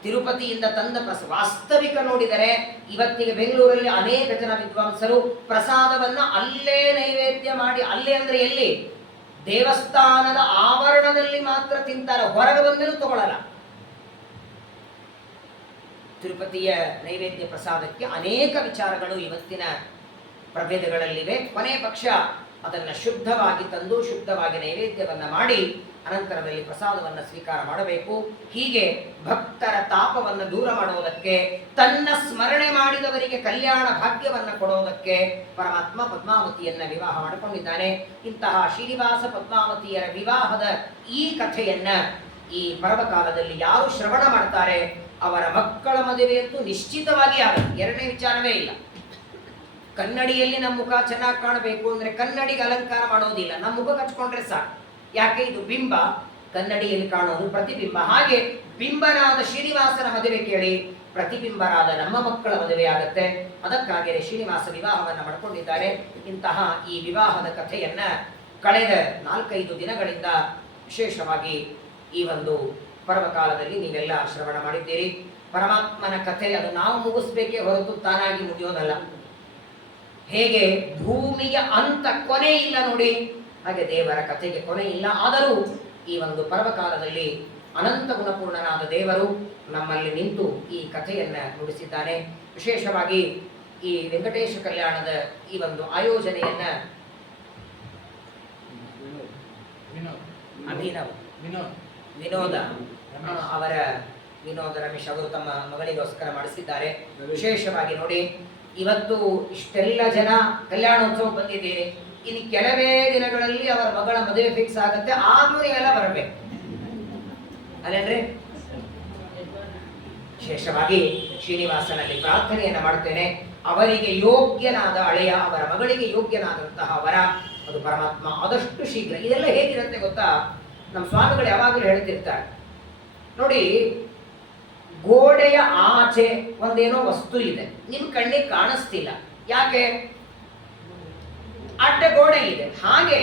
ತಿರುಪತಿಯಿಂದ ತಂದ ವಾಸ್ತವಿಕ ನೋಡಿದರೆ ಇವತ್ತಿಗೆ ಬೆಂಗಳೂರಲ್ಲಿ ಅನೇಕ ಜನ ವಿದ್ವಾಂಸರು ಪ್ರಸಾದವನ್ನ ಅಲ್ಲೇ ನೈವೇದ್ಯ ಮಾಡಿ, ಅಲ್ಲೇ ಅಂದ್ರೆ ಎಲ್ಲಿ? ದೇವಸ್ಥಾನದ ಆವರಣದಲ್ಲಿ ಮಾತ್ರ ತಿಂತಾರೆ, ಹೊರಗೆ ಬಂದರೂ ತಗೊಳ್ಳಲ್ಲ. ತಿರುಪತಿಯ ನೈವೇದ್ಯ ಪ್ರಸಾದಕ್ಕೆ ಅನೇಕ ವಿಚಾರಗಳು ಇವತ್ತಿನ ಪ್ರಭೇದಗಳಲ್ಲಿವೆ. ಕೊನೆ ಪಕ್ಷ ಅದನ್ನು ಶುದ್ಧವಾಗಿ ತಂದು ಶುದ್ಧವಾಗಿ ನೈವೇದ್ಯವನ್ನು ಮಾಡಿ ಅನಂತರದಲ್ಲಿ ಪ್ರಸಾದವನ್ನು ಸ್ವೀಕಾರ ಮಾಡಬೇಕು. ಹೀಗೆ ಭಕ್ತರ ತಾಪವನ್ನು ದೂರ ಮಾಡುವುದಕ್ಕೆ, ತನ್ನ ಸ್ಮರಣೆ ಮಾಡಿದವರಿಗೆ ಕಲ್ಯಾಣ ಭಾಗ್ಯವನ್ನು ಕೊಡುವುದಕ್ಕೆ ಪರಮಾತ್ಮ ಪದ್ಮಾವತಿಯನ್ನ ವಿವಾಹ ಮಾಡಿಕೊಂಡಿದ್ದಾನೆ. ಇಂತಹ ಶ್ರೀನಿವಾಸ ಪದ್ಮಾವತಿಯರ ವಿವಾಹದ ಈ ಕಥೆಯನ್ನ ಈ ಪರ್ವಕಾಲದಲ್ಲಿ ಯಾರು ಶ್ರವಣ ಮಾಡ್ತಾರೆ ಅವರ ಮಕ್ಕಳ ಮದುವೆಯಂತೂ ನಿಶ್ಚಿತವಾಗಿ ಆಗುತ್ತೆ. ಎರಡನೇ ವಿಚಾರವೇ ಇಲ್ಲ. ಕನ್ನಡಿಯಲ್ಲಿ ನಮ್ಮ ಮುಖ ಚೆನ್ನಾಗಿ ಕಾಣಬೇಕು ಅಂದ್ರೆ ಕನ್ನಡಿಗೆ ಅಲಂಕಾರ ಮಾಡೋದಿಲ್ಲ, ನಮ್ಮ ಮುಖ ಹಚ್ಕೊಂಡ್ರೆ ಸಾಕು. ಯಾಕೆ? ಇದು ಬಿಂಬ, ಕನ್ನಡಿಯಲ್ಲಿ ಕಾಣೋದು ಪ್ರತಿಬಿಂಬ. ಹಾಗೆ ಬಿಂಬನಾದ ಶ್ರೀನಿವಾಸನ ಮದುವೆ ಕೇಳಿ ಪ್ರತಿಬಿಂಬರಾದ ನಮ್ಮ ಮಕ್ಕಳ ಮದುವೆ ಆಗತ್ತೆ. ಅದಕ್ಕಾಗಿ ಶ್ರೀನಿವಾಸ ವಿವಾಹವನ್ನು ಮಾಡಿಕೊಂಡಿದ್ದಾರೆ. ಇಂತಹ ಈ ವಿವಾಹದ ಕಥೆಯನ್ನ ಕಳೆದ 4-5 ದಿನಗಳಿಂದ ವಿಶೇಷವಾಗಿ ಈ ಒಂದು ಪರ್ವಕಾಲದಲ್ಲಿ ನೀವೆಲ್ಲ ಶ್ರವಣ ಮಾಡಿದ್ದೀರಿ. ಪರಮಾತ್ಮನ ಕಥೆ ಅದು ನಾವು ಮುಗಿಸ್ಬೇಕೇ ಹೊರತು ತಾನಾಗಿ ಮುಗಿಯೋದಲ್ಲ. ಹೇಗೆ ಭೂಮಿಯ ಅಂತ ಕೊನೆ ಇಲ್ಲ ನೋಡಿ, ಹಾಗೆ ದೇವರ ಕಥೆಗೆ ಕೊನೆ ಇಲ್ಲ. ಆದರೂ ಈ ಒಂದು ಪರ್ವಕಾಲದಲ್ಲಿ ಅನಂತ ಗುಣಪೂರ್ಣನಾದ ದೇವರು ನಮ್ಮಲ್ಲಿ ನಿಂತು ಈ ಕಥೆಯನ್ನ ನುಡಿಸಿದ್ದಾನೆ. ವಿಶೇಷವಾಗಿ ಈ ವೆಂಕಟೇಶ ಕಲ್ಯಾಣದ ಈ ಒಂದು ಆಯೋಜನೆಯನ್ನ ವಿನೋದ ಅವರ ವಿನೋದ ರಮೇಶ್ ಅವರು ತಮ್ಮ ಮಗಳಿಗೋಸ್ಕರ ಮಾಡಿಸಿದ್ದಾರೆ. ವಿಶೇಷವಾಗಿ ನೋಡಿ, ಇವತ್ತು ಇಷ್ಟೆಲ್ಲ ಜನ ಕಲ್ಯಾಣೋತ್ಸವ ಬಂದಿದ್ದೀರಿ. ಇನ್ನು ಕೆಲವೇ ದಿನಗಳಲ್ಲಿ ಅವರ ಮಗಳ ಮದುವೆ ಫಿಕ್ಸ್ ಆಗುತ್ತೆ, ಆದ್ರೂ ನೀವೆಲ್ಲ ಬರಬೇಕು ಅಲ್ಲೇನ್ರಿ? ವಿಶೇಷವಾಗಿ ಶ್ರೀನಿವಾಸನಲ್ಲಿ ಪ್ರಾರ್ಥನೆಯನ್ನ ಮಾಡ್ತೇನೆ, ಅವರಿಗೆ ಯೋಗ್ಯನಾದ ಅಳೆಯ, ಅವರ ಮಗಳಿಗೆ ಯೋಗ್ಯನಾದಂತಹ ವರ ಅದು ಪರಮಾತ್ಮ ಆದಷ್ಟು ಶೀಘ್ರ. ಇದೆಲ್ಲ ಹೇಗಿರುತ್ತೆ ಗೊತ್ತಾ? ನಮ್ಮ ಸ್ವಾಮಿಗಳು ಯಾವಾಗಲೂ ಹೇಳ್ತಿರ್ತಾರೆ ನೋಡಿ, ಗೋಡೆಯ ಆಚೆ ಒಂದೇನೋ ವಸ್ತು ಇದೆ, ನಿಮ್ ಕಣ್ಣಿಗೆ ಕಾಣಿಸ್ತಿಲ್ಲ. ಯಾಕೆ? ಅಡ್ಡ ಗೋಡೆ ಇದೆ. ಹಾಗೆ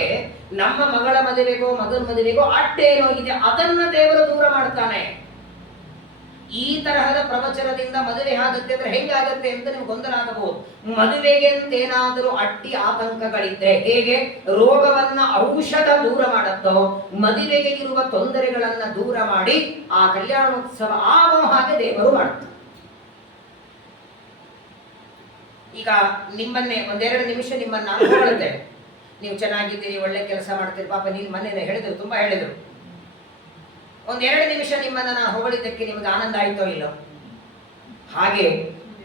ನಮ್ಮ ಮಗಳ ಮದುವೆಗೋ ಮಗನ ಮದುವೆಗೋ ಅಡ್ಡ ಏನೋ ಇದೆ, ಅದನ್ನ ದೇವರು ದೂರ ಮಾಡ್ತಾನೆ. ಈ ತರಹದ ಪ್ರವಚನದಿಂದ ಮದುವೆ ಆಗುತ್ತೆ ಅಂದ್ರೆ ಹೆಂಗಾಗತ್ತೆ ಅಂತ ನಿಮ್ಗೆ ಗೊಂದಲ ಆಗಬಹುದು. ಮದುವೆಗೆ ಅಂತೇನಾದರೂ ಅಡ್ಡಿ ಆತಂಕಗಳಿದ್ರೆ ಹೇಗೆ ರೋಗವನ್ನ ಔಷಧ ದೂರ ಮಾಡುತ್ತೋ, ಮದುವೆಗೆ ಇರುವ ತೊಂದರೆಗಳನ್ನ ದೂರ ಮಾಡಿ ಆ ಕಲ್ಯಾಣೋತ್ಸವ ಆಗೋ ಹಾಗೆ ದೇವರು ಮಾಡ್ತಾರೆ. ಈಗ ನಿಮ್ಮನ್ನೇ 1-2 ನಿಮಿಷ ನಿಮ್ಮನ್ನ ನಾನು ಹೊಗಳ್ತೇನೆ, ನೀವು ಚೆನ್ನಾಗಿದ್ದೀರಿ, ಒಳ್ಳೆ ಕೆಲಸ ಮಾಡ್ತೀರಿ, ಪಾಪ ನೀನು ಮೊನ್ನೆ ಹೇಳಿದ್ರು, ತುಂಬಾ ಹೇಳಿದ್ರು. 1-2 ನಿಮಿಷ ನಿಮ್ಮನ್ನ ನಾನು ಹೊಗಳಿದ್ದಕ್ಕೆ ನಿಮಗೆ ಆನಂದ ಆಯ್ತೋ ಇಲ್ಲೋ? ಹಾಗೆ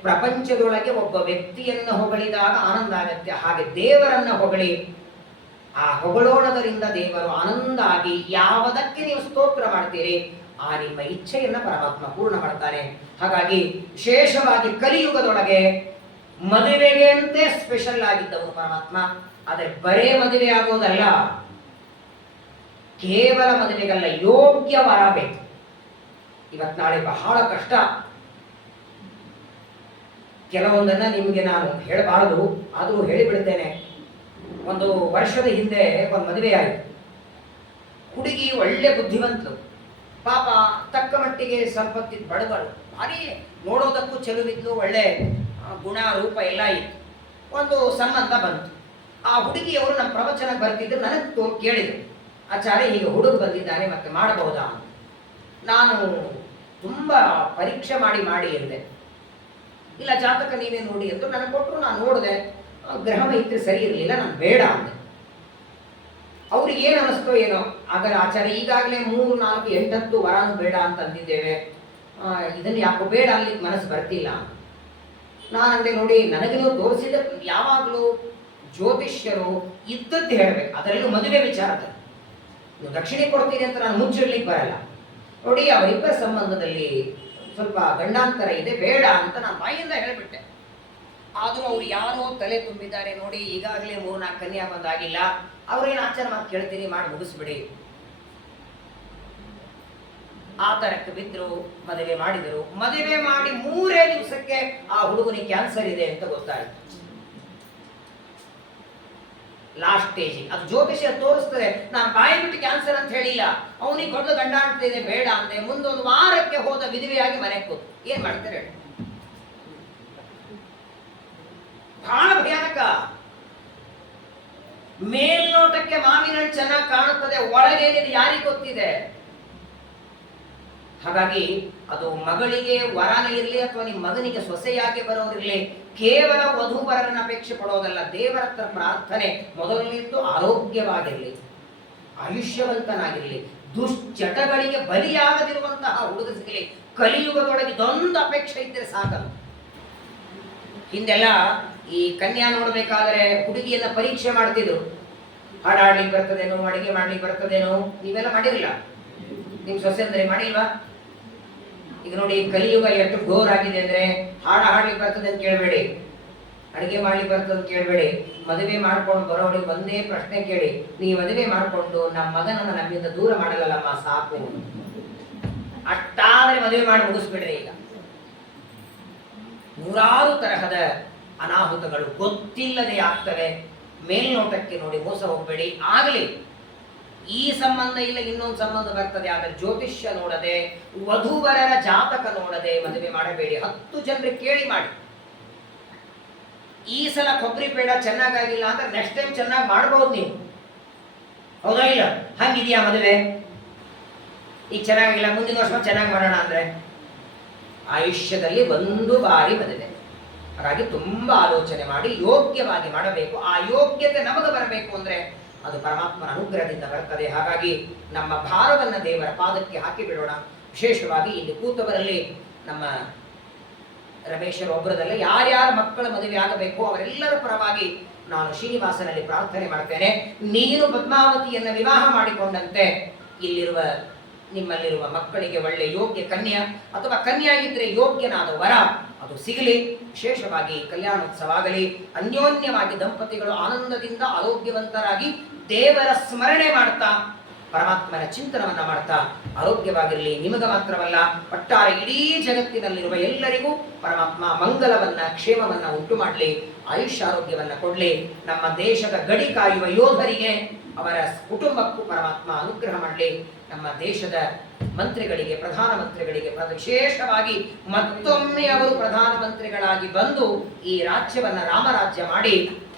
ಪ್ರಪಂಚದೊಳಗೆ ಒಬ್ಬ ವ್ಯಕ್ತಿಯನ್ನು ಹೊಗಳಿದಾಗ ಆನಂದ ಆಗತ್ತೆ. ಹಾಗೆ ದೇವರನ್ನ ಹೊಗಳಿ, ಆ ಹೊಗಳೋಣದರಿಂದ ದೇವರು ಆನಂದ ಆಗಿ ಯಾವುದಕ್ಕೆ ನೀವು ಸ್ತೋತ್ರ ಮಾಡ್ತೀರಿ ಆ ನಿಮ್ಮ ಇಚ್ಛೆಯನ್ನ ಪರಮಾತ್ಮ ಪೂರ್ಣ ಮಾಡ್ತಾನೆ. ಹಾಗಾಗಿ ವಿಶೇಷವಾಗಿ ಕಲಿಯುಗದೊಳಗೆ ಮದುವೆಗೆ ಅಂತೆ ಸ್ಪೆಷಲ್ ಆಗಿದ್ದವನು ಪರಮಾತ್ಮ. ಆದರೆ ಬರೇ ಮದುವೆ ಆಗೋದಲ್ಲ, ಕೇವಲ ಮದುವೆಗಲ್ಲ, ಯೋಗ್ಯ ವರ ಬೇಕು. ಇವತ್ತು ನಾಳೆ ಬಹಳ ಕಷ್ಟ. ಕೆಲವೊಂದನ್ನ ನಿಮಗೆ ನಾನು ಹೇಳಬಾರದು, ಆದರೂ ಹೇಳಿಬಿಡ್ತೇನೆ. ಒಂದು ವರ್ಷದ ಹಿಂದೆ ಒಂದು ಮದುವೆ ಆಯಿತು. ಹುಡುಗಿ ಒಳ್ಳೆ ಬುದ್ಧಿವಂತರು, ಪಾಪ ತಕ್ಕ ಮಟ್ಟಿಗೆ ಸಂಪತ್ತಿದ್ ಬಡವರು, ಭಾರಿ ನೋಡೋದಕ್ಕೂ ಚೆಲುವಿದ್ಲು, ಒಳ್ಳೆ ಗುಣ ರೂಪ ಎಲ್ಲ ಇತ್ತು. ಒಂದು ಸಂಬಂಧ ಬಂತು. ಆ ಹುಡುಗಿಯವರು ನಮ್ಮ ಪ್ರವಚನಕ್ಕೆ ಬರ್ತಿದ್ರು, ನನಗೆ ಕೇಳಿದರು, ಆಚಾರ್ಯ ಹೀಗೆ ಹುಡುಗ ಬಂದಿದ್ದಾನೆ, ಮತ್ತೆ ಮಾಡಬಹುದಾ ಅಂತ. ನಾನು ತುಂಬ ಪರೀಕ್ಷೆ ಮಾಡಿ ಎಂದೆ. ಇಲ್ಲ, ಜಾತಕ ನೀವೇ ನೋಡಿ ಎಂದು ನನಗೆ ಕೊಟ್ಟರು. ನಾನು ನೋಡಿದೆ, ಗ್ರಹ ಮೈತ್ರಿ ಸರಿ ಇರಲಿಲ್ಲ, ನಾನು ಬೇಡ ಅಂದೆ. ಅವ್ರಿಗೆ ಏನು ಅನಿಸ್ತೋ ಏನೋ. ಆದರೆ ಆಚಾರ್ಯ ಈಗಾಗಲೇ 3, 4, 8, 10 ವರಾನು ಬೇಡ ಅಂತ ಅಂದಿದ್ದೇವೆ, ಇದನ್ನು ಯಾಕೋ ಬೇಡ ಅನ್ಲಿಕ್ಕೆ ಮನಸ್ಸು ಬರ್ತಿಲ್ಲ. ನಾನಂದೆ, ನೋಡಿ, ನನಗೆ ನೀವು ತೋರಿಸಿದ ಯಾವಾಗಲೂ ಜ್ಯೋತಿಷ್ಯರು ಇದ್ದದ್ದು ಹೇಳಬೇಕು, ಅದರಲ್ಲೂ ಮದುವೆ ವಿಚಾರದಲ್ಲಿ. ನೀವು ದಕ್ಷಿಣೆ ಕೊಡ್ತೀನಿ ಅಂತ ನಾನು ಮುಚ್ಚಿಡ್ಲಿಕ್ಕೆ ಬರಲ್ಲ. ನೋಡಿ, ಅವರಿಬ್ಬರ ಸಂಬಂಧದಲ್ಲಿ ಸ್ವಲ್ಪ ಗಂಡಾಂತರ ಇದೆ, ಬೇಡ ಅಂತ ನಾನು ಬಾಯಿಂದ ಹೇಳಿಬಿಟ್ಟೆ. ಆದರೂ ಅವ್ರು ಯಾರೋ ತಲೆ ತುಂಬಿದ್ದಾರೆ ನೋಡಿ, ಈಗಾಗಲೇ 3-4 ಕನ್ಯಾ ಬಂದಾಗಿಲ್ಲ, ಅವ್ರೇನು ಆಚಾರ ಮಾತು ಕೇಳ್ತೀನಿ, ಮಾಡಿ ಮುಗಿಸ್ಬಿಡಿ. ಆ ತರಕ್ಕೆ ಬಿದ್ದರು, ಮದುವೆ ಮಾಡಿದರು. ಮದುವೆ ಮಾಡಿ 3 ದಿವಸಕ್ಕೆ ಆ ಹುಡುಗನಿಗೆ ಕ್ಯಾನ್ಸರ್ ಇದೆ ಅಂತ ಗೊತ್ತಾಯಿತು. Last stage. ಅದು ಜ್ಯೋತಿಷ್ಯ ತೋರಿಸ್ತದೆ. ನಾನು ಬಾಯಿ ಬಿಟ್ಟು ಕ್ಯಾನ್ಸರ್ ಅಂತ ಹೇಳಿಲ್ಲ, ಅವನಿಗೆ ದೊಡ್ಡ ಗಂಡ ಅಂತಿದೆ, ಬೇಡ ಅಂದೆ. ಮುಂದೊಂದು ವಾರಕ್ಕೆ ಹೋದ ವಿಧವೆಯಾಗಿ ಮನೆಗೆ ಕೂತು. ಏನ್ ಮಾಡ್ತಾರೆ ಹೇಳಿ? ಬಹಳ ಭಯಾನಕ. ಮೇಲ್ನೋಟಕ್ಕೆ ಮಾವಿನ ಚೆನ್ನಾಗಿ ಕಾಣುತ್ತದೆ, ಒಳಗೇನಿದೆ ಯಾರಿಗೆ ಗೊತ್ತಿದೆ? ಹಾಗಾಗಿ ಅದು ಮಗಳಿಗೆ ವರನೇ ಇರಲಿ ಅಥವಾ ನಿಮ್ಮ ಮಗನಿಗೆ ಸೊಸೆಯಾಗಿ ಬರೋರಿರಲಿ, ಕೇವಲ ವಧುವರನ ಅಪೇಕ್ಷೆ ಪಡೋದಲ್ಲ, ದೇವರ ಹತ್ರ ಪ್ರಾರ್ಥನೆ ಮೊದಲನೇದ್ದು ಆರೋಗ್ಯವಾಗಿರಲಿ, ಆಯುಷ್ಯವಂತನಾಗಿರಲಿ, ದುಶ್ಚಟಗಳಿಗೆ ಬಲಿಯಾಗದಿರುವಂತಹ ಹುಡುಗ ಸಿಗಲಿ. ಕಲಿಯುಗದೊಳಗೆ ಇದೊಂದು ಅಪೇಕ್ಷೆ ಇದ್ದರೆ ಸಾಕಲ್ಲ. ಹಿಂದೆಲ್ಲ ಈ ಕನ್ಯಾ ನೋಡ್ಬೇಕಾದ್ರೆ ಹುಡುಗಿಯನ್ನ ಪರೀಕ್ಷೆ ಮಾಡ್ತಿದ್ರು. ಹಾಡಾಡ್ಲಿಕ್ಕೆ ಬರ್ತದೇನೋ, ಅಡಿಗೆ ಮಾಡ್ಲಿಕ್ಕೆ ಬರ್ತದೇನೋ. ನೀವೆಲ್ಲ ಮಾಡಿರಲಿಲ್ಲ, ನಿಮ್ ಸೊಸೆ ಅಂದ್ರೆ ಮಾಡಿಲ್ವಾ? ಈಗ ನೋಡಿ ಕಲಿಯುಗ ಎಷ್ಟು ಘೋರ್ ಆಗಿದೆ ಅಂದ್ರೆ, ಹಾಡ್ಲಿಕ್ಕೆ ಬರ್ತದೆ ಅಂತ ಕೇಳಬೇಡಿ, ಅಡಿಗೆ ಮಾಡ್ಲಿಕ್ಕೆ ಬರ್ತದೆ ಅಂತ ಕೇಳಬೇಡಿ. ಮದುವೆ ಮಾಡ್ಕೊಂಡು ಬರೋರಿಗೆ ಒಂದೇ ಪ್ರಶ್ನೆ ಕೇಳಿ, ನೀವು ಮದುವೆ ಮಾಡ್ಕೊಂಡು ನಮ್ಮ ಮಗನನ್ನ ನಮ್ಮಿಂದ ದೂರ ಮಾಡಲ್ಲಮ್ಮ ಸಾಕು, ಅಷ್ಟಾದ್ರೆ ಮದುವೆ ಮಾಡಿ ಮುಗಿಸ್ಬಿಡ್ರಿ. ಈಗ ನೂರಾರು ತರಹದ ಅನಾಹುತಗಳು ಗೊತ್ತಿಲ್ಲದೆ ಆಗ್ತವೆ. ಮೇಲ್ನೋಟಕ್ಕೆ ನೋಡಿ ಮೋಸ ಹೋಗಬೇಡಿ. ಆಗಲಿ ಈ ಸಂಬಂಧ ಇಲ್ಲ ಇನ್ನೊಂದು ಸಂಬಂಧ ಬರ್ತದೆ, ಆದರೆ ಜ್ಯೋತಿಷ್ಯ ನೋಡದೆ, ವಧುವರರ ಜಾತಕ ನೋಡದೆ ಮದುವೆ ಮಾಡಬೇಡಿ. 10 ಜನರಿಗೆ ಕೇಳಿ ಮಾಡಿ. ಈ ಸಲ ಕೊಬ್ಬರಿ ಪೇಡ ಚೆನ್ನಾಗಾಗಿಲ್ಲ ಅಂದ್ರೆ ನೆಕ್ಸ್ಟ್ ಟೈಮ್ ಚೆನ್ನಾಗಿ ಮಾಡಬಹುದು ನೀವು, ಹೌದಾ ಇಲ್ಲ? ಹಂಗಿದೆಯಾ ಮದುವೆ? ಈಗ ಚೆನ್ನಾಗಿಲ್ಲ, ಮುಂದಿನ ವರ್ಷ ಚೆನ್ನಾಗಿ ಮಾಡೋಣ ಅಂದ್ರೆ ಆಯುಷ್ಯದಲ್ಲಿ ಒಂದು ಬಾರಿ ಮದುವೆ. ಹಾಗಾಗಿ ತುಂಬಾ ಆಲೋಚನೆ ಮಾಡಿ ಯೋಗ್ಯವಾಗಿ ಮಾಡಬೇಕು. ಆ ಯೋಗ್ಯತೆ ನಮಗೆ ಬರಬೇಕು ಅಂದ್ರೆ ಅದು ಪರಮಾತ್ಮನ ಅನುಗ್ರಹದಿಂದ ಬರ್ತದೆ. ಹಾಗಾಗಿ ನಮ್ಮ ಭಾರವನ್ನ ದೇವರ ಪಾದಕ್ಕೆ ಹಾಕಿ ಬಿಡೋಣ. ವಿಶೇಷವಾಗಿ ಇಲ್ಲಿ ಕೂತವರಲ್ಲಿ ನಮ್ಮ ರಮೇಶರ ಒಬ್ಬರದಲ್ಲ, ಯಾರ್ಯಾರ ಮಕ್ಕಳ ಮದುವೆ ಆಗಬೇಕು ಅವರೆಲ್ಲರ ಪರವಾಗಿ ನಾನು ಶ್ರೀನಿವಾಸನಲ್ಲಿ ಪ್ರಾರ್ಥನೆ ಮಾಡ್ತೇನೆ. ನೀನು ಪದ್ಮಾವತಿಯನ್ನ ವಿವಾಹ ಮಾಡಿಕೊಂಡಂತೆ ಇಲ್ಲಿರುವ ನಿಮ್ಮಲ್ಲಿರುವ ಮಕ್ಕಳಿಗೆ ಒಳ್ಳೆ ಯೋಗ್ಯ ಕನ್ಯಾ ಅಥವಾ ಕನ್ಯಾ ಇದ್ರೆ ಯೋಗ್ಯನಾದ ವರ ಅದು ಸಿಗಲಿ. ವಿಶೇಷವಾಗಿ ಕಲ್ಯಾಣೋತ್ಸವ ಆಗಲಿ. ಅನ್ಯೋನ್ಯವಾಗಿ ದಂಪತಿಗಳು ಆನಂದದಿಂದ ಆರೋಗ್ಯವಂತರಾಗಿ ದೇವರ ಸ್ಮರಣೆ ಮಾಡ್ತಾ ಪರಮಾತ್ಮನ ಚಿಂತನವನ್ನ ಮಾಡ್ತಾ ಆರೋಗ್ಯವಾಗಿರಲಿ. ನಿಮಗ ಮಾತ್ರವಲ್ಲ, ಒಟ್ಟಾರೆ ಇಡೀ ಜಗತ್ತಿನಲ್ಲಿರುವ ಎಲ್ಲರಿಗೂ ಪರಮಾತ್ಮ ಮಂಗಲವನ್ನ ಕ್ಷೇಮವನ್ನ ಉಂಟು ಮಾಡಲಿ, ಆಯುಷ್ಯ ಆರೋಗ್ಯವನ್ನ ಕೊಡ್ಲಿ. ನಮ್ಮ ದೇಶದ ಗಡಿ ಕಾಯುವ ಯೋಧರಿಗೆ, ಅವರ ಕುಟುಂಬಕ್ಕೂ ಪರಮಾತ್ಮ ಅನುಗ್ರಹ ಮಾಡಲಿ. ನಮ್ಮ ದೇಶದ ಮಂತ್ರಿಗಳಿಗೆ, ಪ್ರಧಾನಮಂತ್ರಿಗಳಿಗೆ ವಿಶೇಷವಾಗಿ ಮತ್ತೊಮ್ಮೆ ಅವರು ಪ್ರಧಾನಮಂತ್ರಿಗಳಾಗಿ ಬಂದು ಈ ರಾಜ್ಯವನ್ನ ರಾಮರಾಜ್ಯ ಮಾಡಿ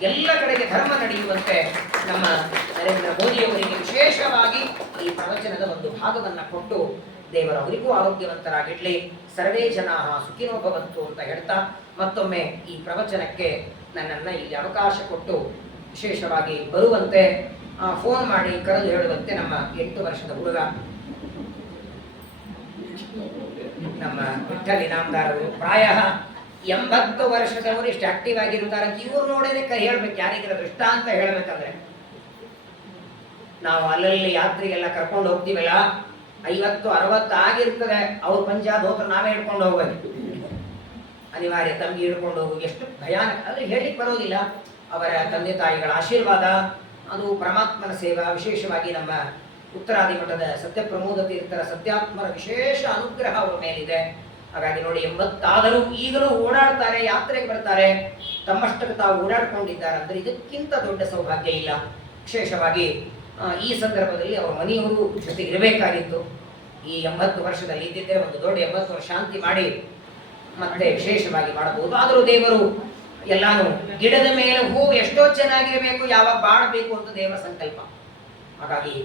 ಎಲ್ಲ ಕಡೆಗೆ ಧರ್ಮ ನಡೆಯುವಂತೆ ನಮ್ಮ ನರೇಂದ್ರ ಮೋದಿಯವರಿಗೆ ವಿಶೇಷವಾಗಿ ಈ ಪ್ರವಚನದ ಒಂದು ಭಾಗವನ್ನ ಕೊಟ್ಟು ದೇವರವರಿಗೂ ಆರೋಗ್ಯವಂತರಾಗಿಡ್ಲಿ. ಸರ್ವೇ ಜನಾ ಸುಖಿನೋ ಭವಂತು ಅಂತ ಹೇಳ್ತಾ ಮತ್ತೊಮ್ಮೆ ಈ ಪ್ರವಚನಕ್ಕೆ ನನ್ನನ್ನ ಇಲ್ಲಿ ಅವಕಾಶ ಕೊಟ್ಟು ವಿಶೇಷವಾಗಿ ಬರುವಂತೆ ಫೋನ್ ಮಾಡಿ ಕರೆದು ಹೇಳುವಂತೆ ನಮ್ಮ 8 ವರ್ಷದ ಹುಡುಗ ನಮ್ಮ ವಿಠ್ಠಲ್ ಇನಾಮದಾರರು ಪ್ರಾಯ 80 ವರ್ಷದವರು ಇಷ್ಟು ಆಕ್ಟಿವ್ ಆಗಿರ್ತಾರೆ ಅಂತ ಇವ್ರು ನೋಡೇನೆ ಕೈ ಹೇಳ್ಬೇಕು. ಯಾರಿಗಿರೋ ದೃಷ್ಟ ಅಂತ ಹೇಳ್ಬೇಕಂದ್ರೆ ನಾವು ಅಲ್ಲಲ್ಲಿ ಯಾತ್ರೆಗೆಲ್ಲ ಕರ್ಕೊಂಡು ಹೋಗ್ತೀವಲ್ಲ, 50-60 ಆಗಿರ್ತದೆ. ಅವ್ರ ಪಂಜಾಬ್ ಹೋತ್ರ ನಾವೇ ಹಿಡ್ಕೊಂಡು ಹೋಗೋದು ಅನಿವಾರ್ಯ. ತಂಗಿ ಹಿಡ್ಕೊಂಡು ಹೋಗೋದು ಎಷ್ಟು ಭಯಾನಕ ಅಂದ್ರೆ ಹೇಳಿಕ್ ಬರೋದಿಲ್ಲ. ಅವರ ತಂದೆ ತಾಯಿಗಳ ಆಶೀರ್ವಾದ ಅದು ಪರಮಾತ್ಮನ ಸೇವಾ. ವಿಶೇಷವಾಗಿ ನಮ್ಮ ಉತ್ತರಾದಿ ಮಠದ ಸತ್ಯಪ್ರಮೋದ ತೀರ್ಥರ ಸತ್ಯಾತ್ಮರ ವಿಶೇಷ ಅನುಗ್ರಹ ಅವರ ಮೇಲಿದೆ. ಹಾಗಾಗಿ ನೋಡಿ 80 ಆದರೂ ಈಗಲೂ ಓಡಾಡ್ತಾರೆ, ಯಾತ್ರೆಗೆ ಬರ್ತಾರೆ, ತಮ್ಮಷ್ಟಕ್ಕೆ ತಾವು ಓಡಾಡ್ಕೊಂಡಿದ್ದಾರೆ ಅಂದ್ರೆ ಇದಕ್ಕಿಂತ ದೊಡ್ಡ ಸೌಭಾಗ್ಯ ಇಲ್ಲ. ವಿಶೇಷವಾಗಿ ಈ ಸಂದರ್ಭದಲ್ಲಿ ಅವರ ಮನೆಯವರು ಜೊತೆಗೆ ಇರಬೇಕಾಗಿತ್ತು. ಈ 80 ವರ್ಷದಲ್ಲಿ ಇದ್ದಿದ್ದರೆ ಒಂದು ದೊಡ್ಡ 80 ವರ್ಷ ಶಾಂತಿ ಮಾಡಿ ಮತ್ತೆ ವಿಶೇಷವಾಗಿ ಮಾಡಬಹುದು. ಆದರೂ ದೇವರು ಎಲ್ಲಾನು ಗಿಡದ ಮೇಲೆ ಹೂವು ಎಷ್ಟೋ ಚೆನ್ನಾಗಿರಬೇಕು, ಯಾವಾಗ ಬಾಳಬೇಕು ಅಂತ ದೇವರ ಸಂಕಲ್ಪ. ಹಾಗಾಗಿ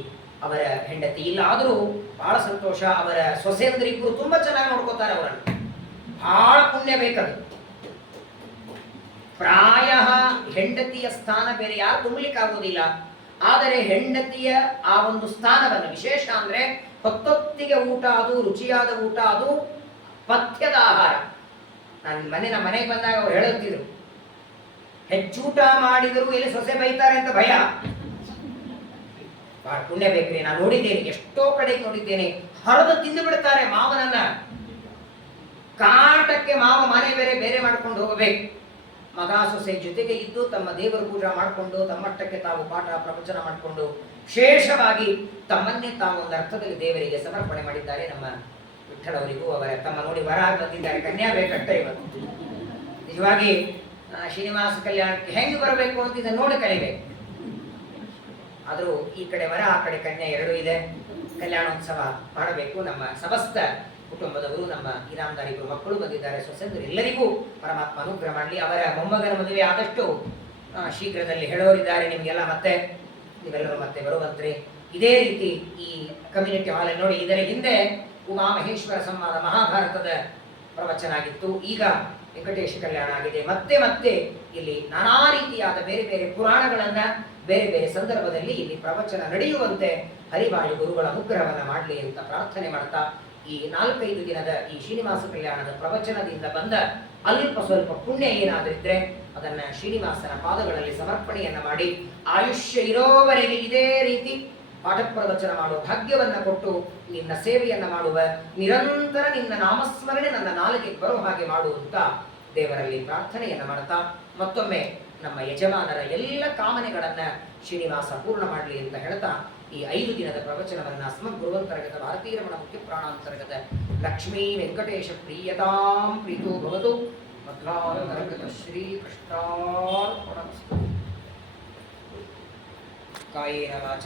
ಅವರ ಹೆಂಡತಿ ಇಲ್ಲ, ಆದರೂ ಬಹಳ ಸಂತೋಷ. ಅವರ ಸೊಸೆಯಂದ್ರಿಗೂ ತುಂಬಾ ಚೆನ್ನಾಗಿ ನೋಡ್ಕೋತಾರೆ ಅವರನ್ನು. ಬಹಳ ಪುಣ್ಯ ಬೇಕದು. ಪ್ರಾಯ ಹೆಂಡತಿಯ ಸ್ಥಾನ ಬೇರೆ ಯಾರು ತುಂಬಲಿಕ್ಕಾಗೋದಿಲ್ಲ. ಆದರೆ ಹೆಂಡತಿಯ ಆ ಒಂದು ಸ್ಥಾನವನ್ನು ವಿಶೇಷ ಅಂದ್ರೆ ಹೊತ್ತೊತ್ತಿಗೆ ಊಟ, ಅದು ರುಚಿಯಾದ ಊಟ, ಅದು ಪಥ್ಯದ ಆಹಾರ. ನಮ್ಮ ಮನೆಗೆ ಬಂದಾಗ ಅವ್ರು ಹೇಳುತ್ತಿದ್ರು, ಹೆಚ್ಚೂಟ ಮಾಡಿದರೂ ಎಲ್ಲಿ ಸೊಸೆ ಬೈತಾರೆ ಅಂತ ಭಯ. ಬಹಳ ಪುಣ್ಯ ಬೇಕ್ರಿ. ನಾನು ನೋಡಿದ್ದೇನೆ, ಎಷ್ಟೋ ಕಡೆಗೆ ನೋಡಿದ್ದೇನೆ, ಹರಿದು ತಿಂದು ಬಿಡ್ತಾರೆ ಮಾವನನ್ನ. ಕಾಟಕ್ಕೆ ಮಾವ ಮನೆ ಬೇರೆ ಬೇರೆ ಮಾಡ್ಕೊಂಡು ಹೋಗಬೇಕು. ಮಗ ಸೊಸೆ ಜೊತೆಗೆ ಇದ್ದು ತಮ್ಮ ದೇವರ ಪೂಜಾ ಮಾಡಿಕೊಂಡು ತಮ್ಮಷ್ಟಕ್ಕೆ ತಾವು ಪಾಠ ಪ್ರವಚನ ಮಾಡಿಕೊಂಡು ವಿಶೇಷವಾಗಿ ತಮ್ಮನ್ನೇ ತಾವು ಒಂದು ಅರ್ಥದಲ್ಲಿ ದೇವರಿಗೆ ಸಮರ್ಪಣೆ ಮಾಡಿದ್ದಾರೆ. ನಮ್ಮ ವಿಠ್ಠಲವರಿಗೂ ಅವರ ತಮ್ಮ ನೋಡಿ ವರ ಬಂದಿದ್ದಾರೆ. ಕನ್ಯಾ ಬೇಕಟ್ಟ ಇವತ್ತು. ನಿಜವಾಗಿ ಶ್ರೀನಿವಾಸ ಕಲ್ಯಾಣಕ್ಕೆ ಹೆಂಗೆ ಬರಬೇಕು ಅಂತ ಇದನ್ನು ನೋಡಿ ಕಲಿಬೇಕು. ಆದರೂ ಈ ಕಡೆ ವರ, ಆ ಕಡೆ ಕನ್ಯಾ ಎರಡೂ ಇದೆ. ಕಲ್ಯಾಣೋತ್ಸವ ಮಾಡಬೇಕು. ನಮ್ಮ ಸಮಸ್ತ ಕುಟುಂಬದವರು, ನಮ್ಮ ಇನಾಮದಾರಿಗಳು ಮಕ್ಕಳು ಬಂದಿದ್ದಾರೆ, ಸೊಸೆಂದರು, ಎಲ್ಲರಿಗೂ ಪರಮಾತ್ಮ ಅನುಗ್ರಹ ಮಾಡಲಿ. ಅವರ ಮೊಮ್ಮಗನ ಮದುವೆ ಆದಷ್ಟು ಶೀಘ್ರದಲ್ಲಿ ಹೇಳೋರಿದ್ದಾರೆ. ನಿಮಗೆಲ್ಲ ಮತ್ತೆ ನೀವೆಲ್ಲರೂ ಮತ್ತೆ ಬರುವಂತ್ರಿ. ಇದೇ ರೀತಿ ಈ ಕಮ್ಯುನಿಟಿ ಹಾಲ್ ನೋಡಿ, ಇದರ ಹಿಂದೆ ಉಮಾಮಹೇಶ್ವರ ಸಂವಾದ ಮಹಾಭಾರತದ ಪ್ರವಚನ ಆಗಿತ್ತು. ಈಗ ವೆಂಕಟೇಶ ಕಲ್ಯಾಣ ಆಗಿದೆ. ಮತ್ತೆ ಮತ್ತೆ ಇಲ್ಲಿ ನಾನಾ ರೀತಿಯಾದ ಬೇರೆ ಬೇರೆ ಪುರಾಣಗಳನ್ನ ಬೇರೆ ಬೇರೆ ಸಂದರ್ಭದಲ್ಲಿ ಇಲ್ಲಿ ಪ್ರವಚನ ನಡೆಯುವಂತೆ ಹರಿವಾಯು ಗುರುಗಳ ಅನುಗ್ರಹವನ್ನ ಮಾಡಲಿ ಅಂತ ಪ್ರಾರ್ಥನೆ ಮಾಡ್ತಾ, ಈ 4-5 ದಿನದ ಈ ಶ್ರೀನಿವಾಸ ಕಲ್ಯಾಣದ ಪ್ರವಚನದಿಂದ ಬಂದ ಅಲ್ಪ ಸ್ವಲ್ಪ ಪುಣ್ಯ ಏನಾದ್ರಿದ್ರೆ ಅದನ್ನ ಶ್ರೀನಿವಾಸನ ಪಾದಗಳಲ್ಲಿ ಸಮರ್ಪಣೆಯನ್ನ ಮಾಡಿ, ಆಯುಷ್ಯ ಇರೋವರೆಗೆ ಇದೇ ರೀತಿ ಪಾಠ ಪ್ರವಚನ ಮಾಡುವ ಭಾಗ್ಯವನ್ನ ಕೊಟ್ಟು ನಿನ್ನ ಸೇವೆಯನ್ನ ಮಾಡುವ, ನಿರಂತರ ನಿನ್ನ ನಾಮಸ್ಮರಣೆ ನನ್ನ ನಾಲಿಗೆಗೆ ಬರೋ ಹಾಗೆ ಮಾಡುವಂತ ದೇವರಲ್ಲಿ ಪ್ರಾರ್ಥನೆಯನ್ನ ಮಾಡ್ತಾ, ಮತ್ತೊಮ್ಮೆ ನಮ್ಮ ಯಜಮಾನರ ಎಲ್ಲ ಕಾಮನೆಗಳನ್ನ ಶ್ರೀನಿವಾಸ ಪೂರ್ಣ ಮಾಡಲಿ ಅಂತ ಹೇಳ್ತಾ, ಈ 5 ದಿನದ ಪ್ರವಚನವನ್ನ ಅಸ್ಮದ್ ಗುರುವಂತರ್ಗತ ಭಾರತೀಯ ರಮಣ ಮುಖ್ಯ ಪ್ರಾಣಾಂತರ್ಗತ ಲಕ್ಷ್ಮೀ ವೆಂಕಟೇಶ ಪ್ರೀಯತಾಂ ಪ್ರೀತೋ ಭವತು ಮಧ್ವಾನರ್ಗತ ಶ್ರೀ ಕೃಷ್ಣಾರ್ಪಣಮಸ್ತು. ಕಾಯೇನ ವಾಚ